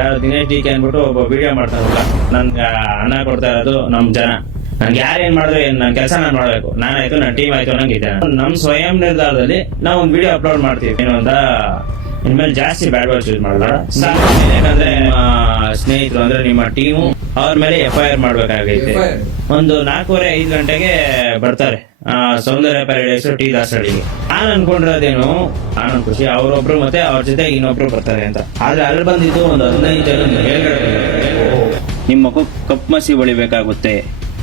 ಯಾರು Dinesh D K ಅನ್ಬಿಟ್ಟು ಒಬ್ಬ ವಿಡಿಯೋ ಮಾಡ್ತಾರಲ್ಲ, ನನ್ಗೆ ಅನ್ನ ಕೊಡ್ತಾ ಇರೋದು ನಮ್ ಜನ. ನನ್ಗೆ ಯಾರೇನ್ ಮಾಡಿದ್ರು ನನ್ ಕೆಲಸ ನಾನ್ ಮಾಡ್ಬೇಕು, ನಾನಾಯ್ತು ನನ್ನ ಟೀಮ್ ಆಯ್ತು ಅನ್ನಂಗಿದೆ. ನಮ್ ಸ್ವಯಂ ನಿರ್ಧಾರದಲ್ಲಿ ನಾವು ಒಂದ್ ವಿಡಿಯೋ ಅಪ್ಲೋಡ್ ಮಾಡ್ತೀವಿ. ಏನು ಅಂತ ಇನ್ಮೇಲೆ ಜಾಸ್ತಿ ಬ್ಯಾಡ್ ವರ್ಡ್ಸ್ ಯೂಸ್ ಮಾಡಲ್ಲ. ಯಾಕಂದ್ರೆ ನಿಮ್ಮ ಸ್ನೇಹಿತರು ಅಂದ್ರೆ ನಿಮ್ಮ ಟೀಮು ಅವ್ರ ಮೇಲೆ FIR ಮಾಡ್ಬೇಕಾಗೈತೆ. ಒಂದು 4:30-5 ಗಂಟೆಗೆ ಬರ್ತಾರೆ ಸೌಂದರ್ಯ ಪ್ಯಾರಡೈಸ್ ಟಿ ದಾಸಹಳ್ಳಿಗೆ. ನಾನ್ ಅನ್ಕೊಂಡಿರೋದೇನು ಆನಂದ್ ಖುಷಿ ಅವರೊಬ್ರು ಮತ್ತೆ ಅವ್ರ ಜೊತೆ ಇನ್ನೊಬ್ರು ಬರ್ತಾರೆ ಅಂತ. ಆದ್ರೆ ಅಲ್ಲಿ ಬಂದಿದ್ದು ಒಂದು 15 ಜನ ಮೇಲ್ಗಡೆ. ನಿಮ್ಮ ಕಪ್ ಮಸಿ ಬಳಿಬೇಕಾಗುತ್ತೆ,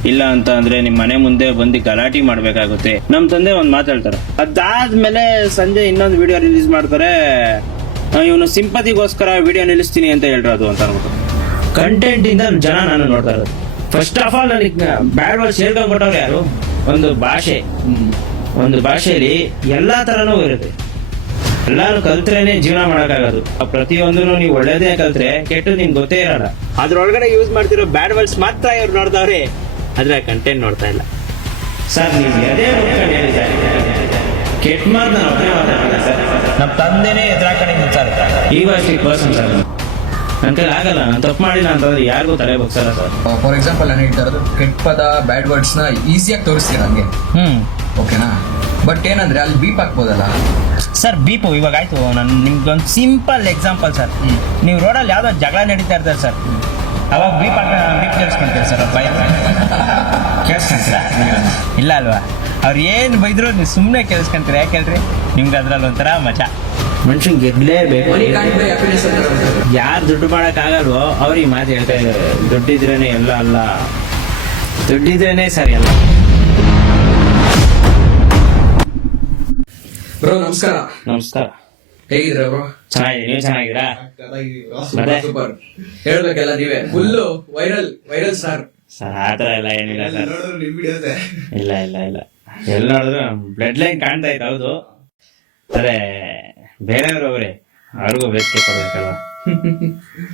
ಇಲ್ಲ ಅಂತ ಅಂದ್ರೆ ನಿಮ್ ಮನೆ ಮುಂದೆ ಬಂದು ಗಲಾಟಿ ಮಾಡ್ಬೇಕಾಗುತ್ತೆ. ನಮ್ ತಂದೆ ಒಂದ್ ಮಾತಾಡ್ತಾರೆ. ಅದಾದ್ಮೇಲೆ ಸಂಜೆ ಇನ್ನೊಂದು ವಿಡಿಯೋ ರಿಲೀಸ್ ಮಾಡ್ತಾರೆ. ಇವನು ಸಿಂಪತಿಗೋಸ್ಕರ ವಿಡಿಯೋ ನಿಲ್ಲಿಸ್ತೀನಿ ಅಂತ ಹೇಳಿರೋದು ಅಂತ ಅನ್ಬಿಟ್ಟು. ಕಂಟೆಂಟ್ ಇಂದ ಜನ ನಾನು ನೋಡ್ತಾ ಇರೋದು. ಫಸ್ಟ್ ಆಫ್ ಆಲ್ ನನಗೆ ಬ್ಯಾಡ್ ವರ್ಡ್ಸ್ ಹೇಳ್ಕೊಂಡ್ಬಿಟ್ಟವ್ರು ಯಾರು? ಒಂದು ಭಾಷೆಯಲ್ಲಿ ಎಲ್ಲಾ ತರನೂ ಇರುತ್ತೆ. ಎಲ್ಲಾನು ಕಲ್ತ್ರೇನೆ ಜೀವನ ಮಾಡಕ್ಕಾಗೋದು. ಪ್ರತಿಯೊಂದೂ ನೀವು ಒಳ್ಳೇದೇ ಕಲ್ತ್ರೆ ಕೆಟ್ಟದ್ದು ನಿಮ್ಗೆ ಗೊತ್ತೇ ಇರಲ್ಲ. ಅದ್ರೊಳಗಡೆ ಯೂಸ್ ಮಾಡ್ತಿರೋ ಬ್ಯಾಡ್ ವರ್ಡ್ಸ್ ಮಾತ್ರ ಇವ್ರು ನೋಡ್ತಾವ್ರೆ, ಆದ್ರೆ ಕಂಟೆಂಟ್ ನೋಡ್ತಾ ಇಲ್ಲ. ಸರ್ ನೀವು ಅದೇ ಕೆಟ್ಟ ಮಾತು ನಾನು ಒಬ್ಬನೇ ಮಾತಾಡಲ್ಲ ಸರ್. ನಮ್ಮ ತಂದೆನೇ ಎದುರಾಕೊಂಡಿದ್ದೀನಿ ಸರ್. ಈಗ ಪರ್ಸನ್ ಸರ್, ನನ್ನ ಕೈಲಿ ಆಗಲ್ಲ. ನಾನು ತಪ್ಪು ಮಾಡಿಲ್ಲ ಅಂತಂದ್ರೆ ಯಾರಿಗೂ ತಲೆ ಬಗ್ಸಲ್ಲ ಸರ್. ಫಾರ್ ಎಕ್ಸಾಂಪಲ್ ನಾನು ಹೇಳ್ತಾ ಇರೋದು ಕೆಟ್ಟ ಪದ ಬ್ಯಾಡ್ ವರ್ಡ್ಸ್ ನ ಈಸಿಯಾಗಿ ತೋರಿಸ್ತೀರ ಹಂಗೆ, ಓಕೆನಾ? ಬಟ್ ಏನಂದ್ರೆ ಅಲ್ಲಿ ಬೀಪ್ ಹಾಕ್ಬೋದಲ್ಲ ಸರ್. ಬೀಪು ಇವಾಗ ಆಯ್ತು. ನಾನು ನಿಮ್ಗೊಂದು ಸಿಂಪಲ್ ಎಕ್ಸಾಂಪಲ್ ಸರ್. ನೀವು ರೋಡಲ್ಲಿ ಯಾವ್ದೋ ಜಗಳ ನಡೀತಾ ಇರ್ತಾರೆ ಸರ್, ಅವಾಗ ಬೀಪ್ ಕೇಳಿಸ್ಕೊಂತೀರಿ ಸರ್. ಭಯ ಕೇಳಿಸ್ಕೊಂತೀರಾ? ಇಲ್ಲ ಅಲ್ವಾ? ಅವ್ರು ಏನು ಬೈದ್ರು ನೀವು ಸುಮ್ಮನೆ ಕೇಳಿಸ್ಕೊಂತೀರ. ಯಾಕೆ ಹೇಳ್ರಿ? ನಿಮ್ಗೆ ಅದ್ರಲ್ಲಿ ಒಂಥರ ಮಜಾ. ಮನುಷ್ಯನ್ ಗೆದ್ಲೇಬೇಕು. ಯಾರು ದುಡ್ಡು ಮಾಡಕ್ ಆಗಲ್ವೋ ಅವ್ರಿಗೆ ಮಾತು ಹೇಳ್ತಾ ಇದ್ದಾರೆ. ದುಡ್ಡಿದ್ರೇನೆ ಎಲ್ಲ ಅಲ್ಲ, ದುಡ್ಡಿದ್ರೇನೆ ಸರಿ ಅಲ್ಲ. ಬ್ರೋ ನಮಸ್ಕಾರ. ನಮಸ್ಕಾರ. ಹೇಗಿದ್ರ ಬ್ರೋ? ಚೆನ್ನಾಗಿದೆ. ನೀವು ಚೆನ್ನಾಗಿದ್ದೀರಾ? ಸೂಪರ್. ಹೇಳ್ಬೇಕಲ್ಲ ನೀವೇ. Full viral star sir. ಆತರ ಎಲ್ಲ ಏನಿಲ್ಲ ಸರ್. ಇಲ್ಲ ಇಲ್ಲ ಇಲ್ಲ, ಎಲ್ಲ ನೋಡಿದ್ರು ಬ್ಲಡ್ ಲೈನ್ ಕಾಣ್ತಾ ಇತ್ತು. ಹೌದು, ಅದೇ ಬೇರೆಯವ್ರು ಅವ್ರೆ, ಅವ್ರಿಗೂ ಬೇಸಿಗೆ ಕೊಡ್ಬೇಕಲ್ವ.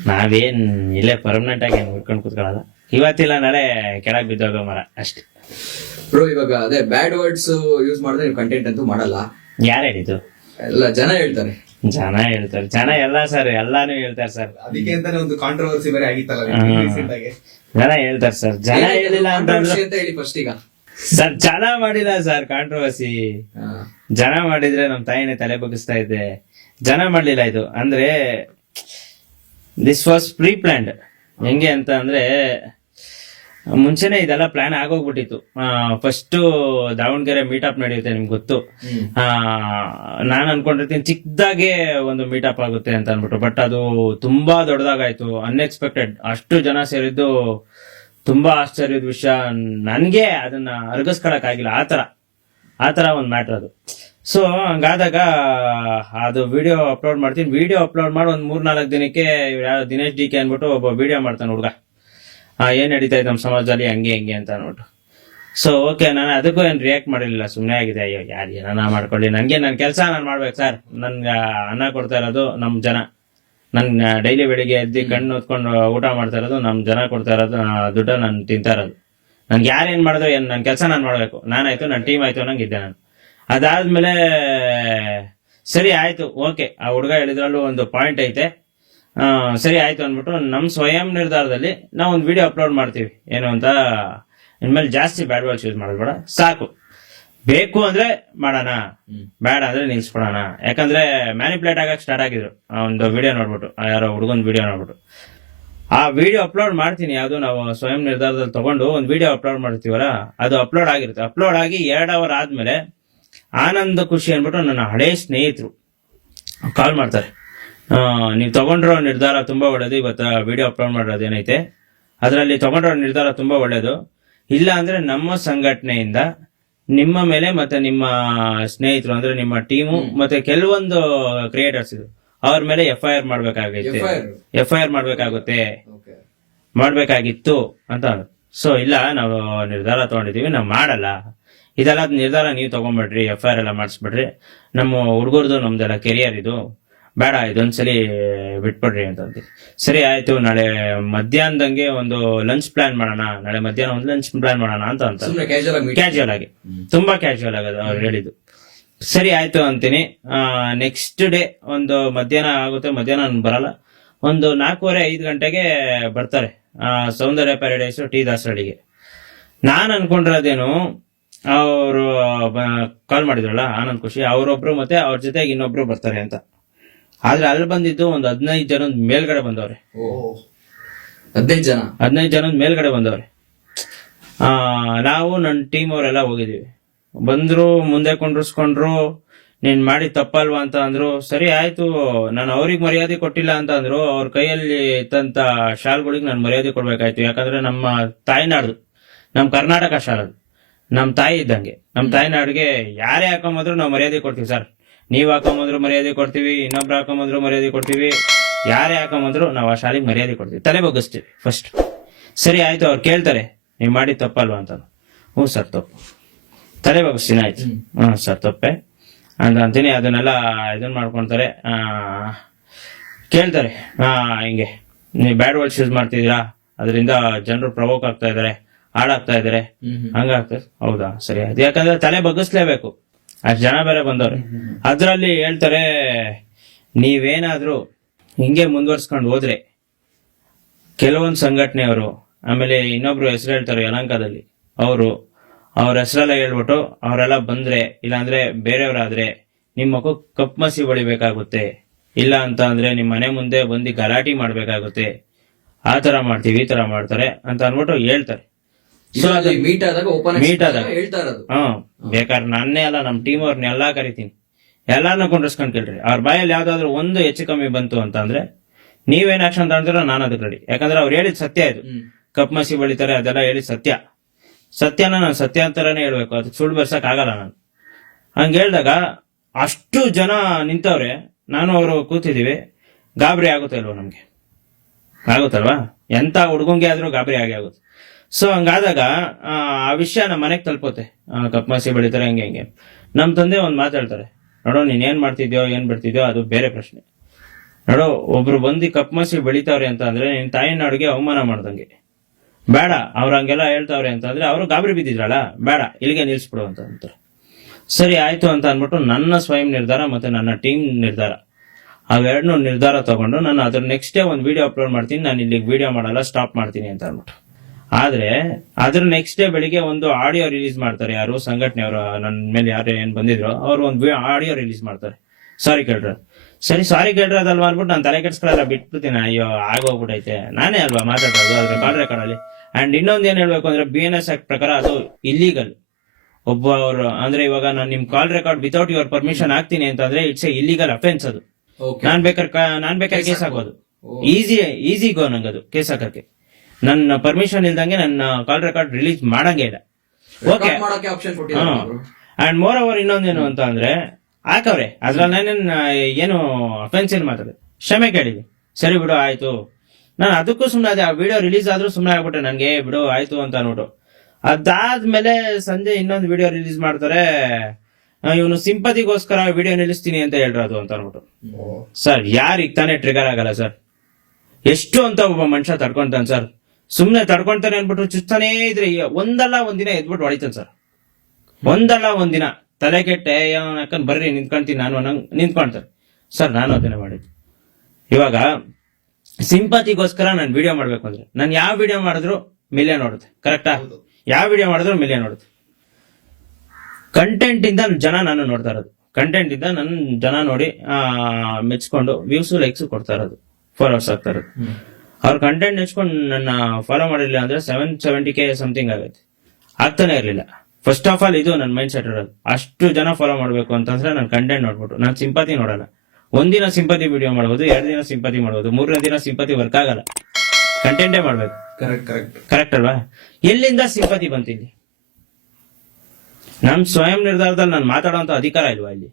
ನಾವೇನ್ ಇಲ್ಲೇ ಪರ್ಮನೆಂಟ್ ಆಗಿ ಹುಡ್ಕೊಂಡು ಕೂತ್ಕೊಳ್ಳಲ್ಲ. ಇವತ್ತಿಲ್ಲ ನಾಳೆ ಕೆಳಗ್ ಬಿದ್ದೋಗೋ ಮರ ಅಷ್ಟೇ. ಬ್ರೋ ಇವಾಗ ಅದೇ ಬ್ಯಾಡ್ ವರ್ಡ್ಸ್ ಯೂಸ್ ಮಾಡಿದ್ರೆ ನೀವು ಕಂಟೆಂಟ್ ಅಂತೂ ಮಾಡಲ್ಲ. ಯಾರು ಹೇಳಿದ್ದು? ಎಲ್ಲ ಜನ ಹೇಳ್ತಾರೆ. ಜನ ಎಲ್ಲ ಸರ್, ಎಲ್ಲಾನು ಹೇಳ್ತಾರೆ ಸರ್. ಅದಕ್ಕೆ ಅಂತಾನೆ ಒಂದು ಕಾಂಟ್ರವರ್ಸಿ ಬೇರೆ ಆಗಿತ್ತಲ್ಲ ರೀಸೆಂಟ್ ಆಗಿ. ಜನ ಹೇಳ್ತಾರೆ ಸರ್. ಜನ ಹೇಳಿಲ್ಲ ಅಂತ ಹೇಳಿ ಫಸ್ಟ್. ಈಗ ಸರ್ ಜನ ಮಾಡಿಲ್ಲ ಸರ್ ಕಾಂಟ್ರವರ್ಸಿ. ಜನ ಮಾಡಿದ್ರೆ ನಮ್ ತಾಯಿನೇ ತಲೆ ಬಗ್ಗಿಸ್ತಾ ಇದ್ದೆ. ಜನ ಮಾಡ್ಲಿಲ್ಲ. ಇದು ಅಂದ್ರೆ ದಿಸ್ ವಾಸ್ ಪ್ರೀ ಪ್ಲಾನ್ಡ್. ಹೆಂಗೆ ಅಂತ ಅಂದ್ರೆ ಮುಂಚೆನೆ ಇದೆಲ್ಲ ಪ್ಲಾನ್ ಆಗೋಗ್ಬಿಟ್ಟಿತ್ತು. ಫಸ್ಟ್ ದಾವಣಗೆರೆ ಮೀಟಪ್ ನಡೆಯುತ್ತೆ, ನಿಮ್ಗೆ ಗೊತ್ತು. ನಾನು ಅನ್ಕೊಂಡಿರ್ತೀನಿ ಚಿಕ್ಕದಾಗೆ ಒಂದು ಮೀಟಪ್ ಆಗುತ್ತೆ ಅಂತ ಅನ್ಬಿಟ್ಟು. ಬಟ್ ಅದು ತುಂಬಾ ದೊಡ್ಡದಾಗಾಯ್ತು, ಅನ್ಎಕ್ಸ್ಪೆಕ್ಟೆಡ್. ಅಷ್ಟು ಜನ ಸೇರಿದ್ದು ತುಂಬಾ ಆಶ್ಚರ್ಯದ ವಿಷಯ. ನನ್ಗೆ ಅದನ್ನ ಅರ್ಗಿಸ್ಕೊಳಕ್ ಆಗಿಲ್ಲ. ಆತರ ಒಂದ್ ಮ್ಯಾಟ್ರ್ ಅದು. ಸೊ ಹಂಗಾದಾಗ ಅದು ವಿಡಿಯೋ ಅಪ್ಲೋಡ್ ಮಾಡ್ತೀನಿ. ವಿಡಿಯೋ ಅಪ್ಲೋಡ್ ಮಾಡಿ ಒಂದ್ 3-4 ದಿನಕ್ಕೆ ಯಾರು ದಿನೇಶ್ ಡಿ ಕೆ ಅನ್ಬಿಟ್ಟು ಒಬ್ಬ ವಿಡಿಯೋ ಮಾಡ್ತಾನೆ ಹುಡುಗ. ಏನ್ ನಡೀತಾ ಇದೆ ನಮ್ಮ ಸಮಾಜದಲ್ಲಿ ಹಂಗೆ ಅಂತ ಅನ್ಬಿಟ್ಟು. ಸೊ ಓಕೆ, ನಾನು ಅದಕ್ಕೂ ಏನ್ ರಿಯಾಕ್ಟ್ ಮಾಡಿರ್ಲಿಲ್ಲ, ಸುಮ್ಮನೆ ಆಗಿದೆ. ಅಯ್ಯೋ ಯಾರು ಏನಾನ ಮಾಡ್ಕೊಳ್ಳಿ, ನನ್ಗೆ ನನ್ನ ಕೆಲಸ ನಾನು ಮಾಡ್ಬೇಕು ಸರ್. ನನ್ಗೆ ಅನ್ನ ಕೊಡ್ತಾ ಇರೋದು ನಮ್ ಜನ. ನನ್ ಡೈಲಿ ಬೆಳಿಗ್ಗೆ ಎದ್ದು ಕಣ್ಣು ಹೊತ್ಕೊಂಡು ಊಟ ಮಾಡ್ತಾ ಇರೋದು ನಮ್ ಜನ ಕೊಡ್ತಾ ಇರೋದು ದುಡ್ಡು ನಾನು ತಿಂತಾ ಇರೋದು. ನನ್ಗೆ ಯಾರೇನ್ ಮಾಡಿದ್ರು ನನ್ನ ಕೆಲಸ ನಾನು ಮಾಡ್ಬೇಕು, ನಾನಾಯ್ತು ನನ್ನ ಟೀಮ್ ಆಯ್ತು ಅನ್ನಂಗಿದ್ದೆ ನಾನು. ಅದಾದ್ಮೇಲೆ ಸರಿ ಆಯ್ತು, ಓಕೆ, ಆ ಹುಡುಗ ಹೇಳಿದ್ರಲ್ಲೂ ಒಂದು ಪಾಯಿಂಟ್ ಐತೆ. ಸರಿ ಆಯ್ತು ಅಂದ್ಬಿಟ್ಟು ನಮ್ ಸ್ವಯಂ ನಿರ್ಧಾರದಲ್ಲಿ ನಾವು ಒಂದು ವಿಡಿಯೋ ಅಪ್ಲೋಡ್ ಮಾಡ್ತೀವಿ. ಏನು ಅಂತ ಇನ್ಮೇಲೆ ಜಾಸ್ತಿ ಬ್ಯಾಡ್ ವರ್ಡ್ಸ್ ಯೂಸ್ ಮಾಡೋದು ಬೇಡ, ಸಾಕು. ಬೇಕು ಅಂದ್ರೆ ಮಾಡೋಣ, ಬೇಡ ಅಂದ್ರೆ ನಿಲ್ಸ್ಕೊಡೋಣ. ಯಾಕಂದ್ರೆ ಮ್ಯಾನಿಪುಲೇಟ್ ಆಗಕ್ ಸ್ಟಾರ್ಟ್ ಆಗಿದ್ರು ಒಂದು ವಿಡಿಯೋ ನೋಡ್ಬಿಟ್ಟು, ಯಾರೋ ಹುಡುಗನ್ ವಿಡಿಯೋ ನೋಡ್ಬಿಟ್ಟು. ಆ ವಿಡಿಯೋ ಅಪ್ಲೋಡ್ ಮಾಡ್ತೀನಿ. ಯಾವ್ದು ನಾವು ಸ್ವಯಂ ನಿರ್ಧಾರದಲ್ಲಿ ತಗೊಂಡು ಒಂದು ವಿಡಿಯೋ ಅಪ್ಲೋಡ್ ಮಾಡ್ತೀವಲ್ಲ, ಅದು ಅಪ್ಲೋಡ್ ಆಗಿರುತ್ತೆ. ಅಪ್ಲೋಡ್ ಆಗಿ 2 ಅವರ್ ಆದ್ಮೇಲೆ ಆನಂದ್ ಖುಷಿ ಅನ್ಬಿಟ್ಟು ನನ್ನ ಹಳೇ ಸ್ನೇಹಿತರು ಕಾಲ್ ಮಾಡ್ತಾರೆ. ನೀವು ತಗೊಂಡಿರೋ ನಿರ್ಧಾರ ತುಂಬಾ ಒಳ್ಳೇದು, ಇವತ್ತು ವಿಡಿಯೋ ಅಪ್ಲೋಡ್ ಮಾಡೋದು ಏನೈತೆ ಅದರಲ್ಲಿ ತಗೊಂಡಿರೋ ನಿರ್ಧಾರ ತುಂಬಾ ಒಳ್ಳೇದು. ಇಲ್ಲ ಅಂದ್ರೆ ನಮ್ಮ ಸಂಘಟನೆಯಿಂದ ನಿಮ್ಮ ಮೇಲೆ ಮತ್ತೆ ನಿಮ್ಮ ಸ್ನೇಹಿತರು ಅಂದ್ರೆ ನಿಮ್ಮ ಟೀಮು ಮತ್ತೆ ಕೆಲವೊಂದು ಕ್ರಿಯೇಟರ್ಸ್ ಇದು ಅವ್ರ ಮೇಲೆ FIR ಮಾಡ್ಬೇಕಾಗಿತ್ತು ಅಂತ. ಸೊ ಇಲ್ಲ, ನಾವು ನಿರ್ಧಾರ ತಗೊಂಡಿದೀವಿ, ನಾವು ಮಾಡಲ್ಲ. ಇದೆಲ್ಲ ನಿರ್ಧಾರ ನೀವು ತಗೊಂಡ್ಬಿಡ್ರಿ, FIR ಎಲ್ಲ ಮಾಡಿಸ್ಬಿಡ್ರಿ. ನಮ್ಮ ಹುಡುಗರ್ದು ನಮ್ದೆಲ್ಲ ಕೆರಿಯರ್ ಇದು, ಬೇಡ ಇದೊಂದ್ಸಲಿ ಬಿಟ್ಬಿಡ್ರಿ ಅಂತ. ಸರಿ ಆಯ್ತು, ನಾಳೆ ಮಧ್ಯಾಹ್ನದಂಗೆ ಒಂದು ಲಂಚ್ ಪ್ಲಾನ್ ಮಾಡೋಣ, ನಾಳೆ ಮಧ್ಯಾಹ್ನ ಒಂದು ಲಂಚ್ ಪ್ಲಾನ್ ಮಾಡೋಣ ಅಂತ ಕ್ಯಾಶುವಲ್ ಆಗಿ, ತುಂಬಾ ಕ್ಯಾಶುವಲ್ ಆಗೋದು ಅವ್ರು ಹೇಳಿದ್ದು. ಸರಿ ಆಯ್ತು ಅಂತೀನಿ. ನೆಕ್ಸ್ಟ್ ಡೇ ಒಂದು ಮಧ್ಯಾಹ್ನ ಆಗುತ್ತೆ, ಮಧ್ಯಾಹ್ನ ನಾನು ಬರಲ್ಲ, ಒಂದು 4:30-5 ಗಂಟೆಗೆ ಬರ್ತಾರೆ ಸೌಂದರ್ಯ ಪ್ಯಾರಡೈಸ್ ಟಿ ದಾಸರಳ್ಳಿಗೆ. ನಾನ್ ಅನ್ಕೊಂಡಿರೋದೇನು, ಅವರು ಕಾಲ್ ಮಾಡಿದ್ರಲ್ಲ ಆನಂದ್ ಖುಷಿ, ಅವರೊಬ್ರು ಮತ್ತೆ ಅವ್ರ ಜೊತೆಗೆ ಇನ್ನೊಬ್ರು ಬರ್ತಾರೆ ಅಂತ. ಆದ್ರೆ ಅಲ್ಲಿ ಬಂದಿದ್ದು ಒಂದು 15 ಜನದ ಮೇಲ್ಗಡೆ ಬಂದವ್ರೆ. 15 ಜನದ ಮೇಲ್ಗಡೆ ಬಂದವ್ರೆ. ನಾವು ನನ್ನ ಟೀಮ್ ಅವರೆಲ್ಲ ಹೋಗಿದೀವಿ. ಬಂದ್ರು, ಮುಂದೆ ಕುಂಡ್ರಿಸ್ಕೊಂಡ್ರು, ನೀನ್ ಮಾಡಿ ತಪ್ಪಲ್ವಾ ಅಂತ ಅಂದ್ರು. ಸರಿ ಆಯ್ತು, ನಾನು ಅವ್ರಿಗೆ ಮರ್ಯಾದೆ ಕೊಟ್ಟಿಲ್ಲ ಅಂತ ಅಂದ್ರು. ಅವ್ರ ಕೈಯಲ್ಲಿ ಇತ್ತಂತ ಶಾಲ್ಗಳಿಗೆ ನಾನು ಮರ್ಯಾದೆ ಕೊಡ್ಬೇಕಾಯ್ತು. ಯಾಕಂದ್ರೆ ನಮ್ಮ ತಾಯ್ನಾಡು, ನಮ್ ಕರ್ನಾಟಕ ಶಾಲ್ ಅದು, ನಮ್ ತಾಯಿ ಇದ್ದಂಗೆ. ನಮ್ ತಾಯ್ನಾಡಿಗೆ ಯಾರೇ ಹಾಕೊಂಬಂದ್ರು ನಾವು ಮರ್ಯಾದೆ ಕೊಡ್ತೀವಿ ಸರ್. ನೀವ್ ಹಾಕೊಂಬಂದ್ರು ಮರ್ಯಾದೆ ಕೊಡ್ತೀವಿ, ಇನ್ನೊಬ್ರು ಹಾಕೊಂಬಂದ್ರು ಮರ್ಯಾದೆ ಕೊಡ್ತೀವಿ, ಯಾರೇ ಹಾಕೊಂಬಂದ್ರು ನಾವು ಆ ಶಾಲೆಗೆ ಮರ್ಯಾದೆ ಕೊಡ್ತೀವಿ, ತಲೆ ಬಗ್ಗಿಸ್ತೀವಿ ಫಸ್ಟ್. ಸರಿ ಆಯ್ತು, ಅವ್ರು ಕೇಳ್ತಾರೆ ನೀವ್ ಮಾಡಿ ತಪ್ಪಲ್ವಾ ಅಂತ. ಹ್ಞೂ ಸರ್ ತಪ್ಪು, ತಲೆ ಬಗ್ಗಿಸ್ತೀನಿ, ಆಯ್ತು ಸರ್ ತಪ್ಪೆ ಅಂತ ಅಂತೀನಿ. ಅದನ್ನೆಲ್ಲ ಇದನ್ ಮಾಡ್ಕೊಂತಾರೆ. ಕೇಳ್ತಾರೆ ಹಿಂಗೆ ನೀವು ಬ್ಯಾಡ್ ವರ್ಡ್ಸ್ ಯೂಸ್ ಮಾಡ್ತಿದ್ದೀರಾ, ಅದರಿಂದ ಜನರು ಪ್ರವೋಕ್ ಆಗ್ತಾ ಇದಾರೆ, ಹಾಳಾಗ್ತಾ ಇದಾರೆ, ಹಂಗಾಗ್ತದೆ. ಹೌದಾ, ಸರಿ ಆಯ್ತು. ಯಾಕಂದ್ರೆ ತಲೆ ಬಗ್ಗಿಸ್ಲೇಬೇಕು, ಅಷ್ಟ್ ಜನ ಬೇರೆ ಬಂದವ್ರೆ. ಅದ್ರಲ್ಲಿ ಹೇಳ್ತಾರೆ, ನೀವೇನಾದ್ರೂ ಹಿಂಗೆ ಮುಂದುವರ್ಸ್ಕೊಂಡು ಹೋದ್ರೆ ಕೆಲವೊಂದು ಸಂಘಟನೆಯವರು, ಆಮೇಲೆ ಇನ್ನೊಬ್ರು ಹೆಸರು ಹೇಳ್ತಾರೆ ಯಲಹಂಕದಲ್ಲಿ, ಅವ್ರ ಹೆಸರೆಲ್ಲ ಹೇಳ್ಬಿಟ್ಟು ಅವರೆಲ್ಲ ಬಂದ್ರೆ, ಇಲ್ಲಾಂದ್ರೆ ಬೇರೆಯವರಾದ್ರೆ ನಿಮ್ಮ ಮಗು ಕಪ್ ಮಸಿ ಹೊಡಿಬೇಕಾಗುತ್ತೆ, ಇಲ್ಲ ಅಂತ ಅಂದ್ರೆ ನಿಮ್ ಮನೆ ಮುಂದೆ ಬಂದು ಗಲಾಟಿ ಮಾಡ್ಬೇಕಾಗುತ್ತೆ, ಆ ತರ ಮಾಡ್ತೀವಿ, ಈ ತರ ಮಾಡ್ತಾರೆ ಅಂತ ಅನ್ಬಿಟ್ಟು ಹೇಳ್ತಾರೆ. ಮೀಟ್ ಆದಾಗ ಮೀಟ್ ಆದಾಗ ಹೇಳ್ತಾ ಇರೋದು. ಬೇಕಾದ್ರೆ ನನ್ನೇ ಅಲ್ಲ, ನಮ್ ಟೀಮ್ ಅವ್ರನ್ನ ಎಲ್ಲಾ ಕರಿತೀನಿ, ಎಲ್ಲಾರನ್ನ ಕೊಂಡಿಸ್ಕೊಂಡ್ ಕೇಳ್ರಿ. ಅವ್ರ ಬಾಯಲ್ಲಿ ಯಾವ್ದಾದ್ರು ಒಂದು ಹೆಚ್ಚು ಕಮ್ಮಿ ಬಂತು ಅಂತ ಅಂದ್ರೆ ನೀವೇನ್ ಆಕ್ಷನ್ ತಗೊಂಡಿರೋ ನಾನು ಅದಕ್ಕೆ ರೆಡಿ. ಯಾಕಂದ್ರೆ ಅವ್ರು ಹೇಳಿದ್ ಸತ್ಯ ಇದು, ಕಪ್ ಮಸಿ ಬಳಿತಾರೆ ಅದೆಲ್ಲ ಹೇಳಿದ್ ಸತ್ಯನ ನಾನು ಸತ್ಯ ಅಂತಾನೆ ಹೇಳ್ಬೇಕು, ಅದಕ್ಕೆ ಸುಳ್ಳು ಬರ್ಸಕ್ ಆಗಲ್ಲ ನಾನು. ಹಂಗ ಹೇಳ್ದಾಗ ಅಷ್ಟು ಜನ ನಿಂತವ್ರೆ, ನಾನು ಅವರು ಕೂತಿದೀವಿ. ಗಾಬರಿ ಆಗುತ್ತೆ ಅಲ್ವಾ ನಮ್ಗೆ, ಆಗುತ್ತಲ್ವಾ? ಎಂತ ಹುಡುಗಂಗೆ ಆದ್ರೂ ಗಾಬರಿ ಆಗುತ್ತೆ. ಸೊ ಹಂಗಾದಾಗ ಆ ವಿಷಯ ನಮ್ಮ ಮನೆಗೆ ತಲುಪುತ್ತೆ, ಕಪ್ ಮಸಿ ಬೆಳಿತಾರೆ ಹಂಗೆ. ನಮ್ ತಂದೆ ಒಂದ್ ಮಾತಾಡ್ತಾರೆ, ನೋಡೋ ನೀನ್ ಏನ್ ಮಾಡ್ತಿದ್ಯೋ ಏನ್ ಬಿಡ್ತಿದ್ಯೋ ಅದು ಬೇರೆ ಪ್ರಶ್ನೆ. ನೋಡೋ, ಒಬ್ರು ಬಂದು ಕಪ್ ಮಸಿ ಬೆಳಿತಾವ್ರೆ ಅಂತ ಅಂದ್ರೆ ನಿನ್ ತಾಯಿನಾಡಿಗೆ ಅವಮಾನ ಮಾಡ್ದಂಗೆ, ಬೇಡ. ಅವ್ರ ಹಂಗೆಲ್ಲ ಹೇಳ್ತಾವ್ರೆ ಅಂತ ಅಂದ್ರೆ ಅವರು ಗಾಬರಿ ಬಿದ್ದಿದ್ರಲ್ಲ, ಬೇಡ ಇಲ್ಲಿಗೆ ನಿಲ್ಸ್ಬಿಡು ಅಂತ ಅಂತಾರೆ. ಸರಿ ಆಯ್ತು ಅಂತ ಅನ್ಬಿಟ್ಟು ನನ್ನ ಸ್ವಯಂ ನಿರ್ಧಾರ ಮತ್ತೆ ನನ್ನ ಟೀಮ್ ನಿರ್ಧಾರ, ಅವೆರಡನ್ನೂ ನಿರ್ಧಾರ ತಗೊಂಡು ನಾನು ಅದ್ರ ನೆಕ್ಸ್ಟ್ ಡೇ ಒಂದು ವಿಡಿಯೋ ಅಪ್ಲೋಡ್ ಮಾಡ್ತೀನಿ, ನಾನು ಇಲ್ಲಿಗೆ ವಿಡಿಯೋ ಮಾಡಲ್ಲ, ಸ್ಟಾಪ್ ಮಾಡ್ತೀನಿ ಅಂತ ಅನ್ಬಿಟ್ಟು. ಆದ್ರೆ ಅದ್ರ ನೆಕ್ಸ್ಟ್ ಡೇ ಬೆಳಿಗ್ಗೆ ಒಂದು ಆಡಿಯೋ ರಿಲೀಸ್ ಮಾಡ್ತಾರೆ. ಯಾರು ಸಂಘಟನೆಯವರು, ನನ್ನ ಮೇಲೆ ಯಾರು ಏನ್ ಬಂದಿದ್ರು ಅವ್ರು ಒಂದು ಆಡಿಯೋ ರಿಲೀಸ್ ಮಾಡ್ತಾರೆ, ಸಾರಿ ಕೇಳ್ರ. ಸರಿ ಸಾರಿ ಕೇಳ್ರ ಅದಲ್ವಾ ಅನ್ಬಿಟ್ಟು ನಾನು ತಲೆ ಕೆಡ್ಸ್ಕೊಳ್ಳಲ್ಲ, ಬಿಟ್ಬಿಡ್ತೀನಿ. ಅಯ್ಯೋ ಆಗೋಗ್ಬಿಟ್ಟೈತೆ, ನಾನೇ ಅಲ್ವಾ ಮಾತಾಡೋದು ಅದ್ರ ಕಾಲ್ ರೆಕಾರ್ಡ್ ಅಲ್ಲಿ. ಅಂಡ್ ಇನ್ನೊಂದ್ ಏನ್ ಹೇಳ್ಬೇಕು ಅಂದ್ರೆ, BNS ಆಕ್ಟ್ ಪ್ರಕಾರ ಅದು ಇಲ್ಲೀಗಲ್. ಒಬ್ಬರು ಅಂದ್ರೆ ಇವಾಗ ನಾನು ನಿಮ್ call record without your permission ಹಾಕ್ತೀನಿ ಅಂತಂದ್ರೆ ಇಟ್ಸ್ ಎ ಇಲ್ಲಿಗಲ್ ಅಫೆನ್ಸ್ ಅದು. ನಾನ್ ಬೇಕಾದ್ರೆ ಕೇಸ್ ಹಾಕೋದು, ಈಸಿ ಗೋ ನಂಗದು ಕೇಸ್ ಹಾಕಕ್ಕೆ. ನನ್ನ ಪರ್ಮಿಷನ್ ಇಲ್ದಂಗೆ ನನ್ನ ಕಾಲ್ ರೆಕಾರ್ಡ್ ರಿಲೀಸ್ ಮಾಡಂಗೆ ಇಲ್ಲ. ಓಕೆ. ಅಂಡ್ ಮೋರ್ ಓವರ್ ಇನ್ನೊಂದೇನು ಅಂತ ಅಂದ್ರೆ, ಹಾಕವ್ರೆ ಅದ್ರಲ್ಲಿ ನಾನೇನ್ ಏನು ಅಫೆನ್ಸ್ ಏನ್ ಮಾತಾಡಿದೆ, ಕ್ಷಮೆ ಕೇಳಿದೆ, ಸರಿ ಬಿಡು ಆಯ್ತು. ನಾನು ಅದಕ್ಕೂ ಸುಮ್ಮನೆ ಅದೇ, ಆ ವಿಡಿಯೋ ರಿಲೀಸ್ ಆದ್ರೂ ಸುಮ್ಮನೆ ಆಗ್ಬಿಟ್ಟೆ, ನನ್ಗೆ ಬಿಡು ಆಯ್ತು ಅಂತ ಅನ್ಬಿಟ್ಟು. ಅದಾದ್ಮೇಲೆ ಸಂಜೆ ಇನ್ನೊಂದು ವಿಡಿಯೋ ರಿಲೀಸ್ ಮಾಡ್ತಾರೆ, ಇವನು ಸಿಂಪತಿಗೋಸ್ಕರ ವಿಡಿಯೋ ನಿಲ್ಲಿಸ್ತೀನಿ ಅಂತ ಹೇಳ್ರದು ಅಂತ ಅನ್ಬಿಟ್ಟು. ಸರ್ ಯಾರಿಗೆ ತಾನೇ ಟ್ರಿಗರ್ ಆಗಲ್ಲ ಸರ್? ಎಷ್ಟು ಅಂತ ಒಬ್ಬ ಮನುಷ್ಯ ತಡ್ಕೊಂತಾನೆ ಸರ್? ಸುಮ್ನೆ ತಡ್ಕೊಂತಾನೆ ಅನ್ಬಿಟ್ಟು ಚುಚ್ತಾನೇ ಇದ್ರೆ ಒಂದಲ್ಲ ಒಂದಿನ ಎದ್ಬಿಟ್ಟು ಹೊಡಿತಾನೆ ಸರ್. ಒಂದಲ್ಲ ಒಂದಿನ ತಲೆ ಕೆಟ್ಟೆ ಯಾಕಂದ್ ಬರ್ರಿ ನಿಂತ್ಕೊಂತೀನಿ ನಾನು ಅನ್ನಂಗ್ ನಿಂತ್ಕೊಂತಾರೆ ಸರ್. ನಾನು ಅದನ್ನೇ ಮಾಡಿದ್ದು. ಇವಾಗ ಸಿಂಪತಿಗೋಸ್ಕರ ನಾನು ವಿಡಿಯೋ ಮಾಡ್ಬೇಕು ಅಂದ್ರೆ ನಾನು ಯಾವ ವಿಡಿಯೋ ಮಾಡಿದ್ರು ಮಿಲಿಯನ್ ನೋಡುತ್ತೆ, ಕರೆಕ್ಟಾ? ಯಾವ ವಿಡಿಯೋ ಮಾಡಿದ್ರು ಮಿಲಿಯನ್ ನೋಡುತ್ತೆ. ಕಂಟೆಂಟ್ ಇಂದ ಜನ ನಾನು ನೋಡ್ತಾ ಇರೋದು, ಕಂಟೆಂಟ್ ಇಂದ ನನ್ನ ಜನ ನೋಡಿ ಮೆಚ್ಕೊಂಡು ವ್ಯೂಸ್ ಲೈಕ್ಸ್ ಕೊಡ್ತಾ ಇರೋದು, ಫಾಲೋವರ್ಸ್ ಆಗ್ತಾ ಇರೋದು. ಅವ್ರ ಕಂಟೆಂಟ್ ನೆಚ್ಕೊಂಡು ನನ್ನ ಫಾಲೋ ಮಾಡಿರ್ಲಿಲ್ಲ ಅಂದ್ರೆ 770K ಸಮಥಿಂಗ್ ಆಗುತ್ತೆ, ಆಗ್ತಾನೆ ಇರ್ಲಿಲ್ಲ. ಫಸ್ಟ್ ಆಫ್ ಆಲ್ ಇದು ನನ್ನ ಮೈಂಡ್ ಸೆಟ್ ಇರೋದು. ಅಷ್ಟು ಜನ ಫಾಲೋ ಮಾಡ್ಬೇಕು ಅಂತಂದ್ರೆ ನಾನು ಕಂಟೆಂಟ್ ನೋಡ್ಬಿಟ್ಟು, ನಾನು ಸಿಂಪತಿ ನೋಡಲ್ಲ. ಒಂದಿನ ಸಿಂಪತಿ ವಿಡಿಯೋ ಮಾಡ್ಬೋದು, 2 ದಿನ ಸಿಂಪತಿ ಮಾಡ್ಬೋದು, 3ನೇ ದಿನ ಸಿಂಪತಿ ವರ್ಕ್ ಆಗಲ್ಲ. ಕಂಟೆಂಟೇ ಮಾಡ್ಬೇಕು. ಕರೆಕ್ಟ್ ಅಲ್ವಾ? ಎಲ್ಲಿಂದ ಸಿಂಪತಿ ಬಂತಿಲ್ಲಿ? ನಮ್ ಸ್ವಯಂ ನಿರ್ಧಾರದಲ್ಲಿ ನಾನು ಮಾತಾಡೋಂತ ಅಧಿಕಾರ ಇಲ್ವಾ ಇಲ್ಲಿ?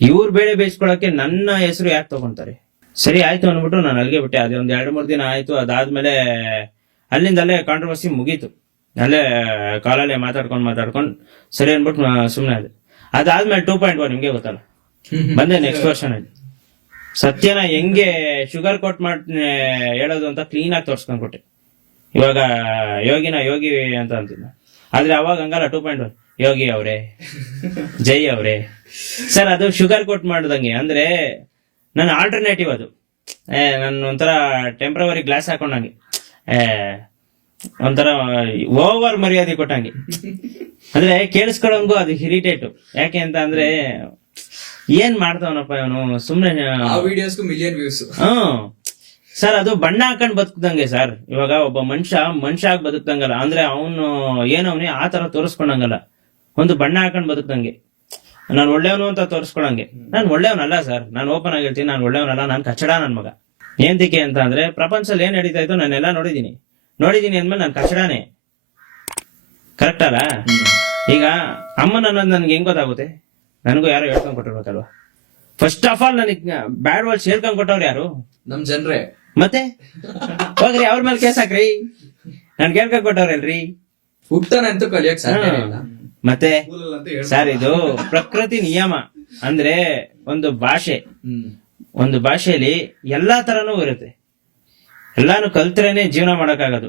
ಇವ್ರ ಬೇಳೆ ಬೇಯಿಸ್ಕೊಳಕ್ಕೆ ನನ್ನ ಹೆಸರು ಯಾಕೆ ತಗೊಂತಾರೆ? ಸರಿ ಆಯ್ತು ಅನ್ಬಿಟ್ಟು ನಾನು ಅಲ್ಲಿಗೆ ಬಿಟ್ಟೆ. ಅದೇ ಒಂದ್ 2-3 ದಿನ ಆಯ್ತು. ಅದಾದ್ಮೇಲೆ ಅಲ್ಲೇ ಕಾಂಟ್ರವರ್ಸಿ ಮುಗೀತು. ಅಲ್ಲೇ ಕಾಲಲ್ಲೇ ಮಾತಾಡ್ಕೊಂಡು ಸರಿ ಅನ್ಬಿಟ್ಟು ಸುಮ್ನೆ ಅದೇ. ಅದಾದ್ಮೇಲೆ 2.1 ನಿಮ್ಗೆ ಗೊತ್ತಲ್ಲ, ಬಂದೆ ನೆಕ್ಸ್ಟ್ ವರ್ಷನ್ ಅಲ್ಲಿ ಸತ್ಯನ ಹೆಂಗೆ ಶುಗರ್ ಕೋಟ್ ಮಾಡಿ ಹೇಳೋದು ಅಂತ ಕ್ಲೀನ್ ಆಗಿ ತೋರ್ಸ್ಕೊಂಡ್ಕೊಟ್ಟೆ. ಇವಾಗ ಯೋಗಿ ಅಂತ ಅಂತಿದ್ದ, ಆದ್ರೆ ಅವಾಗ ಹಂಗಲ್ಲ. 2.1 ಯೋಗಿ ಅವ್ರೆ, ಜೈ ಅವ್ರೆ ಸರ್, ಅದು ಶುಗರ್ ಕೋಟ್ ಮಾಡ್ದಂಗೆ. ಅಂದ್ರೆ ನನ್ನ ಆಲ್ಟರ್ನೇಟಿವ್ ಅದು. ನನ್ನ ಒಂಥರ ಟೆಂಪ್ರವರಿ ಗ್ಲಾಸ್ ಹಾಕೊಂಡಂಗೆ ಒಂಥರ ಓವರ್ ಮರ್ಯಾದೆ ಕೊಟ್ಟಂಗೆ. ಅಂದ್ರೆ ಕೇಳಿಸ್ಕೊಳಂಗು ಅದು ಇರಿಟೇಟು. ಯಾಕೆ ಅಂತ ಅಂದ್ರೆ ಏನ್ ಮಾಡ್ತಾವನಪ್ಪ ಇವನು ಸುಮ್ನೆ. ಆ ವಿಡಿಯೋಸ್ಗೂ ಮಿಲಿಯನ್ ವ್ಯೂಸ್. ಸರ್ ಅದು ಬಣ್ಣ ಹಾಕೊಂಡ್ ಬದುಕ್ದಂಗೆ ಸರ್. ಇವಾಗ ಒಬ್ಬ ಮನುಷ್ಯ ಆಗಿ ಬದುಕ್ದಂಗಲ್ಲ, ಅಂದ್ರೆ ಅವನು ಏನವನಿ ಆ ತರ ತೋರಿಸ್ಕೊಂಡಂಗಲ್ಲ, ಒಂದು ಬಣ್ಣ ಹಾಕೊಂಡ್ ಬದುಕ್ದಂಗೆ. ನಾನು ಒಳ್ಳೆಯವನು ಅಂತ ತೋರಿಸ್ಕೊಳಂಗೆ. ನಾನು ಒಳ್ಳೆಯವನಲ್ಲ ಸರ್, ನಾನು ಓಪನ್ ಆಗಿ ಹೇಳ್ತೀನಿ, ನಾನು ಒಳ್ಳೆಯವನಲ್ಲ, ನಾನು ಕಚ್ಚಡ ನನ್ ಮಗ. ಏಂತಿಕೆ ಅಂತ ಅಂದ್ರೆ ಪ್ರಪಂಚದಲ್ಲಿ ಏನ್ ನಡೀತಾ ಇತ್ತು ನಾನೆಲ್ಲ ನೋಡಿದೀನಿ ಅಂದ್ಮೇಲೆ ನಾನು ಕಚ್ಚಡಾನೆ. ಕರೆಕ್ಟ್ ಅಲ್ಲ? ಈಗ ಅಮ್ಮನ ಅನ್ನೋದು ನನ್ಗೆ ಹೆಂಗ್ ಗೊತ್ತಾಗುತ್ತೆ? ನನಗೂ ಯಾರೋ ಹೇಳ್ಕೊಂಡ್ ಕೊಟ್ಟಿರ್ಬೇಕಲ್ವಾ. ಫಸ್ಟ್ ಆಫ್ ಆಲ್ ನನಗೆ ಬ್ಯಾಡ್ ವರ್ಡ್ಸ್ ಹೇಳ್ಕೊಂಡ್ ಕೊಟ್ಟವ್ರು ಯಾರು? ನಮ್ ಜನ್ರೆ. ಮತ್ತೆ ಹೋಗ್ರಿ ಅವ್ರ ಮೇಲೆ ಕೇಸ್ ಹಾಕ್ರಿ, ನನ್ಗೆ ಹೇಳ್ಕೊಂಡ್ ಕೊಟ್ಟವ್ರಲ್ರಿ. ಹುಟ್ಟಾನೆ ಅಂತೂ ಕಲಿಯಕ್ ಸಾಧ್ಯ ಇಲ್ಲ. ಮತ್ತೆ ಸರ್ ಇದು ಪ್ರಕೃತಿ ನಿಯಮ. ಅಂದ್ರೆ ಒಂದು ಭಾಷೆಯಲ್ಲಿ ಎಲ್ಲಾ ತರನೂ ಇರುತ್ತೆ. ಎಲ್ಲಾನು ಕಲ್ತ್ರೇನೆ ಜೀವನ ಮಾಡಕ್ಕಾಗೋದು.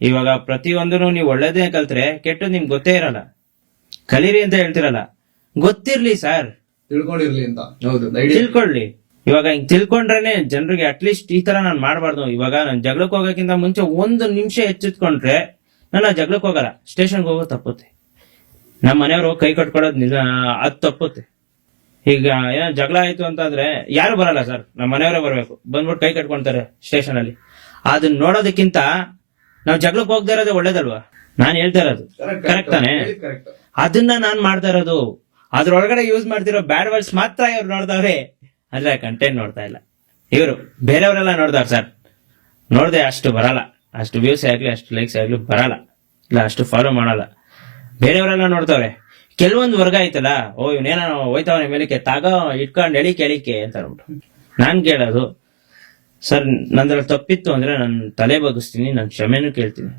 ಇವಾಗ ಪ್ರತಿಯೊಂದನು ನೀವು ಒಳ್ಳೇದೇ ಕಲ್ತ್ರೆ ಕೆಟ್ಟದ್ ನಿಮ್ಗೆ ಗೊತ್ತೇ ಇರಲ್ಲ. ಕಲೀರಿ ಅಂತ ಹೇಳ್ತಿರಲ್ಲ, ಗೊತ್ತಿರ್ಲಿ ಸರ್, ತಿಳ್ಕೊಂಡಿರ್ಲಿ ಅಂತ. ಹೌದು, ತಿಳ್ಕೊಳ್ಳಿ. ಇವಾಗ ಹಿಂಗ್ ತಿಳ್ಕೊಂಡ್ರೇನೆ ಜನರಿಗೆ ಅಟ್ಲೀಸ್ಟ್ ಈ ತರ ನಾನ್ ಮಾಡ್ಬಾರ್ದು. ಇವಾಗ ನಾನು ಜಗಳಕ್ಕೆ ಹೋಗಕ್ಕಿಂತ ಮುಂಚೆ 1 ನಿಮಿಷ ಎಚ್ಚೆತ್ಕೊಂಡ್ರೆ ನಾನು ಆ ಜಗಳಕ್ಕೆ ಹೋಗಲ್ಲ, ಸ್ಟೇಷನ್ಗೆ ಹೋಗೋದು ತಪ್ಪುತ್ತೆ. ನಮ್ಮ ಮನೆಯವರು ಕೈ ಕಟ್ಕೊಳ್ಳೋದು ನಿಜ, ಅದು ತಪ್ಪುತ್ತೆ. ಈಗ ಏನೋ ಜಗಳ ಆಯ್ತು ಅಂತಂದ್ರೆ ಯಾರು ಬರಲ್ಲ ಸರ್, ನಮ್ಮ ಮನೆಯವರೇ ಬರ್ಬೇಕು, ಬಂದ್ಬಿಟ್ಟು ಕೈ ಕಟ್ಕೊಂತಾರೆ ಸ್ಟೇಷನ್ ಅಲ್ಲಿ. ಅದನ್ನ ನೋಡೋದಕ್ಕಿಂತ ನಾವ್ ಜಗಳಕ್ಕೆ ಹೋಗದೆ ಇರೋದೇ ಒಳ್ಳೇದಲ್ವಾ? ನಾನ್ ಹೇಳ್ತಾ ಇರೋದು ಕರೆಕ್ಟ್ ತಾನೆ? ಅದನ್ನ ನಾನ್ ಮಾಡ್ತಾ ಇರೋದು. ಅದ್ರೊಳಗಡೆ ಯೂಸ್ ಮಾಡ್ತಿರೋ ಬ್ಯಾಡ್ ವರ್ಡ್ಸ್ ಮಾತ್ರ ಇವ್ರು ನೋಡ್ತಾವ್ರೆ, ಅಂದ್ರೆ ಕಂಟೆಂಟ್ ನೋಡ್ತಾ ಇಲ್ಲ ಇವರು. ಬೇರೆಯವರೆಲ್ಲ ನೋಡ್ತಾರ ಸರ್, ನೋಡ್ದೆ ಅಷ್ಟು ಬರಲ್ಲ, ಅಷ್ಟು ವ್ಯೂಸ್ ಆಗ್ಲಿ, ಅಷ್ಟು ಲೈಕ್ಸ್ ಆಗ್ಲಿ ಬರಲ್ಲ, ಇಲ್ಲ ಅಷ್ಟು ಫಾಲೋ ಮಾಡಲ್ಲ. ಬೇರೆಯವರೆಲ್ಲ ನೋಡ್ತಾವ್ರೆ. ಕೆಲವೊಂದು ವರ್ಗ ಐತಲ್ಲ, ಓ ಇವನೇನೋ ಹೋಯ್ತಾವನೆ ಮೇಲಕ್ಕೆ, ಇಟ್ಕೊಂಡ್ ಎಳಿಕೆ ಅಂತ ಅಂದ್ಬಿಟ್ಟು. ನಾನ್ ಕೇಳೋದು ಸರ್, ನಂದ್ರಲ್ಲಿ ತಪ್ಪಿತ್ತು ಅಂದ್ರೆ ನಾನು ತಲೆ ಬಗ್ಗಿಸ್ತೀನಿ, ನಾನು ಕ್ಷಮೆನೂ ಕೇಳ್ತೀನಿ.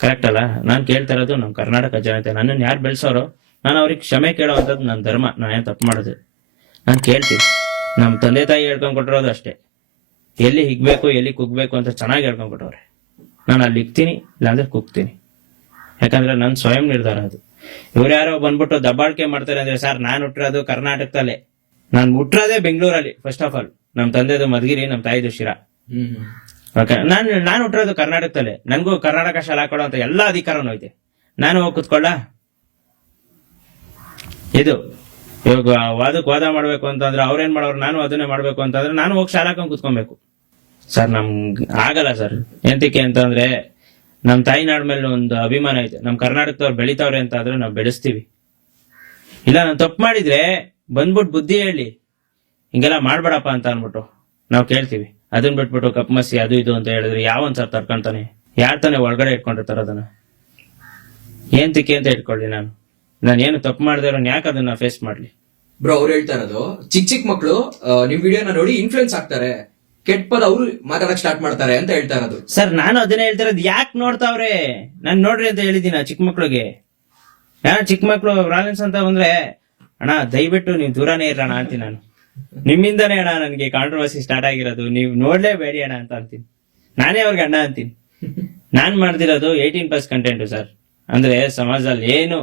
ಕರೆಕ್ಟ್ ಅಲ್ಲ? ನಾನ್ ಕೇಳ್ತಾ ಇರೋದು ನಮ್ ಕರ್ನಾಟಕ ಜನತೆ, ನನ್ನನ್ನು ಯಾರು ಬೆಳೆಸೋರೋ ನಾನು ಅವ್ರಿಗೆ ಕ್ಷಮೆ ಕೇಳೋವಂಥದ್ದು ನನ್ನ ಧರ್ಮ. ನಾನೇನು ತಪ್ಪು ಮಾಡೋದು ನಾನು ಕೇಳ್ತೀನಿ. ನಮ್ ತಂದೆ ತಾಯಿ ಹೇಳ್ಕೊಂಡ್ ಕೊಟ್ಟಿರೋದು ಅಷ್ಟೇ, ಎಲ್ಲಿ ಹಿಗ್ಬೇಕು ಎಲ್ಲಿ ಕುಗ್ಬೇಕು ಅಂತ ಚೆನ್ನಾಗಿ ಹೇಳ್ಕೊಂಡ್ ಕೊಟ್ಟವ್ರೆ. ನಾನು ಅಲ್ಲಿ ಹಿಗ್ತೀನಿ, ಇಲ್ಲಾಂದ್ರೆ ಕುಗ್ತೀನಿ. ಯಾಕಂದ್ರೆ ನನ್ ಸ್ವಯಂ ನಿರ್ಧಾರ ಅದು. ಇವ್ರು ಯಾರೋ ಬಂದ್ಬಿಟ್ಟು ದಬ್ಬಾಳಿಕೆ ಮಾಡ್ತಾರೆ ಅಂದ್ರೆ, ಸರ್ ನಾನು ಹುಟ್ಟಿರೋದು ಕರ್ನಾಟಕದಲ್ಲೇ, ನಾನು ಹುಟ್ಟಿರೋದೇ ಬೆಂಗಳೂರಲ್ಲಿ. ಫಸ್ಟ್ ಆಫ್ ಆಲ್ ನಮ್ ತಂದೆದು ಮಧುಗಿರಿ, ನಮ್ ತಾಯಿದು ಶಿರಾ. ನಾನು ಹುಟ್ಟಿರೋದು ಕರ್ನಾಟಕದಲ್ಲೇ, ನನ್ಗೂ ಕರ್ನಾಟಕ ಶಾಲಾ ಕೊಡೋ ಅಂತ ಎಲ್ಲಾ ಅಧಿಕಾರನೂ ಐತೆ. ನಾನು ಹೋಗಿ ಕುತ್ಕೊಳ್ಳ? ಇದು ಇವಾಗ ವಾದ ಮಾಡ್ಬೇಕು ಅಂತಂದ್ರೆ ಅವ್ರೇನ್ ಮಾಡೋರು, ನಾನು ಅದನ್ನೇ ಮಾಡ್ಬೇಕು ಅಂತಂದ್ರೆ ನಾನು ಹೋಗಿ ಶಾಲಾಕೊಂಡ್ ಕುತ್ಕೊಬೇಕು ಸರ್. ನಮ್ಗೆ ಆಗಲ್ಲ ಸರ್. ಎಂತಕ್ಕೆ ಅಂತಂದ್ರೆ ನಮ್ ತಾಯಿನಾಡ್ ಮೇಲೆ ಒಂದು ಅಭಿಮಾನ ಐತೆ. ನಮ್ ಕರ್ನಾಟಕದವ್ರು ಬೆಳಿತಾವ್ರೆ ಅಂತ ಆದ್ರೆ ನಾವು ಬೆಳೆಸ್ತೀವಿ. ಇಲ್ಲ ನಾನು ತಪ್ಪು ಮಾಡಿದ್ರೆ ಬಂದ್ಬಿಟ್ಟು ಬುದ್ಧಿ ಹೇಳಿ, ಹಿಂಗೆಲ್ಲ ಮಾಡ್ಬೇಡಪ್ಪ ಅಂತ ಅನ್ಬಿಟ್ಟು ನಾವು ಕೇಳ್ತೀವಿ. ಅದನ್ನ ಬಿಟ್ಬಿಟ್ಟು ಕಪ್ಮಸಿ ಅದು ಇದು ಅಂತ ಹೇಳಿದ್ರೆ ಯಾವನ್ ಸರ್ ತರ್ಕೊಂತಾನೆ? ಯಾರ್ ತಾನೆ ಒಳಗಡೆ ಇಟ್ಕೊಂಡಿರ್ತಾರ ಅದನ್ನ? ಏಂತಕ್ಕೆ ಅಂತ ಇಟ್ಕೊಳ್ಳಿ. ನಾನು ಏನು ತಪ್ಪು ಮಾಡಿದ್ರೆ ಯಾಕೆ ಅದನ್ನ ಫೇಸ್ ಮಾಡ್ಲಿ? ಬ್ರೋ, ಅವ್ರು ಹೇಳ್ತಾ ಇರೋದು ಚಿಕ್ಕ ಮಕ್ಳು ನಿಮ್ ವಿಡಿಯೋನ ನೋಡಿ ಇನ್ಫ್ಲೂಯೆನ್ಸ್ ಆಗ್ತಾರೆ, ಕೆಟ್ಟ ಪದ ಅವ್ರು ಮಾತಾಡಕ್ ಸ್ಟಾರ್ಟ್ ಮಾಡ್ತಾರೆ ಅಂತ ಹೇಳ್ತಾ ಇರೋದು. ಸರ್ ನಾನು ಅದನ್ನೇ ಹೇಳ್ತಾ ಇರೋದು. ಯಾಕೆ ನೋಡ್ತಾವ್ರೆ? ನಾನ್ ನೋಡ್ರಿ ಅಂತ ಹೇಳಿದೀನ ಚಿಕ್ಕ ಮಕ್ಳಿಗೆ. ಚಿಕ್ಕ ಮಕ್ಳು ವ್ಯಾಲೆನ್ಸ್ ಅಂತ ಬಂದ್ರೆ, ಅಣ್ಣ ದಯವಿಟ್ಟು ನೀವು ದೂರನೇ ಇರೋಣ ಅಂತೀನಿ ನಾನು. ನಿಮ್ಮಿಂದಾನೇ ಅಣ್ಣ ನನ್ಗೆ ಕಾಂಟ್ರವರ್ಸಿ ಸ್ಟಾರ್ಟ್ ಆಗಿರೋದು, ನೀವು ನೋಡ್ಲೇಬೇಡಿ ಅಣ್ಣ ಅಂತ ಅಂತೀನಿ. ನಾನೇ ಅವ್ರಿಗೆ ಅಣ್ಣ ಅಂತೀನಿ. ನಾನ್ ಮಾಡ್ತಿರೋದು 18+ ಕಂಟೆಂಟ್ ಸರ್. ಅಂದ್ರೆ ಸಮಾಜದಲ್ಲಿ ಏನು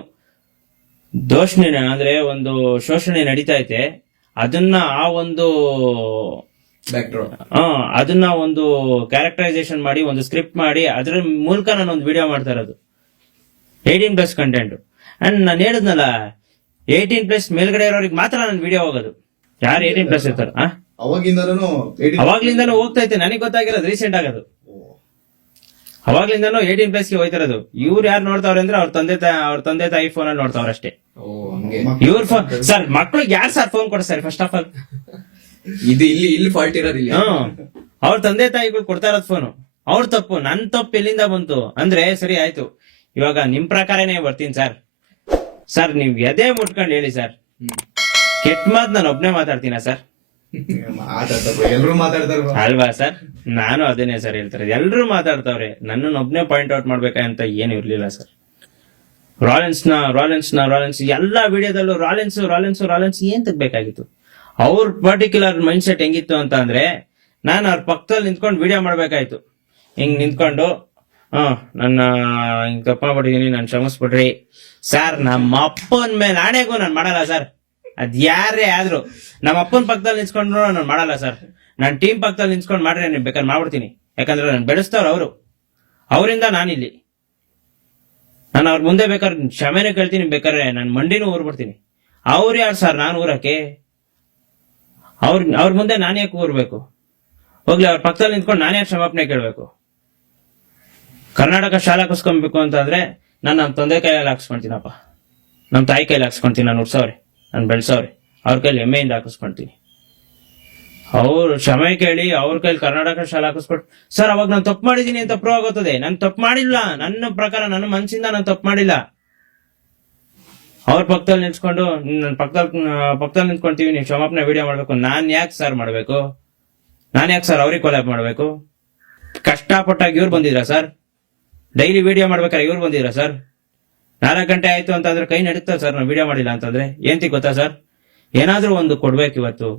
ದೋಷಣೆ ಅಂದ್ರೆ ಒಂದು ಶೋಷಣೆ ನಡೀತಾ ಐತೆ, ಅದನ್ನ ಆ ಒಂದು ಅದನ್ನ ಒಂದು ಕ್ಯಾರೆಕ್ಟರೈಸೇಷನ್ ಮಾಡಿ, ಒಂದು ಸ್ಕ್ರಿಪ್ಟ್ ಮಾಡಿ, ಅದ್ರ ಮೂಲಕ ನಾನು ಒಂದು ವಿಡಿಯೋ ಮಾಡ್ತಾ ಇರೋದು 18+ ಕಂಟೆಂಟ್. ಅಂಡ್ ನಾನು ಹೇಳಿದ್ನಲ್ಲ, 18+ ಮೇಲ್ಗಡೆ ಇರೋರಿಗೆ ಮಾತ್ರ ನನ್ನ ವಿಡಿಯೋ ಹೋಗೋದು. ಯಾರು 18+ ಇರ್ತಾರ ಅವಾಗ್ಲಿಂದಾನು ಹೋಗ್ತಾ ಐತೆ. ನನಗೆ ಗೊತ್ತಾಗಿರೋದು ರೀಸೆಂಟ್ ಆಗೋದು. ಅವಾಗ್ಲಿಂದಾನು 18+ ಗೆ ಹೋಯ್ತಿರೋದು. ಇವ್ರು ಯಾರು ನೋಡ್ತಾವ್ರೆ ಅಂದ್ರೆ ಅವ್ರ ತಂದೆ ತಾಯಿ ಫೋನ್ ಅಲ್ಲಿ ನೋಡ್ತಾವ್ರ ಅಷ್ಟೇ. ಇವ್ರ ಫೋನ್ ಸರ್, ಮಕ್ಳಿಗೆ ಯಾರು ಸರ್ ಫೋನ್ ಕೊಡ್ತಾರೆ? ಫಸ್ಟ್ ಆಫ್ ಆಲ್ ಇದು ಇಲ್ಲಿ ಫಾಲ್ಟ್ ಇರೋದಿಲ್ಲ. ಅವ್ರ ತಂದೆ ತಾಯಿಗಳು ಕೊಡ್ತಾ ಇರೋದು ಫೋನು. ಅವ್ರ ತಪ್ಪು. ನನ್ ತಪ್ಪು ಎಲ್ಲಿಂದ ಬಂತು ಅಂದ್ರೆ, ಸರಿ ಆಯ್ತು ಇವಾಗ ನಿಮ್ ಪ್ರಕಾರನೇ ಬರ್ತೀನಿ ಸರ್. ಸರ್ ನೀವ್ ಎದೆ ಮುಟ್ಕೊಂಡು ಹೇಳಿ ಸರ್, ಕೆಟ್ಟ ಮಾತ್ ನಾನು ಒಬ್ನೇ ಮಾತಾಡ್ತೀನ ಸರ್? ಎಲ್ರು ಮಾತಾಡ್ತಾರ ಅಲ್ವಾ ಸರ್? ನಾನು ಅದನ್ನೇ ಸರ್ ಹೇಳ್ತಾರೆ, ಎಲ್ರು ಮಾತಾಡ್ತಾವ್ರೆ, ನನ್ನನ್ನು ಒಬ್ನೇ ಪಾಯಿಂಟ್ ಔಟ್ ಮಾಡ್ಬೇಕಂತ ಏನು ಇರ್ಲಿಲ್ಲ ಸರ್. ರಾಲೆನ್ಸ್ ಎಲ್ಲಾ ವಿಡಿಯೋದಲ್ಲೂ ರಾಲೆನ್ಸ್ ಏನ್ ತೆಗ್ಬೇಕಾಗಿತ್ತು? ಅವ್ರ ಪರ್ಟಿಕ್ಯುಲರ್ ಮೈಂಡ್ ಸೆಟ್ ಹೆಂಗಿತ್ತು ಅಂತ ಅಂದ್ರೆ, ನಾನು ಅವ್ರ ಪಕ್ಕದಲ್ಲಿ ನಿಂತ್ಕೊಂಡು ವಿಡಿಯೋ ಮಾಡ್ಬೇಕಾಯ್ತು. ಹಿಂಗ್ ನಿಂತ್ಕೊಂಡು ನನ್ನ ಹಿಂಗ್ ತಪ್ಪ ಮಾಡ್ಬಿಟ್ಟಿದೀನಿ, ನಾನು ಕ್ಷಮಿಸ್ಬಿಡ್ರಿ ಸರ್. ನಮ್ಮ ಅಪ್ಪನ ಮೇಲೆ ಆಣೆಗೂ ನಾನು ಮಾಡಲ್ಲ ಸರ್. ಅದ್ ಯಾರೇ ಆದ್ರು ನಮ್ಮ ಅಪ್ಪನ ಪಕ್ಕದಲ್ಲಿ ನಿಂತ್ಕೊಂಡ್ರು ನಾನು ಮಾಡಲ್ಲ ಸರ್. ನಾನು ಟೀಮ್ ಪಕ್ಕದಲ್ಲಿ ನಿಂತ್ಕೊಂಡು ಮಾಡ್ರೆ ನೀವು ಬೇಕಾದ್ರೆ ಮಾಡ್ಬಿಡ್ತೀನಿ. ಯಾಕಂದ್ರೆ ನಾನು ಬೆಳೆಸ್ತವ್ರು ಅವರು, ಅವರಿಂದ ನಾನಿಲ್ಲಿ. ನಾನು ಅವ್ರ ಮುಂದೆ ಬೇಕಾದ್ರೆ ಕ್ಷಮೆನೇ ಕೇಳ್ತೀನಿ, ಬೇಕಾದ್ರೆ ನಾನು ಮಂಡಿನೂ ಊರ್ಬಿಡ್ತೀನಿ. ಅವ್ರು ಯಾರು ಸರ್ ನಾನು ಊರಕ್ಕೆ? ಅವ್ರ ಮುಂದೆ ನಾನು ಯಾಕೆ ಊರ್ಬೇಕು? ಹೋಗ್ಲಿ, ಅವ್ರ ಪಕ್ಕದಲ್ಲಿ ನಿಂತ್ಕೊಂಡು ನಾನೇ ಕ್ಷಮಾಪಣೆ ಕೇಳಬೇಕು? ಕರ್ನಾಟಕ ಶಾಲಾ ಕುಸ್ಕೊಬೇಕು ಅಂತಂದ್ರೆ ನಾನು ನಮ್ಮ ತಂದೆ ಕೈಯಲ್ಲಿ ಹಾಕ್ಸ್ಕೊಂತೀನಪ್ಪ, ನಮ್ಮ ತಾಯಿ ಕೈಲಿ ಹಾಕ್ಸ್ಕೊಂತೀನಿ. ನಾನು ಉಡ್ಸವ್ರೆ, ನಾನು ಬೆಳೆಸವ್ರೆ, ಅವ್ರ ಕೈಲಿ ಹೆಮ್ಮೆಯಿಂದ ಹಾಕಿಸ್ಕೊಂತೀನಿ. ಅವ್ರು ಕ್ಷಮೆ ಕೇಳಿ ಅವ್ರ ಕೈಲಿ ಕರ್ನಾಟಕ ಶಾಲಾ ಹಾಕಿಸ್ಕೊಟ್ಟು ಸರ್, ಅವಾಗ ನಾನು ತಪ್ಪು ಮಾಡಿದೀನಿ ಅಂತ ಪ್ರೂವ್ ಆಗುತ್ತದೆ. ನಾನು ತಪ್ಪು ಮಾಡಿಲ್ಲ, ನನ್ನ ಪ್ರಕಾರ ನನ್ನ ಮನಸ್ಸಿಂದ ನಾನು ತಪ್ಪು ಮಾಡಿಲ್ಲ. ಅವ್ರ ಪಕ್ಕದಲ್ಲಿ ನಿಂತ್ಕೊಂಡು ನನ್ನ ಪಕ್ಕದಲ್ಲಿ ನಿಂತ್ಕೊಂತೀವಿ, ನೀವು ಕ್ಷಮಾಪಣೆ ವಿಡಿಯೋ ಮಾಡ್ಬೇಕು. ನಾನ್ ಯಾಕೆ ಸರ್ ಮಾಡ್ಬೇಕು? ನಾನ್ ಯಾಕೆ ಸರ್ ಅವ್ರಿಗೆ ಕೊಲಾಬ್ ಮಾಡ್ಬೇಕು? ಕಷ್ಟಪಟ್ಟಾಗ ಇವ್ರು ಬಂದಿದ್ರಾ ಸರ್? ಡೈಲಿ ವಿಡಿಯೋ ಮಾಡ್ಬೇಕಾದ್ರೆ ಇವ್ರು ಬಂದಿದ್ರಾ ಸರ್? 4 ಗಂಟೆ ಆಯ್ತು ಅಂತಂದ್ರೆ ಕೈ ನಡೀತಾ ಸರ್ ನಾವು ವಿಡಿಯೋ ಮಾಡಿಲ್ಲ ಅಂತಂದ್ರೆ? ಏಂತಿ ಗೊತ್ತಾ ಸರ್, ಏನಾದ್ರೂ ಒಂದು ಕೊಡ್ಬೇಕು ಇವತ್ತು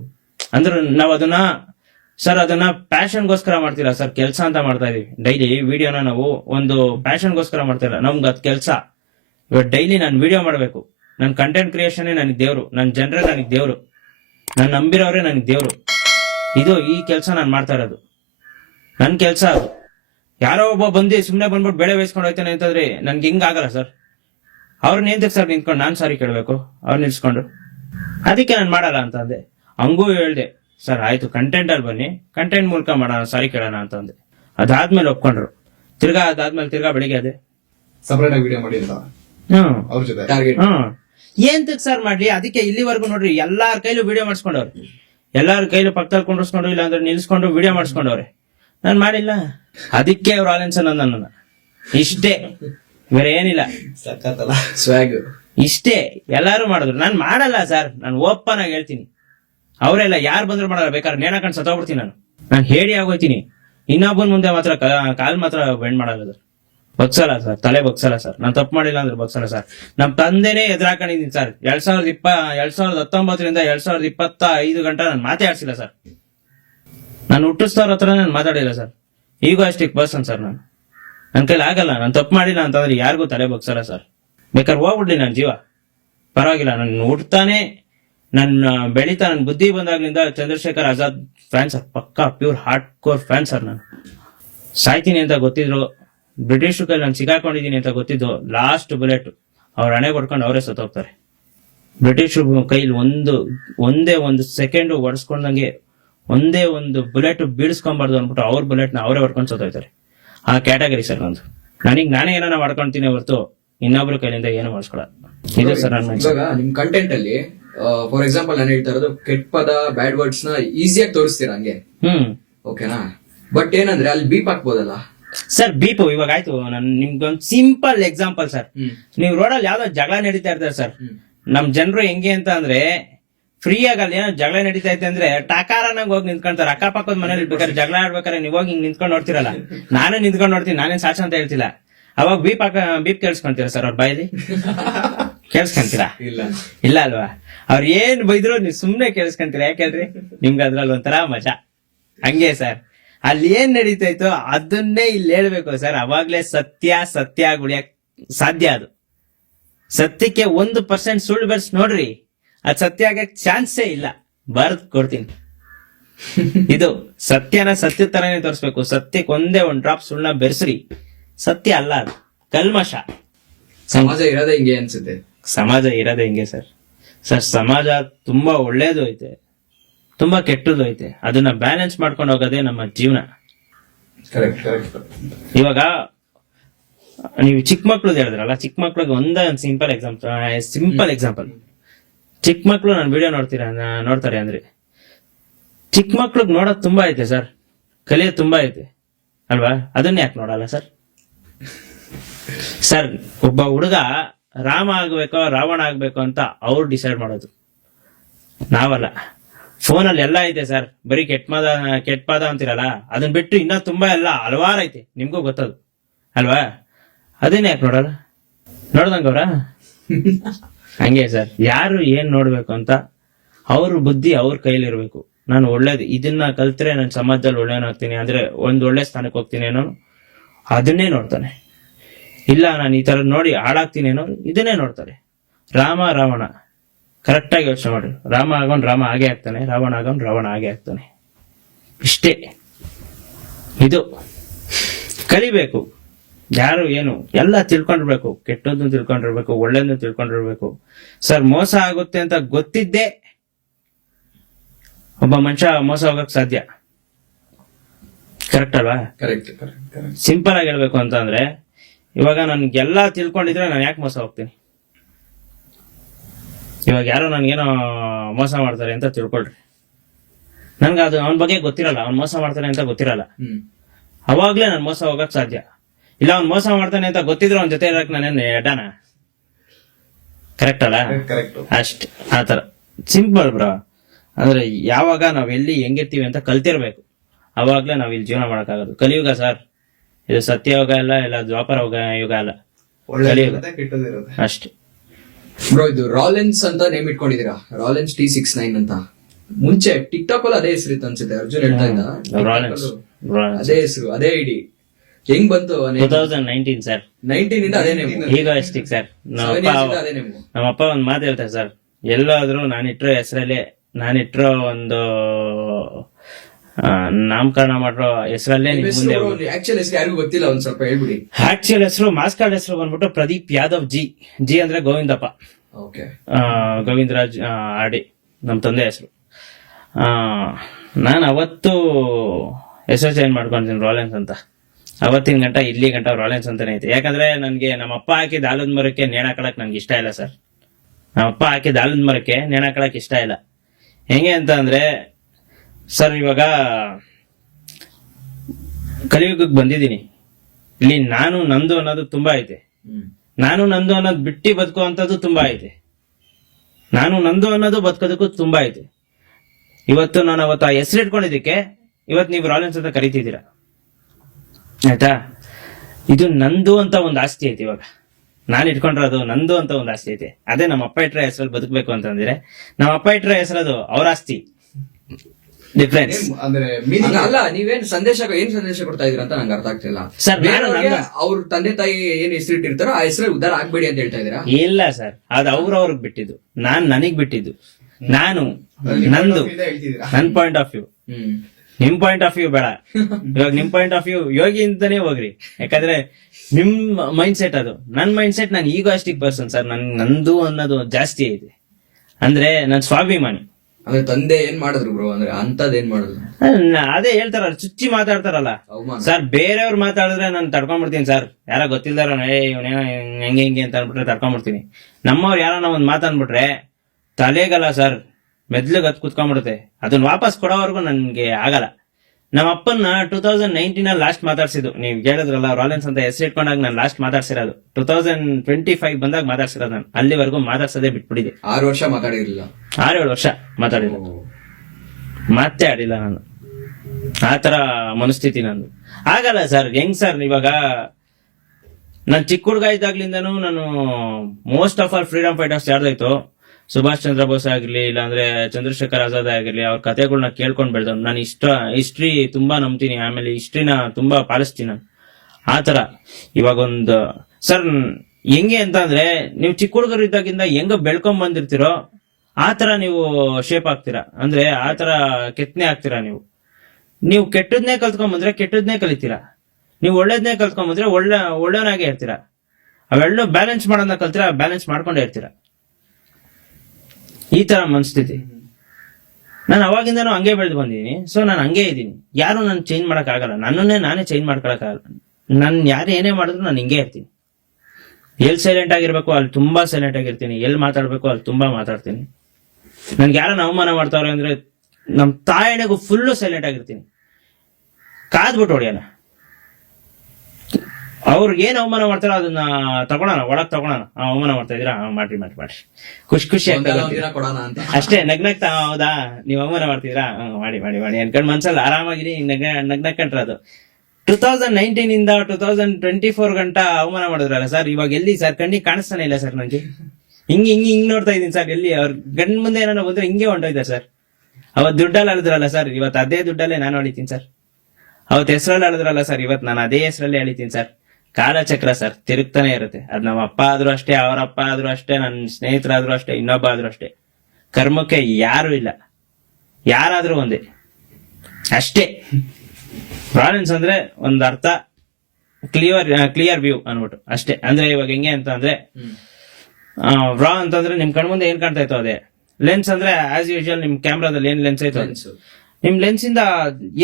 ಅಂದ್ರೆ ನಾವ್ ಅದನ್ನ ಪ್ಯಾಷನ್ಗೋಸ್ಕರ ಮಾಡ್ತಿಲ್ಲ ಸರ್, ಕೆಲಸ ಅಂತ ಮಾಡ್ತಾ ಇದೀವಿ. ಡೈಲಿ ವಿಡಿಯೋನ ನಾವು ಒಂದು ಪ್ಯಾಷನ್ಗೋಸ್ಕರ ಮಾಡ್ತಿಲ್ಲ, ನಮ್ಗೆ ಅದ್ ಕೆಲಸ. ಇವತ್ತು ಡೈಲಿ ನಾನು ವಿಡಿಯೋ ಮಾಡ್ಬೇಕು. ನನ್ನ ಕಂಟೆಂಟ್ ಕ್ರಿಯೇಷನ್ ನನಗೆ ದೇವ್ರು, ನನ್ನ ಜನರೇ ನನಗೆ ದೇವ್ರು, ನಾನು ನಂಬಿರೋರೇ ನನಗೆ ದೇವ್ರು. ಈ ಕೆಲಸ ನಾನು ಮಾಡ್ತಾ ಇರೋದು, ನನ್ನ ಕೆಲಸ ಅದು. ಯಾರೋ ಒಬ್ಬ ಬಂದು ಸುಮ್ನೆ ಬಂದ್ಬಿಟ್ಟು ಬೆಳೆ ಬೇಯಿಸ್ಕೊಂಡು ಹೋಗ್ತಾನೆ ಅಂತಂದ್ರೆ ನನ್ಗೆ ಹಿಂಗ ಆಗಲ್ಲ ಸರ್. ಅವ್ರನ್ನ ನಿಂತಕ್ಕೆ ಸರ್ ನಿಂತ್ಕೊಂಡು ನಾನು ಸಾರಿ ಕೇಳ್ಬೇಕು? ಅವ್ರು ನಿಲ್ಸ್ಕೊಂಡು ಅದಕ್ಕೆ ನಾನು ಮಾಡಲ್ಲ ಅಂತ ಅಂದೆ. ಹಂಗೂ ಹೇಳ್ದೆ, ಸರ್ ಆಯ್ತು ಕಂಟೆಂಟ್ ಅಲ್ಲಿ ಬನ್ನಿ, ಕಂಟೆಂಟ್ ಮೂಲಕ ಮಾಡೋಣ, ಸಾರಿ ಕೇಳೋಣ ಅಂತ ಅಂದೆ. ಅದಾದ್ಮೇಲೆ ಒಪ್ಕೊಂಡ್ರು. ಅದಾದ್ಮೇಲೆ ತಿರ್ಗಾ ಬೆಳಿಗ್ಗೆ ಅದೇ ಸಪರೇಟ್ ಆಗಿ ವಿಡಿಯೋ ಮಾಡಿ ಅಂತ ಅವ್ರ ಜೊತೆ ಟಾರ್ಗೆಟ್. ಏಂತಕ್ ಸರ್ ಮಾಡ್ಲಿ? ಅದಕ್ಕೆ ಇಲ್ಲಿವರೆಗೂ ನೋಡ್ರಿ ಎಲ್ಲಾರ ಕೈಲೂ ವಿಡಿಯೋ ಮಾಡಿಸ್ಕೊಂಡವ್ರೆ, ಎಲ್ಲಾರ ಕೈಲೂ ಪಕ್ಕದಲ್ಲಿ ಕುಂಡ್ರಿಸ್ಕೊಂಡು ಇಲ್ಲ ಅಂದ್ರೆ ನಿಲ್ಸ್ಕೊಂಡು ವಿಡಿಯೋ ಮಾಡಿಸ್ಕೊಂಡವ್ರೆ. ನಾನ್ ಮಾಡಿಲ್ಲ, ಅದಕ್ಕೆ ಅವ್ರ ಆಲೆನ್ಸ್ ನನ್ನ ಇಷ್ಟೇ, ಬೇರೆ ಏನಿಲ್ಲ. ಸಖತ್ತಲ್ಲ ಸ್ವ್ಯಾಗ್. ಇಷ್ಟೇ ಎಲ್ಲಾರು ಮಾಡಿದ್ರು, ನಾನ್ ಮಾಡಲ್ಲ ಸರ್. ನಾನು ಓಪನ್ ಆಗಿ ಹೇಳ್ತೀನಿ, ಅವರೆಲ್ಲ ಯಾರು ಬಂದ್ರು ಮಾಡಲ್ಲ. ಬೇಕಾದ್ರೆ ನೇಣಾಕೊಂಡು ಸತ್ತೋಗ್ಬಿಡ್ತೀನಿ ನಾನು ಹೇಳಿ ಆಗೋಯ್ತೀನಿ. ಇನ್ನೊಬ್ಬನ ಮುಂದೆ ಮಾತ್ರ ಕಾಲ್ ಮಾತ್ರ ಬೆಂಡ್ ಮಾಡಲ್ಲ ಸರ್, ಬಗ್ಸಲ್ಲ ಸರ್, ತಲೆ ಬಗ್ಸಲ್ಲ ಸರ್. ನಾನು ತಪ್ಪು ಮಾಡಿಲ್ಲ ಅಂದ್ರೆ ಬಗ್ಸಲ್ಲ ಸರ್. ನಮ್ ತಂದೆನೇ ಎದುರಾಕೊಂಡಿದ್ದೀನಿ ಸರ್. 2019ರಿಂದ 2025 ಗಂಟೆ ನಾನು ಮಾತೇ ಆಡ್ಸಿಲ್ಲ ಸರ್. ನಾನು ಹುಟ್ಟಿಸ್ತವ್ರ ಹತ್ರ ನಾನು ಮಾತಾಡಿಲ್ಲ ಸರ್. ಈಗೋ ಅಷ್ಟಿಕ್ ಪರ್ಸನ್ ಸರ್ ನಾನು. ನನ್ನ ಕೈಲಿ ಆಗಲ್ಲ, ನಾನು ತಪ್ಪು ಮಾಡಿಲ್ಲ ಅಂತಂದ್ರೆ ಯಾರಿಗೂ ತಲೆ ಬಗ್ಸಲ್ಲ ಸರ್. ಬೇಕಾದ್ರೆ ಹೋಗ್ಬಿಡ್ಲಿ ನನ್ನ ಜೀವ, ಪರವಾಗಿಲ್ಲ. ನನ್ನ ಹುಡ್ತಾನೆ, ನನ್ನ ಬೆಳೀತಾ, ನನ್ನ ಬುದ್ಧಿ ಬಂದಾಗ್ಲಿಂದ ಚಂದ್ರಶೇಖರ್ ಆಜಾದ್ ಫ್ಯಾನ್ ಸರ್, ಪಕ್ಕಾ pure hard core fan sir. ನಾನು ಸಾಯ್ತೀನಿ ಅಂತ ಗೊತ್ತಿದ್ರು, ಬ್ರಿಟಿಷ್ ಕೈಲಿ ನಾನು ಸಿಗಾಕೊಂಡಿದ್ದೀನಿ ಅಂತ ಗೊತ್ತಿದ್ದು, ಲಾಸ್ಟ್ ಬುಲೆಟ್ ಅವ್ರ ಹಣೆ ಕೊಡ್ಕೊಂಡು ಅವರೇ ಸತ್ತೋಗ್ತಾರೆ. ಬ್ರಿಟಿಷ್ ಕೈಲಿ ಒಂದೇ ಒಂದು ಸೆಕೆಂಡ್ ಒಡ್ಸ್ಕೊಂಡಂಗೆ ಒಂದೇ ಒಂದು ಬುಲೆಟ್ ಬೀಳಿಸ್ಕೊಂಬಾರ್ದು ಅಂದ್ಬಿಟ್ಟು ಅವ್ರ ಬುಲೆಟ್ನ ಅವರೇ ಹೊಡ್ಕೊಂಡು ಸತ್ತೋಯ್ತಾರೆ. ಆ ಕ್ಯಾಟಗರಿ ಸರ್ ನಂದು. ನಾನೇ ಏನಾನ ಮಾಡ್ಕೊಂತೀನಿ ಹೊರತು ಇನ್ನೊಬ್ರು ಕೈಲಿಂದ ಏನು ಮಾಡಿಸ್ಕೊಳಲ್ಲ. ಇದು ಸರ್ ನನ್ನ ಇವಾಗ ನಿಮ್ ಕಂಟೆಂಟ್ ಅಲ್ಲಿ ಫಾರ್ ಎಕ್ಸಾಂಪಲ್ ನಾನು ಹೇಳ್ತಾ ಇರೋದು ಕೆಟ್ಟ ಪದ, ಬ್ಯಾಡ್ ವರ್ಡ್ಸ್ ನ ಈಸಿಯಾಗಿ ತೋರಿಸ್ತೀರಾ ಹಂಗೆ, ಓಕೆನಾ? ಬಟ್ ಏನಂದ್ರೆ ಅಲ್ಲಿ ಬೀಪ್ ಹಾಕ್ಬೋದಲ್ಲ ಸರ್? ಬೀಪು ಇವಾಗ ಆಯ್ತು. ನಿಮ್ಗೊಂದು ಸಿಂಪಲ್ ಎಕ್ಸಾಂಪಲ್ ಸರ್. ನೀವು ರೋಡಲ್ಲಿ ಯಾವ್ದೋ ಜಗಳ ನಡೀತಾ ಇರ್ತಾರೆ ಸರ್. ನಮ್ ಜನರು ಹೆಂಗೆ ಅಂತ ಅಂದ್ರೆ ಫ್ರೀ ಆಗಲ್ಲ. ಏನೋ ಜಗಳ ನಡೀತಾ ಐತೆ ಅಂದ್ರೆ ಟಕಾರನಾಗ ಹೋಗಿ ನಿಂತ್ಕೊಂತಾರೆ. ಅಕ್ಕಪಕ್ಕದ ಮನೇಲಿ ಬೇಕಾದ್ರೆ ಜಗಳ ಆಡ್ಬೇಕಾದ್ರೆ ನೀವ್ ಹೋಗಿ ಹಿಂಗ್ ನಿಂತ್ಕೊಂಡು ನೋಡ್ತಿರಲ್ಲ, ನಾನೇ ನಿಂತ್ಕೊಂಡು ನೋಡ್ತೀನಿ, ನಾನೇನ್ ಸಾಕ್ಷ ಅಂತ ಹೇಳ್ತಿಲ್ಲ. ಅವಾಗ ಬೀಪ್ ಕೇಳಿಸ್ಕೊಂತೀರಾ ಸರ್ ಅವ್ರ ಬಾಯಲ್ಲಿ? ಕೇಳಿಸ್ಕೊಂತೀರಾ? ಇಲ್ಲ ಅಲ್ವಾ? ಅವ್ರ ಏನ್ ಬೈದ್ರು ನೀವ್ ಸುಮ್ನೆ ಕೇಳಿಸ್ಕೊಂತೀರಾ. ಯಾಕೇಳ್ರಿ? ನಿಮ್ಗೆ ಅದ್ರಲ್ಲಿ ಒಂಥರ ಮಜಾ. ಹಂಗೆ ಸರ್, ಅಲ್ಲಿ ಏನ್ ನಡೀತೈತೋ ಅದನ್ನೇ ಇಲ್ಲಿ ಹೇಳ್ಬೇಕು ಸರ್. ಅವಾಗ್ಲೇ ಸತ್ಯ ಉಳಿಯಕ್ ಸಾಧ್ಯ. ಅದು ಸತ್ಯಕ್ಕೆ 1% ಸುಳ್ಳು ಬೆರ್ಸ್ ನೋಡ್ರಿ, ಅದ್ ಸತ್ಯ ಆಗಕ್ ಚಾನ್ಸೇ ಇಲ್ಲ. ಬರ್ದ್ ಕೊಡ್ತೀನಿ. ಇದು ಸತ್ಯನ ಸತ್ಯ ತರನೇ ತೋರಿಸ್ಬೇಕು. ಸತ್ಯಕ್ಕೆ ಒಂದೇ ಒಂದ್ ಡ್ರಾಪ್ ಸುಳ್ಳ ಬೆರ್ಸ್ರಿ, ಸತ್ಯ ಅಲ್ಲ ಅದು, ಕಲ್ಮಶ. ಸಮಾಜ ಇರೋದೇ ಹಿಂಗೆ ಅನ್ಸುತ್ತೆ. ಸಮಾಜ ಇರೋದೇ ಹಿಂಗೆ ಸರ್. ಸಮಾಜ ತುಂಬಾ ಒಳ್ಳೇದು ಐತೆ, ತುಂಬಾ ಕೆಟ್ಟದ್ದು ಐತೆ. ಅದನ್ನ ಬ್ಯಾಲೆನ್ಸ್ ಮಾಡ್ಕೊಂಡು ಹೋಗೋದೇ ನಮ್ಮ ಜೀವನ. ಇವಾಗ ನೀವು ಚಿಕ್ಕ ಮಕ್ಳು ಹೇಳಿದ್ರಲ್ಲ, ಚಿಕ್ಕ ಮಕ್ಳಿಗೆ ಒಂದೇ ಒಂದು ಸಿಂಪಲ್ ಎಕ್ಸಾಂಪಲ್. ಚಿಕ್ಕ ಮಕ್ಳು ನಾನು ವಿಡಿಯೋ ನೋಡ್ತಾರೆ ಅಂದ್ರೆ ಚಿಕ್ಕ ಮಕ್ಳಿಗೆ ನೋಡೋದು ತುಂಬಾ ಐತೆ ಸರ್, ಕಲಿಯೋದು ತುಂಬಾ ಐತೆ ಅಲ್ವಾ? ಅದನ್ನ ಯಾಕೆ ನೋಡಲ್ಲ ಸರ್? ಸರ್, ಒಬ್ಬ ಹುಡುಗ ರಾಮ ಆಗ್ಬೇಕೋ ರಾವಣ ಆಗ್ಬೇಕೋ ಅಂತ ಅವ್ರು ಡಿಸೈಡ್ ಮಾಡೋದು, ನಾವಲ್ಲ. ಫೋನಲ್ಲಿ ಎಲ್ಲ ಐತೆ ಸರ್, ಬರೀ ಕೆಟ್ಟ ಪದ ಅಂತಿರಲ್ಲ, ಅದನ್ನ ಬಿಟ್ಟು ಇನ್ನ ತುಂಬಾ ಎಲ್ಲ ಹಲವಾರು ಐತೆ, ನಿಮ್ಗೂ ಗೊತ್ತದು ಅಲ್ವಾ? ಅದನ್ನ ಯಾಕೆ ನೋಡಲ್ಲ? ನೋಡ್ದಂಗವ್ರ ಹಂಗೆ ಸರ್, ಯಾರು ಏನ್ ನೋಡ್ಬೇಕು ಅಂತ ಅವ್ರ ಬುದ್ಧಿ ಅವ್ರ ಕೈಲಿರ್ಬೇಕು. ನಾನು ಒಳ್ಳೇದು ಇದನ್ನ ಕಲ್ತ್ರೆ ನಾನು ಸಮಾಜದಲ್ಲಿ ಒಳ್ಳೆಯನಾಗ್ತೀನಿ ಅಂದ್ರೆ ಒಂದ್ ಒಳ್ಳೆ ಸ್ಥಾನಕ್ಕೆ ಹೋಗ್ತೀನಿ ಅನ್ನೋ ಅದನ್ನೇ ನೋಡ್ತಾನೆ. ಇಲ್ಲ ನಾನು ಈ ತರ ನೋಡಿ ಹಾಳಾಗ್ತೀನಿ ಅನ್ನೋ ಇದನ್ನೇ ನೋಡ್ತಾರೆ. ರಾಮ ರಾವಣ ಕರೆಕ್ಟ್ ಆಗಿ ಯೋಚನೆ ಮಾಡಿ. ರಾಮ ಆಗೋನ್ ರಾಮ ಆಗೇ ಆಗ್ತಾನೆ, ರಾವಣ ಆಗೋನ್ ರಾವಣ ಆಗೇ ಆಗ್ತಾನೆ. ಇಷ್ಟೇ. ಇದು ಕಲಿಬೇಕು. ಯಾರು ಏನು ಎಲ್ಲ ತಿಳ್ಕೊಂಡಿರ್ಬೇಕು. ಕೆಟ್ಟದ್ದು ತಿಳ್ಕೊಂಡಿರ್ಬೇಕು, ಒಳ್ಳೇದು ತಿಳ್ಕೊಂಡಿರ್ಬೇಕು. ಸರ್, ಮೋಸ ಆಗುತ್ತೆ ಅಂತ ಗೊತ್ತಿದ್ದೇ ಒಬ್ಬ ಮನುಷ್ಯ ಮೋಸ ಹೋಗಕ್ ಸಾಧ್ಯ. ಕರೆಕ್ಟ್ ಅಲ್ವಾ? ಕರೆಕ್ಟ್. ಸಿಂಪಲ್ ಆಗಿ ಹೇಳ್ಬೇಕು ಅಂತಂದ್ರೆ, ಇವಾಗ ನನ್ಗೆಲ್ಲ ತಿಳ್ಕೊಂಡಿದ್ರೆ ನಾನು ಯಾಕೆ ಮೋಸ ಹೋಗ್ತೀನಿ? ಇವಾಗ ಯಾರೋ ನನ್ಗೇನೋ ಮೋಸ ಮಾಡ್ತಾರೆ ಅಂತ ತಿಳ್ಕೊಳ್ರಿ, ನನ್ಗೆ ಅದು ಅವನ ಬಗ್ಗೆ ಗೊತ್ತಿರಲ್ಲ, ಅವ್ನ್ ಮೋಸ ಮಾಡ್ತಾನೆ ಅಂತ ಗೊತ್ತಿರಲ್ಲ. ಅವಾಗ್ಲೇ ನಾನು ಮೋಸ ಹೋಗಕ್ ಸಾಧ್ಯ. ಇಲ್ಲ ಅವ್ನ್ ಮೋಸ ಮಾಡ್ತಾನೆ ಅಂತ ಗೊತ್ತಿದ್ರೆ ಅವ್ನ ಜೊತೆ ಇರಕ್ ನಾನೇನು ಎಡಾನ? ಕರೆಕ್ಟ್ ಅಲ್ಲ? ಕರೆಕ್ಟ್. ಅಷ್ಟೇ. ಆತರ ಸಿಂಪಲ್ ಬ್ರೋ. ಅಂದ್ರೆ ಯಾವಾಗ ನಾವ್ ಎಲ್ಲಿ ಹೆಂಗಿರ್ತೀವಿ ಅಂತ ಕಲ್ತಿರ್ಬೇಕು, ಅವಾಗ್ಲೇ ನಾವ್ ಇಲ್ಲಿ ಜೀವನ ಮಾಡಕ್ಕಾಗೋದು. ಕಲಿಯುಗ ಸರ್, ಇದು ಸತ್ಯಯುಗ ಇಲ್ಲ, ಇಲ್ಲ ದ್ವಾಪರ ಯುಗ ಅಲ್ಲ, ಒಳ್ಳೆ ಕಲಿಯುಗ ಕೆಟ್ಟದಿರುತ್ತೆ. ಅಷ್ಟೇ. ಬ್ರೋ, ಇದು ರಾಲೆನ್ಸ್ ಅಂತ ನೇಮ್ ಇಟ್ಕೊಂಡಿದೀರಾ, ರಾಲೆನ್ಸ್ T69 ಅಂತ. ಮುಂಚೆ ಟಿಕ್ ಟಾಕ್ ಅಲ್ಲಿ ಅದೇ ಹೆಸರು ಇತ್ತು ಅನ್ಸುತ್ತೆ, ಅರ್ಜುನ್ ಹೇಳ್ತಾ ಇದ್ದ. ರಾಲೆನ್ಸ್ ಅದೇ ಹೆಸರು, ಅದೇ ಐಡಿ. ಹೆಂಗ್ ಬಂತು? 2019 ಸರ್. 19 ಇಂದ ಅದೇ ನೇಮ್. ಈಗ ಎಷ್ಟಿಕ್ ಸರ್, ಅದೇ ನೇಮ್. ನಮ್ಮಪ್ಪ ಒಂದ್ ಮಾತು ಹೇಳ್ತಾರೆ ಸರ್, ಎಲ್ಲಾದ್ರೂ ನಾನಿಟ್ಟಿರೋ ಹೆಸರಲ್ಲೇ, ನಾನಿಟ್ಟಿರೋ ಒಂದು ನಾಮಕರಣ ಮಾಡಿರೋ ಹೆಸರಲ್ಲೇ ನಿಮ್ ಮುಂದೆ. ಆಕ್ಚುಲ್ ಹೆಸರು ಯಾರಿಗೂ ಗೊತ್ತಿಲ್ಲ, ಒಂದ್ ಸ್ವಲ್ಪ ಹೇಳ್ಬಿಡಿ. ಆಕ್ಚುಯಲ್ ಹೆಸರು, ಮಾಸ್ ಕಾರ್ಡ್ ಹೆಸರು ಬಂದ್ಬಿಟ್ಟು ಪ್ರದೀಪ್ ಯಾದವ್ ಜಿ. ಜಿ ಅಂದ್ರೆ ಗೋವಿಂದಪ್ಪ, ಓಕೆ. ಗೋವಿಂದರಾಜ್ ಆಡಿ ನಮ್ ತಂದೆ ಹೆಸರು. ನಾನು ಅವತ್ತು ಹೆಸರು ಚೇಂಜ್ ಮಾಡ್ಕೊಂತೀನಿ ರಾಲೆನ್ಸ್ ಅಂತ. ಅವತ್ತಿನ ಗಂಟ ಇಲ್ಲಿ ಗಂಟ ರಾಲೆನ್ಸ್ ಅಂತಾನೆ ಐತೆ. ಯಾಕಂದ್ರೆ ನನ್ಗೆ ನಮ್ಮಪ್ಪ ಹಾಕಿದ ಆಲದ ಮರಕ್ಕೆ ನೇಣ ಹಾಕಳಕ್ ನನ್ಗೆ ಇಷ್ಟ ಇಲ್ಲ ಸರ್. ನಮ್ಮಪ್ಪ ಹಾಕಿದ ಆಲದ ಮರಕ್ಕೆ ನೇಣ ಹಾಕಳಕ್ ಇಷ್ಟ ಇಲ್ಲ. ಹೆಂಗೆ ಅಂತ ಅಂದ್ರೆ ಸರ್, ಇವಾಗ ಕಲಿಯುಗಕ್ಕೆ ಬಂದಿದ್ದೀನಿ. ಇಲ್ಲಿ ನಾನು ನಂದು ಅನ್ನೋದು ತುಂಬಾ ಐತೆ. ನಾನು ನಂದು ಅನ್ನೋದು ಬಿಟ್ಟು ಬದುಕುವಂಥದ್ದು ತುಂಬಾ ಐತೆ. ನಾನು ನಂದು ಅನ್ನೋದು ಬದುಕೋದಕ್ಕೂ ತುಂಬಾ ಐತೆ. ಇವತ್ತು ನಾನು ಅವತ್ತು ಆ ಹೆಸರು ಇಟ್ಕೊಂಡಿದ್ದಕ್ಕೆ ಇವತ್ತು ನೀವು ರಾಲೆನ್ಸ್ ಅಂತ ಕರಿತಿದ್ದೀರಾ, ಆಯ್ತಾ? ಇದು ನಂದು ಅಂತ ಒಂದು ಆಸ್ತಿ ಐತೆ. ಇವಾಗ ನಾನು ಇಟ್ಕೊಂಡಿರೋದು ನಂದು ಅಂತ ಒಂದು ಆಸ್ತಿ ಐತೆ. ಅದೇ ನಮ್ಮ ಅಪ್ಪ ಇಟ್ಟರೆ ಹೆಸರಲ್ಲಿ ಬದುಕಬೇಕು ಅಂತಂದ್ರೆ, ನಮ್ಮ ಅಪ್ಪ ಇಟ್ಟರೆ ಹೆಸರದು ಅವ್ರ ಆಸ್ತಿ. ಡಿಫ್ರೆನ್ಸ್ ಅಂದ್ರೆ ಅಲ್ಲ, ನೀವೇನ್ ಏನ್ ಸಂದೇಶ ಕೊಡ್ತಾ ಇದೀರ ಅಂತ ನಂಗೆ ಅರ್ಥ ಆಗ್ತಿಲ್ಲ ಸರ್. ಅವ್ರ ತಂದೆ ತಾಯಿ ಏನ್ ಹೆಸರು ಇಟ್ಟಿರ್ತಾರೋ ಆ ಹೆಸರು ಉದ್ದಾರ ಆಗ್ಬೇಡಿ ಅಂತ ಹೇಳ್ತಾ ಇದೀರಾ? ಇಲ್ಲ ಸರ್, ಅದು ಅವ್ರವ್ರಿಗೆ ಬಿಟ್ಟಿದ್ದು, ನಾನ್ ನನಗ್ ಬಿಟ್ಟಿದ್ದು. ನಾನು ನಂದು, ನನ್ ಪಾಯಿಂಟ್ ಆಫ್ ವ್ಯೂ. ನಿಮ್ ಪಾಯಿಂಟ್ ಆಫ್ ವ್ಯೂ ಬೇಡ. ಇವಾಗ ನಿಮ್ ಪಾಯಿಂಟ್ ಆಫ್ ವ್ಯೂ ಯೋಗಿ ಅಂತಾನೆ ಹೋಗ್ರಿ, ಯಾಕಂದ್ರೆ ನಿಮ್ ಮೈಂಡ್ ಸೆಟ್ ಅದು. ನನ್ ಮೈಂಡ್ ಸೆಟ್ ನಾನು ಈಗೋಸ್ಟಿಕ್ ಪರ್ಸನ್ ಸರ್. ನಂದು ಅನ್ನೋದು ಜಾಸ್ತಿ ಐತೆ. ಅಂದ್ರೆ ನನ್ ಸ್ವಾಭಿಮಾನಿ. ಅಂದ್ರೆ ತಂದೆ ಏನ್ ಮಾಡಿದ್ರು ಬ್ರೋ? ಅಂದ್ರೆ ಅಂತದ್ ಏನ್ ಮಾಡಿದ್ರು? ಅದೇ ಹೇಳ್ತಾರಲ್ಲ, ಚುಚ್ಚಿ ಮಾತಾಡ್ತಾರಲ್ಲ ಸರ್. ಬೇರೆಯವ್ರು ಮಾತಾಡಿದ್ರೆ ನಾನು ತಡ್ಕೊಂಡ್ಬಿಡ್ತೀನಿ ಸರ್. ಯಾರ ಗೊತ್ತಿಲ್ದಾರ ಇವನೇನೋ ಹೆಂಗೆ ಹಿಂಗೆ ಅಂತ ಅನ್ಬಿಟ್ರೆ ತಡ್ಕೊಂಡ್ಬಿಡ್ತೀನಿ. ನಮ್ಮವ್ರು ಯಾರನ್ನ ಒಂದ್ ಮಾತಾಡ್ಬಿಟ್ರೆ ತಲೆಗಲ್ಲ ಸರ್, ಮೆದ್ಲಿಗೆ ಹತ್ ಕುತ್ಕೊಂಡ್ಬಿಡುತ್ತೆ. ಅದನ್ನ ವಾಪಸ್ ಕೊಡೋವರೆಗೂ ನನ್ಗೆ ಆಗಲ್ಲ. ನಮ್ಮ ಅಪ್ಪನ್ನ 2019 ಲಾಸ್ಟ್ ಮಾತಾಡ್ಸಿದ್ದು. ನೀವ್ ಹೇಳಿದ್ರಲ್ಲ ರಾಲೆನ್ಸ್ ಅಂತ ಹೆಸರು ಇಟ್ಕೊಂಡಾಗ ನಾನು ಲಾಸ್ಟ್ ಮಾತಾಡ್ಸಿರೋದು 2025 ಬಂದಾಗ ಮಾತಾಡ್ಸಿರೋದು. ನಾನು ಅಲ್ಲಿವರೆಗೂ ಮಾತಾಡ್ಸೋದೇ ಬಿಟ್ಬಿಟ್ಟಿದೆ. 6 ವರ್ಷ ಮಾತಾಡಿರ್ಲಿಲ್ಲ. 6-7 ವರ್ಷ ಮಾತಾಡಿಲ್ಲ, ಮತ್ತೆ ಆಡಿಲ್ಲ ನಾನು. ಆತರ ಮನಸ್ಥಿತಿ ನಂದು. ಆಗಲ್ಲ ಸರ್. ಹೆಂಗ್ ಸರ್, ಇವಾಗ ನಾನು ಚಿಕ್ಕ ಹುಡುಗ ಇದ್ದಾಗ್ಲಿಂದನೂ ನಾನು most of all freedom fighters ಯಾರ್ದಾಯ್ತು, ಸುಭಾಷ್ ಚಂದ್ರ ಬೋಸ್ ಆಗಿರ್ಲಿ, ಇಲ್ಲಾಂದ್ರೆ ಚಂದ್ರಶೇಖರ್ ಆಜಾದ್ ಆಗಿರ್ಲಿ, ಅವ್ರ ಕಥೆಗಳನ್ನ ಕೇಳ್ಕೊಂಡ್ ಬೆಳೆದವ್. ನಾನು ಹಿಸ್ಟ್ರಿ ತುಂಬಾ ನಂಬ್ತೀನಿ, ಆಮೇಲೆ ಹಿಸ್ಟ್ರಿನ ತುಂಬಾ ಪಾಲಿಸ್ತೀನಿ ನಾನು. ಆತರ ಇವಾಗ ಒಂದು ಸರ್ ಹೆಂಗೆ ಅಂತ ಅಂದ್ರೆ, ನೀವು ಚಿಕ್ಕ ಹುಡುಗರು ಇದ್ದಾಗಿಂದ ಹೆಂಗ ಬೆಳ್ಕೊಂಡ್ ಬಂದಿರ್ತೀರೋ ಆತರ ನೀವು ಶೇಪ್ ಆಗ್ತೀರಾ. ಅಂದ್ರೆ ಆತರ ಕೆತ್ತನೆ ಆಗ್ತೀರಾ. ನೀವು ಕೆಟ್ಟದ್ನೇ ಕಲ್ತ್ಕೊಂಡ್ ಬಂದ್ರೆ ಕೆಟ್ಟದ್ನೇ ಕಲಿತೀರಾ. ನೀವು ಒಳ್ಳೇದನ್ನೇ ಕಲ್ತ್ಕೊಂಡ್ ಬಂದ್ರೆ ಒಳ್ಳೆಯವನಾಗೆ ಇರ್ತೀರಾ. ಅವೆಲ್ಲ ಬ್ಯಾಲೆನ್ಸ್ ಮಾಡೋದನ್ನ ಕಲ್ತೀರಾ, ಬ್ಯಾಲೆನ್ಸ್ ಮಾಡ್ಕೊಂಡೇ ಇರ್ತೀರಾ. ಈ ತರ ಮನಸ್ಥಿತಿ. ನಾನು ಅವಾಗಿಂದನೂ ಹಂಗೆ ಬೆಳೆದು ಬಂದಿದ್ದೀನಿ. ಸೊ ನಾನು ಹಂಗೆ ಇದ್ದೀನಿ. ಯಾರು ನಾನು ಚೇಂಜ್ ಮಾಡಕ್ ಆಗಲ್ಲ. ನನ್ನನ್ನೇ ನಾನೇ ಚೇಂಜ್ ಮಾಡ್ಕೊಳಕ್ ಆಗಲ್ಲ. ನಾನು ಯಾರು ಏನೇ ಮಾಡಿದ್ರು ನಾನು ಹಿಂಗೆ ಇರ್ತೀನಿ. ಎಲ್ಲಿ ಸೈಲೆಂಟ್ ಆಗಿರ್ಬೇಕು ಅಲ್ಲಿ ತುಂಬಾ ಸೈಲೆಂಟ್ ಆಗಿರ್ತೀನಿ. ಎಲ್ಲಿ ಮಾತಾಡ್ಬೇಕು ಅಲ್ಲಿ ತುಂಬಾ ಮಾತಾಡ್ತೀನಿ. ನನ್ಗೆ ಯಾರನ್ನ ಅವಮಾನ ಮಾಡ್ತಾವ್ರೆ ಅಂದ್ರೆ ನಮ್ ತಾಯಣೆಗೂ ಫುಲ್ಲು ಸೈಲೆಂಟ್ ಆಗಿರ್ತೀನಿ. ಕಾದ್ಬಿಟ್ಟು ಹೊಡಿಯೋಣ. ಅವ್ರಿಗೆ ಏನ್ ಅವಮಾನ ಮಾಡ್ತಾರೋ ಅದನ್ನ ತಗೊಳೋಣ, ಒಳಗ್ ತಗೊಳೋಣ. ಅವಮಾನ ಮಾಡ್ತಾ ಇದ್ದೀರಾ, ಮಾಡ್ರಿ ಖುಷಿ ಕೊಡೋಣ ಅಂತ ಅಷ್ಟೇ. ನಗ್ನಗ್ತಾ, ಹೌದಾ ನೀವ್ ಅವಮಾನ ಮಾಡ್ತಿದ್ದೀರಾ, ಮಾಡಿ ಅನ್ಕೊಂಡ್ ಮನ್ಸಲ್ಲಿ ಆರಾಮಾಗಿ ನಗ್ನಕ್ಕಂಟ್ರ. ಅದು 2019 ಇಂದ 2024 ಗಂಟ ಅವಮಾನ ಮಾಡಿದ್ರಲ್ಲ ಸರ್. ಇವಾಗ ಎಲ್ಲಿ ಸರ್ ಕಣ್ಣಿಗೆ ಕಾಣಿಸ್ತಾನೆ ಇಲ್ಲ ಸರ್ ನಂಗೆ. ಹಿಂಗ್ ನೋಡ್ತಾ ಇದೀನಿ ಸರ್. ಎಲ್ಲಿ ಅವ್ರ ಗಂಡ ಮುಂದೆ ಏನೋ ಬಂದ್ರೆ ಹಿಂಗೆ ಹೊಂಟೋಯ್ತಾರೆ ಸರ್. ಅವತ್ ದುಡ್ಡಲ್ಲಿ ಅಳಿದ್ರಲ್ಲ ಸರ್, ಇವತ್ತು ಅದೇ ದುಡ್ಡಲ್ಲೇ ನಾನು ಅಳಿತೀನಿ ಸರ್. ಅವತ್ ಹೆಸರಲ್ಲಿ ಅಳಿದ್ರಲ್ಲ ಸರ್, ಇವತ್ತು ನಾನು ಅದೇ ಹೆಸರಲ್ಲಿ ಅಳಿತೀನಿ ಸರ್. ಕಾಲಚಕ್ರ ಸರ್ ತಿರುಗ್ತಾನೆ ಇರುತ್ತೆ. ಅದ್ ನಮ್ಮ ಅಪ್ಪ ಆದ್ರೂ ಅಷ್ಟೇ, ಅವರ ಅಪ್ಪ ಆದ್ರೂ ಅಷ್ಟೇ, ನನ್ನ ಸ್ನೇಹಿತರಾದ್ರೂ ಅಷ್ಟೇ, ಇನ್ನೊಬ್ಬ ಆದ್ರೂ ಅಷ್ಟೇ. ಕರ್ಮಕ್ಕೆ ಯಾರು ಇಲ್ಲ, ಯಾರಾದ್ರೂ ಒಂದೇ. ಅಷ್ಟೇ. ಪ್ರಾವಿಡೆನ್ಸ್ ಅಂದ್ರೆ ಒಂದ್ ಅರ್ಥ ಕ್ಲಿಯರ್ ವ್ಯೂ ಅನ್ಬಿಟ್ಟು ಅಷ್ಟೇ. ಅಂದ್ರೆ ಇವಾಗ ಹೆಂಗೆ ಅಂತ ಅಂದ್ರೆ ರಾ ಅಂತಂದ್ರೆ ನಿಮ್ ಕಣ್ಮುಂದೆ ಏನ್ ಕಾಣ್ತಾ ಇತ್ತು ಅದೇ. ಲೆನ್ಸ್ ಅಂದ್ರೆ ಆಸ್ ಯೂಶುವಲ್ ನಿಮ್ ಕ್ಯಾಮ್ರಾದಲ್ಲಿ ಏನ್ ಲೆನ್ಸ್ ಐತೋ ನಿಮ್ ಲೆನ್ಸ್ ಇಂದ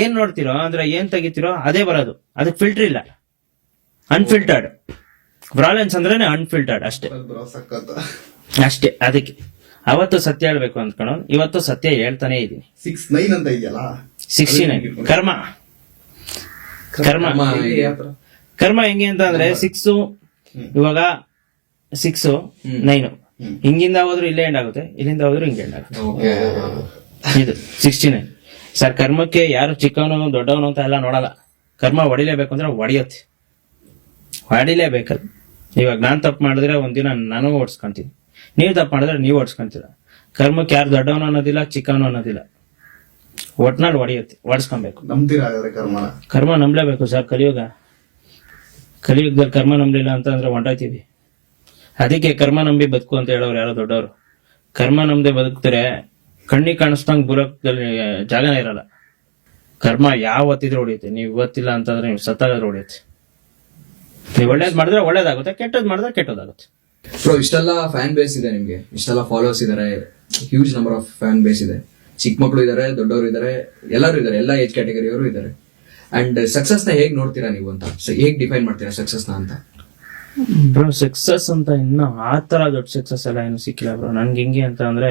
ಏನ್ ನೋಡ್ತಿರೋ ಅಂದ್ರೆ ಏನ್ ತೆಗಿತಿರೋ ಅದೇ ಬರೋದು. ಅದಕ್ಕೆ ಫಿಲ್ಟರ್ ಇಲ್ಲ, ಅನ್ಫಿಲ್ಟರ್ಡ್. ರಾ ಲೆನ್ಸ್ ಅಂದ್ರೆ ಅನ್ಫಿಲ್ಟರ್ಡ್ ಅಷ್ಟೇ ಬ್ರೋ ಸಖತ್. ಅಷ್ಟೇ. ಅದಕ್ಕೆ ಅವತ್ತು ಸತ್ಯ ಹೇಳ್ಬೇಕು ಅಂದ್ಕೊಂಡು ಇವತ್ತು ಸತ್ಯ ಹೇಳ್ತಾನೆ ಇದೀನಿ. 6'9" ಅಂತ ಇದೆಯಲ್ಲ 69 ಕರ್ಮ. ಕರ್ಮ ಹೆಂಗೆ ಅಂತ ಅಂದ್ರೆ 6 ಇವಾಗ 6 9 ಹಿಂಗಿಂದ ಹೋದ್ರು ಇಲ್ಲೇ ಎಂಡ್ ಆಗುತ್ತೆ, ಇಲ್ಲಿಂದ ಹೋದ್ರು ಹಿಂಗೆ ಎಂಡ್ ಆಗುತ್ತೆ. ಇದು 69 ಸರ್. ಕರ್ಮಕ್ಕೆ ಯಾರು ಚಿಕ್ಕವನು ದೊಡ್ಡವನು ಅಂತ ಎಲ್ಲ ನೋಡಲ್ಲ. ಕರ್ಮ ಹೊಡಿಲೇಬೇಕು ಅಂದ್ರೆ ಹೊಡಿಲೇಬೇಕದು. ಇವಾಗ ನಾನ್ ತಪ್ಪು ಮಾಡಿದ್ರೆ ಒಂದಿನ ನಾನು ಓಡಿಸ್ಕೊಂತೀನಿ, ನೀವ್ ತಪ್ಪು ಮಾಡಿದ್ರೆ ನೀವು ಓಡಿಸ್ಕೊಂತೀರ. ಕರ್ಮಕ್ಕೆ ಯಾರು ದೊಡ್ಡವನು ಅನ್ನೋದಿಲ್ಲ, ಚಿಕ್ಕವನು ಅನ್ನೋದಿಲ್ಲ. ಒಟ್ನಲ್ಲಿ ಹೊಡಿಸ್ಕೊಬೇಕು. ನಂಬ್ತೀರಾ ಹಾಗಾದ್ರೆ ಕರ್ಮನ? ಕರ್ಮ ನಂಬಲೇಬೇಕು ಸರ್. ಕಲಿಯುಗದಲ್ಲಿ ಕರ್ಮ ನಂಬಲಿಲ್ಲ ಅಂತಂದ್ರೆ ಹೊಂಟಾಯ್ತೀವಿ. ಅದಕ್ಕೆ ಕರ್ಮ ನಂಬಿ ಬದುಕು ಅಂತ ಹೇಳೋರು ಯಾರೋ ದೊಡ್ಡವರು. ಕರ್ಮ ನಂಬದೆ ಬದುಕ್ತಾರೆ ಕಣ್ಣಿಗೆ ಕಾಣಿಸ್ದಂಗ್ ಬುರಕದಲ್ಲಿ ಜಾಗನೇ ಇರಲ್ಲ. ಕರ್ಮ ಯಾವತ್ತಿದ್ರು ಹೊಡಿಯುತ್ತೆ. ನೀವು ಇವತ್ತಿಲ್ಲ ಅಂತಂದ್ರೆ ನೀವು ಸತ್ತಾಗಾದ್ರೂ ಹೊಡಿಯುತ್ತೆ. ನೀವು ಒಳ್ಳೇದ್ ಮಾಡಿದ್ರೆ ಒಳ್ಳೇದಾಗುತ್ತೆ, ಕೆಟ್ಟದ್ ಮಾಡಿದ್ರೆ ಕೆಟ್ಟದಾಗುತ್ತೆ. ಬ್ರೋ ಇಷ್ಟೆಲ್ಲ ಫ್ಯಾನ್ ಬೇಸ್ ಇದೆ ನಿಮ್ಗೆ, ಇಷ್ಟೆಲ್ಲ ಫಾಲೋವರ್ಸ್ ಇದಾರೆ, huge number of fan base ಇದೆ. ಚಿಕ್ಕ ಮಕ್ಕಳು ಇದಾರೆ, ದೊಡ್ಡವರು ಇದಾರೆ, ಎಲ್ಲರೂ ಇದಾರೆ, ಎಲ್ಲ ಏಜ್ ಕ್ಯಾಟಗರಿಯವರು ಇದಾರೆ. ಅಂಡ್ ಸಕ್ಸಸ್ ನ ಹೇಗ್ ನೋಡ್ತೀರಾ ನೀವು ಅಂತ, ಹೇಗ್ ಡಿಫೈನ್ ಮಾಡ್ತೀರಾ ಸಕ್ಸಸ್ ನ ಅಂತ? ಬ್ರೋ ಸಕ್ಸಸ್ ಅಂತ ಇನ್ನು ಆ ತರ ದೊಡ್ಡ ಸಕ್ಸಸ್ ಎಲ್ಲ ಏನು ಸಿಕ್ಕಿಲ್ಲ ಬ್ರೋ. ನನ್ಗೆ ಹೆಂಗೆ ಅಂತ ಅಂದ್ರೆ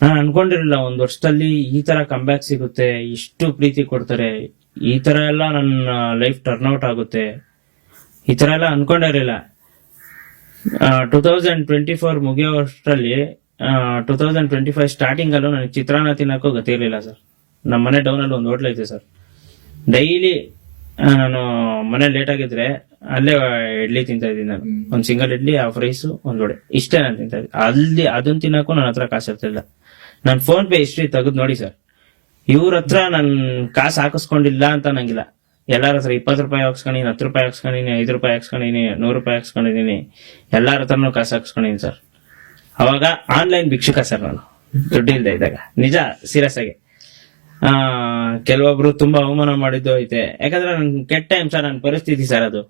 ನಾನು ಅನ್ಕೊಂಡಿರ್ಲಿಲ್ಲ ಒಂದ್ ವರ್ಷದಲ್ಲಿ ಈ ತರ ಕಂಬ್ಯಾಕ್ ಸಿಗುತ್ತೆ, ಇಷ್ಟು ಪ್ರೀತಿ ಕೊಡ್ತಾರೆ, ಈ ತರ ಎಲ್ಲ ನನ್ನ ಲೈಫ್ ಟರ್ನ್ಔಟ್ ಆಗುತ್ತೆ, ಈ ತರ ಎಲ್ಲ ಅನ್ಕೊಂಡಿರಲಿಲ್ಲ. 2024 ಮುಗಿಯೋ ವರ್ಷದಲ್ಲಿ 2025 ಸ್ಟಾರ್ಟಿಂಗ್ ಅಲ್ಲೂ ನನಗೆ ಚಿತ್ರಾನ್ನ ತಿನ್ನಕ್ಕೂ ಗತಿ ಇರಲಿಲ್ಲ ಸರ್. ನಮ್ಮ ಮನೆ ಡೌನ್ ಅಲ್ಲಿ ಒಂದು ಹೋಟ್ಲ್ ಐತೆ ಸರ್. ಡೈಲಿ ನಾನು ಮನೆ ಲೇಟ್ ಆಗಿದ್ರೆ ಅಲ್ಲೇ ಇಡ್ಲಿ ತಿಂತಾ ಇದ್ದೀನಿ. ನಾನು ಒಂದ್ ಸಿಂಗಲ್ ಇಡ್ಲಿ, ಹಾಫ್ ರೈಸ್, ಒಂದ್ ವಡೆ, ಇಷ್ಟೇ ನಾನು ತಿಂತಾ ಇದ್ದೆ. ಅಲ್ಲಿ ಅದನ್ನ ತಿನ್ನಕ್ಕೂ ನನ್ನ ಹತ್ರ ಕಾಸು ಇರ್ತಿಲ್ಲ. ನಾನು ಫೋನ್ ಪೇ ಹಿಸ್ಟ್ರಿ ತೆಗೆದು ನೋಡಿ ಸರ್. ಇವ್ರ ಹತ್ರ ನನ್ ಕಾಸು ಹಾಕಿಸ್ಕೊಂಡಿಲ್ಲ ಅಂತ ನಂಗಿಲ್ಲ. ಎಲ್ಲಾರ ಹತ್ರ 20 ರೂಪಾಯಿ ಹಾಕ್ಸ್ಕೊಂಡಿನಿ, 10 ರೂಪಾಯಿ ಹಾಕ್ಸ್ಕೊಂಡಿನಿ, 5 ರೂಪಾಯಿ ಹಾಕ್ಸ್ಕೊಂಡಿನಿ, 100 ರೂಪಾಯಿ ಹಾಕ್ಸ್ಕೊಂಡಿದೀನಿ, ಎಲ್ಲಾರ ಹತ್ರನೂ ಕಾಸು ಹಾಕ್ಸ್ಕೊಂಡಿನಿ ಸರ್. ಅವಾಗ ಆನ್ಲೈನ್ ಭಿಕ್ಷುಕ ಸರ್ ನಾನು, ದುಡ್ಡು ಇಲ್ದೆ ಇದ್ದಾಗ. ನಿಜ, ಸೀರಿಯಸ್ ಆಗಿ. ಕೆಲವೊಬ್ರು ತುಂಬಾ ಅವಮಾನ ಮಾಡಿದ್ದು ಐತೆ. ಯಾಕಂದ್ರೆ ನನ್ ಕೆಟ್ಟ ಟೈಮ್ ಸರ್, ನನ್ನ ಪರಿಸ್ಥಿತಿ ಸರ್ ಅದು.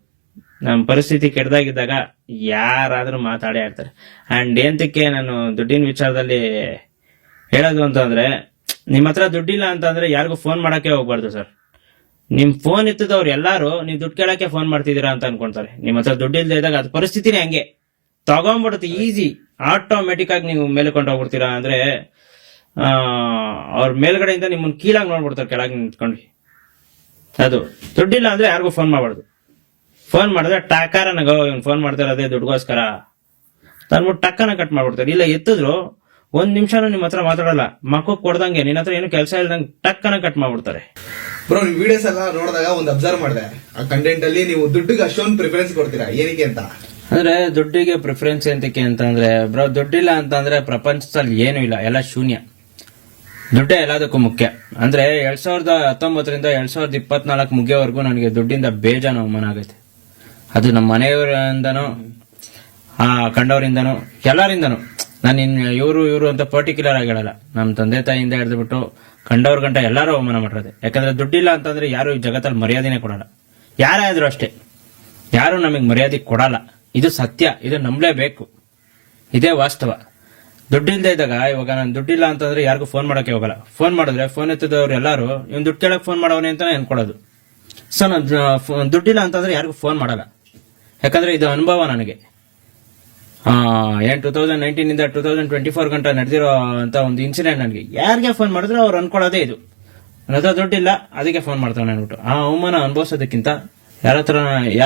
ನಮ್ಮ ಪರಿಸ್ಥಿತಿ ಕೆಟ್ಟದಾಗಿದ್ದಾಗ ಯಾರಾದ್ರೂ ಮಾತಾಡೇ ಆಡ್ತಾರೆ. ಅಂಡ್ ಏಂತಕ್ಕೆ ನಾನು ದುಡ್ಡಿನ ವಿಚಾರದಲ್ಲಿ ಹೇಳೋದು ಅಂತಂದ್ರೆ, ನಿಮ್ ಹತ್ರ ದುಡ್ಡಿಲ್ಲ ಅಂತಂದ್ರೆ ಯಾರಿಗೂ ಫೋನ್ ಮಾಡಕ್ಕೆ ಹೋಗ್ಬಾರ್ದು ಸರ್. ನಿಮ್ ಫೋನ್ ಎತ್ತದವ್ರು ಎಲ್ಲಾರು ನೀವು ದುಡ್ಡು ಕೇಳಕ್ಕೆ ಫೋನ್ ಮಾಡ್ತಿದ್ದೀರಾ ಅಂತ ಅನ್ಕೊಂತಾರೆ. ನಿಮ್ ಹತ್ರ ದುಡ್ಡು ಇಲ್ದೇ ಇದ್ದಾಗ ಅದು ಪರಿಸ್ಥಿತಿನೇ ಹಂಗೆ ತಗೊಂಡ್ಬಿಡುತ್ತೆ. ಈಸಿ ಆಟೋಮೆಟಿಕ್ ಆಗಿ ನೀವು ಮೇಲೆ ಕೊಂಡು ಹೋಗ್ಬಿಡ್ತೀರಾ. ಅಂದ್ರೆ ಅವ್ರ ಮೇಲ್ಗಡೆಯಿಂದ ನಿಮ್ಮನ್ನ ಕೀಳಾಗಿ ನೋಡ್ಬಿಡ್ತಾರೆ ಕೆಳಗೆ ನಿಂತ್ಕೊಂಡು. ಅದು ದುಡ್ಡಿಲ್ಲ ಅಂದ್ರೆ ಯಾರಿಗೂ ಫೋನ್ ಮಾಡಬಾರ್ದು. ಫೋನ್ ಮಾಡಿದ್ರೆ ಟಕ್ಕಾರ ನಗೋ ಇವ್ನು ಫೋನ್ ಮಾಡ್ತಾರೆ ಅದೇ ದುಡ್ಗೋಸ್ಕರ ಅಂದ್ಬಿಟ್ಟು ಟಕ್ಕನ ಕಟ್ ಮಾಡ್ಬಿಡ್ತಾರೆ. ಇಲ್ಲ ಎತ್ತಿದ್ರು 1 ನಿಮಿಷನೂ ನಿಮ್ಮ ಹತ್ರ ಮಾತಾಡಲ್ಲ, ಮಕ್ಕಕ್ಕೆ ಕೊಡ್ದಂಗೆ ನಿನ್ನ ಹತ್ರ ಏನು ಕೆಲಸ ಇಲ್ದಂಗೆ ಟಕ್ಕನ ಕಟ್ ಮಾಡ್ಬಿಡ್ತಾರೆ. ಬ್ರೋ ನಿಮ್ ವಿಡಿಯೋಸ್ ಎಲ್ಲ ನೋಡಿದಾಗ ಒಂದು ಅಬ್ಸರ್ವ್ ಮಾಡಿದೆ, ಆ ಕಂಟೆಂಟ್ ಅಲ್ಲಿ ನೀವು ದುಡ್ಡಿಗೆ ಅಷ್ಟೊಂದು ಪ್ರಿಫರೆನ್ಸ್ ಕೊಡ್ತೀರಾ, ಏನಕ್ಕೆ ಅಂತ? ಅಂದ್ರೆ ದುಡ್ಡಿಗೆ ಪ್ರಿಫರೆನ್ಸ್ ಎಂತಕ್ಕೆ ಅಂತಂದ್ರೆ ಬ್ರೋ, ದುಡ್ಡಿಲ್ಲ ಅಂತಂದ್ರೆ ಪ್ರಪಂಚದಲ್ಲಿ ಏನೂ ಇಲ್ಲ, ಎಲ್ಲ ಶೂನ್ಯ. ದುಡ್ಡೇ ಎಲ್ಲದಕ್ಕೂ ಮುಖ್ಯ. ಅಂದ್ರೆ 2019ರಿಂದ 2024 ಮುಗಿಯೋವರೆಗೂ ನನಗೆ ದುಡ್ಡಿಂದ ಬೇಜಾನು ಅವಮಾನ ಆಗೈತೆ. ಅದು ನಮ್ಮ ಮನೆಯವರಿಂದನೂ ಕಂಡವರಿಂದನೂ ಎಲ್ಲರಿಂದನೂ. ನಾನು ಇವರು ಅಂತ ಪರ್ಟಿಕ್ಯುಲರ್ ಆಗಿ ಹೇಳಲ್ಲ. ನಮ್ಮ ತಂದೆ ತಾಯಿಯಿಂದ ಹಿಡಿದ್ಬಿಟ್ಟು ಕಂಡವ್ರ ಗಂಟ ಎಲ್ಲರೂ ಅವಮಾನ ಮಾಡಿರೋದೆ. ಯಾಕಂದ್ರೆ ದುಡ್ಡಿಲ್ಲ ಅಂತಂದ್ರೆ ಯಾರು ಈ ಜಗತ್ತಲ್ಲಿ ಮರ್ಯಾದೆನೇ ಕೊಡಲ್ಲ. ಯಾರೇ ಆದ್ರೂ ಅಷ್ಟೇ, ಯಾರು ನಮಗೆ ಮರ್ಯಾದೆ ಕೊಡಲ್ಲ. ಇದು ಸತ್ಯ, ಇದು ನಂಬಲೇಬೇಕು, ಇದೇ ವಾಸ್ತವ. ದುಡ್ಡಿಲ್ದೇ ಇದ್ದಾಗ ಇವಾಗ ನಾನು ದುಡ್ಡಿಲ್ಲ ಅಂತಂದ್ರೆ ಯಾರಿಗೂ ಫೋನ್ ಮಾಡಕ್ಕೆ ಹೋಗಲ್ಲ. ಫೋನ್ ಮಾಡಿದ್ರೆ ಫೋನ್ ಎತ್ತಿದವ್ರು ಎಲ್ಲಾರು ಇವ್ನು ದುಡ್ಡು ಕೇಳಕ್ ಫೋನ್ ಮಾಡವನೇ ಅಂತಾನೆ ಅನ್ಕೊಳ್ಳೋದು. ಸೊ ನಾನು ದುಡ್ಡಿಲ್ಲ ಅಂತಂದ್ರೆ ಯಾರಿಗೂ ಫೋನ್ ಮಾಡಲ್ಲ. ಯಾಕಂದ್ರೆ ಇದು ಅನುಭವ ನನಗೆ. 2019 2024 ಗಂಟ ನಡೆದಿರೋ ಅಂತ ಒಂದು ಇನ್ಸಿಡೆಂಟ್. ನನಗೆ ಯಾರಿಗೆ ಫೋನ್ ಮಾಡಿದ್ರೆ ಅವ್ರು ಅನ್ಕೊಳ್ಳೋದೇ ಇದು, ನನ್ನ ಹತ್ರ ದುಡ್ಡಿಲ್ಲ ಅದಕ್ಕೆ ಫೋನ್ ಮಾಡ್ತಾನೆ ಅನ್ಬಿಟ್ಟು. ಆ ಅವಮಾನ ಅನುಭವಿಸೋದಕ್ಕಿಂತ ಯಾರ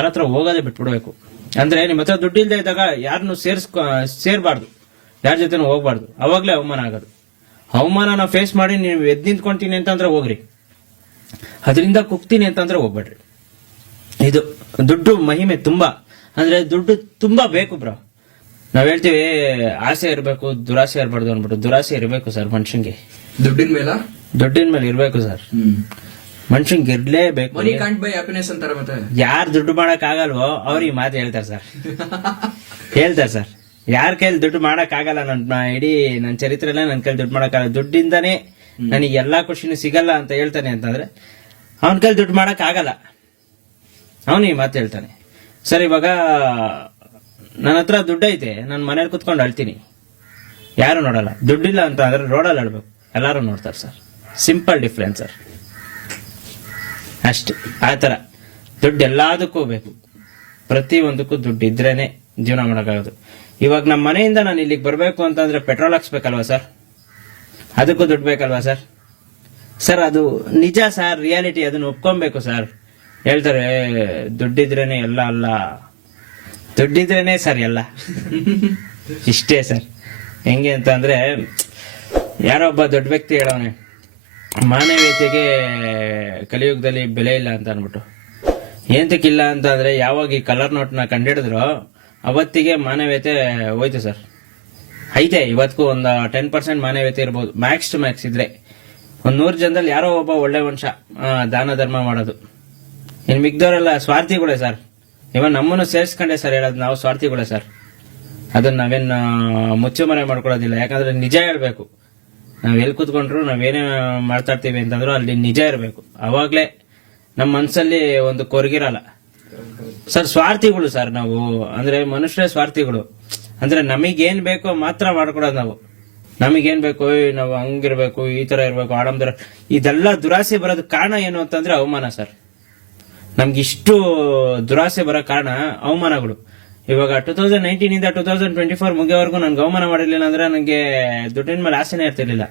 ಹತ್ರ ಹೋಗೋದೇ ಬಿಟ್ಬಿಡ್ಬೇಕು. ಅಂದ್ರೆ ನಿಮ್ಮ ಹತ್ರ ದುಡ್ಡಿಲ್ದೇ ಇದ್ದಾಗ ಯಾರನ್ನು ಸೇರ್ಬಾರ್ದು, ಯಾರ ಜೊತೆನೂ ಹೋಗ್ಬಾರ್ದು. ಅವಾಗ್ಲೇ ಅವಮಾನ ಆಗೋದು. ಅವಮಾನ ಫೇಸ್ ಮಾಡಿ ನೀವು ಎದ್ದು ನಿಂತ್ಕೊಂತೀನಿ ಅಂತಂದ್ರೆ ಹೋಗ್ರಿ, ಅದರಿಂದ ಕುಗ್ತೀನಿ ಅಂತಂದ್ರೆ ಹೋಗ್ಬೇಡ್ರಿ. ಇದು ದುಡ್ಡು ಮಹಿಮೆ ತುಂಬಾ. ಅಂದ್ರೆ ದುಡ್ಡು ತುಂಬಾ ಬೇಕು ಬ್ರೋ. ನಾವ್ ಹೇಳ್ತೀವಿ ಆಸೆ ಇರಬೇಕು, ದುರಾಸೆ ಇರಬಾರ್ದು ಅನ್ಬಿಟ್ಟು. ದುರಾಸೆ ಇರಬೇಕು ಸರ್ ಮನುಷ್ಯಂಗೆ. ದುಡ್ಡಿನ ಮೇಲೆ ಇರ್ಬೇಕು ಸರ್. ಮನುಷ್ಯಂಗೆ ಇರ್ಲೇಬೇಕು. ಮನಿ ಕಾಂಟ್ ಬೈ ಹ್ಯಾಪಿನೆಸ್ ಅಂತಾರೆ. ಮತ್ತೆ ಯಾರು ದುಡ್ಡು ಮಾಡಕ್ ಆಗಲ್ವೋ ಅವ್ರು ಈ ಮಾತು ಹೇಳ್ತಾರೆ ಸರ್. ಯಾರ ಕೈಲಿ ದುಡ್ಡು ಮಾಡಕ್ ಆಗಲ್ಲ, ಇಡೀ ನನ್ನ ಚರಿತ್ರೆಲ್ಲ ನನ್ನ ಕೈಲಿ ದುಡ್ಡು ಮಾಡಕ್ ಆಗಲ್ಲ. ದುಡ್ಡಿಂದಾನೇ ನನಗೆ ಎಲ್ಲಾ ಖುಷಿನೂ ಸಿಗಲ್ಲ ಅಂತ ಹೇಳ್ತಾನೆ ಅಂತಂದ್ರೆ ಅವನ ಕೈಲಿ ದುಡ್ಡು ಮಾಡಕ್ ಆಗಲ್ಲ. ಅವನು ಈ ಮಾತು ಹೇಳ್ತಾನೆ. ಸರ್ ಇವಾಗ ನನ್ನ ಹತ್ರ ದುಡ್ಡು ಐತೆ, ನಾನು ಮನೇಲಿ ಕುತ್ಕೊಂಡು ಅಳ್ತೀನಿ, ಯಾರು ನೋಡಲ್ಲ. ದುಡ್ಡಿಲ್ಲ ಅಂತ ಅಂದ್ರೆ ರೋಡಲ್ಲಿ ಅಳ್ಬೇಕು, ಎಲ್ಲಾರು ನೋಡ್ತಾರೆ ಸರ್. ಸಿಂಪಲ್ ಡಿಫ್ರೆನ್ಸ್ ಸರ್, ಅಷ್ಟೇ. ಆ ಥರ ದುಡ್ಡು ಎಲ್ಲದಕ್ಕೂ ಬೇಕು, ಪ್ರತಿ ಒಂದಕ್ಕೂ ದುಡ್ಡು ಇದ್ರೇನೆ ಜೀವನ ಮಾಡೋಕ್ಕಾಗೋದು. ಇವಾಗ ನಮ್ಮ ಮನೆಯಿಂದ ನಾನು ಇಲ್ಲಿಗೆ ಬರಬೇಕು ಅಂತಂದ್ರೆ ಪೆಟ್ರೋಲ್ ಹಾಕ್ಸ್ಬೇಕಲ್ವಾ ಸರ್, ಅದಕ್ಕೂ ದುಡ್ಡು ಬೇಕಲ್ವಾ ಸರ್. ಸರ್ ಅದು ನಿಜ ಸರ್, ರಿಯಾಲಿಟಿ, ಅದನ್ನ ಒಪ್ಕೊಬೇಕು ಸರ್. ಹೇಳ್ತಾರೆ ದುಡ್ಡಿದ್ರೇನೆ ಎಲ್ಲ ಅಲ್ಲ, ದುಡ್ಡಿದ್ರೇನೆ ಸರ್ ಎಲ್ಲ. ಇಷ್ಟೇ ಸರ್. ಹೆಂಗೆ ಅಂತ ಅಂದ್ರೆ ಯಾರೋ ಒಬ್ಬ ದೊಡ್ಡ ವ್ಯಕ್ತಿ ಹೇಳೋನೆ, ಮಾನವೀಯತೆಗೆ ಕಲಿಯುಗದಲ್ಲಿ ಬೆಲೆ ಇಲ್ಲ ಅಂತ ಅನ್ಬಿಟ್ಟು. ಏಂತಕ್ಕಿಲ್ಲ ಅಂತ ಅಂದ್ರೆ ಯಾವಾಗ ಈ ಕಲರ್ ನೋಟ್ನ ಕಂಡಿಡಿದ್ರು ಅವತ್ತಿಗೆ ಮಾನವೀಯತೆ ಹೋಯ್ತು ಸರ್. ಐತೆ ಇವತ್ತಿಗೂ ಒಂದು 10% ಮಾನವೀಯತೆ ಇರ್ಬೋದು, ಮ್ಯಾಕ್ಸ್ ಟು ಮ್ಯಾಕ್ಸ್ ಇದ್ರೆ. ಒಂದ್ 100 ಜನದಲ್ಲಿ ಯಾರೋ ಒಬ್ಬ ಒಳ್ಳೆ ಮನುಷ್ಯ ದಾನ ಧರ್ಮ ಮಾಡೋದು. ಇನ್ ಮಿಗ್ದವರೆಲ್ಲ ಸ್ವಾರ್ಥಿಗಳೇ ಸರ್. ಇವಾಗ ನಮ್ಮನ್ನು ಸೇರಿಸ್ಕೊಂಡೆ ಸರ್ ಹೇಳೋದು, ನಾವು ಸ್ವಾರ್ಥಿಗಳೇ ಸರ್. ಅದನ್ನ ನಾವೇನು ಮುಚ್ಚುಮರೆ ಮಾಡ್ಕೊಳ್ಳೋದಿಲ್ಲ. ಯಾಕಂದ್ರೆ ನಿಜ ಹೇಳ್ಬೇಕು. ನಾವ್ ಎಲ್ಲಿ ಕೂತ್ಕೊಂಡ್ರು ನಾವೇನೇ ಮಾತಾಡ್ತೀವಿ ಅಂತಂದ್ರು ಅಲ್ಲಿ ನಿಜ ಇರಬೇಕು. ಅವಾಗ್ಲೇ ನಮ್ಮ ಮನ್ಸಲ್ಲಿ ಒಂದು ಕೊರಗಿರಲ್ಲ ಸರ್. ಸ್ವಾರ್ಥಿಗಳು ಸರ್ ನಾವು, ಅಂದ್ರೆ ಮನುಷ್ಯರೇ ಸ್ವಾರ್ಥಿಗಳು. ಅಂದ್ರೆ ನಮಗೇನ್ ಬೇಕೋ ಮಾತ್ರ ಮಾಡ್ಕೊಡೋದು ನಾವು. ನಮಗೇನ್ ಬೇಕು, ನಾವು ಹಂಗಿರ್ಬೇಕು, ಈ ತರ ಇರ್ಬೇಕು, ಆಡಂಬರ, ಇದೆಲ್ಲ ದುರಾಸೆ ಬರೋದು ಕಾರಣ ಏನು ಅಂತಂದ್ರೆ ಅವಮಾನ ಸರ್. ನಮ್ಗಿಷ್ಟು ದುರಾಸೆ ಬರೋ ಕಾರಣ ಅವಮಾನಗಳು. ಇವಾಗ 2019 ಇಂದ 2024 ಮುಗಿಯೋವರೆಗೂ ನನ್ಗೆ ಅವಮಾನ ಮಾಡಿರ್ಲಿಲ್ಲ ಅಂದ್ರೆ ನನಗೆ ದುಡ್ಡಿನ ಮೇಲೆ ಆಸೆನೇ ಇರ್ತಿರ್ಲಿಲ್ಲ.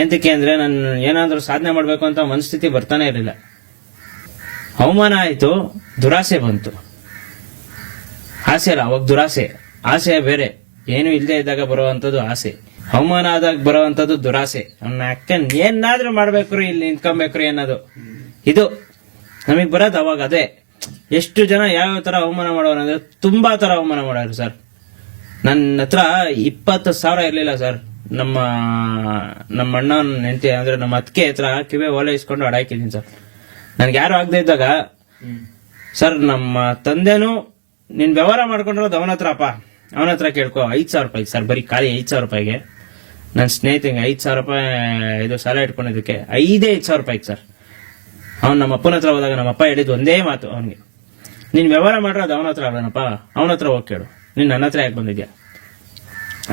ಎಂತಕ್ಕೆ ಅಂದ್ರೆ ನಾನು ಏನಾದ್ರೂ ಸಾಧನೆ ಮಾಡ್ಬೇಕು ಅಂತ ಮನಸ್ಥಿತಿ ಬರ್ತಾನೆ ಇರಲಿಲ್ಲ. ಅವಮಾನ ಆಯ್ತು, ದುರಾಸೆ ಬಂತು. ಆಸೆ ಅಲ್ಲ, ಅವಾಗ ದುರಾಸೆ. ಆಸೆ ಬೇರೆ, ಏನು ಇಲ್ಲದೆ ಇದ್ದಾಗ ಬರುವಂತದ್ದು ಆಸೆ. ಅವಮಾನ ಆದಾಗ ಬರುವಂತದ್ದು ದುರಾಸೆ. ಅವ್ನ ಅಕ್ಕನ್ ಏನಾದ್ರೂ ಮಾಡ್ಬೇಕ್ರಿ, ಇಲ್ಲಿ ನಿಂತ್ಕೊಬೇಕ್ರಿ ಅನ್ನೋದು. ಇದು ನಮಗ್ ಬರೋದು ಅವಾಗ. ಅದೇ ಎಷ್ಟು ಜನ ಯಾವ್ಯಾವ ತರ ಅವಮಾನ ಮಾಡೋರು ಅಂದ್ರೆ ತುಂಬಾ ತರ ಅವಮಾನ ಮಾಡೋರು ಸರ್. ನನ್ನ ಹತ್ರ 20,000 ಇರ್ಲಿಲ್ಲ ಸರ್. ನಮ್ಮ ಅಣ್ಣನ ಹೆಂಡತಿ ಅಂದ್ರೆ ನಮ್ಮ ಅತ್ತಿಗೆ ಹತ್ರ ಕಿವೆ ಓಲೆ ಇಸ್ಕೊಂಡು ಅಡಾಕಿದೀನಿ ಸರ್. ನನ್ಗೆ ಯಾರು ಆಗದೆ ಇದ್ದಾಗ ಸರ್ ನಮ್ಮ ತಂದೆನೂ ನಿನ್ ವ್ಯವಹಾರ ಮಾಡ್ಕೊಂಡಿರೋದು ಅವನ ಹತ್ರ ಅಪ್ಪ, ಅವನ ಹತ್ರ ಕೇಳ್ಕೊ, 5,000 ರೂಪಾಯಿ ಸರ್, ಬರೀ ಖಾಲಿ 5,000 ರೂಪಾಯಿಗೆ. ನನ್ನ ಸ್ನೇಹಿತಂಗೆ 5,000 ರೂಪಾಯಿ ಇದು ಸಾಲ ಇಟ್ಕೊಂಡಿದ್ದಕ್ಕೆ 5,000 ರೂಪಾಯಿಗೆ ಸರ್. ಅವ್ನು ನಮ್ಮ ಅಪ್ಪನ ಹತ್ರ ಹೋದಾಗ ನಮ್ಮ ಅಪ್ಪ ಹೇಳಿದ್ ಒಂದೇ ಮಾತು ಅವನಿಗೆ, ನೀನ್ ವ್ಯವಹಾರ ಮಾಡಿರೋದು ಅವನ ಹತ್ರ ಅಲ್ಲನಪ್ಪ, ಅವನ ಹತ್ರ ಹೋಗಿ ಕೇಳು, ನೀನ್ ನನ್ನ ಹತ್ರ ಯಾಕೆ ಬಂದಿದ್ಯಾ.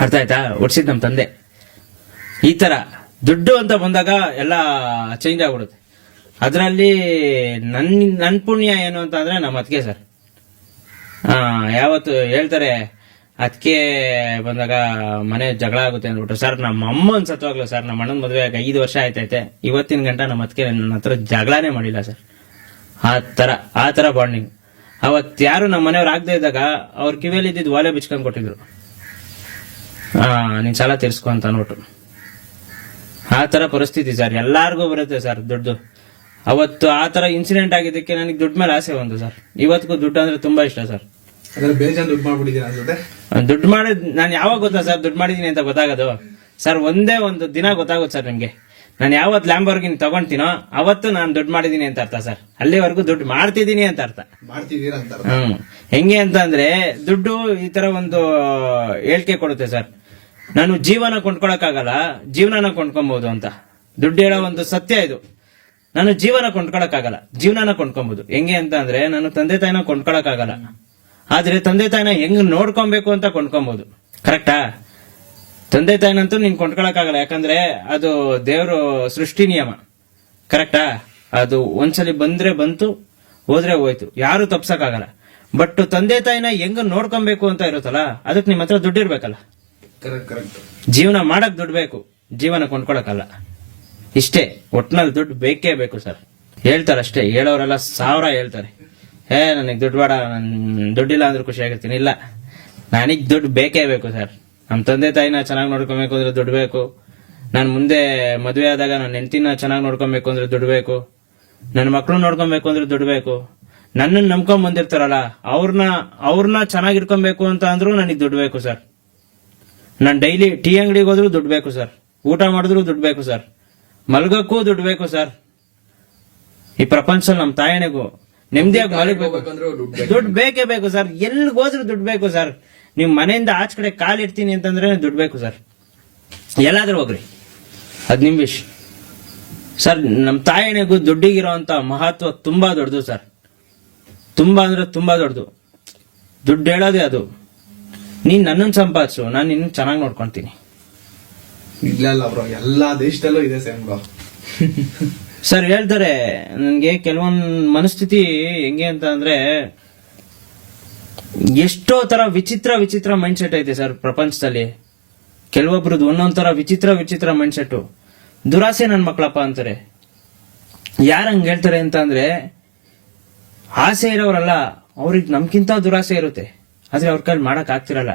ಅರ್ಥ ಆಯ್ತಾ? ಒಡ್ಸಿದ್ ನಮ್ಮ ತಂದೆ. ಈ ತರ ದುಡ್ಡು ಅಂತ ಬಂದಾಗ ಎಲ್ಲ ಚೇಂಜ್ ಆಗ್ಬಿಡುತ್ತೆ. ಅದರಲ್ಲಿ ನನ್ ಪುಣ್ಯ ಏನು ಅಂತ ಅಂದ್ರೆ ನಮ್ಮ ಅತ್ತಿಗೆ ಸರ್. ಯಾವತ್ತು ಹೇಳ್ತಾರೆ ಅದಕ್ಕೆ ಬಂದಾಗ ಮನೆ ಜಗಳ ಆಗುತ್ತೆ ಅಂದ್ಬಿಟ್ಟು. ಸರ್ ನಮ್ಮ ಅಮ್ಮನ್ ಸತ್ವಾಗ್ಲು ಸರ್, ನಮ್ಮ ಅಣ್ಣನ ಮದುವೆ 5 ವರ್ಷ ಆಯ್ತೈತೆ, ಇವತ್ತಿನ ಗಂಟ ನಮ್ಮ ಅದಕ್ಕೆ ನನ್ನ ಹತ್ರ ಜಗಳನೇ ಮಾಡಿಲ್ಲ ಸರ್. ಆ ತರ ಬಾಂಡಿಂಗ್. ಅವತ್ ಯಾರು ನಮ್ಮ ಮನೆಯವ್ರು ಆಗದೆ ಇದ್ದಾಗ ಅವ್ರ ಕಿವಿಯಲ್ಲಿ ಇದ್ದಿದ್ದು ವಾಲೆ ಬಿಚ್ಕೊಂಡ್ ಕೊಟ್ಟಿದ್ರು, ನೀನ್ ಸಾಲ ತೀರ್ಸ್ಕೊ ಅಂತ ಅನ್ಬಿಟ್ಟು. ಆ ತರ ಪರಿಸ್ಥಿತಿ ಸರ್, ಎಲ್ಲಾರ್ಗೂ ಬರುತ್ತೆ ಸರ್ ದುಡ್ಡು. ಅವತ್ತು ಆ ತರ ಇನ್ಸಿಡೆಂಟ್ ಆಗಿದ್ದಕ್ಕೆ ನನಗೆ ದುಡ್ಡು ಮೇಲೆ ಆಸೆ ಬಂತು ಸರ್. ಇವತ್ತಿಗೂ ದುಡ್ಡು ಅಂದ್ರೆ ತುಂಬಾ ಇಷ್ಟ ಸರ್. ಅದ್ರಲ್ಲಿ ಬೇಜಾನ್ ದುಡ್ಡು ಮಾಡ್ಬಿಟ್ಟಿದ್ದೀನಿ ಅನ್ಸುತ್ತೆ. ದುಡ್ಡು ಮಾಡಿದ್ ನಾನು ಯಾವಾಗ ಗೊತ್ತಾ ಸರ್ ದುಡ್ಡು ಮಾಡಿದೀನಿ ಅಂತ ಗೊತ್ತಾಗೋದು ಸರ್? ಒಂದೇ ಒಂದು ದಿನ ಗೊತ್ತಾಗುತ್ತೆ ಸರ್ ನಿಮ್ಗೆ. ನಾನು ಯಾವತ್ ಲ್ಯಾಂಬೋರ್ಗಿನಿ ತಗೊಂತೀನೋ ಅವತ್ತು ನಾನು ದುಡ್ಡು ಮಾಡಿದೀನಿ ಅಂತ ಅರ್ಥ ಸರ್. ಅಲ್ಲಿವರೆಗೂ ದುಡ್ಡು ಮಾಡ್ತಿದ್ದೀನಿ ಅಂತ ಅರ್ಥ. ಮಾಡ್ತಿದ್ದೀರಾ ಅಂತ ಅರ್ಥ. ಹೆಂಗೆ ಅಂತ ಅಂದ್ರೆ ದುಡ್ಡು ಈ ತರ ಒಂದು ಹೇಳಿಕೆ ಕೊಡುತ್ತೆ ಸರ್. ನಾನು ಜೀವನ ಕೊಂಡ್ಕೊಳಕ್ಕಾಗಲ್ಲ, ಜೀವನನ ಕೊಂಡ್ಕೊಬಹುದು ಅಂತ. ದುಡ್ಡು ಹೇಳೋ ಒಂದು ಸತ್ಯ ಇದು. ನಾನು ಜೀವನ ಕೊಂಡ್ಕೊಳಕ್ಕಾಗಲ್ಲ, ಜೀವನನ ಕೊಂಡ್ಕೊಬಹುದು. ಹೆಂಗೆ ಅಂತ ಅಂದ್ರೆ ನಾನು ತಂದೆ ತಾಯಿನ ಕೊಂಡ್ಕೊಳಕ್ಕಾಗಲ್ಲ, ಆದ್ರೆ ತಂದೆ ತಾಯಿನ ಹೆಂಗ್ ನೋಡ್ಕೊಬೇಕು ಅಂತ ಕೊಂಡ್ಕೊಬಹುದು. ಕರೆಕ್ಟಾ? ತಂದೆ ತಾಯಿನಂತೂ ನೀನ್ ಕೊಂಡ್ಕೊಳಕ್ಕಾಗಲ್ಲ, ಯಾಕಂದ್ರೆ ಅದು ದೇವ್ರು ಸೃಷ್ಟಿ ನಿಯಮ. ಕರೆಕ್ಟಾ? ಅದು ಒಂದ್ಸಲಿ ಬಂದ್ರೆ ಬಂತು, ಹೋದ್ರೆ ಹೋಯ್ತು, ಯಾರು ತಪ್ಸಕ್ಕಾಗಲ್ಲ. ಬಟ್ ತಂದೆ ತಾಯಿನ ಹೆಂಗ್ ನೋಡ್ಕೊಬೇಕು ಅಂತ ಇರುತ್ತಲ್ಲ, ಅದಕ್ಕೆ ನಿಮ್ ಹತ್ರ ದುಡ್ಡು ಇರ್ಬೇಕಲ್ಲ. ಜೀವನ ಮಾಡಕ್ ದುಡ್ಡು ಬೇಕು, ಜೀವನ ಕೊಂಡ್ಕೊಳಕಲ್ಲ. ಇಷ್ಟೇ. ಒಟ್ನಲ್ಲಿ ದುಡ್ಡು ಬೇಕೇ ಬೇಕು ಸರ್. ಹೇಳ್ತಾರಷ್ಟೇ, ಹೇಳೋರೆಲ್ಲ 1000 ಹೇಳ್ತಾರೆ, ನನಗೆ ದುಡ್ಡು ಬೇಡ, ದುಡ್ಡಿಲ್ಲ ಅಂದ್ರೆ ಖುಷಿ ಆಗಿರ್ತೀನಿ. ಇಲ್ಲ, ನನಗ್ ದುಡ್ಡು ಬೇಕೇ ಬೇಕು ಸರ್. ನಮ್ ತಂದೆ ತಾಯಿನ ಚೆನ್ನಾಗಿ ನೋಡ್ಕೊಬೇಕು ಅಂದ್ರೆ ದುಡ್ಡು ಬೇಕು. ನಾನು ಮುಂದೆ ಮದುವೆ ಆದಾಗ ನನ್ನ ಹೆಂಡತಿನ ಚೆನ್ನಾಗಿ ನೋಡ್ಕೊಬೇಕು ಅಂದ್ರೆ ದುಡ್ಡು ಬೇಕು. ನನ್ನ ಮಕ್ಳು ನೋಡ್ಕೊಬೇಕು ಅಂದ್ರೆ ದುಡ್ಡು ಬೇಕು. ನನ್ನನ್ನು ನಂಬ್ಕೊಂಡ್ ಬಂದಿರ್ತಾರಲ್ಲ ಅವ್ರನ್ನ ಚೆನ್ನಾಗಿ ಇಟ್ಕೊಬೇಕು ಅಂತ ಅಂದ್ರೂ ನನಗೆ ದುಡ್ಡು ಬೇಕು ಸರ್. ನಾನು ಡೈಲಿ ಟೀ ಅಂಗಡಿಗೆ ಹೋದ್ರು ದುಡ್ಡು ಬೇಕು ಸರ್. ಊಟ ಮಾಡಿದ್ರು ದುಡ್ಡು ಬೇಕು ಸರ್. ಮಲ್ಗಕ್ಕೂ ದುಡ್ಡು ಬೇಕು ಸರ್. ಈ ಪ್ರಪಂಚದಲ್ಲಿ ನಮ್ಮ ತಾಯಣೆಗೂ ನೆಮ್ಮದಿಯಾಗಿ ಮಲಗಬೇಕು, ದುಡ್ಡು ಬೇಕೇ ಬೇಕು ಸರ್. ಎಲ್ಲಿಗೆ ಹೋದ್ರು ದುಡ್ಡು ಬೇಕು ಸರ್. ನೀವು ಮನೆಯಿಂದ ಆಚೆ ಕಡೆ ಕಾಲಿಡ್ತೀನಿ ಅಂತಂದ್ರೆ ದುಡ್ಡು ಬೇಕು ಸರ್. ಎಲ್ಲಾದ್ರೂ ಹೋಗ್ರಿ, 10 ನಿಮಿಷ ಸರ್. ನಮ್ಮ ತಾಯಿನೆಗೂ ದುಡ್ಡಿಗಿರೋಂಥ ಮಹತ್ವ ತುಂಬಾ ದೊಡ್ಡದು ಸರ್. ತುಂಬಾ ಅಂದ್ರೆ ತುಂಬಾ ದೊಡ್ಡದು. ದುಡ್ಡು ಹೇಳೋದೇ ಅದು. ನೀನ್ ನನ್ನನ್ನು ಸಂಪಾದಿಸು, ನಾನು ನಿನ್ನ ಚೆನ್ನಾಗಿ ನೋಡ್ಕೊಂತೀನಿ. ಇಲ್ಲ ಬ್ರೋ, ಎಲ್ಲಾ ದೇಶದಲ್ಲೂ ಇದೆ ಸೇಮ್ ಬ್ರೋ. ಸರ್ ಹೇಳ್ತಾರೆ ನನ್ಗೆ ಕೆಲವೊಂದು ಮನಸ್ಥಿತಿ ಹೆಂಗೆ ಅಂತ ಅಂದ್ರೆ, ಎಷ್ಟೋ ತರ ವಿಚಿತ್ರ ಮೈಂಡ್ ಸೆಟ್ ಐತೆ ಸರ್ ಪ್ರಪಂಚದಲ್ಲಿ. ಕೆಲವೊಬ್ರದ್ದು ಒಂದೊಂದ್ ತರ ವಿಚಿತ್ರ ಮೈಂಡ್ ಸೆಟ್. ದುರಾಸೆ ನನ್ ಮಕ್ಳಪ್ಪ ಅಂತಾರೆ. ಯಾರು ಹಂಗ ಹೇಳ್ತಾರೆ ಅಂತ ಅಂದ್ರೆ, ಆಸೆ ಇರೋರಲ್ಲ, ಅವ್ರಿಗೆ ನಮ್ಗಿಂತ ದುರಾಸೆ ಇರುತ್ತೆ, ಆದ್ರೆ ಅವ್ರ ಕೈಲಿ ಮಾಡಕ್ ಆಗ್ತಿರಲ್ಲ.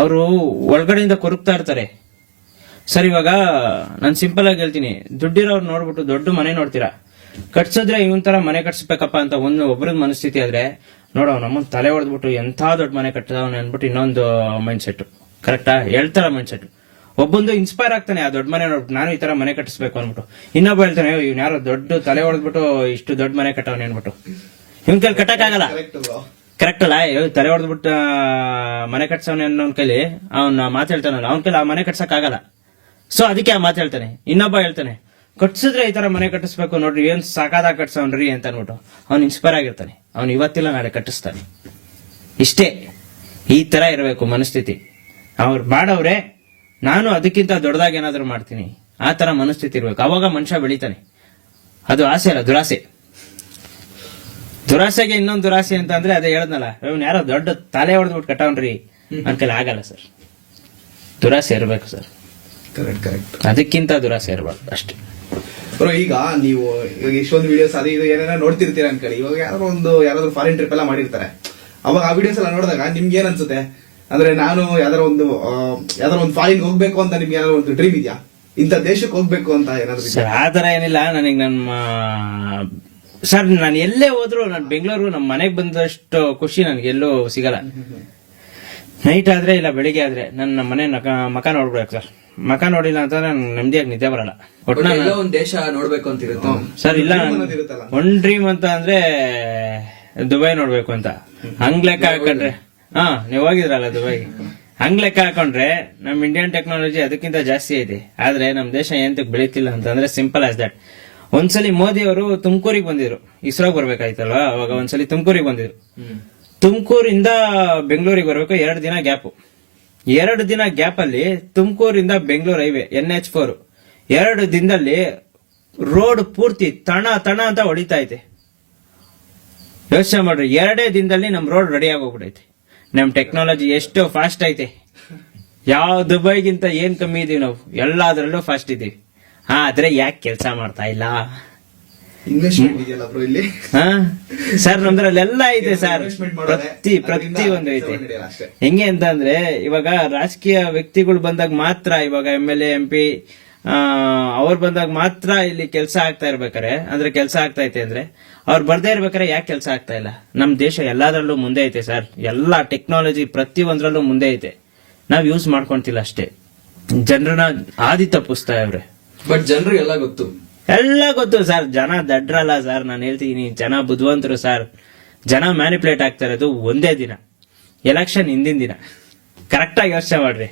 ಅವರು ಒಳಗಡೆಯಿಂದ ಕೊರಗ್ತಾ ಇರ್ತಾರೆ. ಸರ್ ಇವಾಗ ನಾನು ಸಿಂಪಲ್ ಆಗಿ ಹೇಳ್ತೀನಿ, ದುಡ್ಡಿರೋರು ನೋಡ್ಬಿಟ್ಟು ದೊಡ್ಡ ಮನೆ ನೋಡ್ತೀರಾ, ಕಟ್ಸಿದ್ರೆ ಇವನ್ ತರ ಮನೆ ಕಟ್ಸ್ಬೇಕಪ್ಪ ಅಂತ ಒಬ್ರದ ಮನಸ್ಥಿತಿ ಆದ್ರೆ, ನೋಡೋ ನಮ್ಮನ್ ತಲೆ ಹೊಡೆದ್ಬಿಟ್ಟು ಎಂಥ ದೊಡ್ಡ ಮನೆ ಕಟ್ಟದವನೆ ಅನ್ಬಿಟ್ಟು ಇನ್ನೊಂದು ಮೈಂಡ್ ಸೆಟ್. ಕರೆಕ್ಟಾ? ಹೇಳ್ತಾರ ಮೈಂಡ್ ಸೆಟ್. ಒಬ್ಬೊಂದು ಇನ್ಸ್ಪೈರ್ ಆಗ್ತಾನೆ ಆ ದೊಡ್ಡ ಮನೆ ನೋಡ್ಬಿಟ್ಟು, ನಾನು ಈ ತರ ಮನೆ ಕಟ್ಟಿಸ್ಬೇಕು ಅನ್ಬಿಟ್ಟು. ಇನ್ನೊಬ್ಬ ಹೇಳ್ತಾನೆ, ಇವ್ನು ಯಾರೋ ದೊಡ್ಡ ತಲೆ ಹೊಡೆದ್ಬಿಟ್ಟು ಇಷ್ಟು ದೊಡ್ಡ ಮನೆ ಕಟ್ಟವನೆ ಅನ್ಬಿಟ್ಟು. ಇವನ್ ಕೈಲಿ ಕಟ್ಟಕ್ ಆಗಲ್ಲ. ಕರೆಕ್ಟ್ ಅಲ್ಲ? ತಲೆ ಹೊಡೆದ್ಬಿಟ್ಟು ಮನೆ ಕಟ್ಸವನೆ ಅನ್ನೋ ಕೈಲಿ ಅವ್ನ ಮಾತಾಡ್ತಾನಲ್ಲ, ಅವ್ನ ಕೈಲಿ ಆ ಮನೆ ಕಟ್ಸಕ್ ಆಗಲ್ಲ. ಸೊ ಅದಕ್ಕೆ ಆ ಮಾತು ಹೇಳ್ತಾನೆ. ಇನ್ನೊಬ್ಬ ಹೇಳ್ತಾನೆ, ಕಟ್ಸಿದ್ರೆ ಈ ತರ ಮನೆ ಕಟ್ಟಿಸ್ಬೇಕು ನೋಡ್ರಿ, ಏನ್ ಸಾಕಾದಾಗ ಕಟ್ಸವನ್ರಿ ಅಂತ ಅನ್ಬಿಟ್ಟು ಅವ್ನು ಇನ್ಸ್ಪೈರ್ ಆಗಿರ್ತಾನೆ. ಅವ್ನು ಇವತ್ತಿಲ್ಲ ನಾಳೆ ಕಟ್ಟಿಸ್ತಾನೆ. ಇಷ್ಟೇ, ಈ ತರ ಇರಬೇಕು ಮನಸ್ಥಿತಿ. ಅವ್ರು ಮಾಡವ್ರೆ, ನಾನು ಅದಕ್ಕಿಂತ ದೊಡ್ಡದಾಗಿ ಏನಾದ್ರು ಮಾಡ್ತೀನಿ, ಆ ತರ ಮನಸ್ಥಿತಿ ಇರ್ಬೇಕು. ಅವಾಗ ಮನುಷ್ಯ ಬೆಳಿತಾನೆ. ಅದು ಆಸೆ ಅಲ್ಲ, ದುರಾಸೆ. ದುರಾಸೆಗೆ ಇನ್ನೊಂದು ದುರಾಸೆ ಅಂತ ಅಂದ್ರೆ ಅದೇ ಹೇಳದ್ನಲ್ಲ, ಇವ್ನು ಯಾರೋ ದೊಡ್ಡ ತಲೆ ಹೊಡೆದ್ಬಿಟ್ಟು ಕಟ್ಟವನ್ರಿ ಅನ್ಕಲ್ ಆಗಲ್ಲ ಸರ್. ದುರಾಸೆ ಇರ್ಬೇಕು ಸರ್. ಕರೆಕ್ಟ್. ಅದಕ್ಕಿಂತ ದುರಾಸೆ ಇರಬಾರ್ದು ಅಷ್ಟೇ. ಬ್ರೋ ಈಗ ನೀವು ಇಷ್ಟೊಂದು ವಿಡಿಯೋಸ್ ಅದು ಇದು ಏನೇನೋ ನೋಡ್ತಿರ್ತೀರ ಅನ್ಕೊಳ್ಳಿ. ಇವಾಗ ಯಾರಾದ್ರೂ ಫಾರಿನ್ ಟ್ರಿಪ್ ಎಲ್ಲ ಮಾಡಿರ್ತಾರೆ, ಅವಾಗ ಆ ವಿಡಿಯೋಸ್ ಎಲ್ಲ ನೋಡಿದಾಗ ನಿಮ್ಗೆ ಏನ್ ಅನ್ಸುತ್ತೆ ಅಂದ್ರೆ, ನಾನು ಯಾವ್ದಾರ ಒಂದು ಫಾರಿನ್ ಹೋಗ್ಬೇಕು ಅಂತ ನಿಮ್ಗೆ ಏನಾದ್ರು ಒಂದು ಡ್ರೀಮ್ ಇದೆಯಾ? ಇಂಥ ದೇಶಕ್ಕೆ ಹೋಗ್ಬೇಕು ಅಂತ ಏನಾದ್ರು? ಸರ್ ಆ ತರ ಏನಿಲ್ಲ ನನಗೆ. ಸರ್ ನಾನು ಎಲ್ಲೇ ಹೋದ್ರು, ನಾನು ಬೆಂಗಳೂರು ನಮ್ಮ ಮನೆಗೆ ಬಂದಷ್ಟು ಖುಷಿ ನನ್ಗೆ ಎಲ್ಲೂ ಸಿಗಲ್ಲ. ನೈಟ್ ಆದ್ರೆ ಇಲ್ಲ ಬೆಳಿಗ್ಗೆ ಆದ್ರೆ ನನ್ನ ಮನೆ ಮಕ ನೋಡ್ಬೇಕು ಸರ್. ಮಕ ನೋಡಿಲ್ಲ ಅಂತಂದ್ರೆ ನಂಗೆ ನೆಮ್ಮದಿಯಾಗಿ ನಿದ್ದೆ ಬರಲ್ಲ. ಎಲ್ಲೋ ಒಂದ್ ದೇಶ ನೋಡ್ಬೇಕು ಅಂತ ಇರುತ್ತೆ ಸರ್. ಇಲ್ಲ, ಒಂದ್ ಡ್ರೀಮ್ ಅಂತ ಅಂದ್ರೆ ದುಬೈ ನೋಡ್ಬೇಕು ಅಂತ. ಹಂಗ್ ಲೆಕ್ಕ ಹಾಕೊಂಡ್ರೆ, ನೀವ್ ಹೋಗಿದ್ರಲ್ಲ ದುಬೈಗೆ, ಹಂಗ್ ಲೆಕ್ಕ ಹಾಕೊಂಡ್ರೆ ನಮ್ ಇಂಡಿಯನ್ ಟೆಕ್ನಾಲಜಿ ಅದಕ್ಕಿಂತ ಜಾಸ್ತಿ ಐತಿ. ಆದ್ರೆ ನಮ್ ದೇಶ ಏಂತಕ್ ಬೆಳೀತಿಲ್ಲ ಅಂತಂದ್ರೆ ಸಿಂಪಲ್ ಆಸ್ ದಟ್. ಒಂದ್ಸಲಿ ಮೋದಿ ಅವರು ತುಮಕೂರಿಗೆ ಬಂದಿದ್ರು, ಇಸ್ರೋಗ್ ಬರ್ಬೇಕಾಯ್ತಲ್ವಾ, ಅವಾಗ ಒಂದ್ಸಲಿ ತುಮಕೂರಿಗೆ ಬಂದಿದ್ರು. ತುಮಕೂರಿಂದ ಬೆಂಗಳೂರಿಗೆ ಬರ್ಬೇಕು 2 ದಿನ ಗ್ಯಾಪ್. 2 ದಿನ ಗ್ಯಾಪ್ ಅಲ್ಲಿ ತುಮಕೂರಿಂದ ಬೆಂಗಳೂರು ಹೈವೇ NH4 2 ದಿನದಲ್ಲಿ ರೋಡ್ ಪೂರ್ತಿ ತಣ ಅಂತ ಹೊಡಿತಾ ಐತೆ. ಯೋಚನೆ ಮಾಡ್ರಿ, 2 ದಿನದಲ್ಲಿ ನಮ್ ರೋಡ್ ರೆಡಿ ಆಗೋಗ್ಬಿಡೈತೆ. ನಮ್ ಟೆಕ್ನಾಲಜಿ ಎಷ್ಟು ಫಾಸ್ಟ್ ಐತೆ. ಯಾವ ದುಬೈಗಿಂತ ಏನ್ ಕಮ್ಮಿ ಇದೀವಿ ನಾವು, ಎಲ್ಲಾದ್ರಲ್ಲೂ ಫಾಸ್ಟ್ ಇದೀವಿ. ಆದ್ರೆ ಯಾಕೆ ಕೆಲಸ ಮಾಡ್ತಾ ಇಲ್ಲ? ಇನ್ವೆಸ್ಟ್ಮೆಂಟ್ ಇದೆಯಲ್ಲ ಬ್ರೋ ಇಲ್ಲಿ. ಸರ್ ನಮ್ದ್ರಲ್ಲೆಲ್ಲ ಐತೆ ಸರ್, ಪ್ರತಿ ಒಂದು ಐತೆ. ಹೆಂಗೆ ಅಂತ ಅಂದ್ರೆ, ಇವಾಗ ರಾಜಕೀಯ ವ್ಯಕ್ತಿಗಳು ಬಂದಾಗ ಮಾತ್ರ, ಇವಾಗ MLA MP ಅವ್ರು ಬಂದಾಗ ಮಾತ್ರ ಇಲ್ಲಿ ಕೆಲಸ ಆಗ್ತಾ ಇರ್ಬೇಕಾರೆ, ಅಂದ್ರೆ ಕೆಲಸ ಆಗ್ತಾ ಐತೆ ಅಂದ್ರೆ, ಅವ್ರು ಬರ್ದೇ ಇರ್ಬೇಕಾರೆ ಯಾಕೆ ಕೆಲಸ ಆಗ್ತಾ ಇಲ್ಲ? ನಮ್ ದೇಶ ಎಲ್ಲಾದ್ರಲ್ಲೂ ಮುಂದೆ ಐತೆ ಸರ್. ಎಲ್ಲಾ ಟೆಕ್ನಾಲಜಿ ಪ್ರತಿ ಒಂದ್ರಲ್ಲೂ ಮುಂದೆ ಐತೆ. ನಾವ್ ಯೂಸ್ ಮಾಡ್ಕೊಂತಿಲ್ಲ ಅಷ್ಟೇ. ಜನರನ್ನ ಹಾದಿ ತಪ್ಪಿಸ್ತಾ ಇವ್ರೆ. ಬಟ್ ಜನರಿಗೆ ಎಲ್ಲ ಗೊತ್ತು ಸರ್. ಜನ ದಡ್ರಲ್ಲ ಸರ್, ನಾನು ಹೇಳ್ತೀನಿ, ಜನ ಬುದ್ಧಿವಂತರು ಸರ್. ಜನ ಮ್ಯಾನಿಪುಲೇಟ್ ಆಗ್ತಾ ಇರೋದು ಒಂದೇ ದಿನ, ಎಲೆಕ್ಷನ್ ಹಿಂದಿನ ದಿನ. ಕರೆಕ್ಟ್ ಆಗಿ ಯೋಚನೆ ಮಾಡ್ರಿ.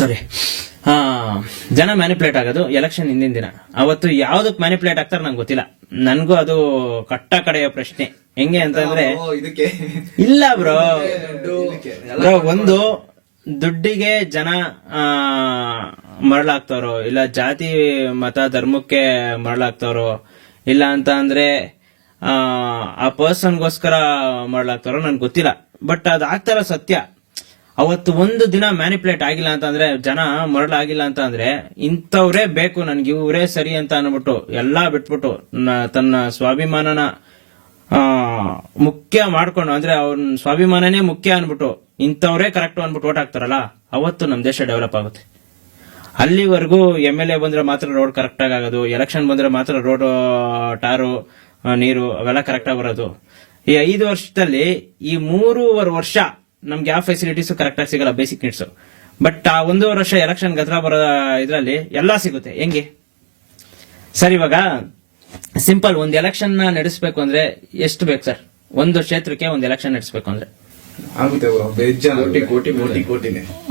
ಸಾರಿ, ಜನ ಮ್ಯಾನಿಪುಲೇಟ್ ಆಗೋದು ಎಲೆಕ್ಷನ್ ಹಿಂದಿನ ದಿನ. ಅವತ್ತು ಯಾವ್ದಕ್ ಮ್ಯಾನಿಪುಲೇಟ್ ಆಗ್ತಾರೆ ನಂಗೆ ಗೊತ್ತಿಲ್ಲ. ನನ್ಗೂ ಅದು ಕಟ್ಟ ಕಡೆಯ ಪ್ರಶ್ನೆ. ಹೆಂಗೆ ಅಂತಂದ್ರೆ, ಇಲ್ಲ ಬ್ರೋ, ಒಂದು ದುಡ್ಡಿಗೆ ಜನ ಮರಳಾಗ್ತಾರೋ, ಇಲ್ಲ ಜಾತಿ ಮತ ಧರ್ಮಕ್ಕೆ ಮರಳಾಗ್ತಾರೋ, ಇಲ್ಲ ಅಂತ ಅಂದ್ರೆ ಆ ಪರ್ಸನ್ಗೋಸ್ಕರ ಮರಳಾಗ್ತಾರೋ ನನ್ಗೆ ಗೊತ್ತಿಲ್ಲ. ಬಟ್ ಅದಾಗ್ತಾರ ಸತ್ಯ. ಅವತ್ತು ಒಂದು ದಿನ ಮ್ಯಾನಿಪುಲೇಟ್ ಆಗಿಲ್ಲ ಅಂತ ಅಂದ್ರೆ, ಜನ ಮರಳಾಗಿಲ್ಲ ಅಂತ ಅಂದ್ರೆ, ಇಂಥವ್ರೇ ಬೇಕು ನನ್ಗೆ, ಇವರೇ ಸರಿ ಅಂತ ಅನ್ಬಿಟ್ಟು ಎಲ್ಲಾ ಬಿಟ್ಬಿಟ್ಟು ತನ್ನ ಸ್ವಾಭಿಮಾನನ ಮುಖ್ಯ ಮಾಡ್ಕೊಂಡು, ಅಂದ್ರೆ ಅವ್ರ ಸ್ವಾಭಿಮಾನನೇ ಮುಖ್ಯ ಅನ್ಬಿಟ್ಟು ಇಂಥವ್ರೇ ಕರೆಕ್ಟ್ ಅನ್ಬಿಟ್ಟು ಓಟ್ ಹಾಕ್ತಾರಲ್ಲ, ಅವತ್ತು ನಮ್ ದೇಶ ಡೆವಲಪ್ ಆಗುತ್ತೆ. ಅಲ್ಲಿವರೆಗೂ MLA ಬಂದ್ರೆ ಮಾತ್ರ ರೋಡ್ ಕರೆಕ್ಟ್ ಆಗೋದು, ಎಲೆಕ್ಷನ್ ಬಂದ್ರೆ ಮಾತ್ರ ರೋಡ್ ಟಾರು ನೀರು ಅವೆಲ್ಲ ಕರೆಕ್ಟ್ ಆಗಿ ಬರೋದು. ಈ 5 ವರ್ಷದಲ್ಲಿ ಈ 3.5 ವರ್ಷ ನಮ್ಗೆ ಯಾವ ಫೆಸಿಲಿಟೀಸ್ ಕರೆಕ್ಟ್ ಆಗಿ ಸಿಗಲ್ಲ, ಬೇಸಿಕ್ ನೀಡ್ಸ್. ಬಟ್ ಆ 1.5 ವರ್ಷ ಎಲೆಕ್ಷನ್ ಗತ್ರ ಬರೋ ಇದ್ರಲ್ಲಿ ಎಲ್ಲಾ ಸಿಗುತ್ತೆ. ಹೆಂಗೆ ಸರ್? ಇವಾಗ ಸಿಂಪಲ್, ಒಂದ್ ಎಲೆಕ್ಷನ್ ನಡೆಸಬೇಕು ಅಂದ್ರೆ ಎಷ್ಟು ಬೇಕು ಸರ್? ಒಂದು ಕ್ಷೇತ್ರಕ್ಕೆ ಒಂದ್ ಎಲೆಕ್ಷನ್ ನಡೆಸಬೇಕು ಅಂದ್ರೆ ಆಗುತ್ತೆ ಕೋಟಿ.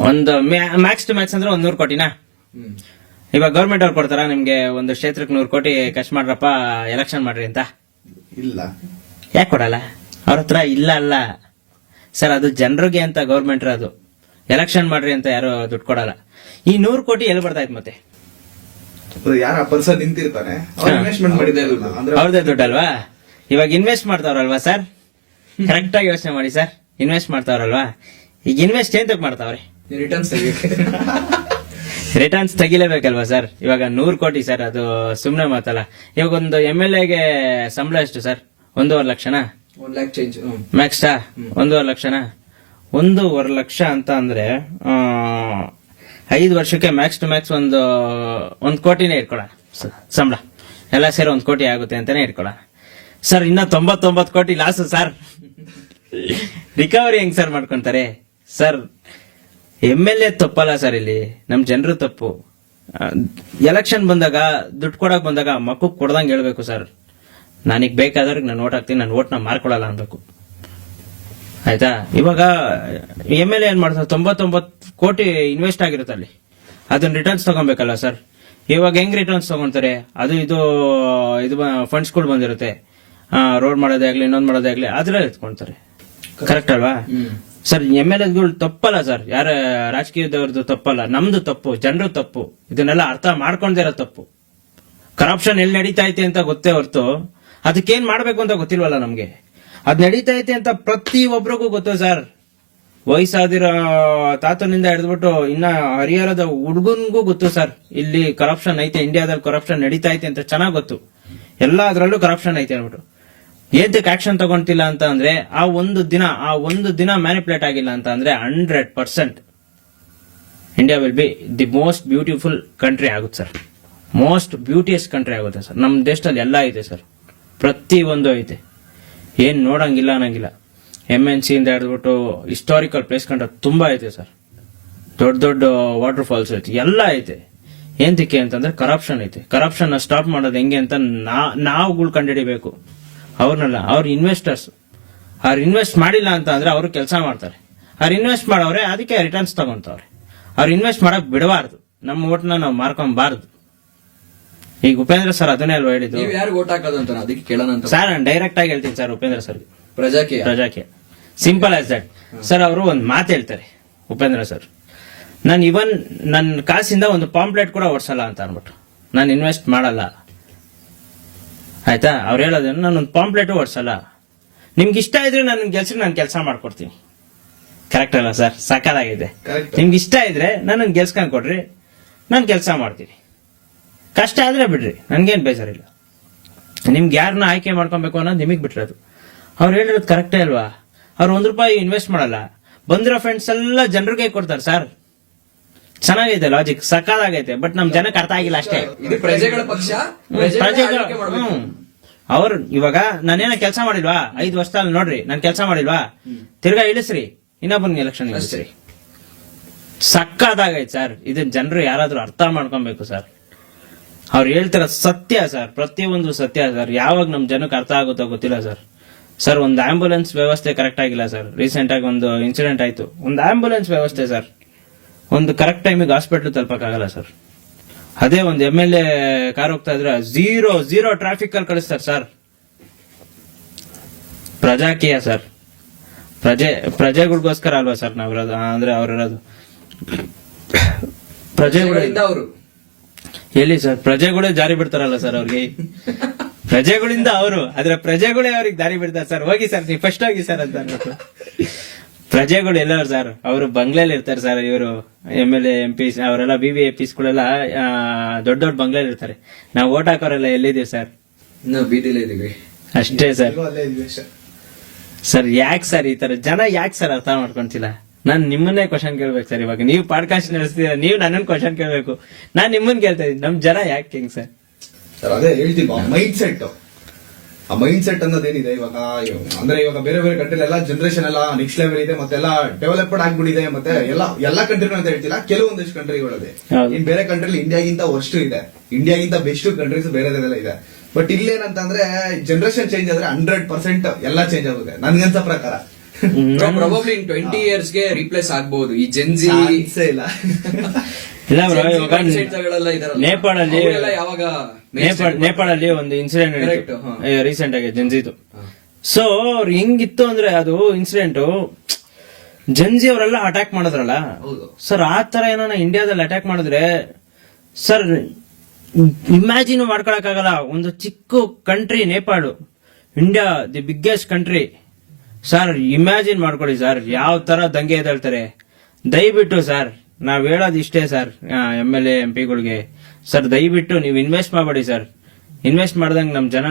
ಒಂದು ಮ್ಯಾಕ್ಸ್ ಟು ಮ್ಯಾಕ್ಸ್ ಅಂದ್ರೆ 100 ಕೋಟಿನಾ? ಇವಾಗ ಗೌರ್ಮೆಂಟ್ ಅವ್ರು ಕೊಡ್ತಾರ ನಿಮ್ಗೆ ಒಂದು ಕ್ಷೇತ್ರಕ್ಕೆ 100 ಕೋಟಿ ಖರ್ಚು ಮಾಡ್ರಪ್ಪ ಎಲೆಕ್ಷನ್ ಮಾಡ್ರಿ ಅಂತ? ಇಲ್ಲ. ಯಾಕೆ ಕೊಡಲ್ಲ? ಅವ್ರ ಹತ್ರ ಇಲ್ಲ ಅಲ್ಲ ಸರ್, ಅದು ಜನರಿಗೆ ಅಂತ ಗೌರ್ಮೆಂಟ್ ಅದು. ಎಲೆಕ್ಷನ್ ಮಾಡ್ರಿ ಅಂತ ಯಾರು ದುಡ್ಡು ಕೊಡಲ್ಲ. ಈ 100 ಕೋಟಿ ಎಲ್ಲಿ ಬರ್ತಾ ಇತ್ತು ಮತ್ತೆ? ಯಾರ ಪರ್ಸನ್ ನಿಂತಿರ್ತಾನೆ ಅವ್ರು ಇನ್ವೆಸ್ಟ್ಮೆಂಟ್ ಮಾಡಿದೆ ಅಂದ್ರೆ ಅವ್ರದೇ ದುಡ್ಡಲ್ವಾ? ಇವಾಗ ಇನ್ವೆಸ್ಟ್ ಮಾಡ್ತಾವ್ರಲ್ವಾ ಸರ್? ಕರೆಕ್ಟ್ ಆಗಿ ಯೋಚನೆ ಮಾಡಿ ಸರ್, ಇನ್ವೆಸ್ಟ್ ಮಾಡ್ತಾವ್ರಲ್ವಾ? ಈಗ ಇನ್ವೆಸ್ಟ್ ಏನ್ ತಕ್ ಮಾಡ್ತಾವ್ರೆ? ರಿಟರ್ನ್ಸ್ ರಿಟರ್ನ್ಸ್ ತೆಗಿಲೇಬೇಕಲ್ವಾ ಸರ್? ಇವಾಗ 100 ಕೋಟಿ ಸರ್, ಅದು ಸುಮ್ನೆ ಮಾತಲ್ಲ. ಇವಾಗ ಒಂದು MLA ಸಂಬಳ ಎಷ್ಟು ಸರ್? 1.5 ಲಕ್ಷನಾ? 1 lakh ಚೇಂಜ್. ಮ್ಯಾಕ್ಸ್ಟಾ 1.5 ಲಕ್ಷನಾ? 1.5 ಲಕ್ಷ ಅಂತ ಅಂದ್ರೆ 5 ವರ್ಷಕ್ಕೆ ಮ್ಯಾಕ್ಸ್ ಟು ಮ್ಯಾಕ್ಸ್ ಒಂದು ಕೋಟಿನೇ ಇಟ್ಕೊಳ್ಳೋಣ ಸಂಬಳ. ಎಲ್ಲ ಸೇರಿ 1 ಕೋಟಿ ಆಗುತ್ತೆ ಅಂತಾನೆ ಇಟ್ಕೊಳ್ಳೋಣ ಸರ್. ಇನ್ನ 99 ಕೋಟಿ ಲಾಸ್ ಸರ್. ರಿಕವರಿ ಹೆಂಗ್ ಸರ್ ಮಾಡ್ಕೊಂತಾರೆ ಸರ್? MLA ತಪ್ಪಲ್ಲ ಸರ್, ಇಲ್ಲಿ ನಮ್ ಜನರು ತಪ್ಪು. ಎಲೆಕ್ಷನ್ ಬಂದಾಗ ದುಡ್ಡು ಕೊಡಕ್ ಬಂದಾಗ ಮಕ್ಕಳು ಕೊಡ್ದಂಗೆ ಹೇಳ್ಬೇಕು ಸರ್. ನಾನೀಗ ಬೇಕಾದವ್ರಿಗೆ ನಾನು ಓಟ್ ಹಾಕ್ತೀನಿ, ನಾನು ಓಟ್ನ ಮಾರ್ಕೊಡಲ್ಲ ಅನ್ಬೇಕು, ಆಯ್ತಾ? ಇವಾಗ MLA ಏನ್ ಮಾಡ್ತಾರೆ? 99 ಕೋಟಿ ಇನ್ವೆಸ್ಟ್ ಆಗಿರುತ್ತೆ ಅಲ್ಲಿ, ಅದನ್ನ ರಿಟರ್ನ್ಸ್ ತಗೊಬೇಕಲ್ಲ ಸರ್. ಇವಾಗ ಹೆಂಗ್ ರಿಟರ್ನ್ಸ್ ತಗೊಂತಾರೆ? ಅದು ಇದು ಫಂಡ್ಸ್ಗಳು ಬಂದಿರುತ್ತೆ, ರೋಡ್ ಮಾಡೋದೇ ಆಗ್ಲಿ ಇನ್ನೊಂದ್ ಮಾಡೋದೇ ಆಗ್ಲಿ ಅದ್ರಲ್ಲಿ ಎತ್ಕೊಂತಾರೆ. ಕರೆಕ್ಟ್ ಅಲ್ವಾ ಸರ್? MLAಗಳು ತಪ್ಪಲ್ಲ ಸರ್, ಯಾರ ರಾಜಕೀಯದವ್ರದ್ದು ತಪ್ಪಲ್ಲ, ನಮ್ದು ತಪ್ಪು, ಜನರು ತಪ್ಪು. ಇದನ್ನೆಲ್ಲ ಅರ್ಥ ಮಾಡ್ಕೊಂಡೇ ತಪ್ಪು. ಕರಪ್ಷನ್ ಎಲ್ಲಿ ನಡೀತಾ ಐತೆ ಅಂತ ಗೊತ್ತೇ ಹೊರತು ಅದಕ್ಕೇನ್ ಮಾಡ್ಬೇಕು ಅಂತ ಗೊತ್ತಿಲ್ವಲ್ಲ ನಮ್ಗೆ. ಅದ್ ನಡೀತಾ ಐತೆ ಅಂತ ಪ್ರತಿ ಒಬ್ರಿಗೂ ಗೊತ್ತು ಸರ್. ವಯಸ್ಸಾದಿರೋ ತಾತನಿಂದ ಹಿಡಿದ್ಬಿಟ್ಟು ಇನ್ನ ಹರಿಹರದ ಹುಡುಗನ್ಗೂ ಗೊತ್ತು ಸರ್, ಇಲ್ಲಿ ಕರಪ್ಷನ್ ಐತೆ, ಇಂಡಿಯಾದಲ್ಲಿ ಕರಪ್ಷನ್ ನಡೀತಾ ಐತೆ ಅಂತ ಚೆನ್ನಾಗ್ ಗೊತ್ತು. ಎಲ್ಲಾದ್ರಲ್ಲೂ ಕರಪ್ಷನ್ ಐತೆ ಅನ್ಬಿಟ್ಟು ಏತಕ್ಕೆ ಆಕ್ಷನ್ ತಗೊಂತಿಲ್ಲ ಅಂತ ಅಂದ್ರೆ ಆ ಒಂದು ದಿನ ಮ್ಯಾನಿಪುಲೇಟ್ ಆಗಿಲ್ಲ ಅಂತ ಅಂದ್ರೆ 100% India will be the most beautiful country ಆಗುತ್ತೆ ಸರ್. ಮೋಸ್ಟ್ ಬ್ಯೂಟಿಯಸ್ ಕಂಟ್ರಿ ಆಗುತ್ತೆ ಸರ್. ನಮ್ಮ ದೇಶದಲ್ಲಿ ಎಲ್ಲ ಐತೆ ಸರ್, ಪ್ರತಿ ಒಂದು ಐತೆ, ಏನ್ ನೋಡಂಗಿಲ್ಲ ಅನ್ನಂಗಿಲ್ಲ. MNC ಇಂದ ಹಿಡಿದ್ಬಿಟ್ಟು ಹಿಸ್ಟಾರಿಕಲ್ ಪ್ಲೇಸ್ ಕಂಡ್ರೆ ತುಂಬಾ ಐತೆ ಸರ್. ದೊಡ್ಡ ದೊಡ್ಡ ವಾಟರ್ ಫಾಲ್ಸ್ ಐತೆ, ಎಲ್ಲ ಐತೆ. ಏಂತಕ್ಕೆ ಅಂತಂದ್ರೆ ಕರಪ್ಷನ್ ಐತೆ. ಕರಪ್ಷನ್ ಸ್ಟಾಪ್ ಮಾಡೋದು ಹೆಂಗೆ ಅಂತ ನಾವುಗಳು ಕಂಡುಹಿಡಿಬೇಕು, ಅವ್ರನ್ನೆಲ್ಲ. ಅವ್ರ ಇನ್ವೆಸ್ಟರ್ಸ್ ಅವ್ರು ಇನ್ವೆಸ್ಟ್ ಮಾಡಿಲ್ಲ ಅಂತ ಅಂದ್ರೆ ಅವರು ಕೆಲಸ ಮಾಡ್ತಾರೆ. ಅವ್ರು ಇನ್ವೆಸ್ಟ್ ಮಾಡವ್ರೆ, ಅದಕ್ಕೆ ರಿಟರ್ನ್ಸ್ ತಗೊಂತವ್ರೆ. ಅವ್ರು ಇನ್ವೆಸ್ಟ್ ಮಾಡಕ್ ಬಿಡಬಾರ್ದು, ನಮ್ಮ ಓಟ್ನ ನಾವು ಮಾರ್ಕೊಂಬಾರ್ದು. ಈಗ ಉಪೇಂದ್ರ ಸರ್ ಅದನ್ನೇ ಅಲ್ವಾ ಹೇಳಿದ್ದು? ನೀವು ಯಾರು ಓಟ್ ಹಾಕೋದು ಅಂತ ಅದಕ್ಕೆ ಕೇಳೋಣ ಅಂತ ಸರ್. ನಾನು ಡೈರೆಕ್ಟ್ ಆಗಿ ಹೇಳ್ತೀನಿ sir, Upendra sir Prajaakeeya simple as that sir. ಅವರು ಒಂದು ಮಾತು ಹೇಳ್ತಾರೆ ಉಪೇಂದ್ರ ಸರ್, ನಾನು ನನ್ನ ಕಾಸಿಂದ ಒಂದು ಪಾಂಪ್ಲೆಟ್ ಕೂಡ ಓಡಿಸಲ್ಲ ಅಂತ ಅನ್ಬಿಟ್ಟು ನಾನು ಇನ್ವೆಸ್ಟ್ ಮಾಡಲ್ಲ, ಆಯ್ತಾ? ಅವ್ರು ಹೇಳೋದೇನು, ನಾನು ಒಂದು ಪಾಂಪ್ಲೆಟ್ ಓಡಿಸಲ್ಲ, ನಿಮ್ಗೆ ಇಷ್ಟ ಇದ್ರೆ ನನ್ನ ಕೆಲ್ಸಕ್ಕೆ ನಾನು ಕೆಲಸ ಮಾಡ್ಕೊಡ್ತೀನಿ. ಕರೆಕ್ಟ್ ಅಲ್ಲ ಸರ್? ಸಕಾಲಾಗಿದೆ. ನಿಮ್ಗೆ ಇಷ್ಟ ಇದ್ರೆ ನನ್ನ ಗೆಲ್ಸ್ಕೊಂಡ್ ಕೊಡ್ರಿ, ನಾನು ಕೆಲಸ ಮಾಡ್ತೀನಿ. ಕಷ್ಟ ಆದ್ರೆ ಬಿಡ್ರಿ, ನನ್ಗೇನ್ ಬೇಜಾರಿಲ್ಲ. ನಿಮ್ಗೆ ಯಾರನ್ನ ಆಯ್ಕೆ ಮಾಡ್ಕೊಬೇಕು ಅನ್ನೋದು ನಿಮಗ್ ಬಿಟ್ಟಿರೋದು. ಅವ್ರು ಹೇಳಿರೋದು ಕರೆಕ್ಟೇ ಅಲ್ವಾ? ಅವ್ರು ₹1 ಇನ್ವೆಸ್ಟ್ ಮಾಡಲ್ಲ, ಬಂದಿರೋ ಫ್ರೆಂಡ್ಸ್ ಎಲ್ಲ ಜನರಿಗೆ ಕೊಡ್ತಾರೆ ಸರ್. ಚೆನ್ನಾಗೈತೆ ಲಾಜಿಕ್, ಸಕಾಲಾಗೈತೆ. ಬಟ್ ನಮ್ ಜನಕ್ಕೆ ಅರ್ಥ ಆಗಿಲ್ಲ ಅಷ್ಟೇ. ಇದು ಪ್ರಜೆಗಳ ಪಕ್ಷ, ಅವ್ರು ಇವಾಗ ನಾನೇನ ಕೆಲಸ ಮಾಡಿಲ್ವಾ 5 ವರ್ಷದಲ್ಲಿ? ನೋಡ್ರಿ, ನಾನು ಕೆಲಸ ಮಾಡಿಲ್ವಾ? ತಿರ್ಗಾ ಇಳಿಸ್ರಿ, ಇನ್ನೊಬ್ಬನಿಗೆ ಎಲೆಕ್ಷನ್ ಇಳಿಸ್ರಿ. ಸಕ್ಕದಾಗೈತೆ ಸರ್. ಇದನ್ನ ಜನರು ಯಾರಾದ್ರೂ ಅರ್ಥ ಮಾಡ್ಕೊಬೇಕು ಸರ್. ಅವ್ರು ಹೇಳ್ತಿರೋ ಸತ್ಯ ಸರ್, ಪ್ರತಿಯೊಂದು ಸತ್ಯ ಸರ್. ಯಾವಾಗ ನಮ್ ಜನಕ್ಕೆ ಅರ್ಥ ಆಗುತ್ತೋ ಗೊತ್ತಿಲ್ಲ ಸರ್. ಸರ್, ಒಂದು ಆಂಬುಲೆನ್ಸ್ ವ್ಯವಸ್ಥೆ ಕರೆಕ್ಟ್ ಆಗಿಲ್ಲ ಸರ್. ರೀಸೆಂಟ್ ಆಗಿ ಒಂದು ಇನ್ಸಿಡೆಂಟ್ ಆಯ್ತು, ಒಂದು ಆಂಬುಲೆನ್ಸ್ ವ್ಯವಸ್ಥೆ ಸರ್, ಒಂದು ಕರೆಕ್ಟ್ ಟೈಮಿಗೆ ಹಾಸ್ಪಿಟಲ್ ತಲುಪಕ್ಕಾಗಲ್ಲ ಸರ್. ಅದೇ ಒಂದು MLA ಕಾರ್ ಹೋಗ್ತಾ ಇದ್ರೆ ಝೀರೋ ಟ್ರಾಫಿಕ್ ಅಲ್ಲಿ ಕಳಿಸ್ತಾರೆ ಸರ್. ಪ್ರಜಾಕೀಯ ಸರ್, ಪ್ರಜೆಗಳಿಗೋಸ್ಕರ ಅಲ್ವಾ ಸರ್ ನಾವಿರೋದು? ಅಂದ್ರೆ ಅವ್ರಿರೋದು ಪ್ರಜೆಗಳಿಂದ ಅವರು ಎಲ್ಲಿ ಸರ್? ಪ್ರಜೆಗಳೇ ಜಾರಿ ಬಿಡ್ತಾರಲ್ಲ ಸರ್ ಅವ್ರಿಗೆ. ಪ್ರಜೆಗಳಿಂದ ಅವರು, ಆದ್ರೆ ಪ್ರಜೆಗಳೇ ಅವ್ರಿಗೆ ದಾರಿ ಬಿಡ್ತಾರೆ ಸರ್. ಹೋಗಿ ಸರ್, ನೀವು ಫಸ್ಟ್ ಹೋಗಿ ಸರ್ ಅಂತ ಅನ್ಬೇಕು. ಪ್ರಜೆಗಳು ಎಲ್ಲವ್ರು ಸರ್? ಅವರು ಬಂಗ್ಲೆಯಲ್ಲಿ ಇರ್ತಾರೆ ಸರ್. ಇವರು MLA MP ಅವರೆಲ್ಲ BBAPs ಗಳೆಲ್ಲ ದೊಡ್ಡ ದೊಡ್ಡ ಬಂಗ್ಲೆಯಲ್ಲಿ ಇರ್ತಾರೆ. ನಾವು ಓಟ್ ಹಾಕೋರೆಲ್ಲ ಎಲ್ಲಿದ್ದೀವಿ ಸರ್? ನಾವು ಬೀದಿಲೇ ಇದೀವಿ ಅಷ್ಟೇ ಸರ್. ಅಲ್ಲೇ ಇದ್ವಿ ಅಷ್ಟೇ. ಸರ್ ಯಾಕೆ ಸರ್ ಈ ತರ ಜನ ಯಾಕೆ ಸರ್ ಅರ್ಥ ಮಾಡ್ಕೊಂತಿಲ್ಲ? ನಾನ್ ನಿಮ್ಮನ್ನೇ ಕ್ವಶನ್ ಕೇಳ್ಬೇಕು ಸರ್. ಇವಾಗ ನೀವು ಪಾಡ್ಕಾಸ್ಟ್ ನಡೆಸ್ತೀರ, ನೀವು ನನ್ನನ್ನು ಕ್ವಶನ್ ಕೇಳ್ಬೇಕು, ನಾನ್ ನಿಮ್ಮನ್ನ ಕೇಳ್ತಾ ಇದ್ದೀನಿ. ನಮ್ ಜನ ಯಾಕೆ ಹಿಂಗ್ ಸರ್? ಅದೇ ಹೇಳ್ತೀವಿ, ಆ ಮೈಂಡ್ ಸೆಟ್ ಅನ್ನೋದೇನಿದೆ ಇವಾಗ. ಅಂದ್ರೆ ಇವಾಗ ಬೇರೆ ಬೇರೆ ಕಂಟ್ರಿ ಎಲ್ಲ ಜನರೇಷನ್ ಎಲ್ಲ ನೆಕ್ಸ್ಟ್ ಲೆವೆಲ್ ಇದೆ, ಮತ್ತೆ ಎಲ್ಲ ಡೆವಲಪ್ಡ್ ಆಗ್ಬಿಟ್ಟಿದೆ. ಮತ್ತೆ ಎಲ್ಲಾ ಕಂಟ್ರಿನೂ ಅಂತ ಹೇಳ್ತಿಲ್ಲ, ಕೆಲವೊಂದಿಷ್ಟು ಕಂಟ್ರಿಗಳಿದೆ. ಇನ್ ಬೇರೆ ಕಂಟ್ರಿ ಇಂಡಿಯಾಗಿಂತ ವರ್ಸ್ಟ್ ಇದೆ, ಇಂಡಿಯಾಗಿಂತ ಬೆಸ್ಟ್ ಕಂಟ್ರೀಸ್ ಬೇರೆದೆಲ್ಲ ಇದೆ. ಬಟ್ ಇಲ್ಲೇನಂತಂದ್ರೆ ಜನರೇಷನ್ ಚೇಂಜ್ ಆದ್ರೆ 100% ಎಲ್ಲ ಚೇಂಜ್ ಆಗುತ್ತೆ ನನ್ಗನ್ಸೋ ಪ್ರಕಾರ. ಪ್ರಾಬಬ್ಲಿ ಇನ್ 20 years ಗೆ ರೀಪ್ಲೇಸ್ ಆಗ್ಬಹುದು ಈ ಜೆನ್ಜಿ. ಇಲ್ಲ ಇಲ್ಲ bro, ಇವಾಗ ಗಳೆಲ್ಲ ಇದಾರಲ್ಲ, ನೇಪಾಳಲ್ಲಿ ಅವ್ರೆಲ್ಲ ಯಾವಾಗ ನೇಪಾಳಲ್ಲಿ ಒಂದು ಇನ್ಸಿಡೆಂಟ್ Correct, ಹಾ. ರೀಸೆಂಟ್ ಆಗಿ ಜನ್ಜಿದು. ಸೊ ಅವ್ರು ಹೆಂಗಿತ್ತು ಅಂದ್ರೆ ಅದು ಇನ್ಸಿಡೆಂಟ್, ಜನ್ಜಿ ಅವರೆಲ್ಲ ಅಟ್ಯಾಕ್ ಮಾಡಿದ್ರಲ್ಲ ಹೌದು. ಸರ್. ಆ ತರ ಏನೋ ಇಂಡಿಯಾದಲ್ಲಿ ಅಟ್ಯಾಕ್ ಮಾಡಿದ್ರೆ ಸರ್ ಇಮ್ಯಾಜಿನ್ ಮಾಡ್ಕೊಳಕ್ಕಾಗಲ್ಲ. ಒಂದು ಚಿಕ್ಕ country Nepal, India the biggest country sir. Imagine ಮಾಡ್ಕೊಳ್ಳಿ ಸರ್ ಯಾವ ತರ ದಂಗೆ ಎದ್ದೇಳ್ತಾರೆ. ದಯವಿಟ್ಟು ಸರ್ ನಾವ್ ಹೇಳೋದು ಇಷ್ಟೇ ಸರ್, MLA MP ಗಳಿಗೆ ಸರ್, ದಯವಿಟ್ಟು ನೀವು ಇನ್ವೆಸ್ಟ್ ಮಾಡಬೇಡಿ ಸರ್. ಇನ್ವೆಸ್ಟ್ ಮಾಡ್ದಂಗೆ ನಮ್ ಜನ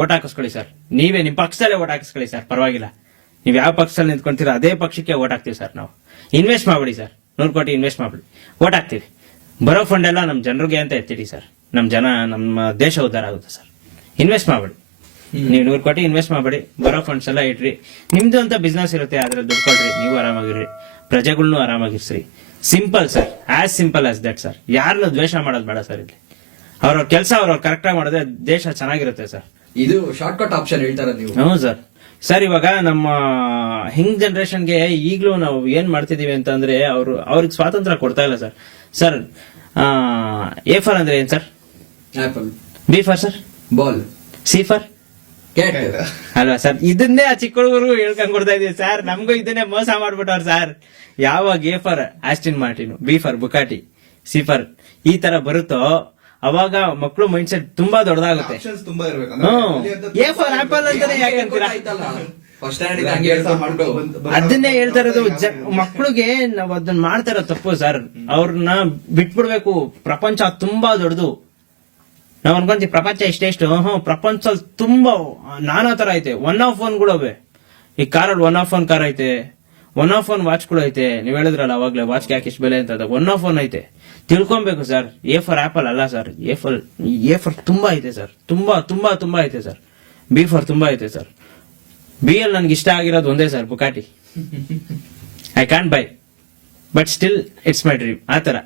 ಓಟ್ ಹಾಕಿಸ್ಕೊಳ್ಳಿ ಸರ್. ನೀವೇ ನಿಮ್ ಪಕ್ಷದಲ್ಲೇ ಓಟ್ ಹಾಕಿಸ್ಕೊಳ್ಳಿ ಸರ್, ಪರವಾಗಿಲ್ಲ. ನೀವ್ ಯಾವ ಪಕ್ಷದಲ್ಲಿ ನಿಂತ್ಕೊಂತೀರ ಅದೇ ಪಕ್ಷಕ್ಕೆ ಓಟ್ ಹಾಕ್ತೀವಿ ಸರ್ ನಾವು. ಇನ್ವೆಸ್ಟ್ ಮಾಡ್ಬೇಡಿ ಸರ್, 100 ಕೋಟಿ ಇನ್ವೆಸ್ಟ್ ಮಾಡ್ಬೇಡಿ, ಓಟ್ ಹಾಕ್ತೀವಿ. ಬರೋ ಫಂಡ್ ಎಲ್ಲ ನಮ್ ಜನರಿಗೆ ಅಂತ ಎತ್ತಿಡಿ ಸರ್. ನಮ್ ಜನ, ನಮ್ಮ ದೇಶ ಉದ್ಧಾರ ಆಗುತ್ತೆ ಸರ್. ಇನ್ವೆಸ್ಟ್ ಮಾಡ್ಬೇಡಿ, ನೀವು 100 ಕೋಟಿ ಇನ್ವೆಸ್ಟ್ ಮಾಡ್ಬೇಡಿ, ಬರೋ ಫಂಡ್ಸ್ ಎಲ್ಲ ಇಟ್ರಿ. ನಿಮ್ದು ಅಂತ ಬಿಸ್ನೆಸ್ ಇರುತ್ತೆ, ಅದ್ರಲ್ಲಿ ದುಡ್ಡು ಕೊಡ್ರಿ, ನೀವು ಆರಾಮಾಗಿರ್ರಿ, ಪ್ರಜೆಗಳ್ನು ಆರಾಮಾಗಿರ್ಸ್ರಿ. Simple sir, as simple as that sir. ಯಾರನ್ನು ದ್ವೇಷ ಮಾಡೋದು ಬೇಡ ಸರ್. ಇಲ್ಲಿ ಅವ್ರವ್ರ ಕೆಲಸ ಅವ್ರವ್ರು ಕರೆಕ್ಟ್ ಆಗಿ ಮಾಡಿದ್ರೆ ದೇಶ ಚೆನ್ನಾಗಿರುತ್ತೆ ಸರ್. ಇದು ಶಾರ್ಟ್ ಕಟ್ ಆಪ್ಷನ್ ಹೇಳ್ತಾರ ನೀವು. ಹ್ಞೂ ಸರ್. ಸರ್ ಇವಾಗ ನಮ್ಮ ಹಿಂಗ್ ಜನರೇಷನ್ಗೆ ಈಗಲೂ ನಾವು ಏನ್ ಮಾಡ್ತಿದೀವಿ ಅಂತ ಅಂದ್ರೆ ಅವ್ರಿಗೆ ಸ್ವಾತಂತ್ರ್ಯ ಕೊಡ್ತಾ ಇಲ್ಲ ಸರ್. ಸರ್ A ಫಾರ್ ಅಂದ್ರೆ ಏನ್ sir? Apple. B for sir? Ball. C for? Cat. ಅಲ್ವಾ ಸರ್? ಇದನ್ನೇ ಆ ಚಿಕ್ಕ ಹುಡುಗರು ಹೇಳ್ಕೊಂಡ್ ಕೊಡ್ತಾ ಇದೀವಿ ಸರ್. ನಮಗೂ ಇದನ್ನೇ ಮೋಸ ಮಾಡ್ಬಿಟ್ಟವ್ರ ಸರ್. ಯಾವಾಗ A for Aston Martin, B for Bugatti, C for ಈ ತರ ಬರುತ್ತೋ ಅವಾಗ ಮಕ್ಕಳು ಮೈಂಡ್ ಸೆಟ್ ತುಂಬಾ ದೊಡ್ಡದಾಗುತ್ತೆ. ಆಪ್ಷನ್ಸ್ ತುಂಬಾ ಇರ್ಬೇಕು. A ಫಾರ್ ಆಪಲ್ ಅಂತಾನೆ ಯಾಕೆ ಅಂತೀರಾ? ಫಸ್ಟ್ ಸ್ಟ್ಯಾಂಡರ್ಡ್ ಹಂಗೆ ಹೇಳ್ಕೊಂಡ್ ಮಾಡ್ಬಿಟ್ಟು ಅದನ್ನೇ ಹೇಳ್ತಾ ಇರೋದು. ಮಕ್ಕಳಿಗೆ ನಾವ್ ಅದನ್ನ ಮಾಡ್ತಾ ಇರೋ ತಪ್ಪು ಸರ್. ಅವ್ರನ್ನ ಬಿಟ್ಬಿಡ್ಬೇಕು. ಪ್ರಪಂಚ ತುಂಬಾ ದೊಡ್ಡದು. ನಾವ್ ಅನ್ಕೊಂತೀವಿ ಪ್ರಪಂಚ ಇಷ್ಟೆಷ್ಟು. ಪ್ರಪಂಚದಲ್ಲಿ ತುಂಬಾ ನಾನಾ ತರ ಐತೆ. 1 ಆಫ್ 1 ಗಳು ಅವೆ. ಈ ಕಾರಲ್ಲಿ 1 ಆಫ್ 1 ಕಾರ್ ಐತೆ, 1 ಆಫ್ 1 ವಾಚ್ ಗಳು ಐತೆ. ನೀವ್ ಹೇಳಿದ್ರಲ್ಲ ಅವಾಗ್ಲೇ ವಾಚ್ ಯಾಕೆ ಇಷ್ಟು ಬೆಲೆ ಅಂತ. 1 ಆಫ್ 1 ಐತೆ, ತಿಳ್ಕೊಬೇಕು ಸರ್. A ಫಾರ್ ಆಪಲ್ ಅಲ್ಲ ಸರ್. A ಫಾರ್ ತುಂಬಾ ಐತೆ ಸರ್. ತುಂಬಾ ತುಂಬಾ ತುಂಬಾ ಐತೆ ಸರ್. B ಫಾರ್ ತುಂಬಾ ಐತೆ ಸರ್. B ಅಲ್ಲಿ ನನ್ಗೆ ಇಷ್ಟ ಆಗಿರೋದು ಒಂದೇ sir, Bugatti. I can buy, but still it's my dream. ಆ ತರ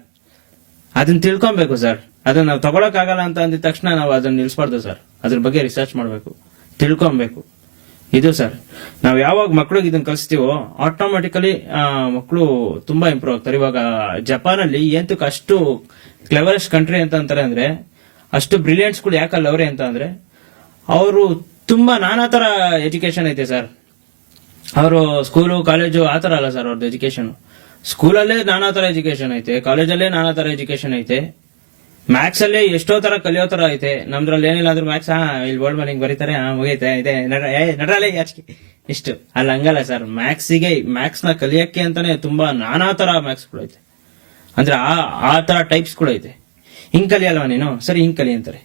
ಅದನ್ನ ತಿಳ್ಕೊಬೇಕು ಸರ್. ಅದನ್ನ ನಾವು ತಗೊಳಕ್ ಆಗಲ್ಲ ಅಂತ ಅಂದಿದ ತಕ್ಷಣ ನಾವು ಅದನ್ನ ನಿಲ್ಸ್ಬಾರ್ದು ಸರ್. ಅದ್ರ ಬಗ್ಗೆ ರಿಸರ್ಚ್ ಮಾಡ್ಬೇಕು, ತಿಳ್ಕೊಬೇಕು. ಇದು ಸರ್, ನಾವ್ ಯಾವಾಗ ಮಕ್ಳಿಗೆ ಇದನ್ನ ಕಲಿಸ್ತೀವೋ ಆಟೋಮೆಟಿಕಲಿ ಮಕ್ಕಳು ತುಂಬಾ ಇಂಪ್ರೂವ್ ಆಗ್ತಾರೆ. ಇವಾಗ ಜಪಾನ್ ಅಲ್ಲಿ ಏಂತಕ್ಕೆ ಅಷ್ಟು ಕ್ಲೆವರೆಸ್ಟ್ ಕಂಟ್ರಿ ಅಂತ ಅಂತಾರೆ ಅಂದ್ರೆ, ಅಷ್ಟು ಬ್ರಿಲಿಯಂಟ್ಸ್ ಗಳು ಯಾಕಲ್ಲ ಅವ್ರೆ ಅಂತ ಅಂದ್ರೆ, ಅವರು ತುಂಬಾ ನಾನಾ ತರ ಎಜುಕೇಶನ್ ಐತೆ ಸರ್. ಅವರು ಸ್ಕೂಲು ಕಾಲೇಜು ಆತರ ಅಲ್ಲ ಸರ್ ಅವ್ರದ್ದು ಎಜುಕೇಶನ್. ಸ್ಕೂಲಲ್ಲೇ ನಾನಾ ತರ ಎಜುಕೇಶನ್ ಐತೆ, ಕಾಲೇಜಲ್ಲೇ ನಾನಾ ತರ ಎಜುಕೇಶನ್ ಐತೆ, ಮ್ಯಾಥ್ಸ್ ಅಲ್ಲೇ ಎಷ್ಟೋ ತರ ಕಲಿಯೋ ತರ ಐತೆ. ನಮ್ದ್ರಲ್ಲಿ ಏನಿಲ್ಲ ಅಂದ್ರೂ ಮ್ಯಾಥ್ಸ್ ಇಲ್ಲಿ ವರ್ಡ್ ಮನಿಂಗ್ ಬರೀತಾರೆ, ಮುಗೈತೆ ಇದೆ ನಡ್ರಲ್ಲೇ ಯಾಚಿ ಇಷ್ಟು. ಅಲ್ಲಿ ಹಂಗಲ್ಲ ಸರ್. ಮ್ಯಾಥ್ಸ್ ನ ಕಲಿಯಕ್ಕೆ ಅಂತಾನೆ ತುಂಬಾ ನಾನಾ ತರ ಮ್ಯಾಥ್ಸ್ ಗಳು ಐತೆ. ಅಂದ್ರೆ ಆ ತರ ಟೈಪ್ಸ್ ಕೂಡ ಐತೆ. ಹಿಂಗ್ ಕಲಿಯಲ್ವಾ ನೀನು, ಸರಿ ಹಿಂಗ್ ಕಲಿ ಅಂತಾರೆ.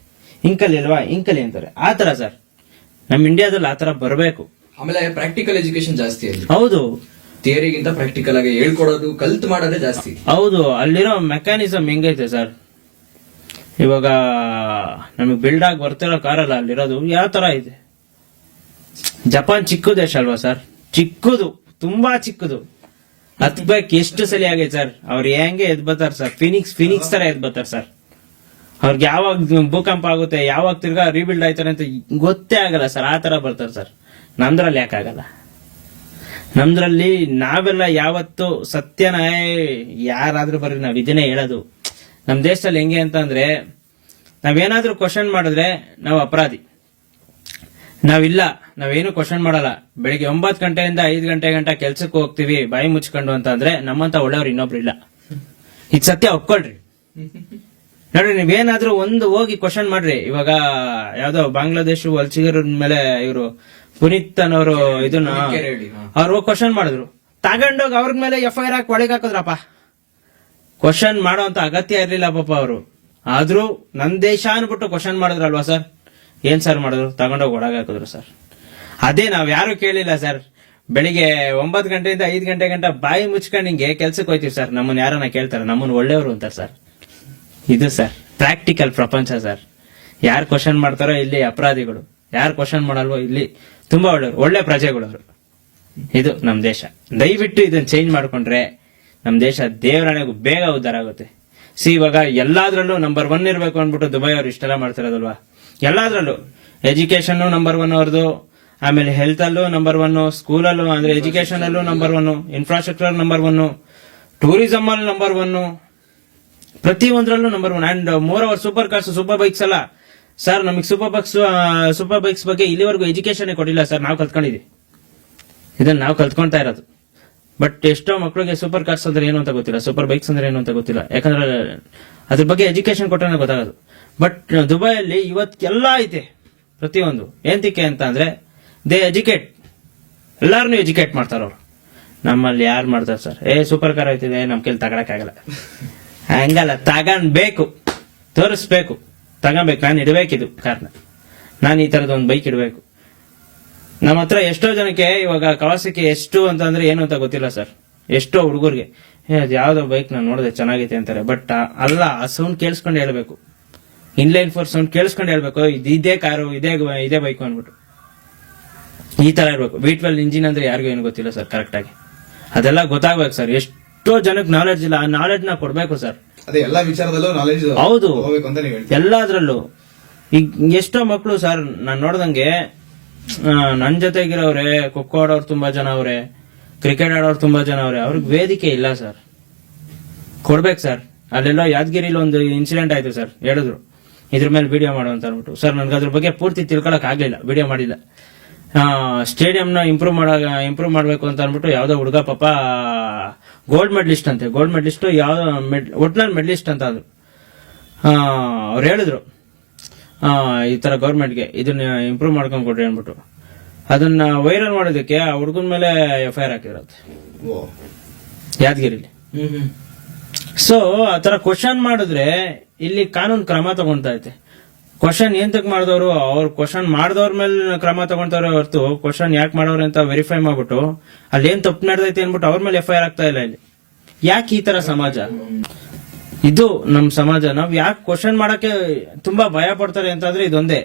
ಹಿಂಗ್ ಕಲಿಯಲ್ವಾ, ಹಿಂಗ್ ಕಲಿ ಅಂತಾರೆ. ಆ ತರ ಸರ್ ನಮ್ ಇಂಡಿಯಾದಲ್ಲಿ ಆ ತರ ಬರ್ಬೇಕು. ಆಮೇಲೆ ಪ್ರಾಕ್ಟಿಕಲ್ ಎಜುಕೇಶನ್ ಜಾಸ್ತಿ ಅಲ್ಲಿ. ಹೌದು, ಥಿಯರಿಗಿಂತ ಪ್ರಾಕ್ಟಿಕಲ್ ಆಗಿ ಹೇಳ್ಕೊಡೋದು, ಕಲ್ತ್ ಮಾಡೋದೇ ಜಾಸ್ತಿ. ಹೌದು. ಅಲ್ಲಿರೋ ಮೆಕ್ಯಾನಿಸಮ್ ಹೆಂಗೈತೆ ಸರ್. ಇವಾಗ ನಮಗ್ ಬಿಲ್ಡ್ ಆಗಿ ಬರ್ತಿರೋ ಕಾರಲ್ಲ ಅಲ್ಲಿರೋದು ಯಾವ ತರ ಇದೆ. ಜಪಾನ್ ಚಿಕ್ಕ ದೇಶ ಅಲ್ವಾ ಸರ್? ಚಿಕ್ಕದು, ತುಂಬಾ ಚಿಕ್ಕದು. ಹತ್ಬೇಕು ಎಷ್ಟು ಸಲಿ ಆಗೈತೆ ಸರ್. ಅವ್ರು ಹೆಂಗೆ ಎದ್ ಬರ್ತಾರ ಸರ್. ಫಿನಿಕ್ಸ್ ತರ ಎದ್ ಬರ್ತಾರ ಸರ್. ಅವ್ರಿಗೆ ಯಾವಾಗ ಭೂಕಂಪ ಆಗುತ್ತೆ, ಯಾವಾಗ ತಿರ್ಗಾ ರೀಬಿಲ್ಡ್ ಆಯ್ತಾರೆ ಅಂತ ಗೊತ್ತೇ ಆಗಲ್ಲ ಸರ್. ಆ ತರ ಬರ್ತಾರೆ ಸರ್. ನಮ್ದ್ರಲ್ಲಿ ಯಾಕಾಗಲ್ಲ? ನಮ್ದ್ರಲ್ಲಿ ನಾವೆಲ್ಲ ಯಾವತ್ತು ಸತ್ಯನ ಯಾರಾದ್ರೂ ಬರ್ರಿ ನಾವ್ ಇದನ್ನೇ ಹೇಳೋದು. ನಮ್ ದೇಶದಲ್ಲಿ ಹೆಂಗೆ ಅಂತ ಅಂದ್ರೆ, ನಾವೇನಾದ್ರೂ ಕ್ವಶನ್ ಮಾಡಿದ್ರೆ ನಾವು ಅಪರಾಧಿ. ನಾವೇನು ಕ್ವಶನ್ ಮಾಡಲ್ಲ. ಬೆಳಿಗ್ಗೆ 9 ಗಂಟೆಯಿಂದ 5 ಗಂಟೆ ಕೆಲ್ಸಕ್ಕೆ ಹೋಗ್ತೀವಿ ಬಾಯಿ ಮುಚ್ಕೊಂಡು ಅಂತ ಅಂದ್ರೆ ನಮ್ಮಂತ ಒಳ್ಳೆಯವ್ರು ಇನ್ನೊಬ್ರು ಇಲ್ಲ. ಇದು ಸತ್ಯ, ಒಪ್ಕೊಳ್ರಿ. ನೋಡ್ರಿ, ನೀವೇನಾದ್ರೂ ಒಂದು ಹೋಗಿ ಕ್ವಶನ್ ಮಾಡ್ರಿ. ಇವಾಗ ಯಾವ್ದೋ ಬಾಂಗ್ಲಾದೇಶ ವಲಸಿಗರ ಮೇಲೆ ಇವರು ಪುನೀತ್ ಅನ್ನೋರು ಇದನ್ನ ಅವ್ರು ಹೋಗಿ ಕ್ವಶನ್ ಮಾಡಿದ್ರು. ತಗೊಂಡೋಗಿ ಅವ್ರ ಮೇಲೆ FIR ಹಾಕಿ ಒಳಗೆ ಹಾಕಿದ್ರಪ್ಪ. ಕ್ವಶನ್ ಮಾಡೋ ಅಂತ ಅಗತ್ಯ ಇರ್ಲಿಲ್ಲ ಪಾಪ ಅವರು. ಆದ್ರೂ ನನ್ ದೇಶ ಅನ್ಬಿಟ್ಟು ಕ್ವಶನ್ ಮಾಡಿದ್ರಲ್ವಾ ಸರ್? ಏನ್ ಸರ್ ಮಾಡಿದ್ರು? ತಗೊಂಡೋಗಿ ಒಳಗೆ ಹಾಕಿದ್ರು ಸರ್. ಅದೇ ನಾವ್ ಯಾರು ಕೇಳಿಲ್ಲ ಸರ್. ಬೆಳಿಗ್ಗೆ 9 ಗಂಟೆಯಿಂದ 5 ಗಂಟೆ ಬಾಯಿ ಮುಚ್ಕೊಂಡು ಹಿಂಗೆ ಕೆಲ್ಸಕ್ಕೆ ಹೋಯ್ತೀವಿ ಸರ್. ನಮ್ಮನ್ನ ಯಾರನ್ನ ಕೇಳ್ತಾರೆ, ನಮ್ಮನ್ನ ಒಳ್ಳೆಯವರು ಅಂತಾರೆ ಸರ್. ಇದು ಸರ್ ಪ್ರಾಕ್ಟಿಕಲ್ ಪ್ರಪಂಚ ಸರ್. ಯಾರು ಕ್ವಶನ್ ಮಾಡ್ತಾರೋ ಇಲ್ಲಿ ಅಪರಾಧಿಗಳು, ಯಾರು ಕ್ವಶನ್ ಮಾಡಲ್ವೋ ಇಲ್ಲಿ ತುಂಬಾ ಒಳ್ಳೆಯವರು, ಒಳ್ಳೆ ಪ್ರಜೆಗಳು ಅವರು. ಇದು ನಮ್ ದೇಶ. ದಯವಿಟ್ಟು ಇದನ್ನ ಚೇಂಜ್ ಮಾಡ್ಕೊಂಡ್ರೆ ನಮ್ ದೇಶ ದೇವರಾಣೆಗೂ ಬೇಗ ಉದ್ಧಾರ ಆಗುತ್ತೆ. ಇವಾಗ ಎಲ್ಲಾದ್ರಲ್ಲೂ ನಂಬರ್ 1 ಇರ್ಬೇಕು ಅಂದ್ಬಿಟ್ಟು ದುಬೈ ಅವ್ರು ಇಷ್ಟೆಲ್ಲ ಮಾಡ್ತಿರೋದಲ್ವಾ. ಎಲ್ಲಾದ್ರಲ್ಲೂ ಎಜುಕೇಶನ್ ನಂಬರ್ 1 ಅವ್ರದ್ದು, ಆಮೇಲೆ ಹೆಲ್ತ್ ಅಲ್ಲೂ ನಂಬರ್ 1, ಸ್ಕೂಲಲ್ಲೂ ಅಂದ್ರೆ ಎಜುಕೇಶನ್ ಅಲ್ಲೂ ನಂಬರ್ 1, ಇನ್ಫ್ರಾಸ್ಟ್ರಕ್ಚರ್ ನಂಬರ್ 1, ಟೂರಿಸಂ ಅಲ್ಲಿ ನಂಬರ್ 1, ಪ್ರತಿ ಒಂದ್ರಲ್ಲೂ number 1. And moreover super cars, super bikes ಅಲ್ಲ ಸರ್. ನಮಗೆ ಸೂಪರ್ ಬೈಕ್ಸ್ ಬಗ್ಗೆ ಇಲ್ಲಿವರೆಗೂ ಎಜುಕೇಶನ್ ಕೊಟ್ಟಿಲ್ಲ ಸರ್. ನಾವು ಕಲ್ತ್ಕೊಂಡಿದ್ವಿ, ಇದನ್ನ ನಾವು ಕಲ್ತ್ಕೊಂತಾ ಇರೋದು. ಬಟ್ ಎಷ್ಟೋ ಮಕ್ಕಳಿಗೆ ಸೂಪರ್ ಕಾರ್ಸ್ ಅಂದ್ರೆ ಏನು ಅಂತ ಗೊತ್ತಿಲ್ಲ, ಸೂಪರ್ ಬೈಕ್ಸ್ ಅಂದ್ರೆ ಏನು ಅಂತ ಗೊತ್ತಿಲ್ಲ. ಯಾಕಂದ್ರೆ ಅದ್ರ ಬಗ್ಗೆ ಎಜುಕೇಶನ್ ಕೊಟ್ಟರೆ ಗೊತ್ತಾಗೋದು. ಬಟ್ ದುಬೈಯಲ್ಲಿ ಇವತ್ತೆಲ್ಲ ಐತೆ ಪ್ರತಿಯೊಂದು. ಏಂತಿಕೆ ಅಂತ ಅಂದ್ರೆ ದೇ ಎಜುಕೇಟ್, ಎಲ್ಲಾರನ್ನೂ ಎಜುಕೇಟ್ ಮಾಡ್ತಾರ ಅವ್ರು. ನಮ್ಮಲ್ಲಿ ಯಾರು ಮಾಡ್ತಾರೆ ಸರ್? ಸೂಪರ್ ಕಾರ್ ಐತಿದೆ, ನಮ್ ಕೈಲಿ ತಗೊಳಕ್ಕಾಗಲ್ಲ. ಹಂಗಲ್ಲ, ತಗೊಂಡ್ಬೇಕು, ತೋರಿಸ್ಬೇಕು, ತಗೊಬೇಕು. ನಾನು ಇಡಬೇಕಿದು ಕಾರ್ನ, ನಾನು ಈ ತರದ ಒಂದು ಬೈಕ್ ಇಡಬೇಕು. ನಮ್ಮ ಹತ್ರ ಎಷ್ಟೋ ಜನಕ್ಕೆ ಇವಾಗ ಕವಾಸಕಿ ಎಷ್ಟು ಅಂತಂದ್ರೆ ಏನು ಅಂತ ಗೊತ್ತಿಲ್ಲ ಸರ್. ಎಷ್ಟೋ ಹುಡುಗರಿಗೆ ಅದು ಯಾವ್ದೋ ಬೈಕ್ ನಾನು ನೋಡಿದೆ ಚೆನ್ನಾಗೈತೆ ಅಂತಾರೆ. ಬಟ್ ಅಲ್ಲ, ಆ ಸೌಂಡ್ ಕೇಳಿಸ್ಕೊಂಡು ಹೇಳ್ಬೇಕು, ಇನ್ಲೈನ್ ಫೋರ್ ಸೌಂಡ್ ಕೇಳಿಸ್ಕೊಂಡು ಹೇಳ್ಬೇಕು, ಇದೇ ಕಾರು, ಇದೇ ಬೈಕ್ ಅಂದ್ಬಿಟ್ಟು ಈ ತರ ಇರ್ಬೇಕು. V12 ಇಂಜಿನ್ ಅಂದ್ರೆ ಯಾರಿಗೂ ಏನು ಗೊತ್ತಿಲ್ಲ ಸರ್ ಕರೆಕ್ಟ್ ಆಗಿ. ಅದೆಲ್ಲ ಗೊತ್ತಾಗ್ಬೇಕು ಸರ್. ಎಷ್ಟೋ ಜನಕ್ಕೆ ನಾಲೆಡ್ಜ್ ಇಲ್ಲ, ಆ ನಾಲೆಡ್ಜ್ ನ ಕೊಡ್ಬೇಕು ಸರ್. ಅದೇ ಎಲ್ಲಾ ವಿಚಾರದಲ್ಲೂ ನಾಲೆಜ್ ಹೌದು, ಹೋಗ್ಬೇಕು ಅಂತ ನೀವು ಹೇಳ್ತೀವಿ. ಎಲ್ಲಾದ್ರಲ್ಲೂ. ಈಗ ಎಷ್ಟೋ ಮಕ್ಕಳು ಸರ್ ನಾನ್ ನೋಡ್ದಂಗೆ ನನ್ ಜೊತೆಗಿರೋವ್ರೆ, ಖೋಖೋ ಆಡೋರು ತುಂಬಾ ಜನ ಅವ್ರೆ, ಕ್ರಿಕೆಟ್ ಆಡೋರು ತುಂಬಾ ಜನ ಅವ್ರೆ. ಅವ್ರಿಗೆ ವೇದಿಕೆ ಇಲ್ಲ ಸರ್, ಕೊಡ್ಬೇಕು ಸರ್. ಅಲ್ಲೆಲ್ಲೋ ಯಾದಗಿರಿಲಿ ಒಂದು ಇನ್ಸಿಡೆಂಟ್ ಆಯ್ತು ಸರ್, ಹೇಳಿದ್ರು ಇದ್ರ ಮೇಲೆ ವಿಡಿಯೋ ಮಾಡು ಅಂತ ಅಂದ್ಬಿಟ್ಟು. ಸರ್ ನನ್ಗೆ ಅದ್ರ ಬಗ್ಗೆ ಪೂರ್ತಿ ತಿಳ್ಕೊಳಕ್ ಆಗ್ಲಿಲ್ಲ, ವಿಡಿಯೋ ಮಾಡಿಲ್ಲ. ಸ್ಟೇಡಿಯಂನ ಇಂಪ್ರೂವ್ ಮಾಡ್ಬೇಕು ಅಂತ ಅಂದ್ಬಿಟ್ಟು ಯಾವ್ದೋ ಹುಡುಗ ಪಾಪ ಗೋಲ್ಡ್ ಮೆಡಲಿಸ್ಟ್ ಅಂತೆ, ಗೋಲ್ಡ್ ಮೆಡಲಿಸ್ಟ್ ಯಾವ್ದೋ ಒಟ್ನಲ್ಲಿ ಮೆಡಲಿಸ್ಟ್ ಅಂತ ಅದು. ಅವ್ರು ಹೇಳಿದ್ರು ಈ ತರ ಗೌರ್ಮೆಂಟ್ಗೆ ಇದನ್ನ ಇಂಪ್ರೂವ್ ಮಾಡ್ಕೊಂಡ್ ಕೊಡ್ರಿ ಅಂದ್ಬಿಟ್ಟು. ಅದನ್ನ ವೈರಲ್ ಮಾಡೋದಕ್ಕೆ ಆ ಹುಡುಗನ ಮೇಲೆ FIR ಹಾಕಿದ್ರಂತೆ ಯಾದಗಿರಿಲಿ. ಸೊ ಆತರ ಕ್ವಶನ್ ಮಾಡಿದ್ರೆ ಇಲ್ಲಿ ಕಾನೂನು ಕ್ರಮ ತಗೊಂತಾ ಐತೆ. ಕ್ವಶನ್ ಏಂತಕ್ ಮಾಡಿದವರು, ಅವ್ರು ಕ್ವಶನ್ ಮಾಡಿದವ್ರ ಮೇಲೆ ಕ್ರಮ ತಗೊಂತವ್ರೆ ಹೊರತು ಕ್ವಶನ್ ಯಾಕೆ ಮಾಡೋರು ಅಂತ ವೆರಿಫೈ ಮಾಡ್ಬಿಟ್ಟು ಅಲ್ಲಿ ಏನ್ ತಪ್ಪು ನಡೆದೈತೆ ಅನ್ಬಿಟ್ಟು ಅವ್ರ ಮೇಲೆ FIR ಆಗ್ತಾ ಇಲ್ಲ. ಇಲ್ಲಿ ಯಾಕೆ ಈ ತರ ಸಮಾಜ? ಇದು ನಮ್ ಸಮಾಜ. ನಾವ್ ಯಾಕೆ ಕ್ವಶನ್ ಮಾಡಕ್ಕೆ ತುಂಬಾ ಭಯ ಪಡ್ತಾರೆ ಅಂತಂದ್ರೆ ಇದೊಂದೇ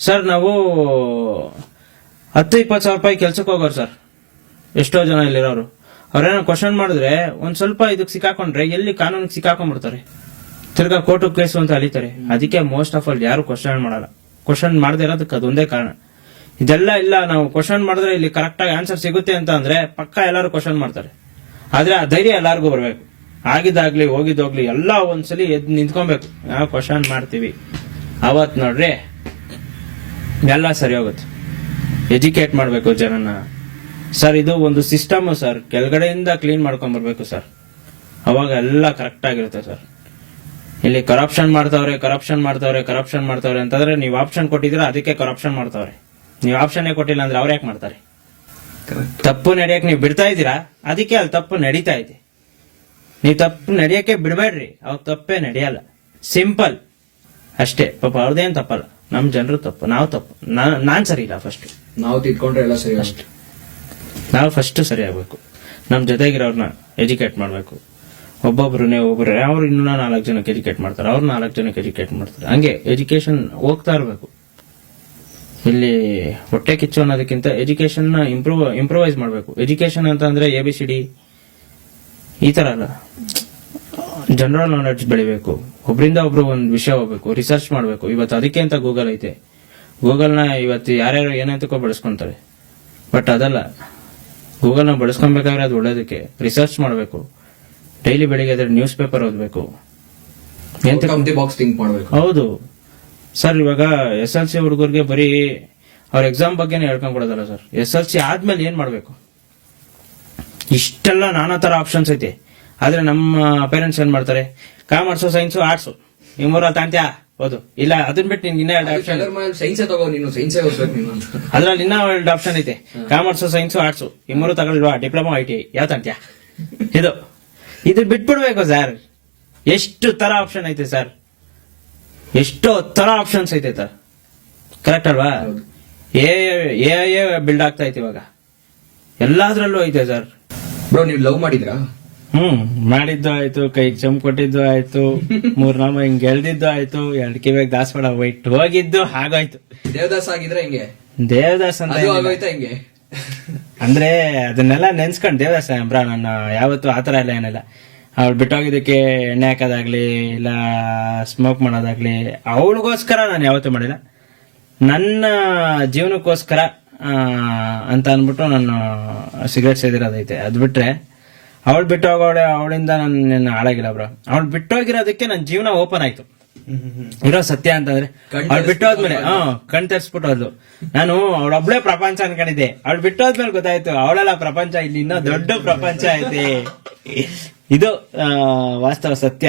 ಸರ್. ನಾವು 10-20 ಸಾವಿರ ರೂಪಾಯಿ ಕೆಲ್ಸಕ್ಕೆ ಹೋಗೋರು ಸರ್, ಎಷ್ಟೋ ಜನ ಇಲ್ಲಿರೋರು. ಅವ್ರೇನೋ ಕ್ವಶನ್ ಮಾಡಿದ್ರೆ ಒಂದ್ ಸ್ವಲ್ಪ ಇದಕ್ ಸಿಕ್ಕಾಕೊಂಡ್ರೆ ಎಲ್ಲಿ ಕಾನೂನಿಗೆ ಸಿಕ್ಕಾಕೊಂಡ್ಬಿಡ್ತಾರೆ, ತಿರ್ಗಾ ಕೋರ್ಟ್ ಕೇಸು ಅಂತ ಅಲಿತಾರೆ. ಅದಕ್ಕೆ ಮೋಸ್ಟ್ ಆಫ್ ಆಲ್ ಯಾರು ಕ್ವಶನ್ ಮಾಡಲ್ಲ. ಕ್ವಶನ್ ಮಾಡದೇ ಇರೋದಕ್ಕೆ ಅದೊಂದೇ ಕಾರಣ. ಇದೆಲ್ಲ ಇಲ್ಲ, ನಾವು ಕ್ವಶನ್ ಮಾಡಿದ್ರೆ ಇಲ್ಲಿ ಕರೆಕ್ಟ್ ಆಗಿ ಆನ್ಸರ್ ಸಿಗುತ್ತೆ ಅಂತ ಅಂದ್ರೆ ಪಕ್ಕ ಎಲ್ಲಾರು ಕ್ವಶನ್ ಮಾಡ್ತಾರೆ. ಆದ್ರೆ ಆ ಧೈರ್ಯ ಎಲ್ಲಾರ್ಗು ಬರ್ಬೇಕು. ಆಗಿದ್ದಾಗ್ಲಿ ಹೋಗಿದ್ದೋಗ್ಲಿ ಎಲ್ಲ ಒಂದ್ಸಲಿ ಎದ್ದು ನಿಂತ್ಕೊಬೇಕು. ನಾವು ಕ್ವಶನ್ ಮಾಡ್ತೀವಿ ಅವತ್ ನೋಡ್ರಿ ಎಲ್ಲ ಸರಿ ಹೋಗುತ್ತೆ. ಎಜುಕೇಟ್ ಮಾಡ್ಬೇಕು ಜನನ ಸರ್. ಇದು ಒಂದು ಸಿಸ್ಟಮ್ ಸರ್, ಕೆಳಗಡೆಯಿಂದ ಕ್ಲೀನ್ ಮಾಡ್ಕೊಂಡ್ ಬರ್ಬೇಕು ಸರ್, ಅವಾಗ ಎಲ್ಲ ಕರೆಕ್ಟ್ ಆಗಿರುತ್ತೆ ಸರ್. ಇಲ್ಲಿ ಕರಪ್ಷನ್ ಮಾಡ್ತಾವ್ರೆ ಅಂತಂದ್ರೆ ನೀವು ಆಪ್ಷನ್ ಕೊಟ್ಟಿದ್ರೆ ಅದಕ್ಕೆ ಕರಪ್ಷನ್ ಮಾಡ್ತಾವ್ರೆ. ನೀವು ಆಪ್ಷನ್ನೇ ಕೊಟ್ಟಿಲ್ಲ ಅಂದ್ರೆ ಅವ್ರು ಯಾಕೆ ಮಾಡ್ತಾರೆ? ತಪ್ಪು ನಡೆಯಕ್ಕೆ ನೀವು ಬಿಡ್ತಾ ಇದ್ದೀರಾ, ಅದಕ್ಕೆ ಅಲ್ಲಿ ತಪ್ಪು ನಡೀತಾ ಇದೆ. ನೀವು ತಪ್ಪು ನಡೆಯಕ್ಕೆ ಬಿಡಬೇಡ್ರಿ, ಅವ್ ತಪ್ಪೇ ನಡೆಯಲ್ಲ. ಸಿಂಪಲ್ ಅಷ್ಟೇ. ಪಾಪ ಅವ್ರದ್ದೇನ್ ತಪ್ಪಲ್ಲ, ನಮ್ ಜನರು ತಪ್ಪು, ನಾವು ತಪ್ಪು. ನಾನ್ ಸರಿ ಇಲ್ಲ. ಫಸ್ಟ್ ನಾವು ತಿದ್ಕೊಂಡ್ರೆ ಎಲ್ಲ ಸರಿ. ಅಷ್ಟೇ, ನಾವು ಫಸ್ಟ್ ಸರಿ ಆಗ್ಬೇಕು. ನಮ್ ಜೊತೆಗಿರೋರ್ನ ಎಜುಕೇಟ್ ಮಾಡ್ಬೇಕು. ಒಬ್ಬೊಬ್ರು ಅವ್ರು ಇನ್ನೂ 4 ಜನಕ್ಕೆ ಎಜುಕೇಟ್ ಮಾಡ್ತಾರೆ, ಅವ್ರು 4 ಜನಕ್ಕೆ ಎಜುಕೇಟ್ ಮಾಡ್ತಾರೆ. ಹಂಗೆ ಎಜುಕೇಶನ್ ಹೋಗ್ತಾ ಇರ್ಬೇಕು. ಇಲ್ಲಿ ಹೊಟ್ಟೆ ಕಿಚ್ಚು ಅನ್ನೋದಕ್ಕಿಂತ ಎಜುಕೇಶನ್ ನ ಇಂಪ್ರೂವೈಸ್ ಮಾಡ್ಬೇಕು. ಎಜುಕೇಶನ್ ಅಂತ ಅಂದ್ರೆ ABCD ಈ ತರ ಅಲ್ಲ, ಜನರಲ್ ನಾಲೆಡ್ಜ್ ಬೆಳಿಬೇಕು. ಒಬ್ರಿಂದ ಒಬ್ರು ಒಂದ್ ವಿಷಯ ಹೋಗ್ಬೇಕು, ರಿಸರ್ಚ್ ಮಾಡ್ಬೇಕು. ಇವತ್ತು ಅದಕ್ಕೆ ಅಂತ ಗೂಗಲ್ ಐತೆ. ಗೂಗಲ್ನ ಇವತ್ತು ಯಾರ್ಯಾರು ಏನಂತಕೋ ಬಳಸ್ಕೊಂತಾರೆ. ಬಟ್ ಅದಲ್ಲ, ಗೂಗಲ್ನ ಬಳಸ್ಕೊಬೇಕಾದ್ರೆ ಅದು ಒಳ್ಳೇದಕ್ಕೆ. ರಿಸರ್ಚ್ ಮಾಡ್ಬೇಕು. ಡೈಲಿ ಬೆಳಿಗ್ಗೆ ಅದ್ರ ನ್ಯೂಸ್ ಪೇಪರ್ ಓದ್ಬೇಕು. ಬಾಕ್ಸ್ ಥಿಂಕ್ ಮಾಡ್ಬೇಕು. ಹೌದು ಸರ್. ಇವಾಗ SLC ಹುಡುಗರಿಗೆ ಬರೀ ಅವ್ರ ಎಕ್ಸಾಮ್ ಬಗ್ಗೆನೇ ಹೇಳ್ಕೊಂಡ್ ಕೊಡೋದಲ್ಲ ಸರ್. SLC ಆದ್ಮೇಲೆ ಏನ್ ಮಾಡ್ಬೇಕು, ಇಷ್ಟೆಲ್ಲ ನಾನಾ ತರ ಆಪ್ಷನ್ಸ್ ಐತೆ. ಆದ್ರೆ ನಮ್ಮ ಪೇರೆಂಟ್ಸ್ ಏನ್ ಮಾಡ್ತಾರೆ, ಕಾಮರ್ಸು, ಸೈನ್ಸು, ಆರ್ಟ್ಸು ಈ 3 ತಾಂತ್ಯ ಓದು. ಇಲ್ಲ ಅದನ್ನ ಬಿಟ್ಟು ನಿನ್ಗೆ ಇನ್ನ 2 ಆಪ್ಷನ್. ಸೈನ್ಸೇ ತಗೋ ನೀನು, ಸೈನ್ಸೇ ಓದ್ಬೇಕು ನೀನು. ಅದ್ರಲ್ಲಿ ಇನ್ನ 2 ಆಪ್ಷನ್ ಐತೆ, ಕಾಮರ್ಸು, ಸೈನ್ಸು, ಆರ್ಟ್ಸು ಈ 3 ತಗೊಳ್ವಾ, ಡಿಪ್ಲೊಮಾ, ITI ಯಾವ ತಾಂತ್ಯ. ಇದು ಬಿಟ್ಬಿಡ್ಬೇಕು ಸರ್. ಎಷ್ಟು ತರ ಆಪ್ಷನ್ ಐತೆ ಸರ್, ಎಷ್ಟೋ ತರ ಆಪ್ಷನ್ಸ್ ಐತೆ ಸರ್. ಕರೆಕ್ಟ್ ಅಲ್ವಾ? ಎ ಬಿಲ್ಡ್ ಆಗ್ತಾ ಐತೆ ಇವಾಗ, ಎಲ್ಲಾದ್ರಲ್ಲೂ ಐತೆ ಸರ್. ಬ್ರೋ ನೀವು ಲವ್ ಮಾಡಿದ್ರಾ? ಮಾಡಿದ್ದು ಆಯ್ತು, ಕೈಗೆ ಚಮ್ ಕೊಟ್ಟಿದ್ದು ಆಯ್ತು, 3 ನಾಮ ಹಿಂಗ್ ಎಳ್ದಿದ್ದು ಆಯ್ತು, 2 ಕಿವಿಗೆ ದಾಸವಾಳ ವೈಟ್ ಹೋಗಿದ್ದು ಹಾಗಾಯ್ತು. ದೇವದಾಸ್ ಆಗಿದ್ರೆ ಹೆಂಗೆ? ದೇವದಾಸ್ ಅಂತ ಆಗೋಯ್ತಾ ಹೆಂಗೆ? ಅಂದ್ರೆ ಅದನ್ನೆಲ್ಲ ನೆನ್ಸ್ಕೊಂಡ್ ದೇವದಾಸ ಬ್ರಾ, ನನ್ನ ಯಾವತ್ತು ಆತರ ಎಲ್ಲ ಏನಿಲ್ಲ. ಅವ್ಳು ಬಿಟ್ಟೋಗಿದ್ದಕ್ಕೆ ಎಣ್ಣೆ ಹಾಕೋದಾಗ್ಲಿ ಇಲ್ಲ ಸ್ಮೋಕ್ ಮಾಡೋದಾಗ್ಲಿ ಅವಳಿಗೋಸ್ಕರ ನಾನು ಯಾವತ್ತೂ ಮಾಡಿಲ್ಲ. ನನ್ನ ಜೀವನಕ್ಕೋಸ್ಕರ ಅಂತ ಅನ್ಬಿಟ್ಟು ನಾನು ಸಿಗರೇಟ್ ಸೇದಿರೋದೈತೆ. ಅದ್ ಬಿಟ್ರೆ ಅವಳು ಬಿಟ್ಟು ಹೋಗೋಳೆ, ಅವಳಿಂದ ನನ್ನ ಹಾಳಾಗಿಲ್ಲ ಬ್ರೋ. ಅವಳು ಬಿಟ್ಟೋಗಿರೋದಕ್ಕೆ ನನ್ನ ಜೀವನ ಓಪನ್ ಆಯ್ತು. ಇರೋ ಸತ್ಯ ಅಂತಂದ್ರೆ ಅವಳು ಬಿಟ್ಟೋದ್ಮೇಲೆ ಕಣ್ ತರಿಸ್ಬಿಟ್ಟು ಹೋದ್ಲು. ನಾನು ಅವಳೊಬ್ಳೆ ಪ್ರಪಂಚ ಅನ್ಕೊಂಡಿದ್ದೆ. ಅವಳು ಬಿಟ್ಟೋದ್ಮೇಲೆ ಗೊತ್ತಾಯ್ತು ಅವಳೆಲ್ಲ ಪ್ರಪಂಚ, ಇಲ್ಲಿ ಇನ್ನೂ ದೊಡ್ಡ ಪ್ರಪಂಚ ಐತಿ. ಇದು ವಾಸ್ತವ ಸತ್ಯ.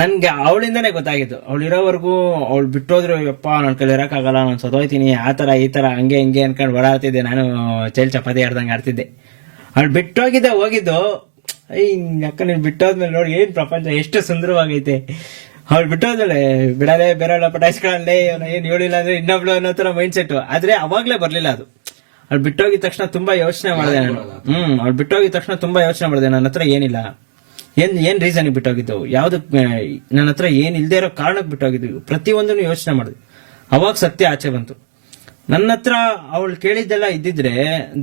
ನನ್ಗೆ ಅವಳಿಂದಾನೇ ಗೊತ್ತಾಗಿತ್ತು. ಅವಳು ಇರೋವರೆಗೂ ಅವಳು ಬಿಟ್ಟೋದ್ರು ಯಪ್ಪ ನನ್ ಕೈಲಿ ಇರಕ್ಕಾಗಲ್ಲ, ನಾನು ಸದೋಯ್ತೀನಿ, ಆ ತರ ಈ ತರ ಹಂಗೆ ಹಿಂಗೆ ಅನ್ಕೊಂಡು ಓಡಾಡ್ತಿದ್ದೆ. ನಾನು ಚೇಲ್ ಚಪಾತಿ ಆಡ್ದಂಗೆ ಆಡ್ತಿದ್ದೆ. ಅವಳು ಬಿಟ್ಟೋಗಿದ್ದೆ ಹೋಗಿದ್ದು. ಅಕ್ಕ ನೀನ್ ಬಿಟ್ಟೋದ್ಮೇಲೆ ನೋಡಿ ಏನ್ ಪ್ರಪಂಚ ಎಷ್ಟು ಸುಂದರವಾಗೈತೆ. ಅವಳು ಬಿಟ್ಟೋದ್ಮೇಲೆ ಬಿಡಲೇ ಬೇರೆಲ್ಲ ಪಟಾಯಿಸ್ಕೊಳ್ಳೇ, ಏನ್ ಹೇಳಿಲ್ಲ ಅಂದ್ರೆ ಇನ್ನೊಬ್ಳು ಅನ್ನೋ ತರ ಮೈಂಡ್ ಸೆಟ್. ಆದ್ರೆ ಅವಾಗ್ಲೇ ಬರ್ಲಿಲ್ಲ ಅದು. ಅವ್ಳು ಬಿಟ್ಟೋಗಿದ ತಕ್ಷಣ ತುಂಬಾ ಯೋಚನೆ ಮಾಡಿದೆ ನಾನು. ಅವ್ಳು ಬಿಟ್ಟೋಗಿದ ತಕ್ಷಣ ತುಂಬಾ ಯೋಚನೆ ಮಾಡಿದೆ. ನನ್ನ ಹತ್ರ ಏನಿಲ್ಲ, ಏನ್ ರೀಸನ್ ಬಿಟ್ಟೋಗಿದ್ದು, ಯಾವ್ದು ನನ್ನ ಹತ್ರ ಏನ್ ಇಲ್ದೇ ಇರೋ ಕಾರಣಕ್ಕೆ ಬಿಟ್ಟೋಗಿದ್ದು, ಪ್ರತಿಯೊಂದನ್ನು ಯೋಚನೆ ಮಾಡಿದೆ. ಅವಾಗ ಸತ್ಯ ಆಚೆ ಬಂತು. ನನ್ನ ಹತ್ರ ಅವಳು ಕೇಳಿದ್ದೆಲ್ಲ ಇದ್ದಿದ್ರೆ,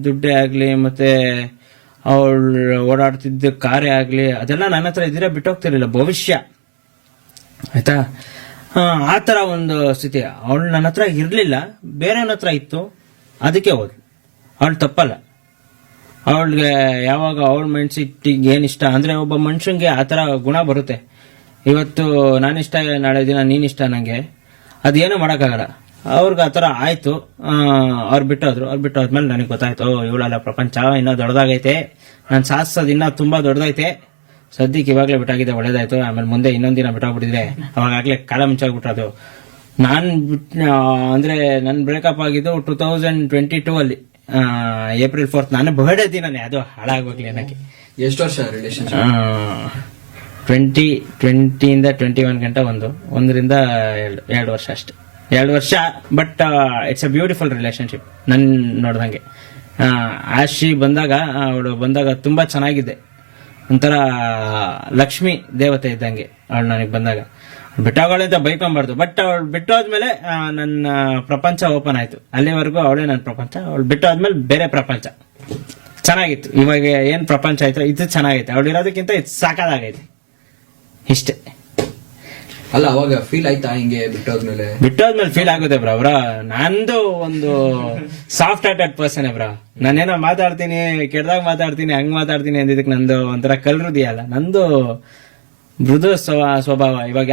ದುಡ್ಡೇ ಆಗ್ಲಿ ಮತ್ತೆ ಅವಳು ಓಡಾಡ್ತಿದ್ದ ಕಾರೇ ಆಗ್ಲಿ, ಅದೆಲ್ಲ ನನ್ನ ಹತ್ರ ಇದ್ರೆ ಬಿಟ್ಟೋಗ್ತಿರ್ಲಿಲ್ಲ ಭವಿಷ್ಯ. ಆಯ್ತಾ? ಆ ತರ ಒಂದು ಸ್ಥಿತಿ. ಅವಳು ನನ್ನ ಹತ್ರ ಇರ್ಲಿಲ್ಲ, ಬೇರೆಯವ್ರ ಹತ್ರ ಇತ್ತು, ಅದಕ್ಕೆ ಹೋದ್ಲು. ಅವಳು ತಪ್ಪಲ್ಲ. ಅವಳಿಗೆ ಯಾವಾಗ ಅವಳ ಮೈಂಡ್ ಸೆಟ್ಟಿಗೆ ಏನ್ ಇಷ್ಟ ಅಂದ್ರೆ, ಒಬ್ಬ ಮನುಷ್ಯಂಗೆ ಆ ತರ ಗುಣ ಬರುತ್ತೆ. ಇವತ್ತು ನಾನಿಷ್ಟ, ನಾಳೆ ದಿನ ನೀನಿಷ್ಟ ನಂಗೆ, ಅದೇನು ಮಾಡೋಕ್ಕಾಗಲ್ಲ. ಅವ್ರಿಗೆ ಆ ಥರ ಆಯ್ತು. ಅವ್ರು ಬಿಟ್ಟೋದ್ರು. ಅವ್ರು ಬಿಟ್ಟೋದ್ಮೇಲೆ ನನಗೆ ಗೊತ್ತಾಯ್ತು, ಇವಳೆಲ್ಲ ಪ್ರಪಂಚ ಇನ್ನೂ ದೊಡ್ಡದಾಗೈತೆ, ನಾನು ಸಾಧಿಸೋದು ಇನ್ನೂ ತುಂಬಾ ದೊಡ್ಡದೈತೆ. ಸದ್ಯಕ್ಕೆ ಇವಾಗಲೇ ಬಿಟ್ಟಾಗಿದೆ, ಒಳ್ಳೇದಾಯ್ತು. ಆಮೇಲೆ ಮುಂದೆ ಇನ್ನೊಂದಿನ ಬಿಟ್ಟೋಗ್ಬಿಟ್ಟಿದ್ರೆ ಅವಾಗಲೇ ಕಾಲ ಮುಂಚಾಗ್ಬಿಟ್ರದು. ನಾನು ಅಂದ್ರೆ ನನ್ನ ಬ್ರೇಕಪ್ ಆಗಿದ್ದು 2022 ಅಲ್ಲಿ ಏಪ್ರಿಲ್ 4th. ನಾನು ಬರ್ಡೇ ದಿನನೇ, ಅದು ಹಾಳಾಗೋಗ್ಲಿ ಅನ್ನಕ್ಕೆ. ಎಷ್ಟು ವರ್ಷ ರಿಲೇಶನ್ಶಿಪ್? 2020 21 ಗಂಟೆ, ಒಂದರಿಂದ 2 ವರ್ಷ ಅಷ್ಟೇ. 2 ವರ್ಷ. But it's a beautiful relationship ನನ್ ನೋಡ್ದಂಗೆ. ಆಶಿ ಬಂದಾಗ, ಅವಳು ಬಂದಾಗ ತುಂಬಾ ಚೆನ್ನಾಗಿದೆ. ಒಂಥರ ಲಕ್ಷ್ಮಿ ದೇವತೆ ಇದ್ದಂಗೆ ಅವಳು ನನಗೆ ಬಂದಾಗ. ಬಿಟ್ಟೋಗಳೆ ಅಂತ ಬೈಕೊಂಬಾರ್ದು. ಬಟ್ ಅವಳು ಬಿಟ್ಟೋದ್ಮೇಲೆ ನನ್ನ ಪ್ರಪಂಚ ಓಪನ್ ಆಯ್ತು. ಅಲ್ಲಿವರೆಗೂ ಅವಳೇ ನನ್ನ ಪ್ರಪಂಚ. ಅವಳು ಬಿಟ್ಟೋದ್ಮೇಲೆ ಬೇರೆ ಪ್ರಪಂಚ ಚೆನ್ನಾಗಿತ್ತು. ಇವಾಗ ಏನ್ ಪ್ರಪಂಚ ಆಯ್ತು ಇದು ಚೆನ್ನಾಗೈತೆ. ಅವಳು ಇರೋದಕ್ಕಿಂತ ಇದು ಸಾಕಾಗೈತೆ. ಇಷ್ಟೇ. ಅಲ್ಲ, ಅವಾಗ ಫೀಲ್ ಆಯ್ತಾ ಹಿಂಗೆ ಬಿಟ್ಟೋದ್ಮೇಲೆ? ಬಿಟ್ಟೋದ್ಮೇಲೆ ಫೀಲ್ ಆಗುತ್ತೆ ಬ್ರೋ. ನಂದು ಒಂದು ಸಾಫ್ಟ್ ಹಾರ್ಟೆಡ್ ಪರ್ಸನ್ ಬ್ರೋ. ನಾನೇನೋ ಮಾತಾಡ್ತೀನಿ, ಕೆಡ್ದಾಗ ಮಾತಾಡ್ತೀನಿ, ಹಂಗ್ ಮಾತಾಡ್ತೀನಿ ಅಂದಿದ್ದಕ್ಕೆ ನಂದು ಒಂಥರ ಕಲ್ರುದಿ ಅಲ್ಲ, ನಂದು ಮೃದು ಸ್ವಭಾವ. ಇವಾಗ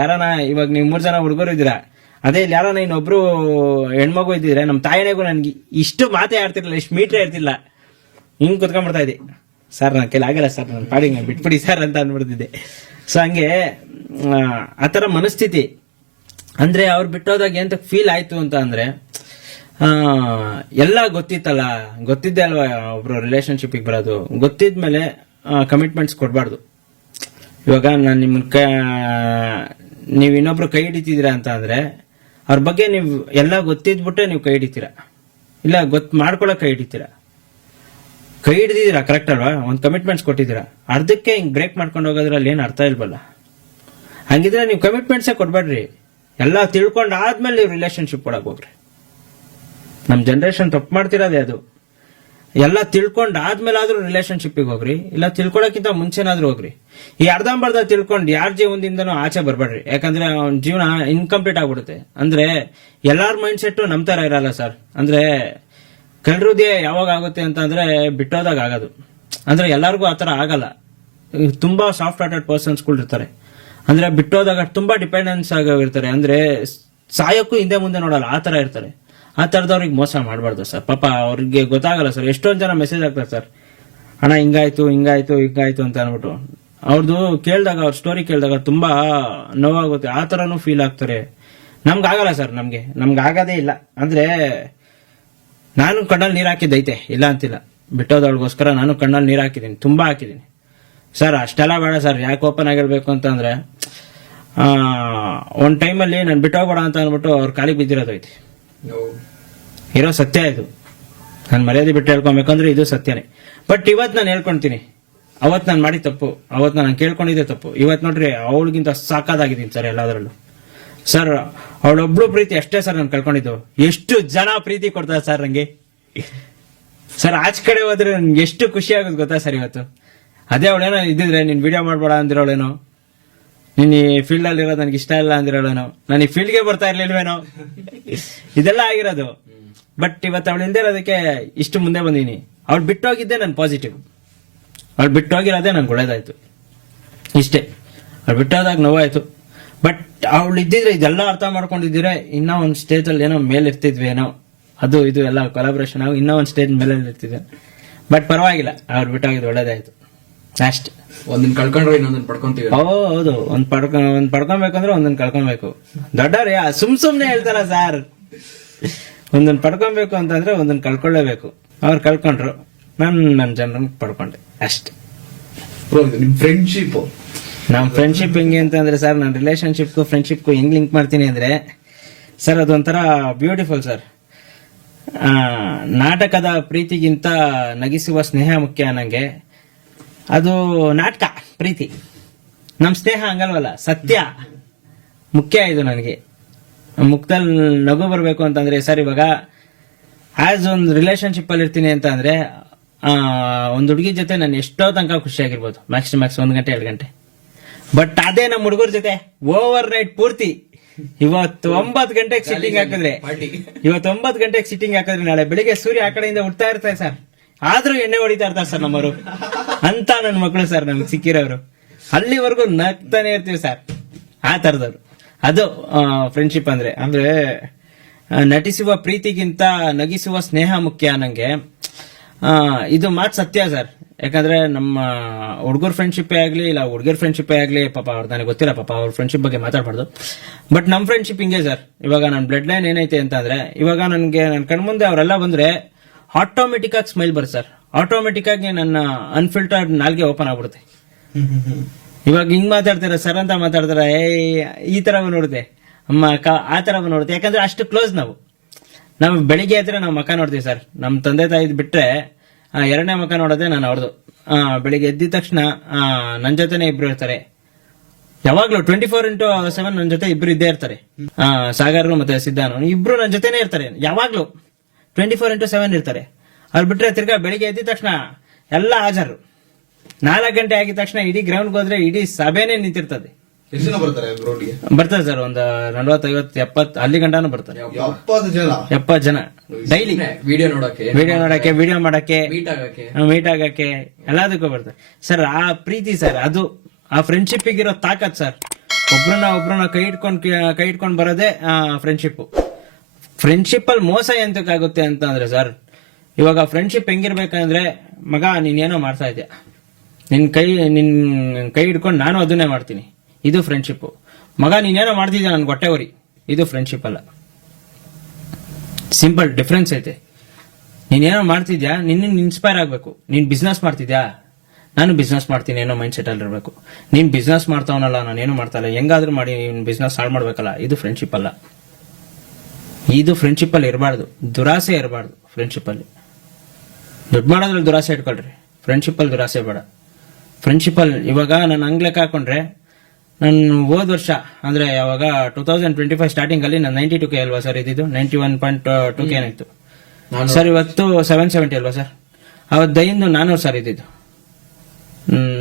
ಇವಾಗ ನೀವು 3 ಜನ ಹುಡುಗರು ಇದ್ದೀರಾ, ಅದೇ ಇಲ್ಲಿ ಯಾರಾನ ಇನ್ನೊಬ್ರು ಹೆಣ್ಮಗು ಇದ್ದಿದ್ರೆ ನಮ್ಮ ತಾಯಿನಿಗೂ ನನ್ಗೆ ಇಷ್ಟು ಮಾತೇ ಆಡ್ತಿರ್ಲಿಲ್ಲ, ಇಷ್ಟು ಮೀಟ್ರೇ ಇರ್ತಿಲ್ಲ. ಹಿಂಗ್ ಕುತ್ಕೊಂಡ್ಬಿಡ್ತಾ ಇದ್ದೆ, ಸರ್ ನನ್ನ ಕೈಲಿ ಆಗಲ್ಲ ಸರ್, ನನ್ನ ಪಾಡಿಗೆ ಬಿಟ್ಬಿಡಿ ಸರ್ ಅಂತ ಅಂದ್ಬಿಡ್ತಿದ್ದೆ. ಸೊ ಹಂಗೆ ಆತರ ಮನಸ್ಥಿತಿ. ಅಂದ್ರೆ ಅವ್ರು ಬಿಟ್ಟೋದಾಗ ಎಂತ ಫೀಲ್ ಆಯ್ತು ಅಂತ ಅಂದ್ರೆ, ಎಲ್ಲ ಗೊತ್ತಿತ್ತಲ್ಲ, ಗೊತ್ತಿದ್ದೆ ಅಲ್ವಾ ಒಬ್ರು ರಿಲೇಶನ್ಶಿಪ್ಗೆ ಬರೋದು. ಗೊತ್ತಿದ್ಮೇಲೆ ಕಮಿಟ್ಮೆಂಟ್ಸ್ ಕೊಡ್ಬಾರ್ದು. ಇವಾಗ ನಾನು ನೀವು ಇನ್ನೊಬ್ರು ಕೈ ಹಿಡಿತಿದ್ದೀರಾ ಅಂತ ಅಂದ್ರೆ, ಅವ್ರ ಬಗ್ಗೆ ನೀವು ಎಲ್ಲ ಗೊತ್ತಿದ್ಬಿಟ್ಟೆ ನೀವು ಕೈ ಹಿಡಿತೀರಾ, ಇಲ್ಲ ಮಾಡ್ಕೊಳಕ್ ಕೈ ಹಿಡಿತೀರಾ. ಕೈ ಹಿಡಿದಿದ್ದೀರಾ ಕರೆಕ್ಟ್ ಅಲ್ವಾ, ಒಂದು ಕಮಿಟ್ಮೆಂಟ್ಸ್ ಕೊಟ್ಟಿದ್ದೀರಾ, ಅರ್ಧಕ್ಕೆ ಹಿಂಗ್ ಬ್ರೇಕ್ ಮಾಡ್ಕೊಂಡು ಹೋಗೋದ್ರಲ್ಲಿ ಏನ್ ಅರ್ಥ ಇಲ್ವಲ್ಲ. ಹಂಗಿದ್ರೆ ನೀವು ಕಮಿಟ್ಮೆಂಟ್ಸೇ ಕೊಡ್ಬೇಡ್ರಿ. ಎಲ್ಲ ತಿಳ್ಕೊಂಡ್ ಆದ್ಮೇಲೆ ನೀವು ರಿಲೇಶನ್ಶಿಪ್ ಕೊಡಕ್ ಹೋಗ್ರಿ. ನಮ್ ಜನರೇಷನ್ ತಪ್ಪು ಮಾಡ್ತಿರೋದೇ ಅದು. ಎಲ್ಲ ತಿಳ್ಕೊಂಡ್ ಆದ್ಮೇಲೆ ಆದ್ರೂ ರಿಲೇಶನ್ಶಿಪ್ಗೆ ಹೋಗ್ರಿ, ಇಲ್ಲ ತಿಳ್ಕೊಳಕ್ಕಿಂತ ಮುಂಚೆನಾದ್ರೂ ಹೋಗ್ರಿ. ಈ ಅರ್ಧಂಬರ್ಧ ತಿಳ್ಕೊಂಡು ಯಾರ ಜೀವನದಿಂದನೂ ಆಚೆ ಬರ್ಬೇಡ್ರಿ. ಯಾಕಂದ್ರೆ ಅವ್ನ ಜೀವನ ಇನ್ಕಂಪ್ಲೀಟ್ ಆಗ್ಬಿಡುತ್ತೆ. ಅಂದ್ರೆ ಎಲ್ಲಾರ ಮೈಂಡ್ ಸೆಟ್ ನಮ್ ತರ ಇರಲ್ಲ ಸರ್. ಅಂದ್ರೆ ಕಲ್ರುದೇ ಯಾವಾಗ ಆಗುತ್ತೆ ಅಂತ ಅಂದ್ರೆ ಬಿಟ್ಟೋದಾಗ ಆಗೋದು. ಅಂದ್ರೆ ಎಲ್ಲಾರ್ಗು ಆತರ ಆಗಲ್ಲ. ತುಂಬಾ ಸಾಫ್ಟ್ ಹಾರ್ಟೆಡ್ ಪರ್ಸನ್ಸ್ಗಳು ಇರ್ತಾರೆ. ಅಂದ್ರೆ ಬಿಟ್ಟೋದಾಗ ತುಂಬಾ ಡಿಪೆಂಡೆನ್ಸ್ ಆಗಿರ್ತಾರೆ. ಅಂದ್ರೆ ಸಾಯಕ್ಕೂ ಹಿಂದೆ ಮುಂದೆ ನೋಡಲ್ಲ, ಆ ತರ ಇರ್ತಾರೆ. ಆ ತರದವ್ರಿಗೆ ಮೋಸ ಮಾಡಬಾರ್ದು ಸರ್. ಪಾಪ ಅವ್ರಿಗೆ ಗೊತ್ತಾಗಲ್ಲ ಸರ್. ಎಷ್ಟೊಂದ್ ಜನ ಮೆಸೇಜ್ ಆಗ್ತಾರೆ ಸರ್, ಅಣ್ಣ ಹಿಂಗಾಯ್ತು ಅಂತ ಅನ್ಬಿಟ್ಟು. ಅವ್ರದ್ದು ಕೇಳಿದಾಗ, ಅವ್ರ ಸ್ಟೋರಿ ಕೇಳಿದಾಗ ತುಂಬಾ ನೋವಾಗುತ್ತೆ. ಆ ತರನು ಫೀಲ್ ಆಗ್ತಾರೆ. ನಮ್ಗಾಗಲ್ಲ ಸರ್, ನಮ್ಗೆ ಆಗೋದೇ ಇಲ್ಲ. ಅಂದ್ರೆ ನಾನು ಕಣ್ಣಲ್ಲಿ ನೀರ್ ಹಾಕಿದ್ದೈತೆ, ಇಲ್ಲ ಅಂತಿಲ್ಲ. ಬಿಟ್ಟೋದವ್ಳಿಗೋಸ್ಕರ ನಾನು ಕಣ್ಣಲ್ಲಿ ನೀರ್ ಹಾಕಿದ್ದೀನಿ, ತುಂಬಾ ಹಾಕಿದ್ದೀನಿ ಸರ್. ಅಷ್ಟೆಲ್ಲ ಬೇಡ ಸರ್, ಯಾಕೆ ಓಪನ್ ಆಗಿರ್ಬೇಕು ಅಂತ ಅಂದ್ರೆ, ಒಂದ್ ಟೈಮಲ್ಲಿ ನಾನು ಬಿಟ್ಟೋಗ್ಬೇಡ ಅಂತ ಅಂದ್ಬಿಟ್ಟು ಅವ್ರ ಕಾಲಿಗೆ ಬಿದ್ದಿರೋದೈತಿ. ಇರೋ ಸತ್ಯ ಇದು. ನಾನು ಮರ್ಯಾದೆ ಬಿಟ್ಟು ಹೇಳ್ಕೊಬೇಕಂದ್ರೆ ಇದು ಸತ್ಯನೇ. ಬಟ್ ಇವತ್ತು ನಾನು ಹೇಳ್ಕೊಂತೀನಿ, ಅವತ್ತು ನಾನು ಮಾಡಿ ತಪ್ಪು, ಅವತ್ತು ನಾನು ಕೇಳ್ಕೊಂಡಿದ್ದೆ ತಪ್ಪು. ಇವತ್ತು ನೋಡ್ರಿ ಅವಳಿಗಿಂತ ಸಾಕಾಗಿದ್ದೀನಿ ಸರ್ ಎಲ್ಲದರಲ್ಲೂ. ಸರ್ ಅವಳೊಬ್ಳು ಪ್ರೀತಿ ಅಷ್ಟೇ ಸರ್ ನಾನು ಕಳ್ಕೊಂಡಿದ್ದು. ಎಷ್ಟು ಜನ ಪ್ರೀತಿ ಕೊಡ್ತಾರೆ ಸರ್ ನಂಗೆ. ಸರ್ ಆಚೆ ಕಡೆ ಹೋದ್ರೆ ನನ್ಗೆ ಎಷ್ಟು ಖುಷಿ ಆಗುತ್ತೆ ಗೊತ್ತಾ ಸರ್ ಇವತ್ತು. ಅದೇ ಅವಳೇನೋ ಇದ್ದಿದ್ರೆ ನೀನ್ ವಿಡಿಯೋ ಮಾಡ್ಬೇಡ ಅಂದಿರೋಳೇನೋ, ನೀನ್ ಈ ಫೀಲ್ಡ್ ಅಲ್ಲಿ ಇರೋದು ನನಗೆ ಇಷ್ಟ ಇಲ್ಲ ಅಂದಿರೋಳೇನೋ, ನಾನು ಈ ಫೀಲ್ಡ್ಗೆ ಬರ್ತಾ ಇರ್ಲಿಲ್ವೇನೋ. ಇದೆಲ್ಲ ಆಗಿರೋದು. ಬಟ್ ಇವತ್ತು ಅವಳು ಇಲ್ದೇ ಇರೋದಕ್ಕೆ ಇಷ್ಟು ಮುಂದೆ ಬಂದೀನಿ. ಅವ್ಳು ಬಿಟ್ಟೋಗಿದ್ದೆ ನನ್ ಪಾಸಿಟಿವ್, ಅವ್ಳು ಬಿಟ್ಟೋಗಿರೋದೇ ನನ್ಗೆ ಒಳ್ಳೇದಾಯ್ತು ಇಷ್ಟೇ. ಅವ್ಳು ಬಿಟ್ಟೋದಾಗ ನೋವಾಯ್ತು, ಬಟ್ ಅವಳು ಇದ್ದಿದ್ರೆ ಇದೆಲ್ಲ ಅರ್ಥ ಮಾಡ್ಕೊಂಡಿದ್ರೆ ಇನ್ನೂ ಒಂದು ಸ್ಟೇಜ್ ಅಲ್ಲಿ ಏನೋ ಮೇಲೆ ಇರ್ತಿದ್ವಿ ಏನೋ, ಅದು ಇದು ಎಲ್ಲ ಕೊಲಾಬ್ರೇಷನ್ ಆಗಿ ಇನ್ನೂ ಒಂದು ಸ್ಟೇಜ್ ಮೇಲೆ ಇರ್ತಿದ್ವಿ. ಬಟ್ ಪರವಾಗಿಲ್ಲ, ಅವ್ರು ಬಿಟ್ಟೋಗಿದ್ದು ಒಳ್ಳೇದಾಯ್ತು ಅಷ್ಟೇ. ಒಂದನ್ ಕಳ್ಕೊಂಡ್ರೆ ಇನ್ನೊಂದನ್ ಪಡ್ಕೊಂತೀವಿ. ಹೌದು, ಒಂದ್ ಪಡ್ಕೊಬೇಕಂದ್ರೆ ಒಂದೊಂದ್ ಕಳ್ಕೊಬೇಕು. ದೊಡ್ಡವ್ರೆ ಸುಮ್ನೆ ಹೇಳ್ತಾರ ಸರ್, ಒಂದೊಂದ್ ಪಡ್ಕೊಬೇಕು ಅಂತಂದ್ರೆ ಒಂದೊಂದ್ ಕಳ್ಕೊಳ್ಳೇಬೇಕು. ಅವ್ರು ಕಳ್ಕೊಂಡ್ರು, ನನ್ನ ಜನರನ್ನ ಪಡ್ಕೊಂಡೆ ಅಷ್ಟೇ. ಬ್ರೋ ನಿಮ್ ಫ್ರೆಂಡ್ಶಿಪ್ ನಮ್ ಫ್ರೆಂಡ್ಶಿಪ್ ಹೆಂಗೆ ಅಂತಂದ್ರೆ ಸರ್, ನನ್ನ ರಿಲೇಶನ್ಶಿಪ್ಗೂ ಫ್ರೆಂಡ್ಶಿಪ್ಗೂ ಹೆಂಗ್ ಲಿಂಕ್ ಮಾಡ್ತೀನಿ ಅಂದ್ರೆ ಸರ್, ಅದೊಂಥರ ಬ್ಯೂಟಿಫುಲ್ ಸರ್. ನಾಟಕದ ಪ್ರೀತಿಗಿಂತ ನಗಿಸುವ ಸ್ನೇಹ ಮುಖ್ಯ ಅನ್ನಂಗೆ, ಅದು ನಾಟಕ ಪ್ರೀತಿ, ನಮ್ ಸ್ನೇಹ ಹಂಗಲ್ವಲ್ಲ, ಸತ್ಯ ಮುಖ್ಯ. ಇದು ನನಗೆ ಮುಖದಲ್ಲಿ ನಗು ಬರ್ಬೇಕು ಅಂತಂದ್ರೆ ಸರ್, ಇವಾಗ ಆಸ್ ಒಂದು ರಿಲೇಶನ್ಶಿಪ್ ಅಲ್ಲಿ ಇರ್ತೀನಿ ಅಂತ ಅಂದ್ರೆ ಒಂದ್ ಹುಡುಗಿ ಜೊತೆ ನಾನು ಎಷ್ಟೋ ತನಕ ಖುಷಿಯಾಗಿರ್ಬೋದು, ಮ್ಯಾಕ್ಸ್ ಟು ಮ್ಯಾಕ್ಸ್ 1 ಗಂಟೆ 2 ಗಂಟೆ. ಬಟ್ ಅದೇ ನಮ್ಮ ಹುಡುಗರ ಜೊತೆ ಓವರ್ ನೈಟ್ ಪೂರ್ತಿ, ಇವತ್ತು 9 ಗಂಟೆಗೆ ಸಿಟ್ಟಿಂಗ್ ಹಾಕಿದ್ರೆ, ನಾಳೆ ಬೆಳಿಗ್ಗೆ ಸೂರ್ಯ ಆ ಕಡೆಯಿಂದ ಹುಡ್ತಾ ಇರ್ತಾರೆ ಸರ್, ಆದ್ರೂ ಎಣ್ಣೆ ಹೊಡಿತಾ ಇರ್ತಾರೆ ಸರ್ ನಮ್ಮವರು ಅಂತ ನನ್ನ ಮಕ್ಕಳು ಸರ್ ನಮ್ಗೆ ಸಿಕ್ಕಿರೋರು. ಅಲ್ಲಿವರೆಗೂ ನಗ್ತಾನೆ ಇರ್ತೀವಿ ಸರ್, ಆ ತರದವ್ರು. ಅದು ಫ್ರೆಂಡ್ಶಿಪ್ ಅಂದ್ರೆ. ಅಂದ್ರೆ ನಟಿಸುವ ಪ್ರೀತಿಗಿಂತ ನಗಿಸುವ ಸ್ನೇಹ ಮುಖ್ಯ ನಂಗೆ, ಇದು ಮಾತು ಸತ್ಯ ಸರ್. ಯಾಕಂದ್ರೆ ನಮ್ಮ ಹುಡುಗರ ಫ್ರೆಂಡ್ಶಿಪ್ಪೇ ಆಗ್ಲಿ ಇಲ್ಲ ಹುಡುಗಿರ್ ಫ್ರೆಂಡ್ಶಿಪ್ಪೇ ಆಗ್ಲಿ, ಪಾಪ ಅವ್ರು ನನಗೆ ಗೊತ್ತಿಲ್ಲ, ಪಾಪ ಅವ್ರ ಫ್ರೆಂಡ್ಶಿಪ್ ಬಗ್ಗೆ ಮಾತಾಡ್ಬಾರ್ದು. ಬಟ್ ನಮ್ ಫ್ರೆಂಡ್ಶಿಪ್ ಹಿಂಗೆ ಸರ್. ಇವಾಗ ನನ್ನ ಬ್ಲಡ್ ಲೈನ್ ಏನೈತೆ ಅಂತ ಅಂದ್ರೆ, ಇವಾಗ ನನ್ಗೆ ನನ್ನ ಕಣ್ಮುಂದೆ ಅವರೆಲ್ಲ ಬಂದ್ರೆ ಆಟೋಮೆಟಿಕ್ ಆಗಿ ಸ್ಮೈಲ್ ಬರುತ್ತೆ ಸರ್. ಆಟೋಮೆಟಿಕ್ ಆಗಿ ನನ್ನ ಅನ್ಫಿಲ್ಟರ್ಡ್ ನಾಲ್ಗೆ ಓಪನ್ ಆಗ್ಬಿಡುತ್ತೆ. ಇವಾಗ ಹಿಂಗ್ ಮಾತಾಡ್ತಾರ ಸರ್ ಅಂತ ಮಾತಾಡ್ತಾರ, ಈ ತರ ನೋಡುತ್ತೆ ಅಮ್ಮ ಅಕ್ಕ, ಆ ತರ ನೋಡುತ್ತೆ. ಯಾಕಂದ್ರೆ ಅಷ್ಟು ಕ್ಲೋಸ್ ನಾವು ಬೆಳಿಗ್ಗೆ ಆದ್ರೆ ನಾವು ಮಕ್ಕ ನೋಡ್ತೀವಿ ಸರ್. ನಮ್ ತಂದೆ ತಾಯಿದ್ ಬಿಟ್ರೆ ಎರಡನೇ ಮಕ್ಕ ನೋಡೋದೇ ನಾನು ಅವ್ರದ್ದು. ಬೆಳಿಗ್ಗೆ ಎದ್ದಿದ ತಕ್ಷಣ ನನ್ ಜೊತೆನೆ ಇಬ್ರು ಇರ್ತಾರೆ, ಯಾವಾಗ್ಲೂ 24/7 ನನ್ನ ಜೊತೆ ಇಬ್ರು ಇದ್ದೇ ಇರ್ತಾರೆ. ಸಾಗರ್ ಮತ್ತೆ ಸಿದ್ಧಾನು ಇಬ್ರು ನನ್ನ ಜೊತೆನೆ ಇರ್ತಾರೆ, ಯಾವಾಗ್ಲೂ 24/7 ಇರ್ತಾರೆ. ಅವ್ರು ಬಿಟ್ರೆ ತಿರ್ಗಾ ಬೆಳಿಗ್ಗೆ ಎದ್ದಿದ ತಕ್ಷಣ ಎಲ್ಲ ಹಾಜರು. 4 ಗಂಟೆ ಆಗಿದ ತಕ್ಷಣ ಇಡೀ ಗ್ರೌಂಡ್ ಹೋದ್ರೆ ಇಡೀ ಸಭೆನೇ ನಿಂತಿರ್ತದೆ. ಎಷ್ಟು ಜನ ಬರ್ತಾರೆ ಗ್ರೌಂಡ್ಗೆ? ಬರ್ತಾರೆ ಸರ್, ಒಂದು 40, 50, 70 ಅಲ್ಲಿ ಗಂಟಾನು ಬರ್ತಾರೆ. 70 ಜನ ಡೈಲಿ ವಿಡಿಯೋ ನೋಡಕ್ಕೆ, ವಿಡಿಯೋ ಮಾಡಕ್ಕೆ, ಮೀಟ್ ಆಗಕ್ಕೆ ಎಲ್ಲದಕ್ಕೂ ಬರ್ತಾರೆ ಸರ್. ಆ ಪ್ರೀತಿ ಸರ್, ಅದು ಆ ಫ್ರೆಂಡ್ಶಿಪ್ ಇರೋ ತಾಕತ್ ಸರ್. ಒಬ್ರನ್ನ ಕೈ ಇಟ್ಕೊಂಡ್ ಬರೋದೇ ಫ್ರೆಂಡ್ಶಿಪ್. ಫ್ರೆಂಡ್ಶಿಪ್ ಅಲ್ಲಿ ಮೋಸ ಎಂತಕ್ಕಾಗುತ್ತೆ ಅಂತ ಅಂದ್ರೆ ಸರ್, ಇವಾಗ ಫ್ರೆಂಡ್ಶಿಪ್ ಹೆಂಗಿರ್ಬೇಕಂದ್ರೆ, ಮಗ ನೀನೇನೋ ಮಾಡ್ತಾ ಇದ್ಯಾ, ನಿನ್ ಕೈ ಹಿಡ್ಕೊಂಡು ನಾನು ಅದನ್ನೇ ಮಾಡ್ತೀನಿ, ಇದು ಫ್ರೆಂಡ್ಶಿಪ್. ಮಗ ನೀನೇನೋ ಮಾಡ್ತಿದ್ಯಾ ನನ್ ಹೊಟ್ಟೆ ಹೊರಿ, ಇದು ಫ್ರೆಂಡ್ಶಿಪ್ ಅಲ್ಲ. ಸಿಂಪಲ್ ಡಿಫ್ರೆನ್ಸ್ ಐತೆ. ನೀನೇನೋ ಮಾಡ್ತಿದ್ಯಾ, ನಿನ್ನ ಇನ್ಸ್ಪೈರ್ ಆಗ್ಬೇಕು. ನೀನ್ ಬಿಸ್ನೆಸ್ ಮಾಡ್ತಿದ್ಯಾ, ನಾನು ಬಿಸ್ನೆಸ್ ಮಾಡ್ತೀನಿ ಏನೋ ಮೈಂಡ್ ಸೆಟ್ ಅಲ್ಲಿ ಇರಬೇಕು. ನೀನ್ ಬಿಸ್ನೆಸ್ ಮಾಡ್ತಾವನಲ್ಲ, ನಾನೇನು ಮಾಡ್ತಾ ಇಲ್ಲ, ಹೆಂಗಾದ್ರೂ ಮಾಡಿ ಬಿಸ್ನೆಸ್ ಹಾಳು ಮಾಡ್ಬೇಕಲ್ಲ, ಇದು ಫ್ರೆಂಡ್ಶಿಪ್ ಅಲ್ಲ. ಇದು ಫ್ರೆಂಡ್ಶಿಪ್ ಅಲ್ಲಿ ಇರಬಾರ್ದು, ದುರಾಸೆ ಇರಬಾರ್ದು ಫ್ರೆಂಡ್ಶಿಪ್ ಅಲ್ಲಿ. ದುಡ್ಡು ಮಾಡೋದ್ರಲ್ಲಿ ದುರಾಸೆ ಇಟ್ಕೊಳ್ರಿ, ಫ್ರೆಂಡ್ಶಿಪ್ ಅಲ್ಲಿ ದುರಾಸೆ ಬೇಡ. ಫ್ರೆಂಡ್ಶಿಪ್ ಅಲ್ಲಿ ಇವಾಗ ನಾನು ಹಂಗ್ ಲೆಕ್ಕ ಹಾಕೊಂಡ್ರೆ, ನಾನು ಹೋದ ವರ್ಷ ಅಂದ್ರೆ ಯಾವಾಗ 2025 ಸ್ಟಾರ್ಟಿಂಗ್ ಅಲ್ಲಿ ನಾನು 92K ಅಲ್ವಾ ಸರ್ ಇದ್ದಿದ್ದು, 91.2K ಏನಾಯ್ತು ಸರ್. ಇವತ್ತು 770 ಅಲ್ವಾ ಸರ್. ಅವತ್ತು ದೈಂದು 400 ಸರ್ ಇದ್ದಿದ್ದು,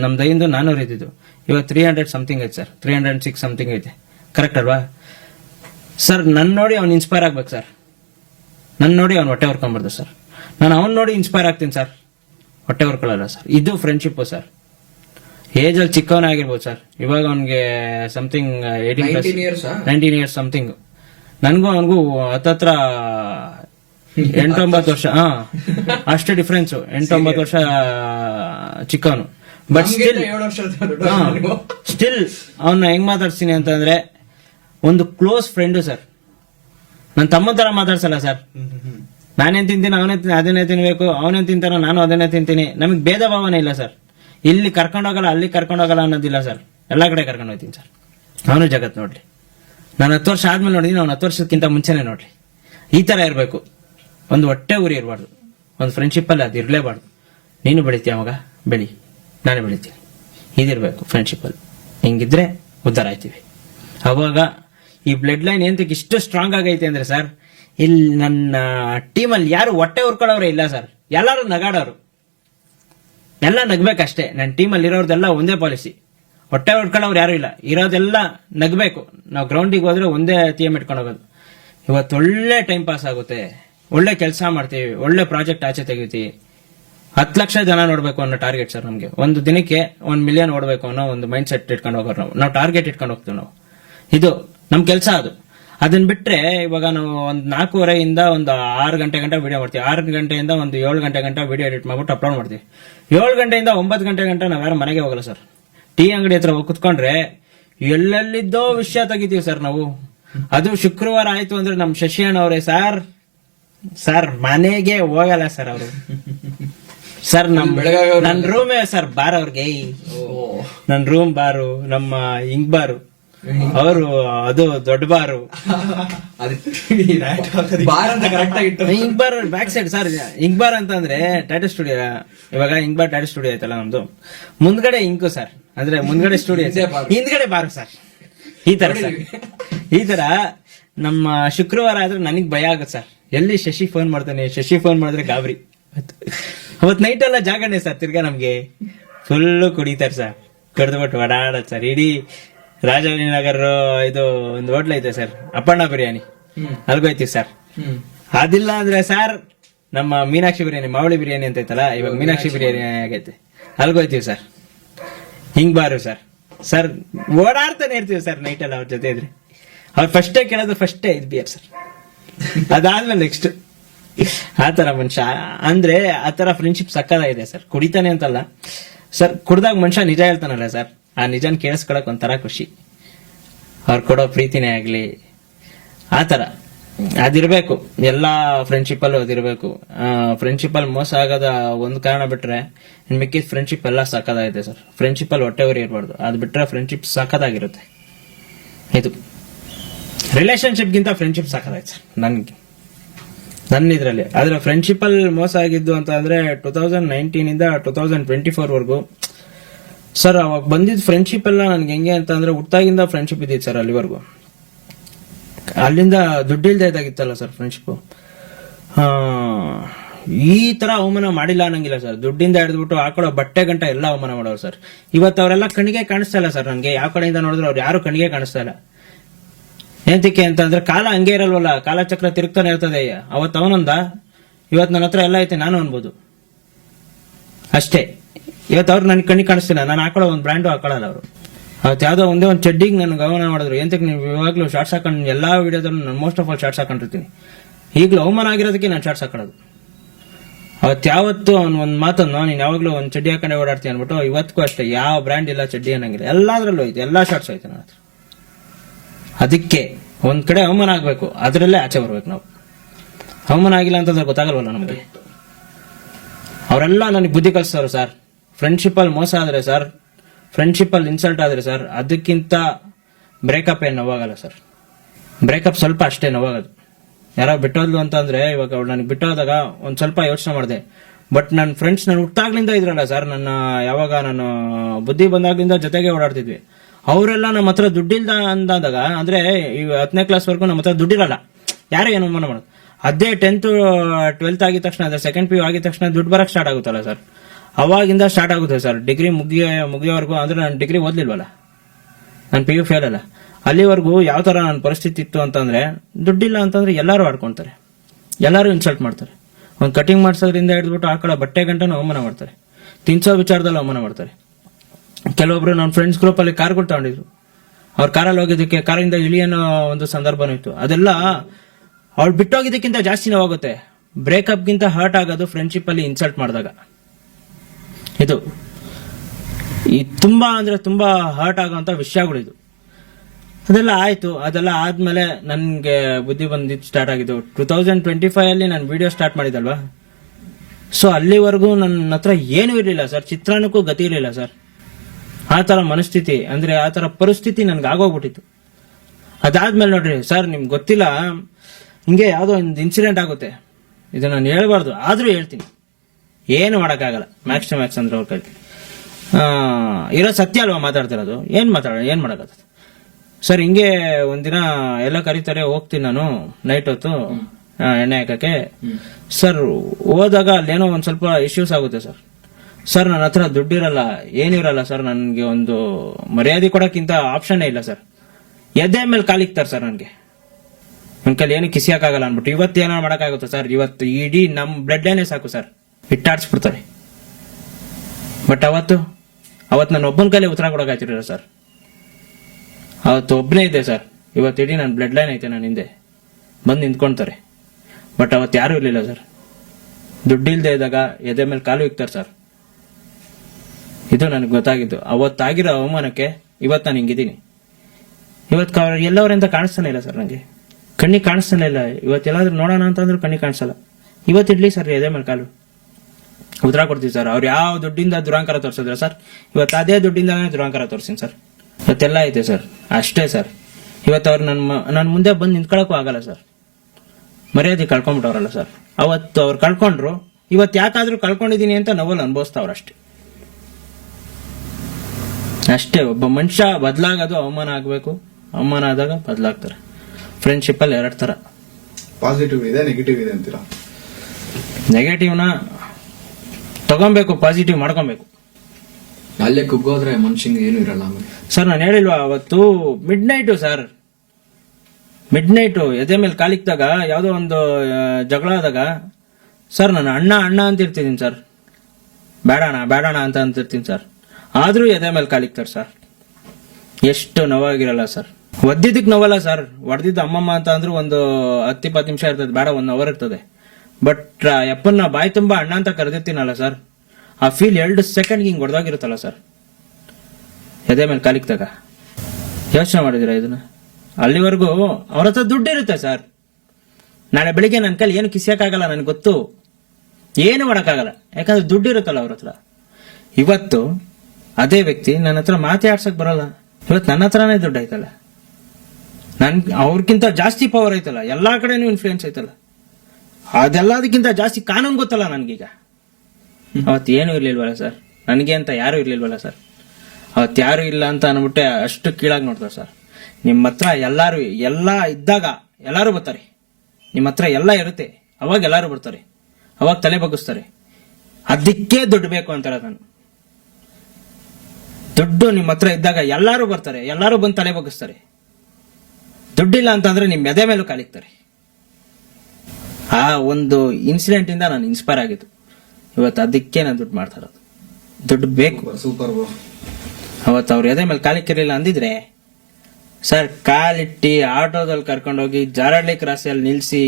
ನಮ್ ದೈಂದು 400 ಇದ್ದಿದ್ದು. ಇವತ್ತು 300 ಸಮಥಿಂಗ್ ಐತೆ ಸರ್, 306 ಸಮಥಿಂಗ್ ಐತೆ. ಕರೆಕ್ಟ್ ಅಲ್ವಾ ಸರ್? ನನ್ ನೋಡಿ ಅವ್ನು ಇನ್ಸ್ಪೈರ್ ಆಗ್ಬೇಕು ಸರ್, ನನ್ ನೋಡಿ ಅವ್ನು ಹೊಟ್ಟೆ ಹೊರ್ಕೊಂಬಾರ್ದು ಸರ್. ನಾನು ಅವ್ನು ನೋಡಿ ಇನ್ಸ್ಪೈರ್ ಆಗ್ತೀನಿ ಸರ್, ಹೊಟ್ಟೆ ಹೊರ್ಕೊಳ್ಳಲ್ಲ ಸರ್. ಇದು ಫ್ರೆಂಡ್ಶಿಪ್ ಸರ್. ಏಜ್ ಅಲ್ಲಿ ಚಿಕ್ಕವನಾಗಿರ್ಬೋದು ಸರ್, ಇವಾಗ ಅವ್ನಿಗೆ ಸಮಥಿಂಗ್ 19 ಇಯರ್ಸ್ ಸಮಥಿಂಗ್. ನನ್ಗೂ ಅವನಿಗೂ ಹತ್ತತ್ರ 8-9 ವರ್ಷ, ಅಷ್ಟು ಡಿಫ್ರೆನ್ಸ್. 8-9 ವರ್ಷ ಚಿಕ್ಕವನು. ಬಟ್ ಸ್ಟಿಲ್ ಅವನ್ನ ಹೆಂಗ್ ಮಾತಾಡ್ತೀನಿ ಅಂತಂದ್ರೆ, ಒಂದು ಕ್ಲೋಸ್ ಫ್ರೆಂಡು ಸರ್. ನನ್ ತಮ್ಮನ ತರ ಮಾತಾಡ್ಸಲ್ಲ ಸರ್. ನಾನೇನ್ ತಿಂತೀನಿ ಅದನ್ನೇ ತಿನ್ಬೇಕು, ಅವನೇನ್ ತಿಂತಾನೋ ನಾನು ಅದನ್ನೇ ತಿಂತೀನಿ. ನಮಗ್ ಭೇದ ಭಾವನೆ ಇಲ್ಲ ಸರ್. ಇಲ್ಲಿ ಕರ್ಕೊಂಡೋಗಲ್ಲ, ಅಲ್ಲಿ ಕರ್ಕೊಂಡೋಗಲ್ಲ ಅನ್ನೋದಿಲ್ಲ ಸರ್. ಎಲ್ಲಾ ಕಡೆ ಕರ್ಕೊಂಡು ಹೋಗ್ತೀನಿ ಸರ್. ಅವನು ಜಗತ್ ನೋಡ್ಲಿ. ನಾನು 10 ವರ್ಷ ಆದ್ಮೇಲೆ ನೋಡಿದೀನಿ, ಅವ್ನು 10 ವರ್ಷಕ್ಕಿಂತ ಮುಂಚೆನೆ ನೋಡ್ಲಿ. ಈ ತರ ಇರ್ಬೇಕು. ಒಂದು ಹೊಟ್ಟೆ ಉರಿ ಇರಬಾರ್ದು. ಒಂದು ಫ್ರೆಂಡ್ಶಿಪ್ ಅಲ್ಲಿ ಅದು ಇರ್ಲೇಬಾರ್ದು. ನೀನು ಬೆಳಿತೀಯ ಮಗ, ಬೆಳಿ, ನಾನು ಬೆಳಿತೀನಿ, ಇದಿರ್ಬೇಕು ಫ್ರೆಂಡ್ಶಿಪ್ ಅಲ್ಲಿ. ಹಿಂಗಿದ್ರೆ ಉದ್ಧಾರ ಆಯ್ತೀವಿ. ಅವಾಗ ಈ ಬ್ಲಡ್ ಲೈನ್ ಎಂತಕ್ಕೆ ಇಷ್ಟು ಸ್ಟ್ರಾಂಗ್ ಆಗೈತೆ ಅಂದ್ರೆ ಸರ್, ಇಲ್ಲಿ ನನ್ನ ಟೀಮಲ್ಲಿ ಯಾರು ಹೊಟ್ಟೆ ಉರ್ಕೊಳ್ಳೋರೇ ಇಲ್ಲ ಸರ್. ಎಲ್ಲರೂ ನಗಾಡೋರು, ಎಲ್ಲ ನಗ್ಬೇಕಷ್ಟೇ. ನನ್ನ ಟೀಮಲ್ಲಿ ಇರೋರ್ದೆಲ್ಲ ಒಂದೇ ಪಾಲಿಸಿ, ಹೊಟ್ಟೆ ಹೊಡ್ಕೊಳ್ಳೋರು ಯಾರು ಇಲ್ಲ. ಇರೋದೆಲ್ಲ ನಗ್ಬೇಕು. ನಾವು ಗ್ರೌಂಡಿಗೆ ಹೋದ್ರೆ ಒಂದೇ ಥಿಯಮ್ ಇಟ್ಕೊಂಡು ಹೋಗೋದು. ಇವತ್ತು ಒಳ್ಳೆ ಟೈಮ್ ಪಾಸ್ ಆಗುತ್ತೆ, ಒಳ್ಳೆ ಕೆಲಸ ಮಾಡ್ತೀವಿ, ಒಳ್ಳೆ ಪ್ರಾಜೆಕ್ಟ್ ಆಚೆ ತೆಗಿತೀವಿ. 10 ಲಕ್ಷ ಜನ ನೋಡ್ಬೇಕು ಅನ್ನೋ ಟಾರ್ಗೆಟ್ ಸರ್ ನಮ್ಗೆ. ಒಂದು ದಿನಕ್ಕೆ 1 ಮಿಲಿಯನ್ ನೋಡ್ಬೇಕು ಅನ್ನೋ ಒಂದು ಮೈಂಡ್ ಸೆಟ್ ಇಟ್ಕೊಂಡು ಹೋಗೋರು ನಾವು ಟಾರ್ಗೆಟ್ ಇಟ್ಕೊಂಡು ಹೋಗ್ತೀವಿ ನಾವು. ಇದು ನಮ್ ಕೆಲಸ. ಅದನ್ನ ಬಿಟ್ರೆ ಇವಾಗ ನಾವು ಒಂದು 4:30 ಒಂದು 6 ಗಂಟೆ ಗಂಟ ವಿಡಿಯೋ ಮಾಡ್ತೀವಿ. 6 ಗಂಟೆಯಿಂದ ಒಂದು 7 ಗಂಟೆ ಗಂಟ ವಿಡಿಯೋ ಎಡಿಟ್ ಮಾಡ್ಬಿಟ್ಟು ಅಪ್ಲೋಡ್ ಮಾಡ್ತೀವಿ. 7 ಗಂಟೆಯಿಂದ 9 ಗಂಟೆ ಗಂಟ ನಾವ್ ಯಾರು ಮನೆಗೆ ಹೋಗಲ್ಲ ಸರ್. ಟೀ ಅಂಗಡಿ ಹತ್ರ ಹೋಗಿ ಕುತ್ಕೊಂಡ್ರೆ ಎಲ್ಲೆಲ್ಲಿದ್ದೋ ವಿಷಯ ತೆಗಿತೀವಿ ಸರ್ ನಾವು. ಅದು ಶುಕ್ರವಾರ ಆಯ್ತು ಅಂದ್ರೆ ನಮ್ ಶಶಿ ಅಣ್ಣ ಅವರೇ ಸರ್ ಮನೆಗೆ ಹೋಗಲ್ಲ ಸರ್ ಅವರು. ಸರ್ ನನ್ ರೂಮೇ ಸರ್ ಬಾರ್ ಅವ್ರಿಗೆ, ನನ್ ರೂಮ್ ಬಾರು, ನಮ್ಮ ಹಿಂಗ್ ಬಾರು, ಅವರು ಅದು ದೊಡ್ಡ ಬಾರು, ಬಾರ್ ಅಂತ ಕರೆಕ್ಟ್ ಆಗಿತ್ತು. ಹಿಂಗ್ ಬಾರ್ ಬ್ಯಾಕ್ ಸೈಡ್ ಸರ್. ಹಿಂಗ್ ಬಾರ್ ಅಂತ ಅಂದ್ರೆ ಟಾಟಾ ಸ್ಟುಡಿಯೋ. ಇವಾಗ ಹಿಂಗ್ ಬಾರ್ ಟಾಟಾ ಸ್ಟುಡಿಯೋ ಐತಲ್ಲ ನಮ್ದು, ಮುಂದ್ಗಡೆ ಇಂಕು ಸರ್. ಅಂದ್ರೆ ಮುಂದ್ಗಡೆ ಸ್ಟುಡಿಯೋ, ಹಿಂದ್ಗಡೆ ಬಾರು ಸರ್. ಈ ತರ ನಮ್ಮ ಶುಕ್ರವಾರ ಆದ್ರೆ ನನಗ್ ಭಯ ಆಗುತ್ತೆ ಸರ್. ಎಲ್ಲಿ ಶಶಿ ಫೋನ್ ಮಾಡ್ತಾನೆ, ಶಶಿ ಫೋನ್ ಮಾಡಿದ್ರೆ ಗಾಬರಿ. ಅವತ್ ನೈಟ್ ಎಲ್ಲ ಜಾಗರಣೆ ಸರ್. ತಿರ್ಗಾ ನಮ್ಗೆ ಫುಲ್ಲು ಕುಡಿತಾರೆ ಸರ್, ಕಡ್ದ್ಬಿಟ್ಟು ಓಡಾಡತ್ ಸರ್. ಇಡೀ ರಾಜಾಜಿನಗರ ಇದು ಒಂದು ಹೋಟ್ಲ್ ಐತೆ ಸರ್, ಅಪ್ಪಣ್ಣ ಬಿರಿಯಾನಿ, ಅಲ್ಗೋಯ್ತೀವಿ ಸರ್. ಅದಿಲ್ಲ ಅಂದ್ರೆ ಸರ್ ನಮ್ಮ ಮೀನಾಕ್ಷಿ ಬಿರಿಯಾನಿ, ಮಾವಳಿ ಬಿರಿಯಾನಿ ಅಂತ ಐತಲ್ಲ, ಇವಾಗ ಮೀನಾಕ್ಷಿ ಬಿರಿಯಾನಿ ಆಗೈತೆ, ಅಲ್ಗೋಯ್ತೀವಿ ಸರ್. ಹಿಂಗ್ ಬಾರು ಸರ್ ಓಡಾಡ್ತಾನೆ ಇರ್ತೀವಿ ಸರ್ ನೈಟ್ ಎಲ್ಲ ಅವ್ರ ಜೊತೆ ಇದ್ರೆ. ಅವ್ರು ಫಸ್ಟೇ ಕೇಳೋದು ಫಸ್ಟೇ ಇದು ಬಿಯರ್ ಸರ್, ಅದಾದ್ಮೇಲೆ ನೆಕ್ಸ್ಟ್. ಆತರ ಮನುಷ್ಯ ಅಂದ್ರೆ ಆತರ ಫ್ರೆಂಡ್ಶಿಪ್ ಸಕ್ಕದಾಗಿದೆ ಸರ್. ಕುಡಿತಾನೆ ಅಂತಲ್ಲ ಸರ್, ಕುಡ್ದಾಗ ಮನುಷ್ಯ ನಿಜ ಹೇಳ್ತಾನಲ್ಲ ಸರ್, ಆ ನಿಜನ್ ಕೇಳಿಸ್ಕೊಳಕ್ ಒಂಥರ ಖುಷಿ. ಅವ್ರು ಕೊಡೋ ಪ್ರೀತಿನೇ ಆಗ್ಲಿ ಆತರ ಅದಿರ್ಬೇಕು. ಎಲ್ಲಾ ಫ್ರೆಂಡ್ಶಿಪ್ ಅಲ್ಲೂ ಅದಿರ್ಬೇಕು. ಫ್ರೆಂಡ್ಶಿಪ್ ಅಲ್ಲಿ ಮೋಸ ಆಗೋದ ಒಂದ್ ಕಾರಣ ಬಿಟ್ರೆ ಮಿಕ್ಕಿದ ಫ್ರೆಂಡ್ಶಿಪ್ ಎಲ್ಲ ಸಕ್ಕದಾಗಿದೆ ಸರ್. ಫ್ರೆಂಡ್ಶಿಪ್ ಅಲ್ಲಿ ಹೊಟ್ಟೆ ಉರಿ ಇರಬಾರ್ದು, ಅದ್ ಬಿಟ್ರೆ ಫ್ರೆಂಡ್ಶಿಪ್ ಸಕ್ಕದಾಗಿರುತ್ತೆ. ಇದು ರಿಲೇಶನ್ಶಿಪ್ ಗಿಂತ ಫ್ರೆಂಡ್ಶಿಪ್ ಸಕ್ಕದಾಯ್ತು ಸರ್ ನನ್ನ ಇದ್ರಲ್ಲಿ. ಆದ್ರೆ ಫ್ರೆಂಡ್ಶಿಪ್ ಅಲ್ಲಿ ಮೋಸ ಆಗಿದ್ದು ಅಂತ ಅಂದ್ರೆ 2019 ಇಂದ 2024 ವರ್ಗು ಸರ್. ಅವಾಗ ಬಂದಿದ್ ಫ್ರೆಂಡ್ಶಿಪ್ ಎಲ್ಲ ನನ್ಗೆ ಹೆಂಗೆ ಅಂತ ಅಂದ್ರೆ ಹುಟ್ಟಾಗಿಂದ ಫ್ರೆಂಡ್ಶಿಪ್ ಇದ್ದಿತ್ತು ಸರ್ ಅಲ್ಲಿವರೆಗೂ. ಅಲ್ಲಿಂದ ದುಡ್ಡಿಲ್ದೇ ಇದಾಗಿತ್ತಲ್ಲ ಸರ್ ಫ್ರೆಂಡ್ಶಿಪ್. ಈ ತರ ಅವಮಾನ ಮಾಡಿಲ್ಲ ಅನ್ನಂಗಿಲ್ಲ ಸರ್. ದುಡ್ಡಿಂದ ಹಿಡಿದ್ಬಿಟ್ಟು ಹಾಕೊಡೋ ಬಟ್ಟೆ ಗಂಟ ಎಲ್ಲ ಅವಮಾನ ಮಾಡೋರು ಸರ್. ಇವತ್ತು ಅವರೆಲ್ಲ ಕಣ್ಣಿಗೆ ಕಾಣಿಸ್ತಾ ಇಲ್ಲ ಸರ್ ನನ್ಗೆ. ಯಾವ ಕಡೆಯಿಂದ ನೋಡಿದ್ರು ಅವ್ರು ಯಾರು ಕಣ್ಣಿಗೆ ಕಾಣಿಸ್ತಾ ಇಲ್ಲ. ಎಂತಕ್ಕೆ ಅಂತಂದ್ರೆ ಕಾಲ ಹಂಗೆ ಇರಲ್ವಲ್ಲ, ಕಾಲಚಕ್ರ ತಿರುಗ್ತಾನೆ ಇರ್ತದೆ. ಅವತ್ತು ಅವನೊಂದ, ಇವತ್ತು ನನ್ನ ಹತ್ರ ಎಲ್ಲ ಐತೆ ನಾನು ಅನ್ಬೋದು ಅಷ್ಟೇ. ಇವತ್ತು ಅವ್ರು ನನ್ ಕಣ್ಣಿಗೆ ಕಾಣಿಸ್ತಿಲ್ಲ, ನಾನು ಹಾಕೊಳ್ಳೋ ಒಂದು ಬ್ರ್ಯಾಂಡು ಹಾಕೊಳ್ಳಲ್ಲ ಅವರು. ಅವತ್ತು ಯಾವ್ದೋ ಒಂದೇ ಒಂದು ಚಡ್ಡಿಗೆ ನನ್ ಗಮನ ಮಾಡಿದ್ರು. ಎಂತಕ್ಕೆ ನೀವು ಇವಾಗ್ಲೂ ಶಾರ್ಟ್ಸ್ ಹಾಕೊಂಡು ಎಲ್ಲಾ ವಿಡಿಯೋದಲ್ಲೂ ನಾನು ಮೋಸ್ಟ್ ಆಫ್ ಆಲ್ ಶಾರ್ಟ್ಸ್ ಹಾಕೊಂಡಿರ್ತೀನಿ. ಈಗಲೂ ಅವಮಾನ ಆಗಿರೋದಕ್ಕೆ ನಾನು ಶಾರ್ಟ್ಸ್ ಹಾಕೊಳ್ಳೋದು. ಅವತ್ತು ಯಾವತ್ತು ಅವ್ನು ಒಂದು ಮಾತನ್ನು, ನೀನ್ ಯಾವಾಗ್ಲೂ ಒಂದು ಚಡ್ಡಿ ಹಾಕೊಂಡೆ ಓಡಾಡ್ತೀನಿ ಅನ್ಬಿಟ್ಟು, ಇವತ್ತಿಗೂ ಅಷ್ಟೇ ಯಾವ ಬ್ರ್ಯಾಂಡ್ ಇಲ್ಲ ಚಡ್ಡಿ ಅನ್ನಂಗಿಲ್ಲ, ಎಲ್ಲಾದ್ರಲ್ಲೂ ಐತೆ, ಎಲ್ಲಾ ಶಾರ್ಟ್ಸ್ ಐತೆ ನನ್ನ ಹತ್ರ. ಅದಕ್ಕೆ ಒಂದ್ ಕಡೆ ಅವಮಾನ ಆಗ್ಬೇಕು, ಅದ್ರಲ್ಲೇ ಆಚೆ ಬರ್ಬೇಕು ನಾವು. ಅವಮಾನ ಆಗಿಲ್ಲ ಅಂತಂದ್ರೆ ಗೊತ್ತಾಗಲ್ವಲ್ಲ ನಮಗೆ. ಅವರೆಲ್ಲ ನನಗೆ ಬುದ್ಧಿ ಕಲಿಸ್ತಾರೆ ಸರ್. ಫ್ರೆಂಡ್ಶಿಪ್ ಅಲ್ಲಿ ಮೋಸ ಆದ್ರೆ ಸರ್, ಫ್ರೆಂಡ್ಶಿಪ್ ಅಲ್ಲಿ ಇನ್ಸಲ್ಟ್ ಆದ್ರೆ ಸರ್, ಅದಕ್ಕಿಂತ ಬ್ರೇಕಪ್ ಏನು ನೋವಾಗಲ್ಲ ಸರ್. ಬ್ರೇಕಪ್ ಸ್ವಲ್ಪ ಅಷ್ಟೇ ನೋವಾಗೋದು. ಯಾರೋ ಬಿಟ್ಟೋದ್ಲು ಅಂತ ಅಂದ್ರೆ, ಇವಾಗ ಅವ್ಳು ನನಗೆ ಬಿಟ್ಟೋದಾಗ ಒಂದ್ ಸ್ವಲ್ಪ ಯೋಚನೆ ಮಾಡಿದೆ. ಬಟ್ ನನ್ನ ಫ್ರೆಂಡ್ಸ್ ನಾನು ಹುಟ್ಟಾಗ್ಲಿಂದ ಇದ್ರಲ್ಲ ಸರ್, ನನ್ನ ಯಾವಾಗ ನಾನು ಬುದ್ಧಿ ಬಂದಾಗ್ಲಿಂದ ಜೊತೆಗೆ ಓಡಾಡ್ತಿದ್ವಿ. ಅವರೆಲ್ಲ ನಮ್ಮ ಹತ್ರ ದುಡ್ಡಿಲ್ದ ಅಂದಾಗ, ಅಂದ್ರೆ ಈ 10ನೇ ಕ್ಲಾಸ್ ವರ್ಗು ನಮ್ಮ ಹತ್ರ ದುಡ್ಡಿರಲ್ಲ, ಯಾರೇ ಏನು ಅನುಮಾನ ಮಾಡೋದು. ಅದೇ 10th 12th ಆಗಿದ ತಕ್ಷಣ, ಅದೇ ಸೆಕೆಂಡ್ PU ಆಗಿದ ತಕ್ಷಣ ದುಡ್ಡು ಬರಕ್ ಸ್ಟಾರ್ಟ್ ಆಗುತ್ತಲ್ಲ ಸರ್. ಅವಾಗಿಂದ ಸ್ಟಾರ್ಟ್ ಆಗುತ್ತೆ ಸರ್. ಡಿಗ್ರಿ ಮುಗಿಯೋವರೆಗೂ, ಅಂದ್ರೆ ನಾನು ಡಿಗ್ರಿ ಓದ್ಲಿಲ್ವಲ್ಲ, ನಾನು PU ಫೇಲ್ ಅಲ್ಲ, ಅಲ್ಲಿವರೆಗೂ ಯಾವ ತರ ನನ್ನ ಪರಿಸ್ಥಿತಿ ಇತ್ತು ಅಂತಂದ್ರೆ, ದುಡ್ಡಿಲ್ಲ ಅಂತಂದ್ರೆ ಎಲ್ಲರೂ ಆಡ್ಕೊಂತಾರೆ, ಎಲ್ಲರೂ ಇನ್ಸಲ್ಟ್ ಮಾಡ್ತಾರೆ. ಒಂದು ಕಟಿಂಗ್ ಮಾಡ್ಸೋದ್ರಿಂದ ಹಿಡಿದ್ಬಿಟ್ಟು ಹಾಕೊಳ್ಳೋ ಬಟ್ಟೆ ಗಂಟನೂ ಅವಮಾನ ಮಾಡ್ತಾರೆ, ತಿನ್ಸೋ ವಿಚಾರದಲ್ಲಿ ಅವಮಾನ ಮಾಡ್ತಾರೆ. ಕೆಲವೊಬ್ರು ನನ್ನ ಫ್ರೆಂಡ್ಸ್ ಗ್ರೂಪ್ ಅಲ್ಲಿ ಕಾರ್ಗಳು ತಗೊಂಡಿದ್ರು. ಅವ್ರ ಕಾರಲ್ಲಿ ಹೋಗಿದ್ದಕ್ಕೆ ಕಾರಿಂದ ಇಳಿಯೋ ಒಂದು ಸಂದರ್ಭನೂ ಇತ್ತು. ಅದೆಲ್ಲ ಅವ್ಳು ಬಿಟ್ಟೋಗಿದ್ದಕ್ಕಿಂತ ಜಾಸ್ತಿ ನೋವಾಗುತ್ತೆ. ಬ್ರೇಕಪ್ ಗಿಂತ ಹರ್ಟ್ ಆಗೋದು ಫ್ರೆಂಡ್ಶಿಪ್ ಅಲ್ಲಿ ಇನ್ಸಲ್ಟ್ ಮಾಡಿದಾಗ. ಇದು ತುಂಬಾ ಅಂದ್ರೆ ತುಂಬಾ ಹರ್ಟ್ ಆಗೋಂತ ವಿಷಯಗಳಿದು. ಅದೆಲ್ಲ ಆಯ್ತು. ಅದೆಲ್ಲ ಆದ್ಮೇಲೆ ನನ್ಗೆ ಬುದ್ಧಿ ಬಂದಿದ್ದು ಸ್ಟಾರ್ಟ್ ಆಗಿದ್ದು 2025 ಅಲ್ಲಿ ನಾನು ವಿಡಿಯೋ ಸ್ಟಾರ್ಟ್ ಮಾಡಿದಲ್ವಾ. ಸೊ ಅಲ್ಲಿವರೆಗೂ ನನ್ನ ಹತ್ರ ಏನೂ ಇರಲಿಲ್ಲ ಸರ್, ಚಿತ್ರಾನ್ನಕ್ಕೂ ಗತಿ ಇರಲಿಲ್ಲ ಸರ್. ಆ ತರ ಮನಸ್ಥಿತಿ, ಅಂದ್ರೆ ಆ ತರ ಪರಿಸ್ಥಿತಿ ನನ್ಗೆ ಆಗೋಗ್ಬಿಟ್ಟಿತ್ತು. ಅದಾದ್ಮೇಲೆ ನೋಡ್ರಿ ಸರ್, ನಿಮ್ಗೆ ಗೊತ್ತಿಲ್ಲ, ಹಿಂಗೆ ಯಾವ್ದೋ ಒಂದು ಇನ್ಸಿಡೆಂಟ್ ಆಗುತ್ತೆ. ಇದು ನಾನು ಹೇಳ್ಬಾರ್ದು, ಆದ್ರೂ ಹೇಳ್ತೀನಿ. ಏನು ಮಾಡಕ್ಕಾಗಲ್ಲ, ಮ್ಯಾಕ್ಸ್ ಟು ಮ್ಯಾಕ್ಸ್ ಅಂದ್ರೆ ಅವ್ರ ಕೈ ಇರೋ ಸತ್ಯ ಅಲ್ವಾ ಮಾತಾಡ್ತಿರೋದು. ಏನ್ ಮಾಡಕತ್ತ ಸರ್. ಹಿಂಗೆ ಒಂದಿನ ಎಲ್ಲ ಕರೀತಾರೆ, ಹೋಗ್ತೀನಿ ನಾನು ನೈಟ್ ಹೊತ್ತು ಎಣ್ಣೆ ಹಾಕಕ್ಕೆ ಸರ್. ಹೋದಾಗ ಅಲ್ಲೇನೋ ಒಂದ್ ಸ್ವಲ್ಪ ಇಶ್ಯೂಸ್ ಆಗುತ್ತೆ ಸರ್. ಸರ್ ನನ್ನ ಹತ್ರ ದುಡ್ಡಿರಲ್ಲ, ಏನಿರಲ್ಲ ಸರ್. ನನ್ಗೆ ಒಂದು ಮರ್ಯಾದೆ ಕೊಡಕ್ಕಿಂತ ಆಪ್ಷನ್ ಇಲ್ಲ ಸರ್. ಎದೆ ಮೇಲೆ ಕಾಲಿಕ್ತಾರೆ ಸರ್ ನನ್ಗೆ. ನನ್ ಕೈಲಿ ಏನು ಕಿಸಿಯಕ್ಕಾಗಲ್ಲ ಅನ್ಬಿಟ್ಟು ಇವತ್ತು ಏನಾರು ಮಾಡಕ್ಕಾಗುತ್ತೆ ಸರ್. ಇವತ್ತು ಇಡೀ ನಮ್ ಬ್ಲಡ್ ಏನೇ ಸಾಕು ಸರ್, ಇಟ್ಟಾಡ್ಸ್ಬಿಡ್ತಾರೆ. ಬಟ್ ಅವತ್ತು ನಾನು ಒಬ್ಬನ ಕೈಲಿ ಉತ್ತರ ಕೊಡೋಕಾಗ್ತಿರಲಿಲ್ಲ ಸರ್. ಅವತ್ತು ಒಬ್ಬನೇ ಇದ್ದೆ ಸರ್. ಇವತ್ತು ಇಡೀ ನನ್ನ ಬ್ಲಡ್ ಲೈನ್ ಐತೆ ನನ್ನ ಹಿಂದೆ ಬಂದು ನಿಂತ್ಕೊಳ್ತಾರೆ. ಬಟ್ ಅವತ್ತು ಯಾರೂ ಇರಲಿಲ್ಲ ಸರ್. ದುಡ್ಡಿಲ್ದೇ ಇದ್ದಾಗ ಎದೆ ಮೇಲೆ ಕಾಲು ಇಕ್ತಾರೆ ಸರ್. ಇದು ನನಗೆ ಗೊತ್ತಾಗಿದ್ದು. ಅವತ್ತಾಗಿರೋ ಅವಮಾನಕ್ಕೆ ಇವತ್ತು ನಾನು ಹಿಂಗಿದ್ದೀನಿ. ಇವತ್ತು ಎಲ್ಲವರಿಂದ ಕಾಣಿಸ್ತಾನೆ ಇಲ್ಲ ಸರ್. ನನಗೆ ಕಣ್ಣಿಗೆ ಕಾಣಿಸ್ತಾನೆ ಇಲ್ಲ. ಇವತ್ತೆಲ್ಲಾದ್ರೂ ನೋಡೋಣ ಅಂತಂದ್ರೂ ಕಣ್ಣಿಗೆ ಕಾಣಿಸಲ್ಲ. ಇವತ್ತಿಡ್ಲಿ ಸರ್ ಎದೆ ಮೇಲೆ ಕಾಲು ಉತ್ತರ ಕೊಡ್ತೀವಿ ಸರ್. ಅವ್ರು ಯಾವ ದುಡ್ಡಿಂದ ದುರಾಂಕಾರ ತೋರಿಸಿದ್ರೆ ಸರ್, ಇವತ್ತು ಅದೇ ದುಡ್ಡಿಂದಾನೇ ದುರಾಂಕಾರ ತೋರಿಸ್ತೀನಿ ಸರ್. ಇವತ್ತೆಲ್ಲ ಐತೆ ಸರ್. ಅಷ್ಟೇ ಸರ್. ಇವತ್ತು ಅವ್ರು ನನ್ನ ಮುಂದೆ ಬಂದು ನಿಂತ್ಕೊಳ್ಳೋಕ್ಕೂ ಆಗಲ್ಲ ಸರ್. ಮರ್ಯಾದೆ ಕಳ್ಕೊಂಡ್ಬಿಟ್ಟವ್ರಲ್ಲ ಸರ್. ಅವತ್ತು ಅವ್ರು ಕಳ್ಕೊಂಡ್ರು. ಇವತ್ತು ಯಾಕಾದ್ರೂ ಕಳ್ಕೊಂಡಿದ್ದೀನಿ ಅಂತ ನೋವಲ್ಲಿ ಅನುಭವಿಸ್ತಾವ್ರು ಅಷ್ಟೇ. ಅಷ್ಟೇ. ಒಬ್ಬ ಮನುಷ್ಯ ಬದಲಾಗೋದು ಅವಮಾನ ಆಗಬೇಕು. ಅವಮಾನ ಆದಾಗ ಬದಲಾಗ್ತಾರೆ. ಫ್ರೆಂಡ್ಶಿಪ್ಪಲ್ಲಿ 2 ಥರ, ಪಾಸಿಟಿವ್ ಇದೆ, ನೆಗೆಟಿವ್ ಇದೆ ಅಂತೀರಾ? ನೆಗೆಟಿವ್ನ ತಗೊಬೇಕು, ಪಾಸಿಟಿವ್ ಮಾಡ್ಕೊಬೇಕು. ಅಲ್ಲೇ ಕುಗ್ಗೋದ್ರೆ ಮನುಷ್ಯಂಗೆ ಏನು ಇರಲ್ಲ ಆಮೇಲೆ. ಸರ್ ನಾನು ಹೇಳಿಲ್ವಾ ಅವತ್ತು ಮಿಡ್ ನೈಟು ಎದೆ ಮೇಲೆ ಕಾಲಿಕ್ದಾಗ ಯಾವುದೋ ಒಂದು ಜಗಳ ಆದಾಗ ಸರ್ ನಾನು ಅಣ್ಣ ಅಂತ ಇರ್ತಿದ್ದೀನಿ ಸರ್. ಬೇಡಣ ಅಂತ ಅಂತಿರ್ತೀನಿ ಸರ್. ಆದ್ರೂ ಎದೆ ಮೇಲೆ ಕಾಲಿಕ್ತಾರೆ ಸರ್. ಎಷ್ಟು ನೋವಾಗಿರಲ್ಲ ಸರ್. ಒದ್ದಿದ್ದಕ್ಕೆ ನೋವಲ್ಲ ಸರ್. ಹೊಡೆದಿದ್ದು ಅಮ್ಮಮ್ಮ ಅಂತ ಅಂದ್ರೂ ಒಂದು 10-20 ನಿಮಿಷ ಇರ್ತದೆ, ಬೇಡ 1 ಅವರ್ ಇರ್ತದೆ. ಬಟ್ ಯಪ್ಪನ್ನ ಬಾಯಿ ತುಂಬಾ ಅಣ್ಣ ಅಂತ ಕರೆದಿರ್ತೀನಲ್ಲ ಸರ್, ಆ ಫೀಲ್ 2 ಸೆಕೆಂಡ್ ಹಿಂಗ್ ಹೊಡೆದಾಗಿರುತ್ತಲ್ಲ ಸರ್ ಎದೆ ಮೇಲೆ ಕಾಲಿಕ್ದಾಗ. ಯೋಚನೆ ಮಾಡಿದಿರ ಇದನ್ನ? ಅಲ್ಲಿವರೆಗೂ ಅವ್ರ ಹತ್ರ ದುಡ್ಡು ಇರುತ್ತೆ ಸರ್. ನಾಳೆ ಬೆಳಿಗ್ಗೆ ನನ್ನ ಕೈಲಿ ಏನು ಕಿಸಿಯಕ್ಕಾಗಲ್ಲ, ನನಗೆ ಗೊತ್ತು. ಏನು ಮಾಡೋಕ್ಕಾಗಲ್ಲ, ಯಾಕಂದ್ರೆ ದುಡ್ಡು ಇರುತ್ತಲ್ಲ ಅವ್ರ ಹತ್ರ. ಇವತ್ತು ಅದೇ ವ್ಯಕ್ತಿ ನನ್ನ ಹತ್ರ ಮಾತಾಡ್ಸಕ್ ಬರಲ್ಲ. ಇವತ್ತು ನನ್ನ ಹತ್ರನೇ ದುಡ್ಡು ಐತಲ್ಲ. ಅವ್ರಕ್ಕಿಂತ ಜಾಸ್ತಿ ಪವರ್ ಐತಲ್ಲ, ಎಲ್ಲಾ ಕಡೆನೂ ಇನ್ಫ್ಲೂಯೆನ್ಸ್ ಐತಲ್ಲ. ಅದೆಲ್ಲದಕ್ಕಿಂತ ಜಾಸ್ತಿ ಕಾನೂನು ಗೊತ್ತಲ್ಲ ನನ್ಗೀಗ. ಅವತ್ತು ಏನೂ ಇರ್ಲಿಲ್ವಲ್ಲ ಸರ್. ನನಗೆ ಅಂತ ಯಾರು ಇರ್ಲಿಲ್ವಲ್ಲ ಸರ್. ಅವತ್ತು ಯಾರು ಇಲ್ಲ ಅಂತ ಅನ್ಬಿಟ್ಟೆ ಅಷ್ಟು ಕೀಳಾಗಿ ನೋಡ್ತಾರೆ ಸರ್. ನಿಮ್ಮ ಹತ್ರ ಎಲ್ಲ ಇದ್ದಾಗ ಎಲ್ಲಾರು ಬರ್ತಾರೆ. ನಿಮ್ಮ ಹತ್ರ ಎಲ್ಲ ಇರುತ್ತೆ, ಅವಾಗ ಎಲ್ಲಾರು ಬರ್ತಾರೆ, ಅವಾಗ ತಲೆ ಬಗ್ಗಿಸ್ತಾರೆ. ಅದಕ್ಕೆ ದುಡ್ಡು ಬೇಕು ಅಂತಾರ ನಾನು. ದುಡ್ಡು ನಿಮ್ಮ ಹತ್ರ ಇದ್ದಾಗ ಎಲ್ಲಾರು ಬರ್ತಾರೆ, ಎಲ್ಲಾರು ಬಂದು ತಲೆ ಬಗ್ಗಿಸ್ತಾರೆ. ದುಡ್ಡಿಲ್ಲ ಅಂತಂದ್ರೆ ನಿಮ್ ಎದೆ ಮೇಲೂ ಕಾಲಿಕ್ತಾರೆ. ಆ ಒಂದು ಇನ್ಸಿಡೆಂಟ್ ಇಂದ ನಾನು ಇನ್ಸ್ಪೈರ್ ಆಗಿದ್ದು. ಇವತ್ತು ಅದಕ್ಕೆ ನಾನು ದುಡ್ಡು ಮಾಡ್ತಾ ಇರೋದು. ದುಡ್ಡು ಬೇಕು. ಸೂಪರ್. ಅವತ್ತು ಅವ್ರ ಎದೆ ಮೇಲೆ ಕಾಲಿಕ್ಕಿರಲಿಲ್ಲ ಅಂದಿದ್ರೆ ಸರ್, ಕಾಲಿಟ್ಟಿ ಆಟೋದಲ್ಲಿ ಕರ್ಕೊಂಡೋಗಿ ಜಾರಳ್ಳಿ ಕ್ರಾಸಲ್ಲಿ ನಿಲ್ಸಿ,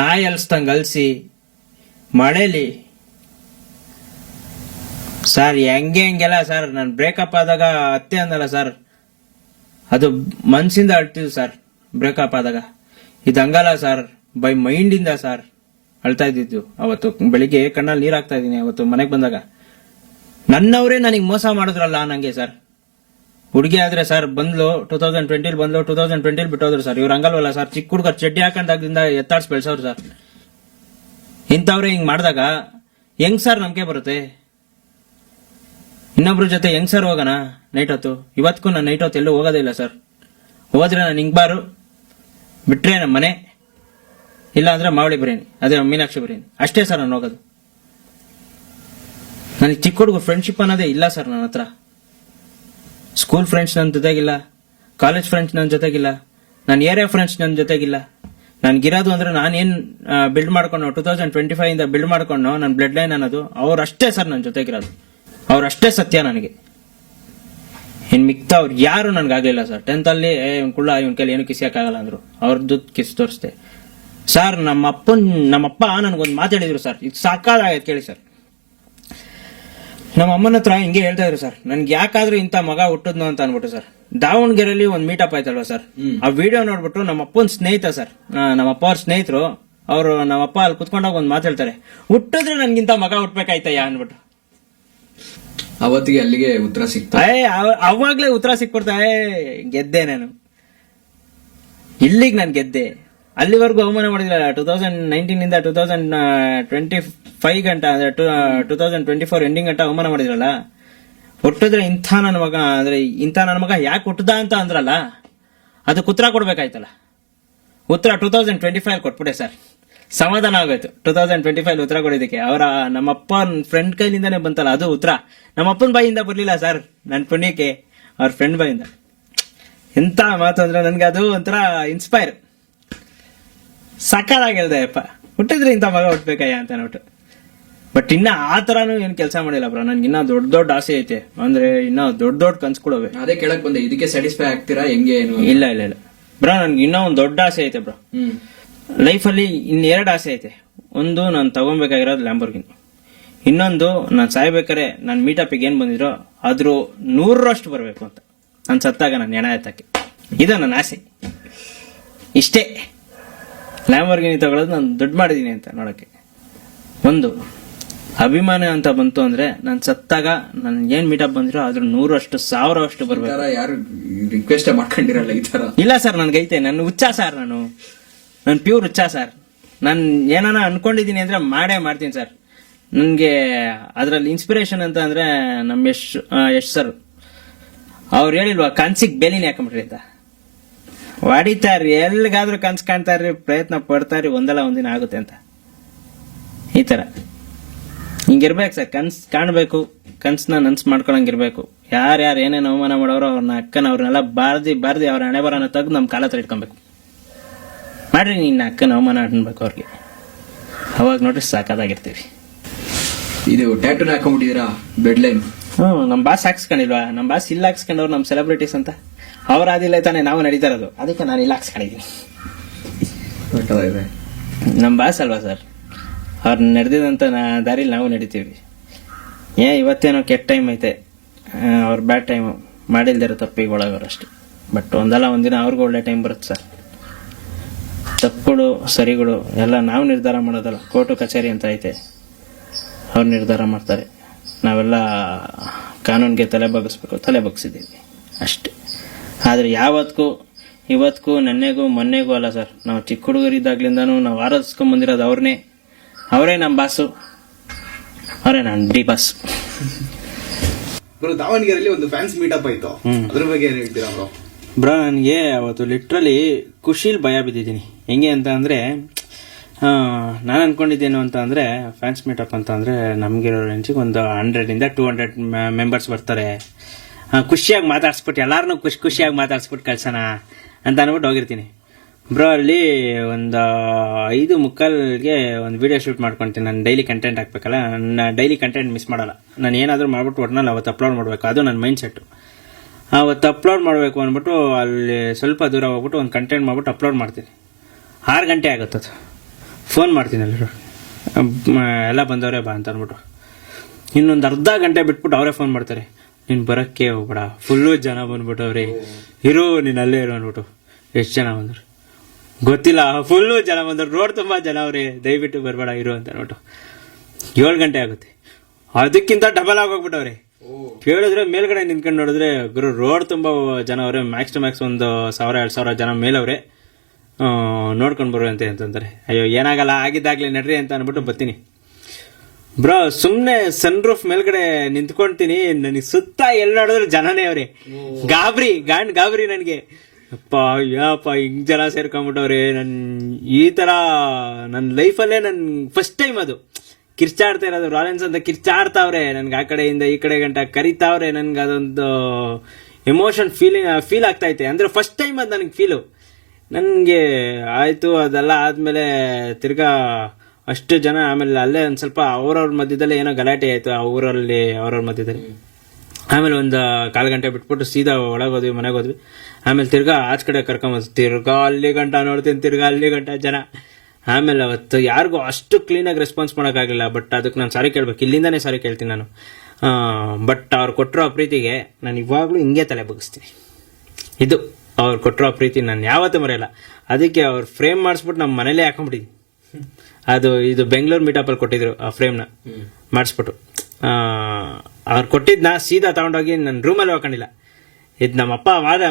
ನಾಯಿ ಅಲ್ಸ್ದಂಗೆ ಅಲ್ಸಿ, ಮಳೇಲಿ ಸರ್ ಹೆಂಗೆಲ್ಲ ಸರ್. ನಾನು ಬ್ರೇಕಪ್ ಆದಾಗ ಅತ್ತೆ ಅಂದಲ್ಲ ಸರ್, ಅದು ಮನ್ಸಿಂದ ಅಳ್ತಿದ್ದು ಸರ್. ಬ್ರೇಕಪ್ ಆದಾಗ ಇದಂಗಲ್ಲ ಸರ್, ಬೈ ಮೈಂಡಿಂದ ಸರ್ ಅಳ್ತಾ ಇದ್ದಿದ್ದು. ಅವತ್ತು ಬೆಳಿಗ್ಗೆ ಕಣ್ಣಲ್ಲಿ ನೀರ್ ಹಾಕ್ತಾ ಇದ್ದೀನಿ. ಅವತ್ತು ಮನೆಗೆ ಬಂದಾಗ ನನ್ನವರೇ ನನಗೆ ಮೋಸ ಮಾಡಿದ್ರಲ್ಲ ನಂಗೆ ಸರ್. ಹುಡುಗಿ ಆದ್ರೆ ಸರ್ ಬಂದ್ಲು 2020 ಬಂದ್ಲು, 2020 ಬಿಟ್ಟೋದ್ರು ಸರ್. ಇವ್ರು ಹಂಗಲ್ವಲ್ಲ ಸರ್, ಚಿಕ್ಕ ಹುಡುಗರು ಚಡ್ಡಿ ಹಾಕೊಂಡಾಗ್ದಿಂದ ಎತ್ತಾಡ್ಸ್ ಬೆಳ್ಸವ್ರು ಸರ್. ಇಂಥವ್ರೆ ಹಿಂಗ್ ಮಾಡಿದಾಗ ಹೆಂಗ್ ಸರ್ ನಂಬಿಕೆ ಬರುತ್ತೆ? ಇನ್ನೊಬ್ರ ಜೊತೆ ಹೆಂಗ್ ಸರ್ ಹೋಗೋಣ ನೈಟ್ ಹೊತ್ತು? ಇವತ್ತಿಗೂ ನಾನು ನೈಟ್ ಹೊತ್ತು ಎಲ್ಲೂ ಹೋಗೋದೇ ಇಲ್ಲ ಸರ್. ಹೋದ್ರೆ ನಾನು ಹಿಂಗ್ಬಾರು, ಬಿಟ್ರೆ ನಮ್ಮ ಮನೆ, ಇಲ್ಲ ಅಂದ್ರೆ ಮಾವಳಿ ಬಿರಿಯಾನಿ, ಅದೇ ಮೀನಾಕ್ಷಿ ಬಿರಿಯಾನಿ, ಅಷ್ಟೇ ಸರ್ ನಾನು ಹೋಗೋದು. ನನಗೆ ಚಿಕ್ಕ ಹುಡುಗ ಫ್ರೆಂಡ್ಶಿಪ್ ಅನ್ನೋದೇ ಇಲ್ಲ ಸರ್ ನನ್ನ ಹತ್ರ. ಸ್ಕೂಲ್ ಫ್ರೆಂಡ್ಸ್ ನನ್ನ ಜೊತೆಗಿಲ್ಲ, ಕಾಲೇಜ್ ಫ್ರೆಂಡ್ಸ್ ನನ್ನ ಜೊತೆಗಿಲ್ಲ, ನನ್ನ ಏರಿಯಾ ಫ್ರೆಂಡ್ಸ್ ನನ್ನ ಜೊತೆಗಿಲ್ಲ. ನನ್ಗಿರೋದು ಅಂದ್ರೆ ನಾನೇನ್ ಬಿಲ್ಡ್ ಮಾಡ್ಕೊಂಡು 2025 ಇಂದ ಬಿಲ್ಡ್ ಮಾಡ್ಕೊಂಡು ನನ್ನ ಬ್ಲಡ್ ಲೈನ್ ಅನ್ನೋದು ಅವ್ರಷ್ಟೇ ಸರ್ ನನ್ನ ಜೊತೆಗಿರೋದು. ಅವ್ರಷ್ಟೇ ಸತ್ಯ ನನಗೆ. ಇನ್ ಮಿಕ್ತ ಅವ್ರು ಯಾರು ನನ್ಗಾಗ್ಲಿಲ್ಲ ಸರ್. 10th ಅಲ್ಲಿ ಕುಳ್ಳ ಇವನ್ ಕೈಲಿ ಏನು ಕಿಸಿಯಕ್ಕಾಗಲ್ಲ ಅಂದ್ರು. ಅವ್ರದ್ದು ಕಿಸ್ ತೋರಿಸ್ದೆ ಸರ್. ನಮ್ಮಪ್ಪ ನನ್ಗೊಂದು ಮಾತಾಡಿದ್ರು ಸರ್, ಇದು ಸಾಕಾಗೈತೆ ಕೇಳಿ ಸರ್. ನಮ್ಮ ಅಮ್ಮನ ಹತ್ರ ಹಿಂಗೆ ಹೇಳ್ತಾ ಇದ್ರು ಸರ್, ನನ್ಗೆ ಯಾಕಾದ್ರೂ ಇಂಥ ಮಗ ಹುಟ್ಟದ್ನು ಅಂತ ಅನ್ಬಿಟ್ಟು ಸರ್. ದಾವಣಗೆರೆಯಲ್ಲಿ ಒಂದು ಮೀಟಪ್ ಆಯ್ತಲ್ವ ಸರ್, ಆ ವಿಡಿಯೋ ನೋಡ್ಬಿಟ್ಟು ನಮ್ಮಪ್ಪನ ಸ್ನೇಹಿತ ಸರ್, ನಮ್ಮಪ್ಪ ಅವ್ರ ಸ್ನೇಹಿತರು, ಅವರು ನಮ್ಮಪ್ಪ ಅಲ್ಲಿ ಕುತ್ಕೊಂಡಾಗ ಒಂದು ಮಾತಾಡ್ತಾರೆ, ಹುಟ್ಟಿದ್ರೆ ನನ್ಗಿಂತ ಮಗ ಹುಟ್ಬೇಕಾಯ್ತಯ್ಯ ಅನ್ಬಿಟ್ಟು. ಅವತ್ತಿಗೆ ಅಲ್ಲಿಗೆ ಉತ್ತರ ಸಿಕ್ತ. ಅವಾಗ್ಲೇ ಉತ್ತರ ಸಿಕ್ಬಿಡ್ತಾ. ಗೆದ್ದೆ ನಾನು, ಇಲ್ಲಿಗೆ ನಾನು ಗೆದ್ದೆ. ಅಲ್ಲಿವರೆಗೂ ಅವಮಾನ ಮಾಡಿದಿಲ್ಲ. 2019 ಇಂದ 2025 ಗಂಟ ಅಂದ್ರೆ 2024 ಎಂಡಿಂಗ್ ಗಂಟ ಅವಮಾನ ಮಾಡಿದ್ರಲ್ಲ. ಹುಟ್ಟಿದ್ರೆ ಇಂಥ ನನ್ನ ಮಗ ಅಂದ್ರೆ ಇಂಥ ನನ್ನ ಮಗ ಯಾಕೆ ಹುಟ್ಟದ ಅಂತ ಅಂದ್ರಲ್ಲ, ಅದಕ್ಕೆ ಉತ್ತರ ಕೊಡ್ಬೇಕಾಯ್ತಲ್ಲ. ಉತ್ತರ 2025 ಕೊಟ್ಬಿಟ್ಟೆ ಸರ್. ಸಮಾಧಾನ ಆಗೋಯ್ತು 2025 ಉತ್ತರ ಕೊಡೋದಕ್ಕೆ. ಅವರ ನಮ್ಮಪ್ಪ ಫ್ರೆಂಡ್ ಕೈಲಿಂದಾನೇ ಬಂತಲ್ಲ ಅದು ಉತ್ತರ. ನಮ್ಮಪ್ಪನ ಬಾಯಿಂದ ಬರ್ಲಿಲ್ಲ ಸರ್, ನನ್ನ ಪುಣ್ಯಕ್ಕೆ ಅವ್ರ ಫ್ರೆಂಡ್ ಬಾಯಿಂದ. ಎಂತ ಮಾತು ಅಂದ್ರೆ ನನ್ಗೆ ಅದು ಒಂಥರ ಇನ್ಸ್ಪೈರ್. ಸಕಾಲಾಗಿ ಹೇಳ್ದೆ, ಅಪ್ಪ ಹುಟ್ಟಿದ್ರೆ ಇಂಥ ಮಗ ಹುಟ್ಬೇಕಯ್ಯ ಅಂತ ನೋಟು. ಬಟ್ ಇನ್ನ ಆ ತರಾನು ಏನ್ ಕೆಲಸ ಮಾಡಿಲ್ಲ ಬ್ರೋ. ನನ್ಗೆ ಇನ್ನ ದೊಡ್ಡ ದೊಡ್ಡ ಆಸೆ ಐತೆ, ಅಂದ್ರೆ ಇನ್ನ ದೊಡ್ಡ ದೊಡ್ಡ ಕನ್ಸ್ಕೊಳವೆ. ಅದೇ ಕೇಳಕ್ ಬಂದೆ, ಇದಕ್ಕೆ ಸ್ಯಾಟಿಸ್ಫೈ ಆಗ್ತೀರಾ ಹೆಂಗೆ ಏನು? ಇಲ್ಲ ಇಲ್ಲ ಇಲ್ಲ ಬ್ರೋ, ನನ್ಗೆ ಇನ್ನೂ ಒಂದ್ ದೊಡ್ಡ ಆಸೆ ಐತೆ ಬ್ರೋ. ಲೈಫಲ್ಲಿ ಇನ್ನೆರಡು ಆಸೆ ಐತೆ. ಒಂದು ನಾನು ತಗೊಬೇಕಾಗಿರೋದು ಲ್ಯಾಂಬೋರ್ಗಿನಿ, ಇನ್ನೊಂದು ನಾನು ಸಾಯ್ಬೇಕಾರೆ ನಾನು ಮೀಟಪ್ಗೆ ಏನ್ ಬಂದಿರೋ ಅದ್ರ 100ರಷ್ಟು ಬರ್ಬೇಕು ಅಂತ. ನಾನು ಸತ್ತಾಗ ನಾನು ಹೆಣ ಎತ್ತಕ್ಕೆ, ಇದು ನನ್ನ ಆಸೆ. ಇಷ್ಟೇ. ಲ್ಯಾಂಬೋರ್ಗಿನಿ ತಗೊಳ್ಳೋದು ನಾನು ದುಡ್ಡು ಮಾಡಿದೀನಿ ಅಂತ ನೋಡಕ್ಕೆ. ಒಂದು ಅಭಿಮಾನ ಅಂತ ಬಂತು ಅಂದ್ರೆ ನಾನು ಸತ್ತಾಗ ನನ್ ಏನ್ ಮೀಟಪ್ ಬಂದಿರೋ ಅದ್ರ 100ರಷ್ಟು 1000ರಷ್ಟು ಬರ್ಬೇಕು. ಯಾರು ರಿಕ್ವೆಸ್ಟ್ ಮಾಡ್ಕೊಂಡಿರಲ್ಲ ಈ ತರ? ಇಲ್ಲ ಸರ್, ನನ್ಗೈತೆ. ನನ್ನ ಹುಚ್ಚ ಸರ್, ನಾನು ಪ್ಯೂರ್ ಹುಚ್ಚ ಸರ್. ನಾನು ಏನಾನ ಅನ್ಕೊಂಡಿದೀನಿ ಅಂದ್ರೆ ಮಾಡೇ ಮಾಡ್ತೀನಿ ಸರ್. ನನ್ಗೆ ಅದ್ರಲ್ಲಿ ಇನ್ಸ್ಪಿರೇಷನ್ ಅಂತ ಅಂದ್ರೆ ನಮ್ ಯಶ್ ಸರ್ ಅವ್ರು ಹೇಳಿಲ್ವಾ, ಕನ್ಸಿಗೆ ಬೇಲಿನ ಹಾಕೊಂಬಿಟ್ರಿ ಅಂತ. ಹೊಡಿತಾರ್ರಿ, ಎಲ್ಲಿಗಾದ್ರೂ ಕನ್ಸ್ ಕಾಣ್ತಾರ್ರಿ, ಪ್ರಯತ್ನ ಪಡ್ತಾರ್ರಿ, ಒಂದಲ್ಲ ಒಂದಿನ ಆಗುತ್ತೆ ಅಂತ. ಈ ತರ ಹಿಂಗಿರ್ಬೇಕು ಸರ್. ಕನ್ಸ್ ಕಾಣ್ಬೇಕು, ಕನ್ಸ್ನ ನನ್ಸ್ ಮಾಡ್ಕೊಳಂಗಿರ್ಬೇಕು. ಯಾರ್ಯಾರು ಏನೇನು ಅವಮಾನ ಮಾಡೋರು ಅವ್ರನ್ನ ಅವ್ರನ್ನೆಲ್ಲ ಬಾರ್ದಿ ಅವ್ರ ಹಣೆ ಬರೋನ ತೆಗ್ದು ನಮ್ ಕಾಲ ಹತ್ರ ಇಟ್ಕೊಬೇಕು. ಮಾಡ್ರಿ ನಿನ್ನ ಅಕ್ಕನ ಅವಮಾನ ಅನ್ಬೇಕು ಅವ್ರಿಗೆ, ಅವಾಗ ನೋಡ್ರಿ ಸಾಕಾಗಿರ್ತೀವಿ. ಇದು ಟ್ಯಾಟೂನ ಹಾಕೊಂಡ್ಬಿಟ್ಟಿದೀರಾ ಬೆಡ್ ಲೈನ್? ನಮ್ ಬಾಸ್ ಹಾಕ್ಸ್ಕೊಂಡಿಲ್ವಾ? ನಮ್ ಬಾಸ್ ಇಲ್ಲ ಹಾಕ್ಸ್ಕೊಂಡವ್ರು ನಮ್ ಸೆಲೆಬ್ರಿಟೀಸ್ ಅಂತ. ಅವ್ರ ಆದಿಲ್ಲ ತಾನೆ ನಾವು ನಡೀತಾ ಇರೋದು, ಅದಕ್ಕೆ ನಾನು ಇಲ್ಲ ಹಾಕ್ಸ್ಕೊಂಡಿದೀನಿ. ನಮ್ ಬಾಸ್ ಅಲ್ವಾ ಸರ್, ಅವ್ರು ನಡೆದಿದಂತ ದಾರಿಲಿ ನಾವು ನಡಿತೀವಿ. ಇವತ್ತೇನೋ ಕೆಟ್ಟ ಟೈಮ್ ಐತೆ, ಅವ್ರ ಬ್ಯಾಡ್ ಟೈಮ್ ಮಾಡಿಲ್ದಿರೋ ತಪ್ಪಿಗೆ ಒಳಗವ್ರು ಅಷ್ಟೇ. ಬಟ್ ಒಂದಲ್ಲ ಒಂದಿನ ಅವ್ರಿಗೂ ಒಳ್ಳೆ ಟೈಮ್ ಬರುತ್ತೆ ಸರ್. ತಪ್ಪುಗಳು ಸರಿಗಳು ಎಲ್ಲ ನಾವು ನಿರ್ಧಾರ ಮಾಡೋದಲ್ಲ, ಕೋರ್ಟು ಕಚೇರಿ ಅಂತ ಐತೆ, ಅವ್ರು ನಿರ್ಧಾರ ಮಾಡ್ತಾರೆ. ನಾವೆಲ್ಲ ಕಾನೂನಿಗೆ ತಲೆ ಬಗ್ಸಿದ್ದೀವಿ ಅಷ್ಟೇ. ಆದರೆ ಇವತ್ತಿಗೂ ನೆನ್ನೆಗೂ ಮೊನ್ನೆಗೂ ಅಲ್ಲ ಸರ್, ನಾವು ಚಿಕ್ಕ ಹುಡುಗರಿದ್ದಾಗ್ಲಿಂದಾನು ನಾವು ಆರಾಧಿಸ್ಕೊಂಡ್ ಅವರೇ ನಮ್ಮ ಬಾಸು, ಅವರೇ ನಾನು ಡಿ ಬಾಸ್. ಬ್ರೋ, ದಾವಣಗೆರೆಯಲ್ಲಿ ಒಂದು ಫ್ಯಾನ್ಸ್ ಮೀಟಪ್ ಆಯ್ತು, ಅದ್ರ ಬಗ್ಗೆ ಏನ್ ಹೇಳ್ತೀರಾ ಬ್ರೋ? ಬ್ರೋ, ನನಗೆ ಅವತ್ತು ಲಿಟ್ರಲಿ ಖುಷಿಲ್ ಭಯ ಬಿದ್ದಿದ್ದೀನಿ. ಹೆಂಗೆ ಅಂತ ಅಂದರೆ, ನಾನು ಅನ್ಕೊಂಡಿದ್ದೇನು ಅಂತ ಅಂದರೆ, ಫ್ಯಾನ್ಸ್ ಮೀಟಪ್ ಅಂತ ಅಂದರೆ ನಮಗಿರೋ ರೇಂಜಿಗೆ ಒಂದು 100 to 200 ಮೆಂಬರ್ಸ್ ಬರ್ತಾರೆ. ಖುಷಿಯಾಗಿ ಮಾತಾಡ್ಸ್ಬಿಟ್ಟು ಎಲ್ಲಾರನ್ನೂ ಖುಷಿಯಾಗಿ ಮಾತಾಡ್ಸ್ಬಿಟ್ಟು ಕಳ್ಸೋಣ ಅಂತ ಅಂದ್ಬಿಟ್ಟು ಹೋಗಿರ್ತೀನಿ ಬ್ರೋ. ಅಲ್ಲಿ ಒಂದು 5:45ಗೆ ಒಂದು ವಿಡಿಯೋ ಶೂಟ್ ಮಾಡ್ಕೊತೀನಿ. ನಾನು ಡೈಲಿ ಕಂಟೆಂಟ್ ಹಾಕ್ಬೇಕಲ್ಲ, ನನ್ನ ಡೈಲಿ ಕಂಟೆಂಟ್ ಮಿಸ್ ಮಾಡಲ್ಲ. ನಾನು ಏನಾದರೂ ಮಾಡ್ಬಿಟ್ಟು ಒಟ್ನಲ್ಲಿ ಅವತ್ತು ಅಪ್ಲೋಡ್ ಮಾಡಬೇಕು, ಅದು ನನ್ನ ಮೈಂಡ್ ಸೆಟ್ಟು. ಅವತ್ತು ಅಪ್ಲೋಡ್ ಮಾಡಬೇಕು ಅಂದ್ಬಿಟ್ಟು ಅಲ್ಲಿ ಸ್ವಲ್ಪ ದೂರ ಹೋಗ್ಬಿಟ್ಟು ಒಂದು ಕಂಟೆಂಟ್ ಮಾಡ್ಬಿಟ್ಟು ಅಪ್ಲೋಡ್ ಮಾಡ್ತೀನಿ. 6 ಗಂಟೆ ಆಗುತ್ತದು. ಫೋನ್ ಮಾಡ್ತೀನಿ ಎಲ್ಲರೂ, ಎಲ್ಲ ಬಂದವರೇ ಬಾ ಅಂತ ಅಂದ್ಬಿಟ್ಟು. ಇನ್ನೊಂದು ಅರ್ಧ ಗಂಟೆ ಬಿಟ್ಬಿಟ್ಟು ಅವರೇ ಫೋನ್ ಮಾಡ್ತಾರೆ, ನೀನು ಬರೋಕ್ಕೆ ಹೋಗ್ಬೇಡ, ಫುಲ್ಲು ಜನ ಬಂದ್ಬಿಟ್ಟವ್ರಿ, ಇರು ನೀನು ಅಲ್ಲೇ ಇರು ಅಂದ್ಬಿಟ್ಟು. ಎಷ್ಟು ಜನ ಬಂದರು ಗೊತ್ತಿಲ್ಲ, ಫುಲ್ಲು ಜನ ಬಂದರು, ರೋಡ್ ತುಂಬ ಜನ ಅವ್ರಿ, ದಯವಿಟ್ಟು ಬರಬೇಡ ಇರು ಅಂತ ಅಂದ್ಬಿಟ್ಟು. 7 ಗಂಟೆ ಆಗುತ್ತೆ, ಅದಕ್ಕಿಂತ ಡಬಲ್ ಆಗೋಗ್ಬಿಟ್ಟವ್ರೆ. ಕೇಳಿದ್ರೆ ಮೇಲ್ಗಡೆ ನಿಂತ್ಕೊಂಡು ನೋಡಿದ್ರೆ ರೋಡ್ ತುಂಬ ಜನ ಅವ್ರೆ, ಮ್ಯಾಕ್ಸ್ ಟು ಮ್ಯಾಕ್ಸ್ ಒಂದು 1000-2000 ಜನ ಮೇಲವ್ರೆ. ನೋಡ್ಕೊಂಡು ಬರುವಂತೆ ಅಂತಂತಾರೆ. ಅಯ್ಯೋ ಏನಾಗಲ್ಲ, ಆಗಿದ್ದಾಗ್ಲಿ ನಡ್ರಿ ಅಂತ ಅಂದ್ಬಿಟ್ಟು ಬರ್ತೀನಿ ಬ್ರೋ. ಸುಮ್ಮನೆ ಸನ್ ರೂಫ್ ಮೇಲ್ಗಡೆ ನಿಂತ್ಕೊಂತೀನಿ, ನನಗೆ ಸುತ್ತ ಎಲ್ಲಿ ನೋಡಿದ್ರು ಜನನೇ ಅವ್ರೆ. ಗಾಬರಿ ನನಗೆ. ಯಪ್ಪ ಹಿಂಗ್ ಜನ ಸೇರ್ಕೊಂಡ್ಬಿಟ್ಟವ್ರೆ. ಈ ತರ ನನ್ನ ಲೈಫಲ್ಲೇ ಫಸ್ಟ್ ಟೈಮ್ ಅದು ಕಿರ್ಚಾಡ್ತಾ ಇರೋದು. ರಾಲೆನ್ಸ್ ಅಂತ ಕಿರ್ಚಾಡ್ತಾವ್ರೆ ನನ್ಗೆ, ಆ ಕಡೆಯಿಂದ ಈ ಕಡೆ ಗಂಟ ಕರಿತಾವ್ರೆ. ನನ್ಗೆ ಅದೊಂದು ಎಮೋಷನ್ ಫೀಲ್ ಆಗ್ತಾ ಐತೆ. ಅಂದ್ರೆ ಫಸ್ಟ್ ಟೈಮ್ ಅದು ನನಗೆ ಫೀಲು. ನನಗೆ ಆಯಿತು, ಅದೆಲ್ಲ ಆದಮೇಲೆ ತಿರ್ಗಾ ಅಷ್ಟು ಜನ, ಆಮೇಲೆ ಅಲ್ಲೇ ಒಂದು ಸ್ವಲ್ಪ ಅವ್ರವ್ರ ಮಧ್ಯದಲ್ಲೇ ಏನೋ ಗಲಾಟೆ ಆಯಿತು ಆ ಊರಲ್ಲಿ, ಅವ್ರವ್ರ ಮಧ್ಯದಲ್ಲಿ. ಆಮೇಲೆ ಒಂದು 1/4 ಗಂಟೆ ಬಿಟ್ಬಿಟ್ಟು ಸೀದಾ ಒಳಗೋದ್ವಿ, ಮನೆಗೆ ಹೋದ್ವಿ. ಆಮೇಲೆ ತಿರ್ಗಾ ಆಚ ಕಡೆ ಕರ್ಕೊಂಬಂದು ತಿರ್ಗಾ ಅಲ್ಲಿ ಗಂಟ ನೋಡ್ತೀನಿ, ತಿರ್ಗಾ ಅಲ್ಲಿ ಗಂಟ ಜನ. ಆಮೇಲೆ ಅವತ್ತು ಯಾರಿಗೂ ಅಷ್ಟು ಕ್ಲೀನಾಗಿ ರೆಸ್ಪಾನ್ಸ್ ಮಾಡೋಕ್ಕಾಗಲಿಲ್ಲ. ಬಟ್ ಅದಕ್ಕೆ ನಾನು ಸಾರಿ ಕೇಳ್ಬೇಕು, ಇಲ್ಲಿಂದಾನೇ ಸಾರಿ ಕೇಳ್ತೀನಿ ನಾನು. ಬಟ್ ಅವ್ರು ಕೊಟ್ಟಿರೋ ಪ್ರೀತಿಗೆ ನಾನು ಇವಾಗಲೂ ಹಿಂಗೆ ತಲೆ ಬಗ್ಗಿಸ್ತೀನಿ. ಇದು ಅವ್ರು ಕೊಟ್ಟಿರೋ ಪ್ರೀತಿ ನಾನು ಯಾವತ್ತೂ ಮರೆಯಲ್ಲ. ಅದಕ್ಕೆ ಅವ್ರು ಫ್ರೇಮ್ ಮಾಡಿಸ್ಬಿಟ್ಟು ನಮ್ಮ ಮನೇಲೇ ಹಾಕೊಂಡ್ಬಿಟ್ಟಿದ್ವಿ. ಇದು ಬೆಂಗಳೂರು ಮೀಟಪ್ಪಲ್ಲಿ ಕೊಟ್ಟಿದ್ರು ಆ ಫ್ರೇಮ್ನ ಮಾಡಿಸ್ಬಿಟ್ಟು. ಅವ್ರು ಕೊಟ್ಟಿದ್ನ ಸೀದಾ ತಗೊಂಡೋಗಿ ನನ್ನ ರೂಮಲ್ಲಿ ಹಾಕೊಂಡಿಲ್ಲ. ಇದು ನಮ್ಮಪ್ಪ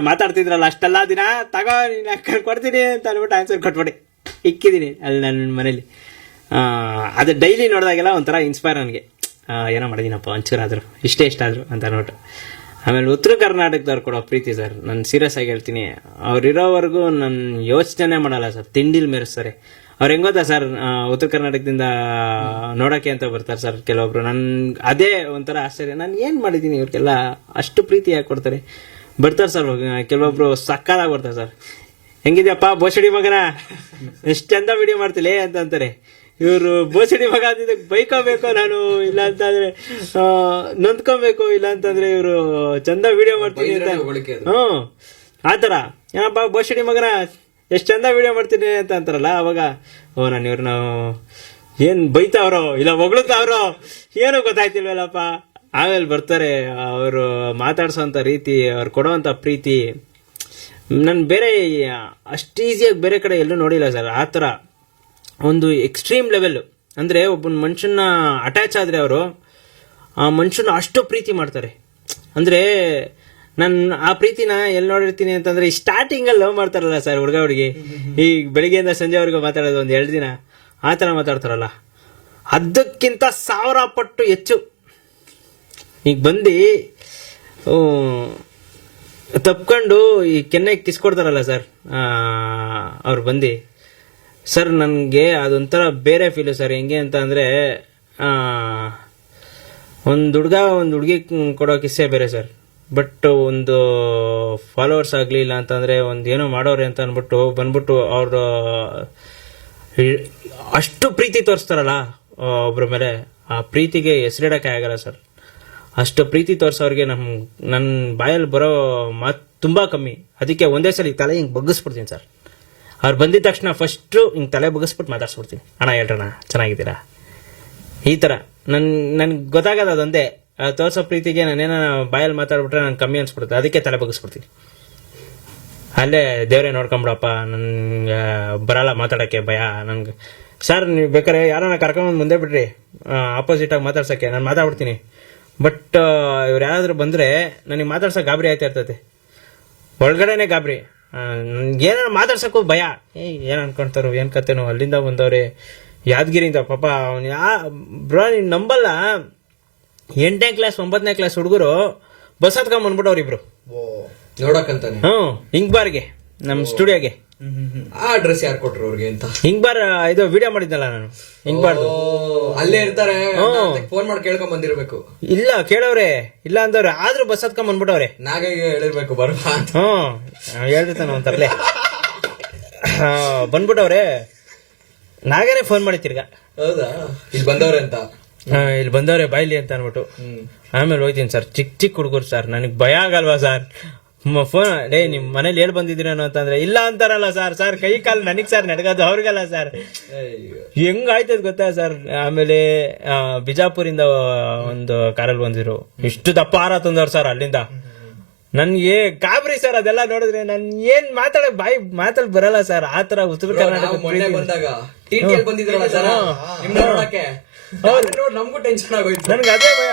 ಮಾತಾಡ್ತಿದ್ರಲ್ಲ ಅಷ್ಟೆಲ್ಲ ದಿನ, ತಗೋ ನೀನು ಕೊಡ್ತೀನಿ ಅಂತ ಅಂದ್ಬಿಟ್ಟು ಆನ್ಸರ್ ಕೊಟ್ಬಿಡಿ ಇಕ್ಕಿದ್ದೀನಿ ಅಲ್ಲಿ ನನ್ನ ಮನೇಲಿ. ಅದು ಡೈಲಿ ನೋಡಿದಾಗೆಲ್ಲ ಒಂಥರ ಇನ್ಸ್ಪೈರ್ ನನಗೆ. ಏನೋ ಮಾಡಿದ್ದೀನಪ್ಪ ಒಂಚೂರಾದ್ರು, ಇಷ್ಟ ಆದರು ಅಂತ ನೋಟು. ಆಮೇಲೆ ಉತ್ತರ ಕರ್ನಾಟಕದವ್ರು ಕೊಡೋ ಪ್ರೀತಿ ಸರ್, ನಾನು ಸೀರಿಯಸ್ ಆಗಿ ಹೇಳ್ತೀನಿ, ಅವ್ರಿರೋವರೆಗೂ ನಾನು ಯೋಚನೆ ಮಾಡಲ್ಲ ಸರ್, ತಿಂಡಿಲಿ ಮೆರೆಸ್ತಾರೆ. ಅವ್ರು ಹೆಂಗ್ ಗೊತ್ತಾ ಸರ್, ಉತ್ತರ ಕರ್ನಾಟಕದಿಂದ ನೋಡೋಕ್ಕೆ ಅಂತ ಬರ್ತಾರೆ ಸರ್ ಕೆಲವೊಬ್ರು. ಅದೇ ಒಂಥರ ಆಶ್ಚರ್ಯ, ನಾನು ಏನು ಮಾಡಿದ್ದೀನಿ ಇವ್ರಿಗೆಲ್ಲ ಅಷ್ಟು ಪ್ರೀತಿ ಯಾಕೆ ಕೊಡ್ತಾರೆ. ಬರ್ತಾರೆ ಸರ್ ಕೆಲವೊಬ್ರು, ಸಕ್ಕತ್ತಾಗಿ ಬರ್ತಾರೆ ಸರ್. ಹೆಂಗಿದ್ಯಪ್ಪ ಬೋಸಡಿ ಮಗನ, ಎಷ್ಟು ಚಂದ ವಿಡಿಯೋ ಮಾಡ್ತಿಲ್ಲ ಅಂತ ಅಂತಾರೆ. ಇವರು ಬೋಸಡಿ ಮಗ ಅಂತಿದ್ದ ಬೈಕೋಬೇಕು ನಾನು, ಇಲ್ಲ ಅಂತಂದ್ರೆ ನೊಂದ್ಕೊಬೇಕು, ಇಲ್ಲ ಅಂತಂದ್ರೆ ಇವರು ಚಂದ ವಿಡಿಯೋ ಮಾಡ್ತೀನಿ ಅಂತ. ಆತರ ಏನಪ್ಪ ಬೋಸಡಿ ಮಗನ ಎಷ್ಟ್ ಚಂದ ವಿಡಿಯೋ ಮಾಡ್ತೀನಿ ಅಂತ ಅಂತಾರಲ್ಲ, ಅವಾಗ ನಾನು ಇವ್ರನ್ನ ಏನ್ ಬೈತಾವ್ರೋ ಇಲ್ಲ ಹೊಗಳುತ್ತಾವ್ರೋ ಏನು ಗೊತ್ತಾಯ್ತಿಲ್ವಲ್ಲಪ್ಪ. ಆಮೇಲೆ ಬರ್ತಾರೆ ಅವರು ಮಾತಾಡ್ಸೋಂಥ ರೀತಿ, ಅವ್ರು ಕೊಡೋವಂಥ ಪ್ರೀತಿ, ನಾನು ಬೇರೆ ಅಷ್ಟು ಈಸಿಯಾಗಿ ಬೇರೆ ಕಡೆ ಎಲ್ಲೂ ನೋಡಿಲ್ಲ ಸರ್. ಆ ಥರ ಒಂದು ಎಕ್ಸ್ಟ್ರೀಮ್ ಲೆವೆಲ್ಲು, ಅಂದರೆ ಒಬ್ಬನ ಮನುಷ್ಯನ ಅಟ್ಯಾಚ್ ಆದರೆ ಅವರು ಆ ಮನುಷ್ಯನ ಅಷ್ಟು ಪ್ರೀತಿ ಮಾಡ್ತಾರೆ. ಅಂದರೆ ನಾನು ಆ ಪ್ರೀತಿನ ಎಲ್ಲಿ ನೋಡಿರ್ತೀನಿ ಅಂತಂದರೆ ಈ ಸ್ಟಾರ್ಟಿಂಗಲ್ಲಿ ಲವ್ ಮಾಡ್ತಾರಲ್ಲ ಸರ್ ಹುಡುಗ ಹುಡುಗಿ, ಈ ಬೆಳಿಗ್ಗೆಯಿಂದ ಸಂಜೆವರೆಗೂ ಮಾತಾಡೋದು ಒಂದು 2 ದಿನ ಆ ಥರ ಮಾತಾಡ್ತಾರಲ್ಲ, ಅದಕ್ಕಿಂತ 1000 ಪಟ್ಟು ಹೆಚ್ಚು. ಈಗ ಬಂದು ತಪ್ಕೊಂಡು ಈ ಕೆನ್ನೆಗೆ ಕಿಸ್ಕೊಡ್ತಾರಲ್ಲ ಸರ್ ಅವ್ರು ಬಂದು, ಸರ್ ನನಗೆ ಅದೊಂಥರ ಬೇರೆ ಫೀಲು ಸರ್. ಹೆಂಗೆ ಅಂತ ಅಂದರೆ ಒಂದು ಹುಡುಗ ಒಂದು ಹುಡುಗಿ ಕೊಡೋ ಕಿಸ್ಸೆ ಬೇರೆ ಸರ್. ಬಟ್ ಒಂದು ಫಾಲೋವರ್ಸ್ ಆಗಲಿ ಇಲ್ಲ ಅಂತಂದರೆ ಒಂದು ಏನೋ ಮಾಡೋರೆ ಅಂತ ಅಂದ್ಬಿಟ್ಟು ಬಂದ್ಬಿಟ್ಟು ಅವರು ಅಷ್ಟು ಪ್ರೀತಿ ತೋರಿಸ್ತಾರಲ್ಲ ಒಬ್ಬರ ಮೇಲೆ, ಆ ಪ್ರೀತಿಗೆ ಹೆಸರಿಡೋಕ್ಕೆ ಆಗಲ್ಲ ಸರ್. ಅಷ್ಟು ಪ್ರೀತಿ ತೋರಿಸೋರಿಗೆ ನನ್ನ ಬಾಯಲ್ಲಿ ಬರೋ ಮಾತು ತುಂಬ ಕಮ್ಮಿ. ಅದಕ್ಕೆ ಒಂದೇ ಸಲ ತಲೆ ಹಿಂಗೆ ಬಗ್ಗಿಸ್ಬಿಡ್ತೀನಿ ಸರ್. ಅವ್ರು ಬಂದಿದ ತಕ್ಷಣ ಫಸ್ಟು ಹಿಂಗೆ ತಲೆ ಬಗ್ಗಿಸ್ಬಿಟ್ಟು ಮಾತಾಡ್ಸ್ಬಿಡ್ತೀನಿ, ಅಣ್ಣ ಹೇಳ್ರಣ್ಣ ಚೆನ್ನಾಗಿದ್ದೀರಾ, ಈ ಥರ. ನನ್ಗೆ ಗೊತ್ತಾಗೋದು ಅದೊಂದೇ, ತೋರಿಸೋ ಪ್ರೀತಿಗೆ ನಾನೇನೋ ಬಾಯಲ್ಲಿ ಮಾತಾಡ್ಬಿಟ್ರೆ ನಾನು ಕಮ್ಮಿ ಅನ್ಸ್ಬಿಡುತ್ತೆ, ಅದಕ್ಕೆ ತಲೆ ಬಗ್ಗಿಸ್ಬಿಡ್ತೀನಿ. ಅಲ್ಲೇ ದೇವರೇ ನೋಡ್ಕೊಂಬಿಡಪ್ಪ, ನನ್ಗೆ ಬರಲ್ಲ ಮಾತಾಡೋಕ್ಕೆ, ಭಯ ನನಗೆ. ಸರ್ ನೀವು ಬೇಕಾದ್ರೆ ಯಾರನ್ನ ಕರ್ಕೊಂಬಂದು ಮುಂದೆ ಬಿಡ್ರಿ ಆಪೋಸಿಟಾಗಿ ಮಾತಾಡ್ಸೋಕ್ಕೆ, ನಾನು ಮಾತಾಡ್ಬಿಡ್ತೀನಿ. ಬಟ್ ಇವ್ರು ಯಾರಾದರೂ ಬಂದರೆ ನನಗೆ ಮಾತಾಡ್ಸೋಕೆ ಗಾಬರಿ ಆಯ್ತಾ ಇರ್ತೈತೆ, ಒಳಗಡೆನೆ ಗಾಬರಿ. ಏನಾರು ಮಾತಾಡ್ಸೋಕ್ಕೂ ಭಯ, ಏನು ಅನ್ಕೊಳ್ತಾರೋ ಏನು ಕತೆನೋ, ಅಲ್ಲಿಂದ ಬಂದವ್ರೆ ಯಾದಗಿರಿಯಿಂದ ಪಾಪ. ಬ್ರೋ ನೀನು ನಂಬಲ್ಲ, 8ನೇ ಕ್ಲಾಸ್ 9ನೇ ಕ್ಲಾಸ್ ಹುಡುಗರು ಬಸ್ ಹತ್ಕೊಂಡ್ಬಂದ್ಬಿಟ್ಟವ್ರು ಇಬ್ರು ನೋಡಕ್ಕಂತಾನೆ. ಹಿಂಗ್ ಬಾರ್ಗೆ ನಮ್ಮ ಸ್ಟುಡಿಯೋಗೆ. ಆ ಅಡ್ರೆಸ್ ಯಾರು ಕೊಟ್ರು ಅವ್ರಿಗೆ ಅಂತ? ಹಿಂಗ್ ಬಾರ್ ಇದು ವಿಡಿಯೋ ಮಾಡಿದ್ನಲ್ಲ ನಾನು, ಹಿಂಗ್ ಬಾರ್ದು ಅಲ್ಲೇ ಇರ್ತಾರೆ, ಫೋನ್ ಮಾಡಿ ಕೇಳ್ಕೊಂಡ್ ಬಂದಿರ್ಬೇಕು. ಇಲ್ಲ ಕೇಳವ್ರೆ, ಇಲ್ಲ ಅಂದವ್ರೆ, ಆದ್ರೂ ಬಸ್ ಹತ್ಕೊಂಡ್ ಬಂದ್ಬಿಟ್ಟವ್ರೆ. ನಾಗಾಗಿ ಹೇಳಿರ್ಬೇಕು ಬರ್ಬಾ ಅಂತ. ಹೇಳ್ತಾನ ಒಂತರ್ಲೆ ಬಂದ್ಬಿಟ್ಟವ್ರೆ. ನಾಗೇನೆ ಫೋನ್ ಮಾಡಿ ತಿರ್ಗಾ, ಹೌದಾ ಇಲ್ಲಿ ಬಂದವ್ರೆ ಅಂತ, ಇಲ್ಲಿ ಬಂದವ್ರೆ ಬಾಯ್ಲಿ ಅಂತ ಅನ್ಬಿಟ್ಟು. ಆಮೇಲೆ ಹೋಗ್ತೀನಿ ಸರ್. ಚಿಕ್ಕ ಹುಡುಗರು ಸರ್, ನನಗೆ ಭಯ ಆಗಲ್ವಾ ಸರ್? ಫೋನ್ ನಿಮ್ ಮನೇಲಿ ಹೇಳ್ ಬಂದಿದ್ದೀರೇನೋ ಅಂತಂದ್ರೆ ಇಲ್ಲ ಅಂತಾರಲ್ಲ ಸರ್. ಸರ್ ಕೈ ಕಾಲು ನನಗ್ ಸರ್ ನಡ್ಗೋದು, ಅವ್ರಿಗಲ್ಲ ಸರ್. ಹೆಂಗ್ ಆಯ್ತದ ಗೊತ್ತಾ ಸರ್? ಆಮೇಲೆ ಬಿಜಾಪುರಿಂದ ಒಂದು ಕಾರಲ್ಲಿ ಬಂದಿರು, ಇಷ್ಟು ದಪ್ಪ ಹಾರ ತಂದವ್ರು ಸರ್ ಅಲ್ಲಿಂದ. ನನ್ಗೆ ಗಾಬರಿ ಸರ್ ಅದೆಲ್ಲ ನೋಡಿದ್ರೆ. ನನ್ ಏನ್ ಮಾತಾಡಕ್ ಮಾತಾಡ್ ಬರಲ್ಲ ಸರ್. ಆತರ ಉತ್ತರ ಕರ್ನಾಟಕ ಬಂದಾಗ ನಮ್ಗೂ ಟೆನ್ಷನ್ ಆಗೋಯ್ತು. ನನ್ಗೆ ಅದೇ ಭಯ.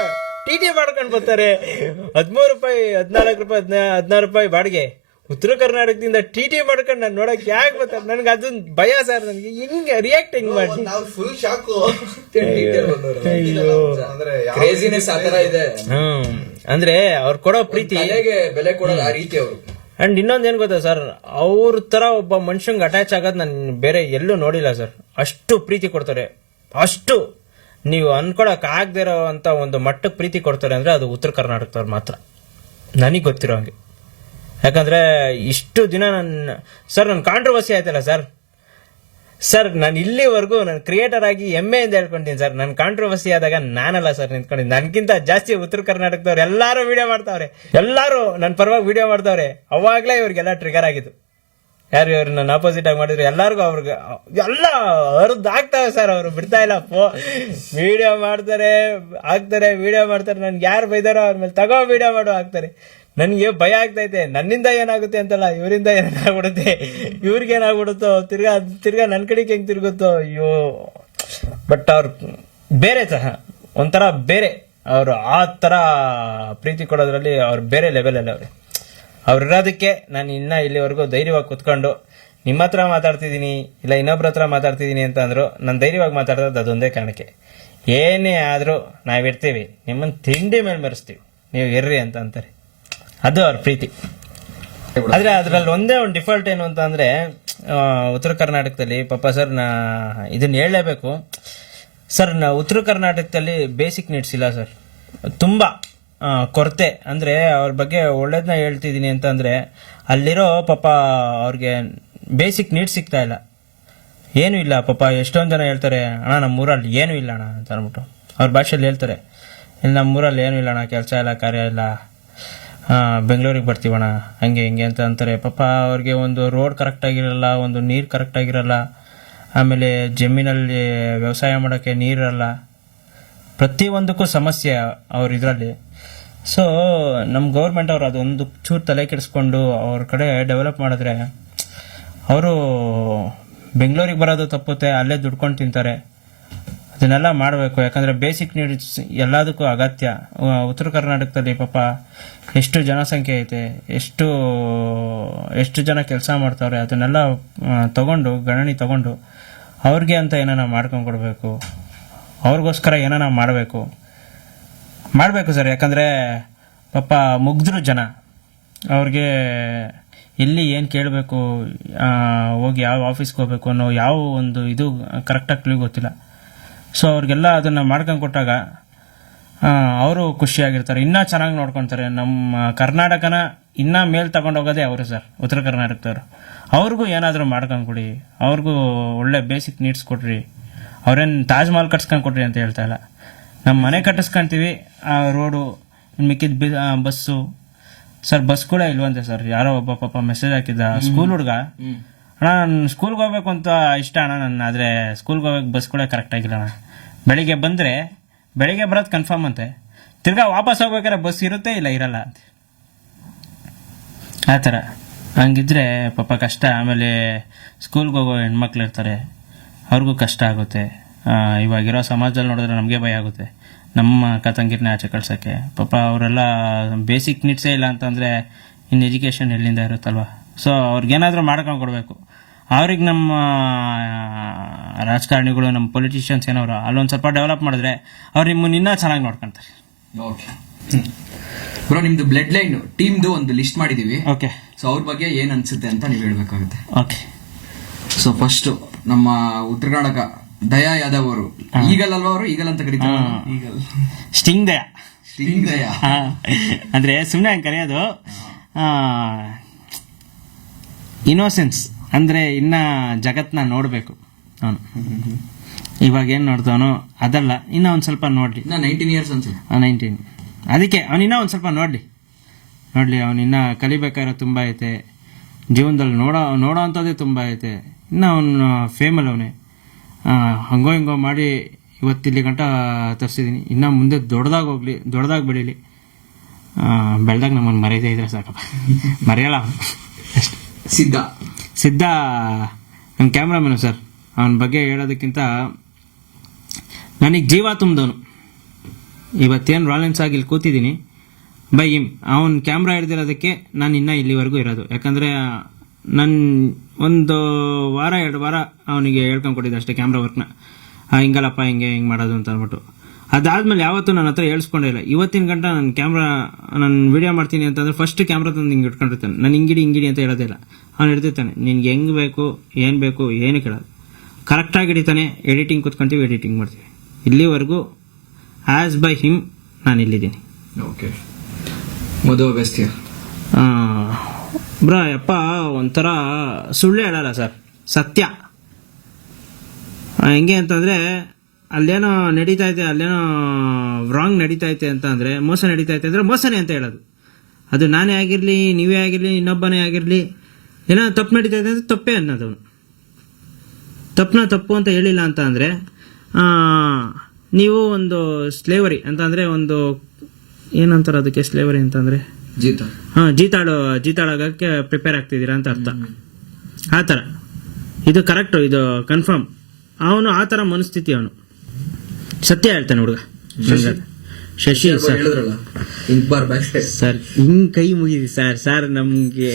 ಟಿ ಮಾಡ್ಕೊಂಡ್ ಬರ್ತಾರೆ, 13 ರೂಪಾಯಿ 14 ರೂಪಾಯಿ 16 ರೂಪಾಯಿ ಬಾಡಿಗೆ. ಉತ್ತರ ಕರ್ನಾಟಕದಿಂದ ಟಿ ಮಾಡ್ಕೊಂಡು ನಾನು ನೋಡಕ್ ಯಾಕೆ ಬರ್ತಾರೆ? ನನ್ಗೆ ಅದೊಂದು ಭಯ ಸರ್. ನನ್ಗೆ ಹಿಂಗ್ ರಿಯಾಕ್ಟ್ ಹೆಂಗ್ ಮಾಡಿ ಫುಲ್ ಶಾಕ್. ಕ್ರೇಜಿನೆಸ್ ಆತರ ಇದೆ. ಅಂದ್ರೆ ಅವ್ರು ಕೊಡೋ ಪ್ರೀತಿ ಬೆಲೆ ಕೊಡೋದು ಆ ರೀತಿ ಅವರು. ಅಂಡ್ ಇನ್ನೊಂದ್ ಏನ್ ಗೊತ್ತಾ ಸರ್, ಅವ್ರ ತರ ಒಬ್ಬ ಮನುಷ್ಯಂಗೆ ಅಟ್ಯಾಚ್ ಆಗೋದ್ ನಾನು ಬೇರೆ ಎಲ್ಲೂ ನೋಡಿಲ್ಲ ಸರ್. ಅಷ್ಟು ಪ್ರೀತಿ ಕೊಡ್ತಾರೆ, ಅಷ್ಟು ನೀವು ಅನ್ಕೊಳಕ್ ಆಗದೆ ಇರೋ ಅಂತ ಒಂದು ಮಟ್ಟಕ್ಕೆ ಪ್ರೀತಿ ಕೊಡ್ತಾರೆ ಅಂದ್ರೆ ಅದು ಉತ್ತರ ಕರ್ನಾಟಕದವ್ರು ಮಾತ್ರ, ನನಗೆ ಗೊತ್ತಿರೋ ಹಂಗೆ. ಯಾಕಂದ್ರೆ ಇಷ್ಟು ದಿನ ನನ್ನ ಕಾಂಟ್ರವರ್ಸಿ ಆಯ್ತಲ್ಲ ಸರ್. ನಾನು ಇಲ್ಲಿವರೆಗೂ ನಾನು ಕ್ರಿಯೇಟರ್ ಆಗಿ ಹೆಮ್ಮೆಯಿಂದ ಹೇಳ್ಕೊಂತೀನಿ ಸರ್. ನನ್ನ ಕಾಂಟ್ರವರ್ಸಿ ಆದಾಗ ನಾನಲ್ಲ ಸರ್ ನಿಂತ್ಕೊಂಡಿದ್ದು, ನನ್ಗಿಂತ ಜಾಸ್ತಿ ಉತ್ತರ ಕರ್ನಾಟಕದವ್ರು ಎಲ್ಲಾರು ವಿಡಿಯೋ ಮಾಡ್ತಾವ್ರೆ, ಎಲ್ಲಾರು ನನ್ನ ಪರವಾಗಿ ವಿಡಿಯೋ ಮಾಡ್ತಾವ್ರೆ. ಅವಾಗ್ಲೇ ಇವ್ರಿಗೆಲ್ಲ ಟ್ರಿಗರ್ ಆಗಿದ್ದು. ಯಾರು ಇವ್ರು ನನ್ನ ಆಪೋಸಿಟ್ ಆಗಿ ಮಾಡಿದ್ರು ಎಲ್ಲಾರ್ಗು ಅವ್ರಿಗೆ ಎಲ್ಲ ಅವ್ರದ್ದು ಆಗ್ತಾವೆ ಸರ್. ಅವ್ರು ಬಿಡ್ತಾ ಇಲ್ಲ, ವಿಡಿಯೋ ಮಾಡ್ತಾರೆ ಹಾಕ್ತಾರೆ, ವಿಡಿಯೋ ಮಾಡ್ತಾರೆ. ನನ್ಗೆ ಯಾರು ಬೈದಾರೋ ಅವ್ರ ಮೇಲೆ ತಗೋ ವಿಡಿಯೋ ಮಾಡೋ ಹಾಕ್ತಾರೆ. ನನ್ಗೆ ಭಯ ಆಗ್ತೈತೆ, ನನ್ನಿಂದ ಏನಾಗುತ್ತೆ ಅಂತಲ್ಲ, ಇವರಿಂದ ಏನಾಗ್ಬಿಡುತ್ತೆ, ಇವ್ರಿಗೇನಾಗ್ಬಿಡುತ್ತೋ, ತಿರ್ಗಾ ನನ್ನ ಕಡೆಗೆ ಹೆಂಗ್ ತಿರುಗುತ್ತೋ, ಅಯ್ಯೋ. ಬಟ್ ಅವ್ರು ಬೇರೆ ಸಹ ಒಂಥರ ಬೇರೆ. ಅವರು ಆ ಥರ ಪ್ರೀತಿ ಕೊಡೋದ್ರಲ್ಲಿ ಅವ್ರು ಬೇರೆ ಲೆವೆಲಲ್ಲಿ ಅವ್ರು ಇರೋದಕ್ಕೆ ನಾನು ಇಲ್ಲಿವರೆಗೂ ಧೈರ್ಯವಾಗಿ ಕುತ್ಕೊಂಡು ನಿಮ್ಮ ಹತ್ರ ಮಾತಾಡ್ತಿದ್ದೀನಿ ಇಲ್ಲ ಇನ್ನೊಬ್ರ ಹತ್ರ ಮಾತಾಡ್ತಿದ್ದೀನಿ ಅಂತ ಅಂದ್ರು, ನಾನು ಧೈರ್ಯವಾಗಿ ಮಾತಾಡೋದು ಅದೊಂದೇ ಕಾರಣಕ್ಕೆ. ಏನೇ ಆದರೂ ನಾವಿರ್ತೀವಿ, ನಿಮ್ಮನ್ನು ತಿಂಡಿ ಮೇಲೆ ಮೆರೆಸ್ತೀವಿ, ನೀವು ಇರ್ರಿ ಅಂತ ಅಂತಾರೆ. ಅದು ಅವ್ರ ಪ್ರೀತಿ. ಆದರೆ ಅದರಲ್ಲಿ ಒಂದೇ ಒಂದು ಡಿಫಾಲ್ಟ್ ಏನು ಅಂತ ಅಂದರೆ, ಉತ್ತರ ಕರ್ನಾಟಕದಲ್ಲಿ ಪಾಪ ಸರ್ ಇದನ್ನ ಹೇಳಲೇಬೇಕು ಸರ್, ಉತ್ತರ ಕರ್ನಾಟಕದಲ್ಲಿ ಬೇಸಿಕ್ ನೀಡ್ಸ್ ಇಲ್ಲ ಸರ್, ತುಂಬ ಕೊರತೆ. ಅಂದರೆ ಅವ್ರ ಬಗ್ಗೆ ಒಳ್ಳೇದನ್ನ ಹೇಳ್ತಿದ್ದೀನಿ ಅಂತಂದರೆ, ಅಲ್ಲಿರೋ ಪಾಪ ಅವ್ರಿಗೆ ಬೇಸಿಕ್ ನೀಡ್ಸ್ ಸಿಗ್ತಾ ಇಲ್ಲ. ಏನೂ ಇಲ್ಲ ಪಾಪ. ಎಷ್ಟೊಂದು ಜನ ಹೇಳ್ತಾರೆ ಅಣ್ಣ ನಮ್ಮೂರಲ್ಲಿ ಏನೂ ಇಲ್ಲ ಅಣ್ಣ ಅಂತ ಅಂದ್ಬಿಟ್ಟು ಅವ್ರ ಭಾಷೆಯಲ್ಲಿ ಹೇಳ್ತಾರೆ, ಇಲ್ಲಿ ನಮ್ಮೂರಲ್ಲಿ ಏನೂ ಇಲ್ಲ ಅಣ್ಣ, ಕೆಲಸ ಇಲ್ಲ, ಕಾರ್ಯ ಇಲ್ಲ, ಬೆಂಗಳೂರಿಗೆ ಬರ್ತೀವಣ್ಣ ಹಂಗೆ ಹಿಂಗೆ ಅಂತ ಅಂತಾರೆ. ಪಾಪ ಅವ್ರಿಗೆ ಒಂದು ರೋಡ್ ಕರೆಕ್ಟಾಗಿರಲ್ಲ, ಒಂದು ನೀರು ಕರೆಕ್ಟಾಗಿರಲ್ಲ, ಆಮೇಲೆ ಜಮೀನಲ್ಲಿ ವ್ಯವಸಾಯ ಮಾಡೋಕ್ಕೆ ನೀರಿರಲ್ಲ, ಪ್ರತಿಯೊಂದಕ್ಕೂ ಸಮಸ್ಯೆ ಅವ್ರ ಇದರಲ್ಲಿ. ಸೊ ನಮ್ಮ ಗೌರ್ಮೆಂಟ್ ಅವರು ಅದೊಂದು ಚೂರು ತಲೆ ಕೆಡಿಸ್ಕೊಂಡು ಅವ್ರ ಕಡೆ ಡೆವಲಪ್ ಮಾಡಿದ್ರೆ ಅವರು ಬೆಂಗಳೂರಿಗೆ ಬರೋದು ತಪ್ಪುತ್ತೆ, ಅಲ್ಲೇ ದುಡ್ಕೊಂಡು ತಿಂತಾರೆ. ಅದನ್ನೆಲ್ಲ ಮಾಡಬೇಕು, ಯಾಕಂದರೆ ಬೇಸಿಕ್ ನೀಡ್ಸ್ ಎಲ್ಲದಕ್ಕೂ ಅಗತ್ಯ. ಉತ್ತರ ಕರ್ನಾಟಕದಲ್ಲಿ ಪಾಪ ಎಷ್ಟು ಜನಸಂಖ್ಯೆ ಐತೆ, ಎಷ್ಟು ಜನ ಕೆಲಸ ಮಾಡ್ತಾವ್ರೆ, ಅದನ್ನೆಲ್ಲ ಗಣನೆ ತಗೊಂಡು ಅವ್ರಿಗೆ ಅಂತ ಏನಾನ ಮಾಡ್ಕೊಂಡು ಕೊಡಬೇಕು, ಅವ್ರಿಗೋಸ್ಕರ ಏನಾನ ಮಾಡಬೇಕು ಸರ್. ಯಾಕಂದರೆ ಪಾಪ ಮುಗ್ಧರು ಜನ, ಅವ್ರಿಗೆ ಎಲ್ಲಿ ಏನು ಕೇಳಬೇಕು, ಹೋಗಿ ಯಾವ ಆಫೀಸ್ಗೆ ಹೋಗ್ಬೇಕು ಅನ್ನೋ ಯಾವ ಒಂದು ಇದು ಕರೆಕ್ಟಾಗಿ ಗೊತ್ತಿಲ್ಲ. ಸೊ ಅವ್ರಿಗೆಲ್ಲ ಅದನ್ನು ಮಾಡ್ಕೊಂಡು ಕೊಟ್ಟಾಗ ಅವರು ಖುಷಿಯಾಗಿರ್ತಾರೆ, ಇನ್ನೂ ಚೆನ್ನಾಗಿ ನೋಡ್ಕೊತಾರೆ. ನಮ್ಮ ಕರ್ನಾಟಕನ ಇನ್ನೂ ಮೇಲೆ ತಗೊಂಡೋಗೋದೇ ಅವರು ಸರ್, ಉತ್ತರ ಕರ್ನಾಟಕದವರು. ಅವ್ರಿಗೂ ಏನಾದರೂ ಮಾಡ್ಕೊಂಡು ಕೊಡಿ, ಅವ್ರಿಗೂ ಒಳ್ಳೆ ಬೇಸಿಕ್ ನೀಡ್ಸ್ ಕೊಡ್ರಿ. ಅವ್ರೇನು ತಾಜ್ ಮಹಲ್ ಕಟ್ಸ್ಕೊಂಡು ಕೊಡ್ರಿ ಅಂತ ಹೇಳ್ತಾ ಇಲ್ಲ. ನಮ್ಮ ಮನೆ ಕಟ್ಟಿಸ್ಕೊಂತೀವಿ, ಆ ರೋಡು ಮಿಕ್ಕಿದ ಬಸ್ಸು ಸರ್, ಬಸ್ ಕೂಡ ಇಲ್ವಂತೆ ಸರ್. ಯಾರೋ ಒಬ್ಬ ಪಾಪ ಮೆಸೇಜ್ ಹಾಕಿದ್ದ, ಸ್ಕೂಲ್ ಹುಡುಗ, ಅಣ್ಣ ನಾನು ಸ್ಕೂಲ್ಗೆ ಹೋಗ್ಬೇಕು ಅಂತ ಇಷ್ಟ ಅಣ್ಣ ನನ್ನ, ಆದರೆ ಸ್ಕೂಲ್ಗೆ ಹೋಗ್ಬೇಕು ಬಸ್ ಕೂಡ ಕರೆಕ್ಟಾಗಿಲ್ಲ ಅಣ್ಣ. ಬೆಳಿಗ್ಗೆ ಬಂದರೆ ಬೆಳಿಗ್ಗೆ ಬರೋದು ಕನ್ಫರ್ಮ್ ಅಂತೆ, ತಿರ್ಗಾ ವಾಪಸ್ ಹೋಗ್ಬೇಕಾದ್ರೆ ಬಸ್ ಇರುತ್ತೆ ಇಲ್ಲ ಇರಲ್ಲ ಅಂತ, ಆ ಥರ. ಹಂಗಿದ್ರೆ ಪಾಪ ಕಷ್ಟ. ಆಮೇಲೆ ಸ್ಕೂಲ್ಗೆ ಹೋಗೋ ಹೆಣ್ಮಕ್ಳು ಇರ್ತಾರೆ, ಅವ್ರಿಗೂ ಕಷ್ಟ ಆಗುತ್ತೆ. ಇವಾಗಿರೋ ಸಮಾಜದಲ್ಲಿ ನೋಡಿದ್ರೆ ನಮಗೆ ಭಯ ಆಗುತ್ತೆ ನಮ್ಮ ತಂಗಿರನ್ನ ಆಚೆ ಕಳ್ಸೋಕ್ಕೆ. ಪಾಪ ಅವರೆಲ್ಲ ಬೇಸಿಕ್ ನೀಡ್ಸೇ ಇಲ್ಲ ಅಂತಂದರೆ ಇನ್ನು ಎಜುಕೇಷನ್ ಎಲ್ಲಿಂದ ಇರುತ್ತಲ್ವ. ಸೊ ಅವ್ರಿಗೇನಾದರೂ ಮಾಡ್ಕೊಂಡು ಕೊಡಬೇಕು. ಅವ್ರಿಗೆ ನಮ್ಮ ರಾಜಕಾರಣಿಗಳು, ನಮ್ಮ ಪೊಲಿಟಿಷಿಯನ್ಸ್ ಏನವರು ಅಲ್ಲೊಂದು ಸ್ವಲ್ಪ ಡೆವಲಪ್ ಮಾಡಿದ್ರೆ ಅವ್ರು ನಿಮ್ಮನ್ನು ಇನ್ನೂ ಚೆನ್ನಾಗಿ ನೋಡ್ಕೊತಾರೆ. ಓಕೆ ಬ್ರೋ, ನಿಮ್ದು ಬ್ಲಡ್ ಲೈನ್ ಟೀಮ್ದು ಒಂದು ಲಿಸ್ಟ್ ಮಾಡಿದೀವಿ. ಓಕೆ. ಸೊ ಅವ್ರ ಬಗ್ಗೆ ಏನ್ ಅನ್ಸುತ್ತೆ ಅಂತ ನೀವು ಹೇಳ್ಬೇಕಾಗುತ್ತೆ. ಓಕೆ. ಸೊ ಫಸ್ಟ್ ನಮ್ಮ ಉತ್ತರ ಕರ್ನಾಟಕ ದಯಾ ಯಾದವ್ ಅವರು, ಈಗಲ್ ಅಲ್ವಾ ಅವರು, ಈಗಲ್ ಅಂತ ಕರೀತಾರೆ, ಈಗಲ್ ಸ್ಟಿಂಗ್ ದಯಾ, ಸ್ಟಿಂಗ್ ದಯಾ ಅಂದರೆ ಸುಮ್ಮನೆ ಹಂಗೆ ಕರೆಯೋದು. ಇನ್ನೋಸೆನ್ಸ್ ಅಂದರೆ ಇನ್ನು ಜಗತ್ತನ್ನ ನೋಡಬೇಕು ಅವನು. ಇವಾಗ ಏನು ನೋಡ್ತಾವನೋ ಅದಲ್ಲ, ಇನ್ನೂ ಒಂದು ಸ್ವಲ್ಪ ನೋಡಲಿ. 19 years ಅನ್ಸುತ್ತೆ. 19. ಅದಕ್ಕೆ ಅವನಿನ್ನ ಒಂದು ಸ್ವಲ್ಪ ನೋಡಲಿ, ಅವನಿನ್ನ ಕಲಿಬೇಕಾಗಿರೋ ತುಂಬ ಐತೆ ಜೀವನದಲ್ಲಿ, ನೋಡೋ ಅಂಥದ್ದೇ ತುಂಬ ಐತೆ. ಇನ್ನು ಅವನು ಫೇಮಲ್ ಅವನೇ, ಹಂಗೋ ಹಿಂಗೋ ಮಾಡಿ ಇವತ್ತಿಲ್ಲಿ ಗಂಟ ತರಿಸಿದ್ದೀನಿ. ಇನ್ನು ಮುಂದೆ ದೊಡ್ಡದಾಗಿ ಬೆಳೀಲಿ. ಬೆಳೆದಾಗ ನಮ್ಮನ್ನು ಮರೆಯದೇ ಇದ್ರೆ ಸಾಕಪ್ಪ, ಮರೆಯಲ್ಲ ಅವನು. ಸಿದ್ಧ ನನ್ನ ಕ್ಯಾಮ್ರಾಮನು ಸರ್. ಅವನ ಬಗ್ಗೆ ಹೇಳೋದಕ್ಕಿಂತ ನನಗೆ ಜೀವ ತುಂಬಿದವನು. ಇವತ್ತೇನು ರಾಲೆನ್ಸ್ ಆಗಿ ಇಲ್ಲಿ ಕೂತಿದ್ದೀನಿ ಬೈ ಹಿಮ್. ಅವನ ಕ್ಯಾಮ್ರಾ ಹಿಡ್ದಿರೋದಕ್ಕೆ ನಾನು ಇನ್ನೂ ಇಲ್ಲಿವರೆಗೂ ಇರೋದು. ಯಾಕಂದರೆ ನನ್ನ ಒಂದು ವಾರ 2 ವಾರ ಅವನಿಗೆ ಹೇಳ್ಕೊಂಡು ಕೊಟ್ಟಿದ್ದೆ ಅಷ್ಟೇ ಕ್ಯಾಮ್ರಾ ವರ್ಕ್ನ. ಹಿಂಗಲ್ಲಪ್ಪ ಹಿಂಗೆ ಮಾಡೋದು ಅಂತ ಅಂದ್ಬಿಟ್ಟು. ಅದಾದಮೇಲೆ ಯಾವತ್ತೂ ನನ್ನ ಹತ್ರ ಹೇಳ್ಸ್ಕೊಂಡೇ ಇಲ್ಲ. ಇವತ್ತಿನ ಗಂಟ ನಾನು ವಿಡಿಯೋ ಮಾಡ್ತೀನಿ ಅಂತಂದರೆ ಫಸ್ಟ್ ಕ್ಯಾಮ್ರಾ ತಂದು ಹಿಂಗೆ ಇಟ್ಕೊಂಡಿರ್ತಾನೆ. ನಾನು ಹಿಂಗಿಡಿ ಅಂತ ಹೇಳೋದೇ ಇಲ್ಲ. ಅವ್ನು ಹಿಡ್ದಿರ್ತಾನೆ, ನಿನ್ಗೆ ಹೆಂಗೆ ಬೇಕು ಏನು ಕೇಳೋದು. ಕರೆಕ್ಟಾಗಿ ಹಿಡಿತಾನೆ. ಎಡಿಟಿಂಗ್ ಕೂತ್ಕೊಂತೀವಿ, ಎಡಿಟಿಂಗ್ ಮಾಡ್ತೀವಿ. ಇಲ್ಲಿವರೆಗೂ ಆ್ಯಸ್ ಬೈ ಹಿಮ್ ನಾನು ಇಲ್ಲಿದ್ದೀನಿ. ಓಕೆ. ಮಧು ಅಗಸ್ತ್ಯ ಬ್ರಾ, ಯಪ್ಪ ಒಂಥರ ಸುಳ್ಳು ಹೇಳಲ್ಲ ಸರ್, ಸತ್ಯ. ಹೆಂಗೆ ಅಂತಂದರೆ ಅಲ್ಲೇನೋ ನಡೀತಾ ಐತೆ, ಅಲ್ಲೇನೋ ರಾಂಗ್ ನಡೀತಾ ಐತೆ ಅಂತ ಅಂದರೆ, ಮೋಸ ನಡೀತಾ ಐತೆ ಅಂದರೆ ಮೋಸನೇ ಅಂತ ಹೇಳೋದು. ಅದು ನಾನೇ ಆಗಿರಲಿ, ನೀವೇ ಆಗಿರಲಿ, ಇನ್ನೊಬ್ಬನೇ ಆಗಿರಲಿ, ಏನೋ ತಪ್ಪು ನಡೀತಾ ಇದೆ ಅಂದರೆ ತಪ್ಪೇ ಅನ್ನೋದವನು. ತಪ್ಪು ಅಂತ ಹೇಳಿಲ್ಲ ಅಂತ ಅಂದರೆ ನೀವು ಒಂದು ಸ್ಲೇವರಿ ಅಂತ ಅಂದರೆ, ಒಂದು ಏನಂತಾರೆ ಅದಕ್ಕೆ, ಸ್ಲೇವರಿ ಅಂತಂದರೆ ಜೀತಾಳೋಗಕ್ಕೆ ಪ್ರಿಪೇರ್ ಆಗ್ತಿದ್ದೀರಾ ಅಂತ ಅರ್ಥ. ಆ ಥರ ಇದು ಕರೆಕ್ಟು, ಇದು ಕನ್ಫರ್ಮ್. ಅವನು ಆ ಥರ ಮನಸ್ಥಿತಿ, ಅವನು ಸತ್ಯ ಹೇಳ್ತಾನೆ ಹುಡುಗ. ಶಶಿ ಸರ್ ಹಿಂಗ್ ಕೈ ಮುಗಿದಿ ಸರ್ ನಮ್ಗೆ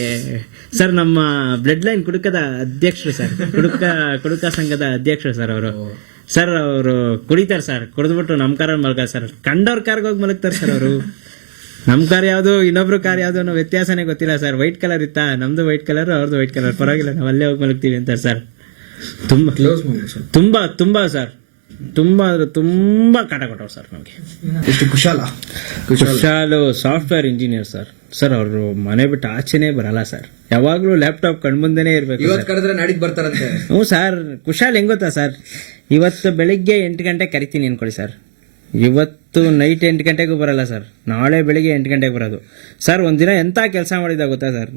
ಸರ್, ನಮ್ಮ ಬ್ಲಡ್ ಲೈನ್ ಕುಡುಕದ ಅಧ್ಯಕ್ಷರು ಸರ್, ಕುಡುಕ ಸಂಘದ ಅಧ್ಯಕ್ಷರು ಸರ್ ಅವರು. ಸರ್ ಅವರು ಕುಡಿತಾರೆ ಸರ್, ಕುಡಿದ್ಬಿಟ್ಟು ನಮ್ಮ ಕಾರಲ್ಲಿ ಮಲಗ ಸರ್, ಕಂಡವ್ರ ಕಾರ್ಗೆ ಹೋಗಿ ಮಲಗ್ತಾರೆ ಸರ್ ಅವರು. ನಮ್ಮ ಕಾರ್ ಯಾವುದು, ಇನ್ನೊಬ್ರು ಕಾರ್ ಯಾವುದು ಅನ್ನೋ ವ್ಯತ್ಯಾಸನೇ ಗೊತ್ತಿಲ್ಲ ಸರ್. ವೈಟ್ ಕಲರ್ ಇತ್ತಾ, ನಮ್ದು ವೈಟ್ ಕಲರ್, ಅವ್ರದ್ದು ವೈಟ್ ಕಲರ್, ಪರವಾಗಿಲ್ಲ ನಾವು ಅಲ್ಲೇ ಹೋಗಿ ಮಲಗ್ತೀವಿ ಅಂತಾರೆ ಸರ್. ತುಂಬಾ ಸರ್ ತುಂಬಾ ಅಂದ್ರೆ ತುಂಬಾ ಕಾಟ ಕೊಟ್ಟವ್ರು ಸರ್ ನಮಗೆ. ಎಷ್ಟು ಕುಶಾಲ. ಕುಶಾಲು ಸಾಫ್ಟ್ವೇರ್ ಇಂಜಿನಿಯರ್ ಸರ್. ಸರ್ ಅವರು ಮನೆ ಬಿಟ್ಟು ಆಚೆನೇ ಬರಲ್ಲ ಸರ್, ಯಾವಾಗ್ಲೂ ಲ್ಯಾಪ್ಟಾಪ್ ಕಣ್ಮುಂದೆನೇ ಇರ್ಬೇಕು. ಇವತ್ತು ಕರೆದ್ರೆ ನಾಡಿದ್ದು ಬರ್ತಾರಂತೆ. ಹ್ಞೂ ಸರ್, ಕುಶಾಲ್ ಹೆಂಗ್ ಗೊತ್ತಾ ಸರ್, ಇವತ್ತು ಬೆಳಿಗ್ಗೆ 8 ಗಂಟೆಗೆ ಕರಿತೀನಿ ಅನ್ಕೊಳ್ಳಿ ಸರ್, ಇವತ್ತು ನೈಟ್ 8 ಗಂಟೆಗೂ ಬರಲ್ಲ ಸರ್, ನಾಳೆ ಬೆಳಿಗ್ಗೆ 8 ಗಂಟೆಗೆ ಬರೋದು ಸರ್. ಒಂದಿನ ಎಂಥ ಕೆಲಸ ಮಾಡಿದ ಗೊತ್ತಾ ಸರ್,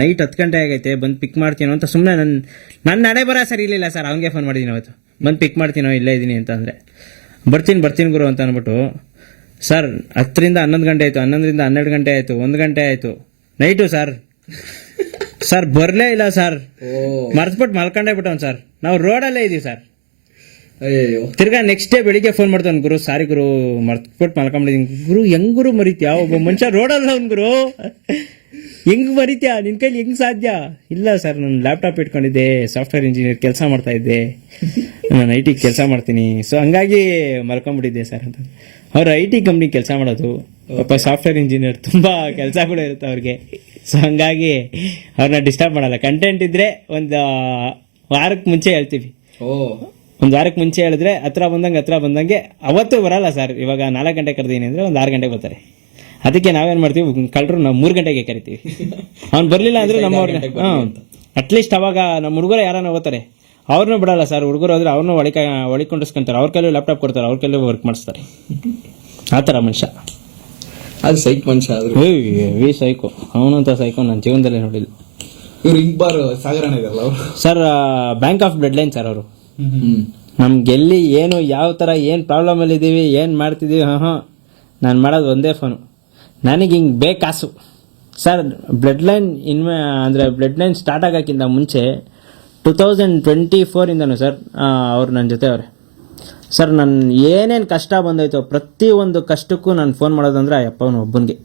ನೈಟ್ 10 ಗಂಟೆ ಆಗೈತೆ ಬಂದು ಪಿಕ್ ಮಾಡ್ತೀನೋ ಅಂತ ಸುಮ್ಮನೆ ನನ್ನ ನಡೆ ಬರ ಸರ್ ಇರಲಿಲ್ಲ ಸರ್, ಅವನಿಗೆ ಫೋನ್ ಮಾಡಿದ್ದೀನಿ ಅವತ್ತು, ಬಂದು ಪಿಕ್ ಮಾಡ್ತೀನೋ ಇಲ್ಲೇ ಇದ್ದೀನಿ ಅಂತ ಅಂದರೆ ಬರ್ತೀನಿ ಗುರು ಅಂತ ಅಂದ್ಬಿಟ್ಟು ಸರ್ 10ರಿಂದ 11 ಗಂಟೆ ಆಯಿತು, 11ರಿಂದ 12 ಗಂಟೆ ಆಯಿತು, 1 ಗಂಟೆ ಆಯಿತು ನೈಟು ಸರ್. ಸರ್ ಬರಲೇ ಇಲ್ಲ ಸರ್, ಮರ್ತ್ಬಿಟ್ಟು ಮಲ್ಕೊಂಡೇ ಬಿಟ್ಟವನು ಸರ್. ನಾವು ರೋಡಲ್ಲೇ ಇದ್ದೀವಿ ಸರ್. ಅಯ್ಯೋ, ತಿರ್ಗಾ ನೆಕ್ಸ್ಟ್ ಡೇ ಬೆಳಿಗ್ಗೆ ಫೋನ್ ಮಾಡ್ತಾನೆ, ಗುರು ಸಾರಿ ಗುರು ಮರ್ತ್ಬಿಟ್ಟು ಮಲ್ಕೊಂಬಿಟ್ಟಿದ್ದೀನಿ. ಗುರು ಹೆಂಗ್ ಗುರು ಮರಿತ್ಯಾ, ಒಬ್ಬ ಮನುಷ್ಯ ರೋಡಲ್ಲ ಅವ್ನು ಗುರು, ಹೆಂಗ್ ಮರಿತ್ಯಾ, ನಿನ್ ಕೈಲಿ ಹೆಂಗ್ ಸಾಧ್ಯ? ಇಲ್ಲ ಸರ್, ನಾನು ಲ್ಯಾಪ್ಟಾಪ್ ಇಟ್ಕೊಂಡಿದ್ದೆ, ಸಾಫ್ಟ್ವೇರ್ ಇಂಜಿನಿಯರ್ ಕೆಲಸ ಮಾಡ್ತಾ ಇದ್ದೆ, ನಾನು IT ಕೆಲಸ ಮಾಡ್ತೀನಿ, ಸೊ ಹಂಗಾಗಿ ಮಲ್ಕೊಂಡ್ಬಿಟ್ಟಿದ್ದೆ ಸರ್ ಅಂತ. ಅವ್ರು IT ಕಂಪ್ನಿ ಕೆಲಸ ಮಾಡೋದು, ಪಾಪ ಸಾಫ್ಟ್ವೇರ್ ಇಂಜಿನಿಯರ್ ತುಂಬಾ ಕೆಲಸಗಳು ಇರುತ್ತೆ ಅವ್ರಿಗೆ, ಸೊ ಹಂಗಾಗಿ ಅವ್ರನ್ನ ಡಿಸ್ಟರ್ಬ್ ಮಾಡಲ್ಲ. ಕಂಟೆಂಟ್ ಇದ್ರೆ ಒಂದು ವಾರಕ್ಕೆ ಮುಂಚೆ ಹೇಳ್ತೀವಿ, ಒಂದು ವಾರಕ್ಕೆ ಮುಂಚೆ ಹೇಳಿದ್ರೆ ಹತ್ರ ಬಂದಂಗೆ ಅವತ್ತು ಬರಲ್ಲ ಸರ್. ಇವಾಗ 4 ಗಂಟೆ ಕರೆದೀನಿ ಅಂದರೆ ಒಂದು 6 ಗಂಟೆಗೆ ಬರ್ತಾರೆ. ಅದಕ್ಕೆ ನಾವೇನು ಮಾಡ್ತೀವಿ, ಕಳ್ಳರು ನಾವು 3 ಗಂಟೆಗೆ ಕರಿತೀವಿ. ಅವ್ನು ಬರಲಿಲ್ಲ ಅಂದರೆ ನಮ್ಮವ್ರಿಗೆ ಅಟ್ಲೀಸ್ಟ್ ಅವಾಗ ನಮ್ಮ ಹುಡುಗರು ಯಾರನ್ನ ಓದ್ತಾರೆ ಅವ್ರನ್ನೂ ಬಿಡಲ್ಲ ಸರ್. ಹುಡುಗರು ಹೋದ್ರೆ ಅವ್ರನ್ನೂ ಒಳಿಕೊಂಡಿಸ್ಕೊಂತಾರೆ, ಅವ್ರ ಕೈಲೂ ಲ್ಯಾಪ್ಟಾಪ್ ಕೊಡ್ತಾರೆ, ಅವ್ರ ಕೈಲೂ ವರ್ಕ್ ಮಾಡಿಸ್ತಾರೆ. ಆ ಥರ ಮನುಷ್ಯ. ಅದು ಸೈಕ್ ಮನುಷ್ಯ. ವಿ ಸೈಕೋ, ಅವನಂತ ಸೈಕೋ ನನ್ನ ಜೀವನದಲ್ಲೇ ನೋಡಿಲ್ಲ. ಇವ್ರು ಇಂಗ್ಬಾರ್ ಸಾಗರಣ ಇದಲ್ಲ ಅವರು sir, bank of blood line sir ಅವರು. ನಮ್ಗೆ ಎಲ್ಲಿ ಏನು ಯಾವ ಥರ ಏನು ಪ್ರಾಬ್ಲಮಲ್ಲಿ ಇದ್ದೀವಿ, ಏನು ಮಾಡ್ತಿದ್ದೀವಿ, ನಾನು ಮಾಡೋದು ಒಂದೇ ಫೋನು, ನನಗೆ ಹಿಂಗೆ ಬೇಕಾಸು ಸರ್. ಬ್ಲಡ್ ಲೈನ್ ಅಂದರೆ ಬ್ಲಡ್ ಲೈನ್ ಸ್ಟಾರ್ಟ್ ಆಗೋಕ್ಕಿಂತ ಮುಂಚೆ 2024ಇಂದನೂ ಸರ್ ಅವ್ರು ನನ್ನ ಜೊತೆ ಅವರೇ ಸರ್. ನನ್ನ ಏನೇನು ಕಷ್ಟ ಬಂದೈತೋ ಪ್ರತಿಯೊಂದು ಕಷ್ಟಕ್ಕೂ ನಾನು ಫೋನ್ ಮಾಡೋದಂದ್ರೆ ಅಪ್ಪವನು ಒಬ್ಬನಿಗೆ,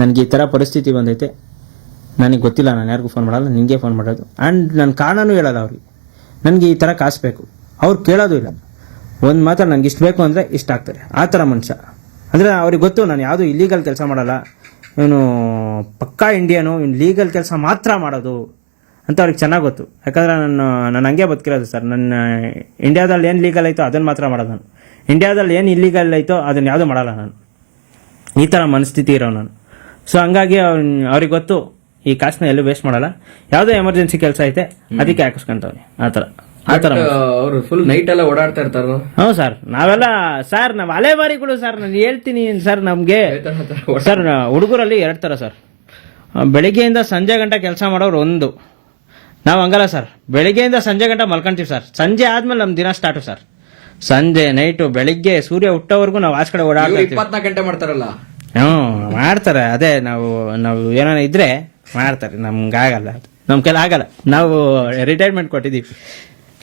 ನನಗೆ ಈ ಥರ ಪರಿಸ್ಥಿತಿ ಬಂದೈತೆ, ನನಗೆ ಗೊತ್ತಿಲ್ಲ, ನಾನು ಯಾರಿಗೂ ಫೋನ್ ಮಾಡಲ್ಲ, ನಿನಗೆ ಫೋನ್ ಮಾಡೋದು. ಆ್ಯಂಡ್ ನನ್ನ ಕಾರಣನೂ ಹೇಳಲ್ಲ ಅವ್ರಿಗೆ, ನನಗೆ ಈ ಥರ ಕಾಸು ಬೇಕು, ಅವ್ರು ಕೇಳೋದು ಇಲ್ಲ. ಒಂದು ಮಾತ್ರ ನನಗೆ ಇಷ್ಟು ಬೇಕು ಅಂದರೆ ಇಷ್ಟ ಆಗ್ತಾರೆ, ಆ ಥರ ಮನುಷ್ಯ. ಅಂದರೆ ಅವ್ರಿಗೆ ಗೊತ್ತು ನಾನು ಯಾವುದೂ ಇಲ್ಲೀಗಲ್ ಕೆಲಸ ಮಾಡಲ್ಲ, ಇವನು ಪಕ್ಕಾ ಇಂಡಿಯನು, ಇವ್ನು ಲೀಗಲ್ ಕೆಲಸ ಮಾತ್ರ ಮಾಡೋದು ಅಂತ ಅವ್ರಿಗೆ ಚೆನ್ನಾಗಿ ಗೊತ್ತು. ಯಾಕಂದರೆ ನಾನು ಹಂಗೆ ಬದುಕಿರೋದು ಸರ್. ನನ್ನ ಇಂಡಿಯಾದಲ್ಲಿ ಏನು ಲೀಗಲ್ ಐತೋ ಅದನ್ನು ಮಾತ್ರ ಮಾಡೋದು ನಾನು, ಇಂಡಿಯಾದಲ್ಲಿ ಏನು ಇಲ್ಲೀಗಲ್ ಐತೋ ಅದನ್ನು ಯಾವುದೂ ಮಾಡಲ್ಲ ನಾನು. ಈ ಥರ ಮನಸ್ಥಿತಿ ಇರೋ ನಾನು. ಸೊ ಹಂಗಾಗಿ ಅವ್ರಿಗೆ ಗೊತ್ತು ಈ ಕಾಸನ್ನ ಎಲ್ಲೂ ವೇಸ್ಟ್ ಮಾಡಲ್ಲ, ಯಾವುದೋ ಎಮರ್ಜೆನ್ಸಿ ಕೆಲಸ ಐತೆ ಅದಕ್ಕೆ ಹಾಕಿಸ್ಕೊಂತವ್ರಿ, ಆ ಥರ ಅವರು ಫುಲ್ ನೈಟ್ ಎಲ್ಲ ಓಡಾಡ್ತಾ ಇರ್ತಾರ. ಹ್ಞೂ ಸರ್, ನಾವೆಲ್ಲ ಸರ್ ನಾವು ಅಲೆಮಾರಿಗಳು ಸರ್. ನಾನು ಹೇಳ್ತೀನಿ ಸರ್, ನಮಗೆ ಸರ್ ಹುಡುಗರಲ್ಲಿ 2 ಥರ ಸರ್. ಬೆಳಿಗ್ಗೆಯಿಂದ ಸಂಜೆ ಗಂಟೆ ಕೆಲಸ ಮಾಡೋರು ಒಂದು, ನಾವು ಹಂಗಲ್ಲ ಸರ್, ಬೆಳಿಗ್ಗೆಯಿಂದ ಸಂಜೆ ಗಂಟೆ ಮಲ್ಕೊಂತೀವಿ ಸರ್. ಸಂಜೆ ಆದ್ಮೇಲೆ ನಮ್ಮ ದಿನ ಸ್ಟಾರ್ಟು ಸರ್. ಸಂಜೆ ನೈಟು ಬೆಳಿಗ್ಗೆ ಸೂರ್ಯ ಹುಟ್ಟೋವರೆಗೂ ನಾವು ಆಚೆ ಕಡೆ ಓಡಾಡ್ತೀವಿ. 24 ಗಂಟೆ ಮಾಡ್ತಾರಲ್ಲ. ಮಾಡ್ತಾರೆ, ಅದೇ ನಾವು ಏನಾರ ಇದ್ರೆ ಮಾಡ್ತಾರೆ, ನಮ್ಗಾಗಲ್ಲ, ನಮ್ಮ ಕೈಲಿ ಆಗಲ್ಲ, ನಾವು ರಿಟೈರ್ಮೆಂಟ್ ಕೊಟ್ಟಿದ್ದೀವಿ.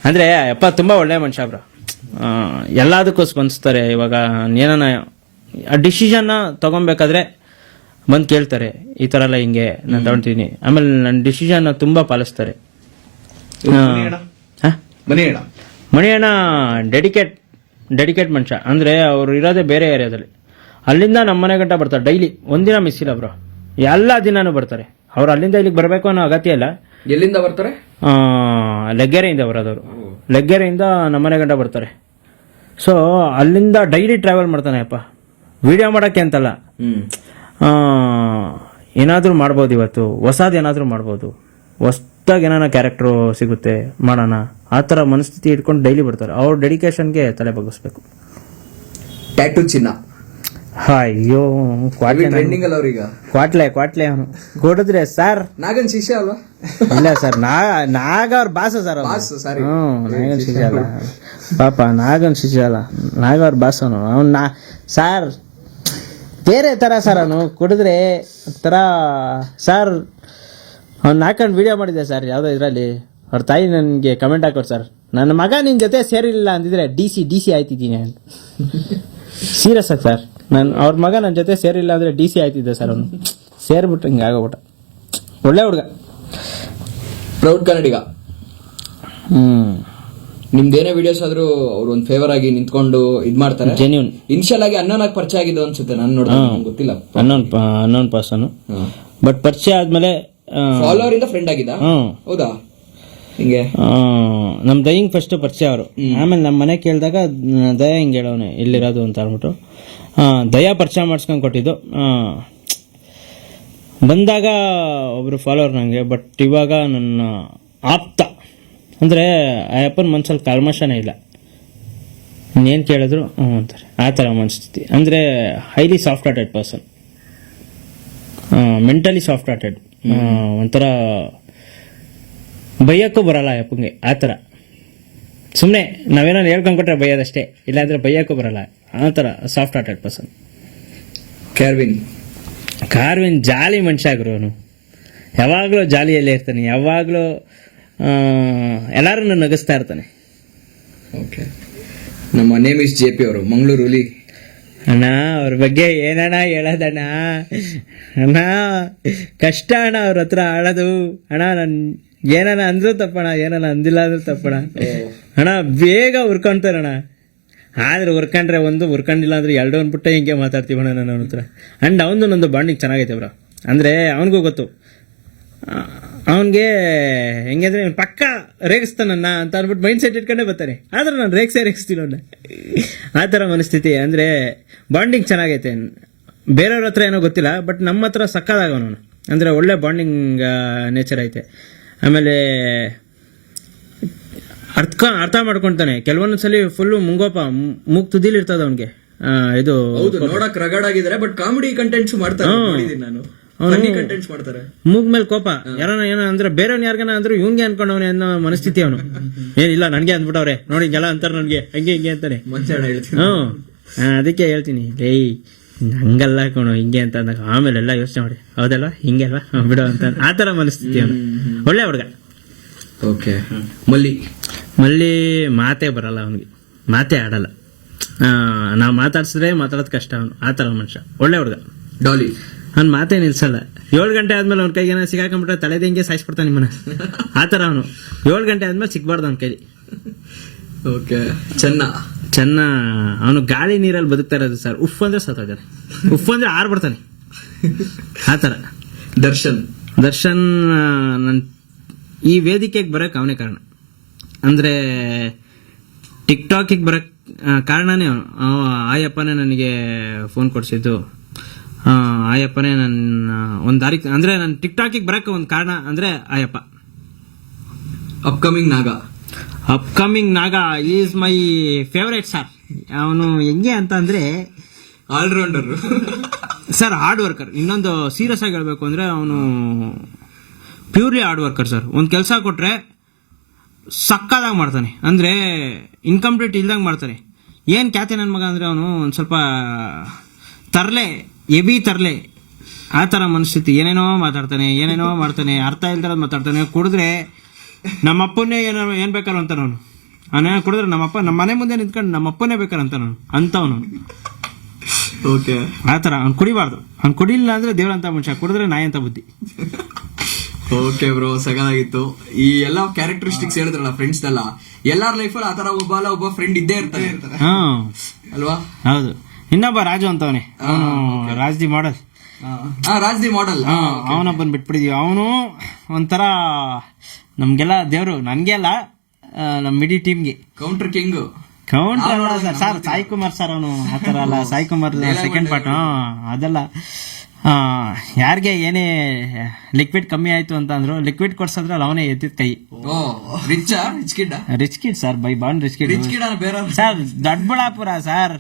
ಅಂದರೆ ಅಪ್ಪ ತುಂಬ ಒಳ್ಳೆ ಮನುಷ್ಯ ಬ್ರೋ, ಎಲ್ಲದಕ್ಕೂ ಸ್ಪಂದಿಸ್ತಾರೆ. ಇವಾಗ ಏನಾನ ಡಿಸಿಷನ್ನ ತೊಗೊಬೇಕಾದ್ರೆ ಬಂದು ಕೇಳ್ತಾರೆ, ಈ ಥರ ಎಲ್ಲ ಹಿಂಗೆ ನಾನು ತಗೊಳ್ತೀನಿ, ಆಮೇಲೆ ನನ್ನ ಡಿಸಿಷನ್ನ ತುಂಬ ಪಾಲಿಸ್ತಾರೆ. ಮಣಿಯಣ್ಣ ಡೆಡಿಕೇಟ್ ಮನುಷ್ಯ. ಅಂದರೆ ಅವರು ಇರೋದೇ ಬೇರೆ ಏರಿಯಾದಲ್ಲಿ, ಅಲ್ಲಿಂದ ನಮ್ಮ ಮನೆ ಗಂಟ ಬರ್ತಾರೆ ಡೈಲಿ, ಒಂದಿನ ಮಿಸ್ ಇಲ್ಲ ಬ್ರೋ, ಎಲ್ಲ ದಿನಾನು ಬರ್ತಾರೆ. ಅವ್ರು ಅಲ್ಲಿಂದ ಇಲ್ಲಿಗೆ ಬರಬೇಕು ಅನ್ನೋ ಅಗತ್ಯ ಇಲ್ಲ. ಎಲ್ಲಿಂದ ಬರ್ತಾರೆ? ಲೆಗ್ಗೆರೆಯಿಂದ ಬರೋದವರು, ಲೆಗ್ಗೆರೆಯಿಂದ ನಮ್ಮನೆ ಗಂಟ ಬರ್ತಾರೆ. ಸೊ ಅಲ್ಲಿಂದ ಡೈಲಿ ಟ್ರಾವೆಲ್ ಮಾಡ್ತಾನೆ ಅಪ್ಪ, ವಿಡಿಯೋ ಮಾಡೋಕ್ಕೆ ಅಂತಲ್ಲ, ಏನಾದರೂ ಮಾಡ್ಬೋದು, ಇವತ್ತು ಹೊಸದು ಏನಾದರೂ ಮಾಡ್ಬೋದು, ಹೊಸ್ದಾಗಿ ಏನಾನ ಕ್ಯಾರೆಕ್ಟ್ರು ಸಿಗುತ್ತೆ ಮಾಡೋಣ, ಆ ಥರ ಮನಸ್ಥಿತಿ ಇಟ್ಕೊಂಡು ಡೈಲಿ ಬರ್ತಾರೆ. ಅವ್ರ ಡೆಡಿಕೇಶನ್ಗೆ ತಲೆ ಬಗ್ಗಿಸ್ಬೇಕು. ಟ್ಯಾಟೂ ಚಿನ್ನ, ಅಯ್ಯೋ ಟ್ರೆಂಡಿಂಗ್ ಅಲ್ಲ ಅವ್ರೀಗ. ಕ್ವಾಟ್ಲೆ ಅವನು ಕೊಡಿದ್ರೆ ಸರ್. ನಾಗನ್ ಶಿಷ್ಯ ಅಲ್ವಾ? ಇಲ್ಲ ಸರ್, ನಾಗ ಅವ್ರ ಬಾಸು ಸರ್. ನಾಗನ್ ಶಿಷ್ಯ ಅಲ್ಲ ಪಾಪ, ನಾಗನ್ ಶಿಷ್ಯ ಅಲ್ಲ, ನಾಗ ಅವ್ರ ಬಾಸ್ ಅವನು. ಅವ್ನು ಸರ್ ಬೇರೆ ಥರ ಸರ್, ಅವನು ಕುಡಿದ್ರೆ ಥರ ಸರ್. ಅವ್ನು ಹಾಕೊಂಡು ವಿಡಿಯೋ ಮಾಡಿದ್ದೆ ಸರ್ ಯಾವುದೋ ಇದರಲ್ಲಿ. ಅವ್ರ ತಾಯಿ ನನಗೆ ಕಮೆಂಟ್ ಹಾಕೋರು ಸರ್, ನನ್ನ ಮಗ ನಿನ್ನ ಜೊತೆ ಸೇರಿಲ್ಲ ಅಂದಿದ್ರೆ ಡಿ ಸಿ ಆಯ್ತಿದ್ದೀನಿ ಅಂತ. ಸೀರಿಯಸ್ ಆಗಿ ಸರ್, ಅವ್ರ ಮಗ ನನ್ನ ಜೊತೆ ಸೇರಿಲ್ಲ ಅಂದರೆ DC ಆಯ್ತಿದ್ದೆ ಸರ್. ಅವನು ಸೇರಿಬಿಟ್ಟು ಹಿಂಗೆ ಆಗೋಗ್ಬಿಟ್ಟ. ಒಳ್ಳೆ ಹುಡುಗ, ಪ್ರೌಡ್ ಕನ್ನಡಿಗ. ನಿಮ್ದೇನೇ ವಿಡಿಯೋಸ್ ಆದ್ರೂ ಅವ್ರು ಒಂದು ಫೇವರ್ ಆಗಿ ನಿಂತ್ಕೊಂಡು ಇದ್ ಮಾಡ್ತಾರೆ. ಜೆನ್ಯೂನ್. ಇನ್ಶಿಯಲ್ ಆಗಿ ಅನ್ನೋನಾಗಿ ಪರಿಚಯ ಆಗಿದ್ದು ಅನ್ಸುತ್ತೆ, ನಾನು ನೋಡಿದ್ರೆ ಗೊತ್ತಿಲ್ಲ. ಅನ್ನೋನ್ ಪರ್ಸನ್, ಬಟ್ ಪರಿಚಯ ಆದ್ಮೇಲೆ ಫಾಲೋವರ್ ಇಂದ ಫ್ರೆಂಡ್ ಆಗಿದ್ದ. ಹೌದಾ? ಹಿಂಗೆ ನಮ್ಮ ದಯಿಂಗ್ ಫಸ್ಟ್ ಪರಿಚಯ ಅವರು. ಆಮೇಲೆ ನಮ್ಮ ಮನೆ ಕೇಳಿದಾಗ ದಯ ಹಿಂಗೆ ಹೇಳೋನೆ ಎಲ್ಲಿರೋದು ಅಂತ ಅಂದ್ಬಿಟ್ಟು ದಯಾ ಪರಿಚಯ ಮಾಡಿಸ್ಕೊಂಡು ಕೊಟ್ಟಿದ್ದು. ಬಂದಾಗ ಒಬ್ರು ಫಾಲೋವರ್ ನನಗೆ, ಬಟ್ ಇವಾಗ ನನ್ನ ಆಪ್ತ ಅಂದರೆ ಆ ಅಪ್ಪನ ಮನ್ಸಲ್ಲಿ ಕಲ್ಮಶನೇ ಇಲ್ಲ, ಇನ್ನೇನು ಕೇಳಿದ್ರು ಅಂತಾರೆ, ಆ ಥರ ಮನಸ್ಥಿತಿ. ಅಂದರೆ highly soft hearted person, mentally soft hearted, ಒಂಥರ ಬೈಯೋಕ್ಕೂ ಬರಲ್ಲ ಆ ಅಪ್ಪಂಗೆ, ಆ ಥರ. ಸುಮ್ಮನೆ ನಾವೇನೋ ಹೇಳ್ಕೊಂಡ್ಕೊಟ್ರೆ ಬೈಯೋದಷ್ಟೇ, ಇಲ್ಲಾಂದರೆ ಬೈಯೋಕ್ಕೂ ಬರಲ್ಲ, ಆ ಥರ ಸಾಫ್ಟ್ ಹಾರ್ಟೆಡ್ ಪರ್ಸನ್. ಕಾರ್ವಿನ್ ಜಾಲಿ ಮನುಷ್ಯ ಗುರು ಅವನು, ಯಾವಾಗಲೂ ಜಾಲಿಯಲ್ಲೇ ಇರ್ತಾನೆ, ಯಾವಾಗಲೂ ಎಲ್ಲರೂ ನಗಿಸ್ತಾ ಇರ್ತಾನೆ. ಓಕೆ, ನಮ್ಮ ನೇಮ್ ಇಸ್ JP ಅವರು, ಮಂಗಳೂರು ಹುಲಿ. ಅಣ್ಣ ಅವ್ರ ಬಗ್ಗೆ ಏನಣ್ಣ ಹೇಳೋದಣ್ಣ, ಅಣ್ಣ ಕಷ್ಟ ಅಣ್ಣ ಅವ್ರ ಹತ್ರ ಆಡೋದು. ಅಣ್ಣ ನಾನು ಏನನ ಅಂದ್ರೂ ತಪ್ಪಣ, ಏನನ ಅಂದಿಲ್ಲ ಅಂದ್ರೂ ತಪ್ಪಣ. ಅಣ್ಣ ಬೇಗ ಉರ್ಕೊಂತಾರಣ್ಣ, ಆದ್ರೆ ಉರ್ಕೊಂಡ್ರೆ ಒಂದು, ಉರ್ಕೊಂಡಿಲ್ಲ ಅಂದ್ರೆ ಎರಡು ಅಂದ್ಬಿಟ್ಟೆ ಹಿಂಗೆ ಮಾತಾಡ್ತೀವಣ್ಣ ನಾನು ಅವನ ಹತ್ರ. ಆ್ಯಂಡ್ ಅವನದು ನಂದು ಬಾಂಡಿಂಗ್ ಚೆನ್ನಾಗೈತೆ ಬ್ರೋ. ಅಂದರೆ ಅವನಿಗೂ ಗೊತ್ತು, ಅವನಿಗೆ ಹೆಂಗೆ ಅಂದರೆ ಪಕ್ಕ ರೇಗಿಸ್ತಾನನ್ನ ಅಂತ ಅಂದ್ಬಿಟ್ಟು ಮೈಂಡ್ ಸೆಟ್ ಇಟ್ಕೊಂಡೇ ಬರ್ತಾನೆ, ಆದ್ರೆ ನಾನು ರೇಗಿಸ್ತೀನಿ ಅವನ್ನ, ಆ ಥರ ಮನಸ್ಥಿತಿ. ಅಂದರೆ ಬಾಂಡಿಂಗ್ ಚೆನ್ನಾಗೈತೆ. ಬೇರೆಯವ್ರ ಹತ್ರ ಏನೋ ಗೊತ್ತಿಲ್ಲ, ಬಟ್ ನಮ್ಮ ಹತ್ರ ಸಕ್ಕದಾಗವನು. ಅಂದರೆ ಒಳ್ಳೆ ಬಾಂಡಿಂಗ್ ನೇಚರ್ ಐತೆ. ಆಮೇಲೆ ಅರ್ಥ ಮಾಡ್ಕೊತಾನೆ. ಕೆಲವೊಂದ್ಸಲಿ ಫುಲ್ಲು ಮುಂಗೋಪ, ಮೂಗ್ ತುದಿಲಿ ಇರ್ತದ ಅವನಿಗೆ. ಇದು ನೋಡಕ್ ರಗಡ್ ಆಗಿದ್ದಾರೆ, ಬಟ್ ಕಾಮಿಡಿ ಕಂಟೆಂಟ್ಸ್ ಮಾಡ್ತಾರೆ, ನಾನು ಕಂಟೆಂಟ್ಸ್ ಮಾಡ್ತಾರೆ. ಮೂಗ್ ಮೇಲೆ ಕೋಪ, ಯಾರನ್ನ ಏನೋ ಅಂದ್ರೆ ಬೇರೆಯವ್ನ ಯಾರಿಗಾನ ಅಂದ್ರೆ ಇವ್ನಿಗೆ ಅನ್ಕೊಂಡವನೆ ಅನ್ನೋ ಮನಸ್ಥಿತಿ ಅವನು. ಏನಿಲ್ಲ ನನಗೆ ಅಂದ್ಬಿಟ್ಟವ್ರೆ ನೋಡಿ ಹಿಂಗೆಲ್ಲ ಅಂತಾರೆ ನನಗೆ, ಹಂಗೆ ಹಿಂಗೆ ಅಂತಾನೆ. ಅದಕ್ಕೆ ಹೇಳ್ತೀನಿ, ಏಯ್ ಹಂಗಲ್ಲ ಕಣೋ ಹಿಂಗೆ ಅಂತ ಅಂದಾಗ ಆಮೇಲೆ ಎಲ್ಲ ಯೋಚನೆ ಮಾಡಿ, ಹೌದಲ್ವಾ ಹಿಂಗೆ ಅಲ್ವಾ ಬಿಡೋ ಅಂತ, ಆ ಥರ ಮನಸ್ಥಿತಿ ಅವನು. ಒಳ್ಳೆ ಹುಡುಗ. ಓಕೆ, ಮಲ್ಲಿ ಮಾತೇ ಬರಲ್ಲ ಅವನಿಗೆ, ಮಾತೇ ಆಡಲ್ಲ. ನಾವು ಮಾತಾಡ್ಸಿದ್ರೆ ಮಾತಾಡೋದು ಕಷ್ಟ ಅವನು, ಆ ಥರ ಮನುಷ್ಯ. ಒಳ್ಳೆ ಹುಡುಗ. ಡಾಲಿ ಅವ್ನು ಮಾತೇ ನಿಲ್ಸಲ್ಲ. 7 ಗಂಟೆ ಆದ್ಮೇಲೆ ಅವ್ನ ಕೈಗೆ ಏನೋ ಸಿಗಾಕೊಂಡ್ಬಿಟ್ರೆ ತಲೆದಂಗೆ ಸಾಯಿಸ್ಬಿಡ್ತಾನೆ ನಿಮ್ಮನ್ನ, ಆ ಥರ ಅವನು. 7 ಗಂಟೆ ಆದ್ಮೇಲೆ ಸಿಗ್ಬಾರ್ದು ಅವ್ನ ಕೈಲಿ. ಓಕೆ, ಚೆನ್ನ ಅವನು ಗಾಳಿ ನೀರಲ್ಲಿ ಬದುಕ್ತಾ ಇರೋದು ಸರ್. ಉಫ್ ಅಂದ್ರೆ ಸತ್ತೋಗ್ತಾನೆ, ಉಫ್ ಅಂದ್ರೆ ಆರ್ಬಿಡ್ತಾನೆ, ಆ ಥರ. ದರ್ಶನ್ ನನ್ನ ಈ ವೇದಿಕೆಗೆ ಬರೋಕೆ ಅವನೇ ಕಾರಣ. ಅಂದರೆ ಟಿಕ್ಟಾಕಿಗೆ ಬರೋಕ್ಕೆ ಕಾರಣನೇ ಅವನು. ಆಯಪ್ಪನೇ ನನಗೆ ಫೋನ್ ಕೊಡಿಸಿದ್ದು, ಆಯಪ್ಪನೇ ನನ್ನ ಒಂದು ದಾರಿ, ಅಂದರೆ ನಾನು ಟಿಕ್ಟಾಕಿಗೆ ಬರೋಕ್ಕೆ ಒಂದು ಕಾರಣ ಅಂದರೆ ಆಯಪ್ಪ. ಅಪ್ಕಮಿಂಗ್ ನಾಗ ಈಸ್ ಮೈ ಫೇವ್ರೇಟ್ ಸರ್. ಅವನು ಹೆಂಗೆ ಅಂತ ಅಂದರೆ ಆಲ್ರೌಂಡರ್ ಸರ್, ಹಾರ್ಡ್ ವರ್ಕರ್. ಇನ್ನೊಂದು ಸೀರಿಯಸ್ ಆಗಿ ಹೇಳ್ಬೇಕು ಅಂದರೆ ಅವನು ಪ್ಯೂರ್ಲಿ ಹಾರ್ಡ್ ವರ್ಕರ್ ಸರ್. ಒಂದು ಕೆಲಸ ಕೊಟ್ಟರೆ ಸಕ್ಕದಾಗಿ ಮಾಡ್ತಾನೆ, ಅಂದರೆ ಇನ್ಕಂಪ್ಲೀಟ್ ಇಲ್ದಂಗೆ ಮಾಡ್ತಾನೆ. ಏನು ಖ್ಯಾತೆ ನನ್ನ ಮಗ ಅಂದರೆ ಅವನು ಒಂದು ಸ್ವಲ್ಪ ಹೆವಿ ತರಲೆ, ಆ ಥರ ಮನಸ್ಥಿತಿ. ಏನೇನೋ ಮಾಡ್ತಾನೆ, ಅರ್ಥ ಇಲ್ದಿರೋದು ಮಾತಾಡ್ತಾನೆ. ಕುಡಿದ್ರೆ ನಮ್ಮಪ್ಪನ್ನೇ ಏನು ಬೇಕಾರು ಅಂತ ಅವನು. ಅವನೇನೋ ಕುಡಿದ್ರೆ ನಮ್ಮಪ್ಪ ನಮ್ಮ ಮನೆ ಮುಂದೆ ನಿಂತ್ಕೊಂಡು ನಮ್ಮಪ್ಪನೇ ಬೇಕಾರೆ ಅಂತ ನಾನು ಅಂತವನು. ಓಕೆ, ಆ ಥರ ಅವ್ನು ಕುಡಿಬಾರ್ದು. ಅವ್ನು ಕುಡಿಲಿಲ್ಲ ಅಂದರೆ ದೇವ್ರಂತ ಮನುಷ್ಯ, ಕುಡಿದ್ರೆ ನಾಯಿ ಅಂತ ಬುದ್ಧಿ. ಓಕೆ ಬ್ರೋ, ಸಗದಾಗಿತ್ತು. ಈ ಎಲ್ಲ ಕ್ಯಾರೆಕ್ಟರಿಸ್ಟಿಕ್ಸ್ ಹೇಳಿದ್ರಲ್ಲ ಫ್ರೆಂಡ್ಸ್ ಎಲ್ಲ, ಎಲ್ಲಾರ ಲೈಫಲ್ಲಿ ಆ ತರ ಒಬ್ಬ ಫ್ರೆಂಡ್ ಇದ್ದೇ ಇರ್ತಾರೆ ಅಲ್ವಾ? ಹೌದು. ಇನ್ನೊಬ್ಬ ರಾಜು ಅಂತವನೇ, ಅವನು ರಾಜ್ದಿ ಮಾಡೆಲ್. ಅವನೊಬ್ಬನ್ ಬಿಟ್ಬಿಟ್ಟಿದೀವಿ. ಅವನು ಒಂಥರ ನಮ್ಗೆಲ್ಲ ದೇವ್ರು, ನನ್ಗೆ ಅಲ್ಲ ನಮ್ಮ ಇಡೀ ಟೀಮ್ಗೆ ಕೌಂಟರ್ ಅಲ್ಲ ಸರ್. ಸಾಯಿ ಕುಮಾರ್ ಸರ್ ಅವನು ಆ ಥರ ಅಲ್ಲ. ಸಾಯಿ ಕುಮಾರ್ ಸೆಕೆಂಡ್ ಪಾರ್ಟ್ ಅದೆಲ್ಲ. ಯಾರಿಗೆ ಏನೇ ಲಿಕ್ವಿಡ್ ಕಮ್ಮಿ ಆಯ್ತು ಅಂತ ಅಂದ್ರು, ಲಿಕ್ವಿಡ್ ಕೊಡ್ಸಂದ್ರೆ ಅವನೇ ಎತ್ತಿದ ಕೈ. Rich kid sir, by bond rich kid sir. Doddaballapura sir,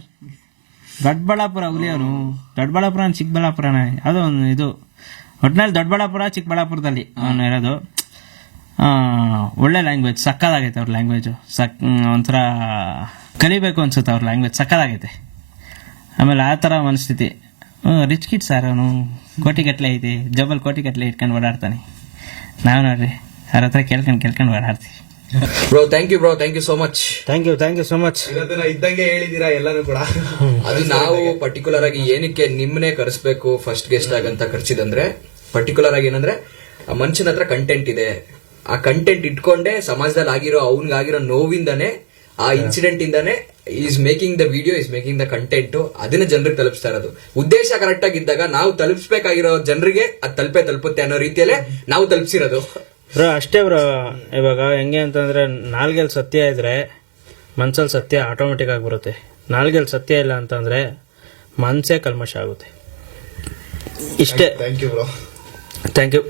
Doddaballapura ಹುಲಿ ಅವನು. ದೊಡ್ಡಬಳ್ಳಾಪುರ ಚಿಕ್ಕಬಳ್ಳಾಪುರನ ಅದು ಒಂದು ಇದು. ಒಟ್ಟಿನಲ್ಲಿ ದೊಡ್ಡಬಳ್ಳಾಪುರ ಚಿಕ್ಕಬಳ್ಳಾಪುರದಲ್ಲಿ ಅವನು ಇರೋದು. ಒಳ್ಳೆ ಲ್ಯಾಂಗ್ವೇಜ್, ಸಕ್ಕದಾಗೈತೆ ಅವ್ರ ಲ್ಯಾಂಗ್ವೇಜು. ಒಂಥರ ಕಲಿಬೇಕು ಅನ್ಸುತ್ತೆ ಅವ್ರ ಲ್ಯಾಂಗ್ವೇಜ್, ಸಕ್ಕದಾಗೈತೆ. ಆಮೇಲೆ ಆ ಥರ ಮನಸ್ಥಿತಿ. ರಿಚ್ ಕಿಡ್ ಸರ್ ಅವನು. ಕೋಟಿಗಟ್ಟಲೆ ಐತಿ, ಜಬಲ್ ಕೋಟಿಗಟ್ಟಲೆ ಇಟ್ಕೊಂಡು ಓಡಾಡ್ತಾನೆ. ನಾವು ನೋಡ್ರಿ ಅವ್ರ ಹತ್ರ ಕೇಳ್ಕೊಂಡು ಓಡಾಡ್ತೀವಿ. Bro thank you so much. Thank you so much. ಇದ್ದಂಗೆ ಹೇಳಿದೀರಾ ಎಲ್ಲಾನು ಕೂಡ. ಅದು ನಾವು ಪರ್ಟಿಕ್ಯುಲರ್ ಆಗಿ ಏನಕ್ಕೆ ನಿಮ್ಮನ್ನೇ ಕರೆಸ್ಬೇಕು ಫಸ್ಟ್ ಗೆಸ್ಟ್ ಆಗಂತ ಕರ್ಸಿದಂದ್ರೆ, ಪರ್ಟಿಕ್ಯುಲರ್ ಆಗಿ ಏನಂದ್ರೆ ಆ ಮನುಷ್ಯನ ಹತ್ರ ಕಂಟೆಂಟ್ ಇದೆ. ಆ ಕಂಟೆಂಟ್ ಇಟ್ಕೊಂಡೆ ಸಮಾಜದಲ್ಲಿ ಆಗಿರೋ ಅವ್ನಿಗಾಗಿರೋ ನೋವಿಂದಾನೆ, ಆ ಇನ್ಸಿಡೆಂಟ್ ಇಂದಾನೆ is making the video, is making the content. ಅದನ್ನ ಜನರಿಗೆ ತಲುಪಿಸ್ತಾ ಇರೋದು. ಉದ್ದೇಶ ಕರೆಕ್ಟ್ ಆಗಿದ್ದಾಗ ನಾವು ತಲುಪಿಸ್ಬೇಕಾಗಿರೋ ಜನರಿಗೆ ಅದು ತಲುಪುತ್ತೆ ಅನ್ನೋ ರೀತಿಯಲ್ಲೇ ನಾವು ತಲುಪಿಸಿರೋದು. ಬ್ರೋ ಅಷ್ಟೇ ಬ್ರೋ. ಇವಾಗ ಹೆಂಗೆ ಅಂತಂದ್ರೆ ನಾಲ್ಗೆಲ್ ಸತ್ಯ ಇದ್ರೆ ಮನ್ಸಲ್ಲಿ ಸತ್ಯ ಆಟೋಮೆಟಿಕ್ ಆಗಿ ಬರುತ್ತೆ. ನಾಲ್ಗೆಲ್ ಸತ್ಯ ಇಲ್ಲ ಅಂತಂದ್ರೆ ಮನ್ಸೇ ಕಲ್ಮಶ ಆಗುತ್ತೆ. ಇಷ್ಟೇ. Thank you bro. Thank you.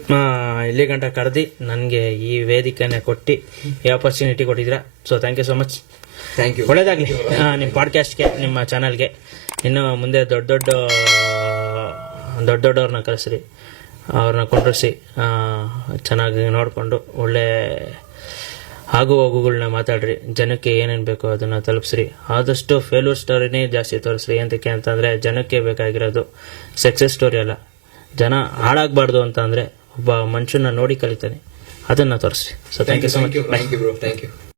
ಇಲ್ಲಿ ಗಂಟ ಕರೆದಿ ನನಗೆ ಈ ವೇದಿಕೆನ ಕೊಟ್ಟು ಈ ಆಪರ್ಚುನಿಟಿ ಕೊಟ್ಟಿದ್ದೀರಾ. So thank you so much. Thank you. ಒಳ್ಳೇದಾಗಲಿ ನಿಮ್ಮ ಪಾಡ್ಕಾಸ್ಟ್ಗೆ, ನಿಮ್ಮ ಚಾನಲ್ಗೆ. ಇನ್ನು ಮುಂದೆ ದೊಡ್ಡವ್ರನ್ನ ಕರೆಸ್ರಿ, ಅವ್ರನ್ನ ಕೊಂಡ್ರಿಸಿ ಚೆನ್ನಾಗಿ ನೋಡಿಕೊಂಡು ಒಳ್ಳೆ ಆಗು ಹೋಗುಗಳನ್ನ ಮಾತಾಡ್ರಿ. ಜನಕ್ಕೆ ಏನೇನು ಬೇಕೋ ಅದನ್ನು ತಲುಪಿಸ್ರಿ. ಆದಷ್ಟು ಫೇಲ್ಯೂರ್ ಸ್ಟೋರಿನೇ ಜಾಸ್ತಿ ತೋರಿಸ್ರಿ. ಎಂತಕ್ಕೆ ಅಂತಂದರೆ ಜನಕ್ಕೆ ಬೇಕಾಗಿರೋದು ಸಕ್ಸಸ್ ಸ್ಟೋರಿ ಅಲ್ಲ. ಜನ ಹಾಳಾಗಬಾರ್ದು ಅಂತ ಅಂದರೆ ಒಬ್ಬ ಮನುಷ್ಯನ ನೋಡಿ ಕಲಿತಾನೆ, ಅದನ್ನು ತೋರಿಸ್ರಿ. So thank you so much. Thank you bro. Thank you.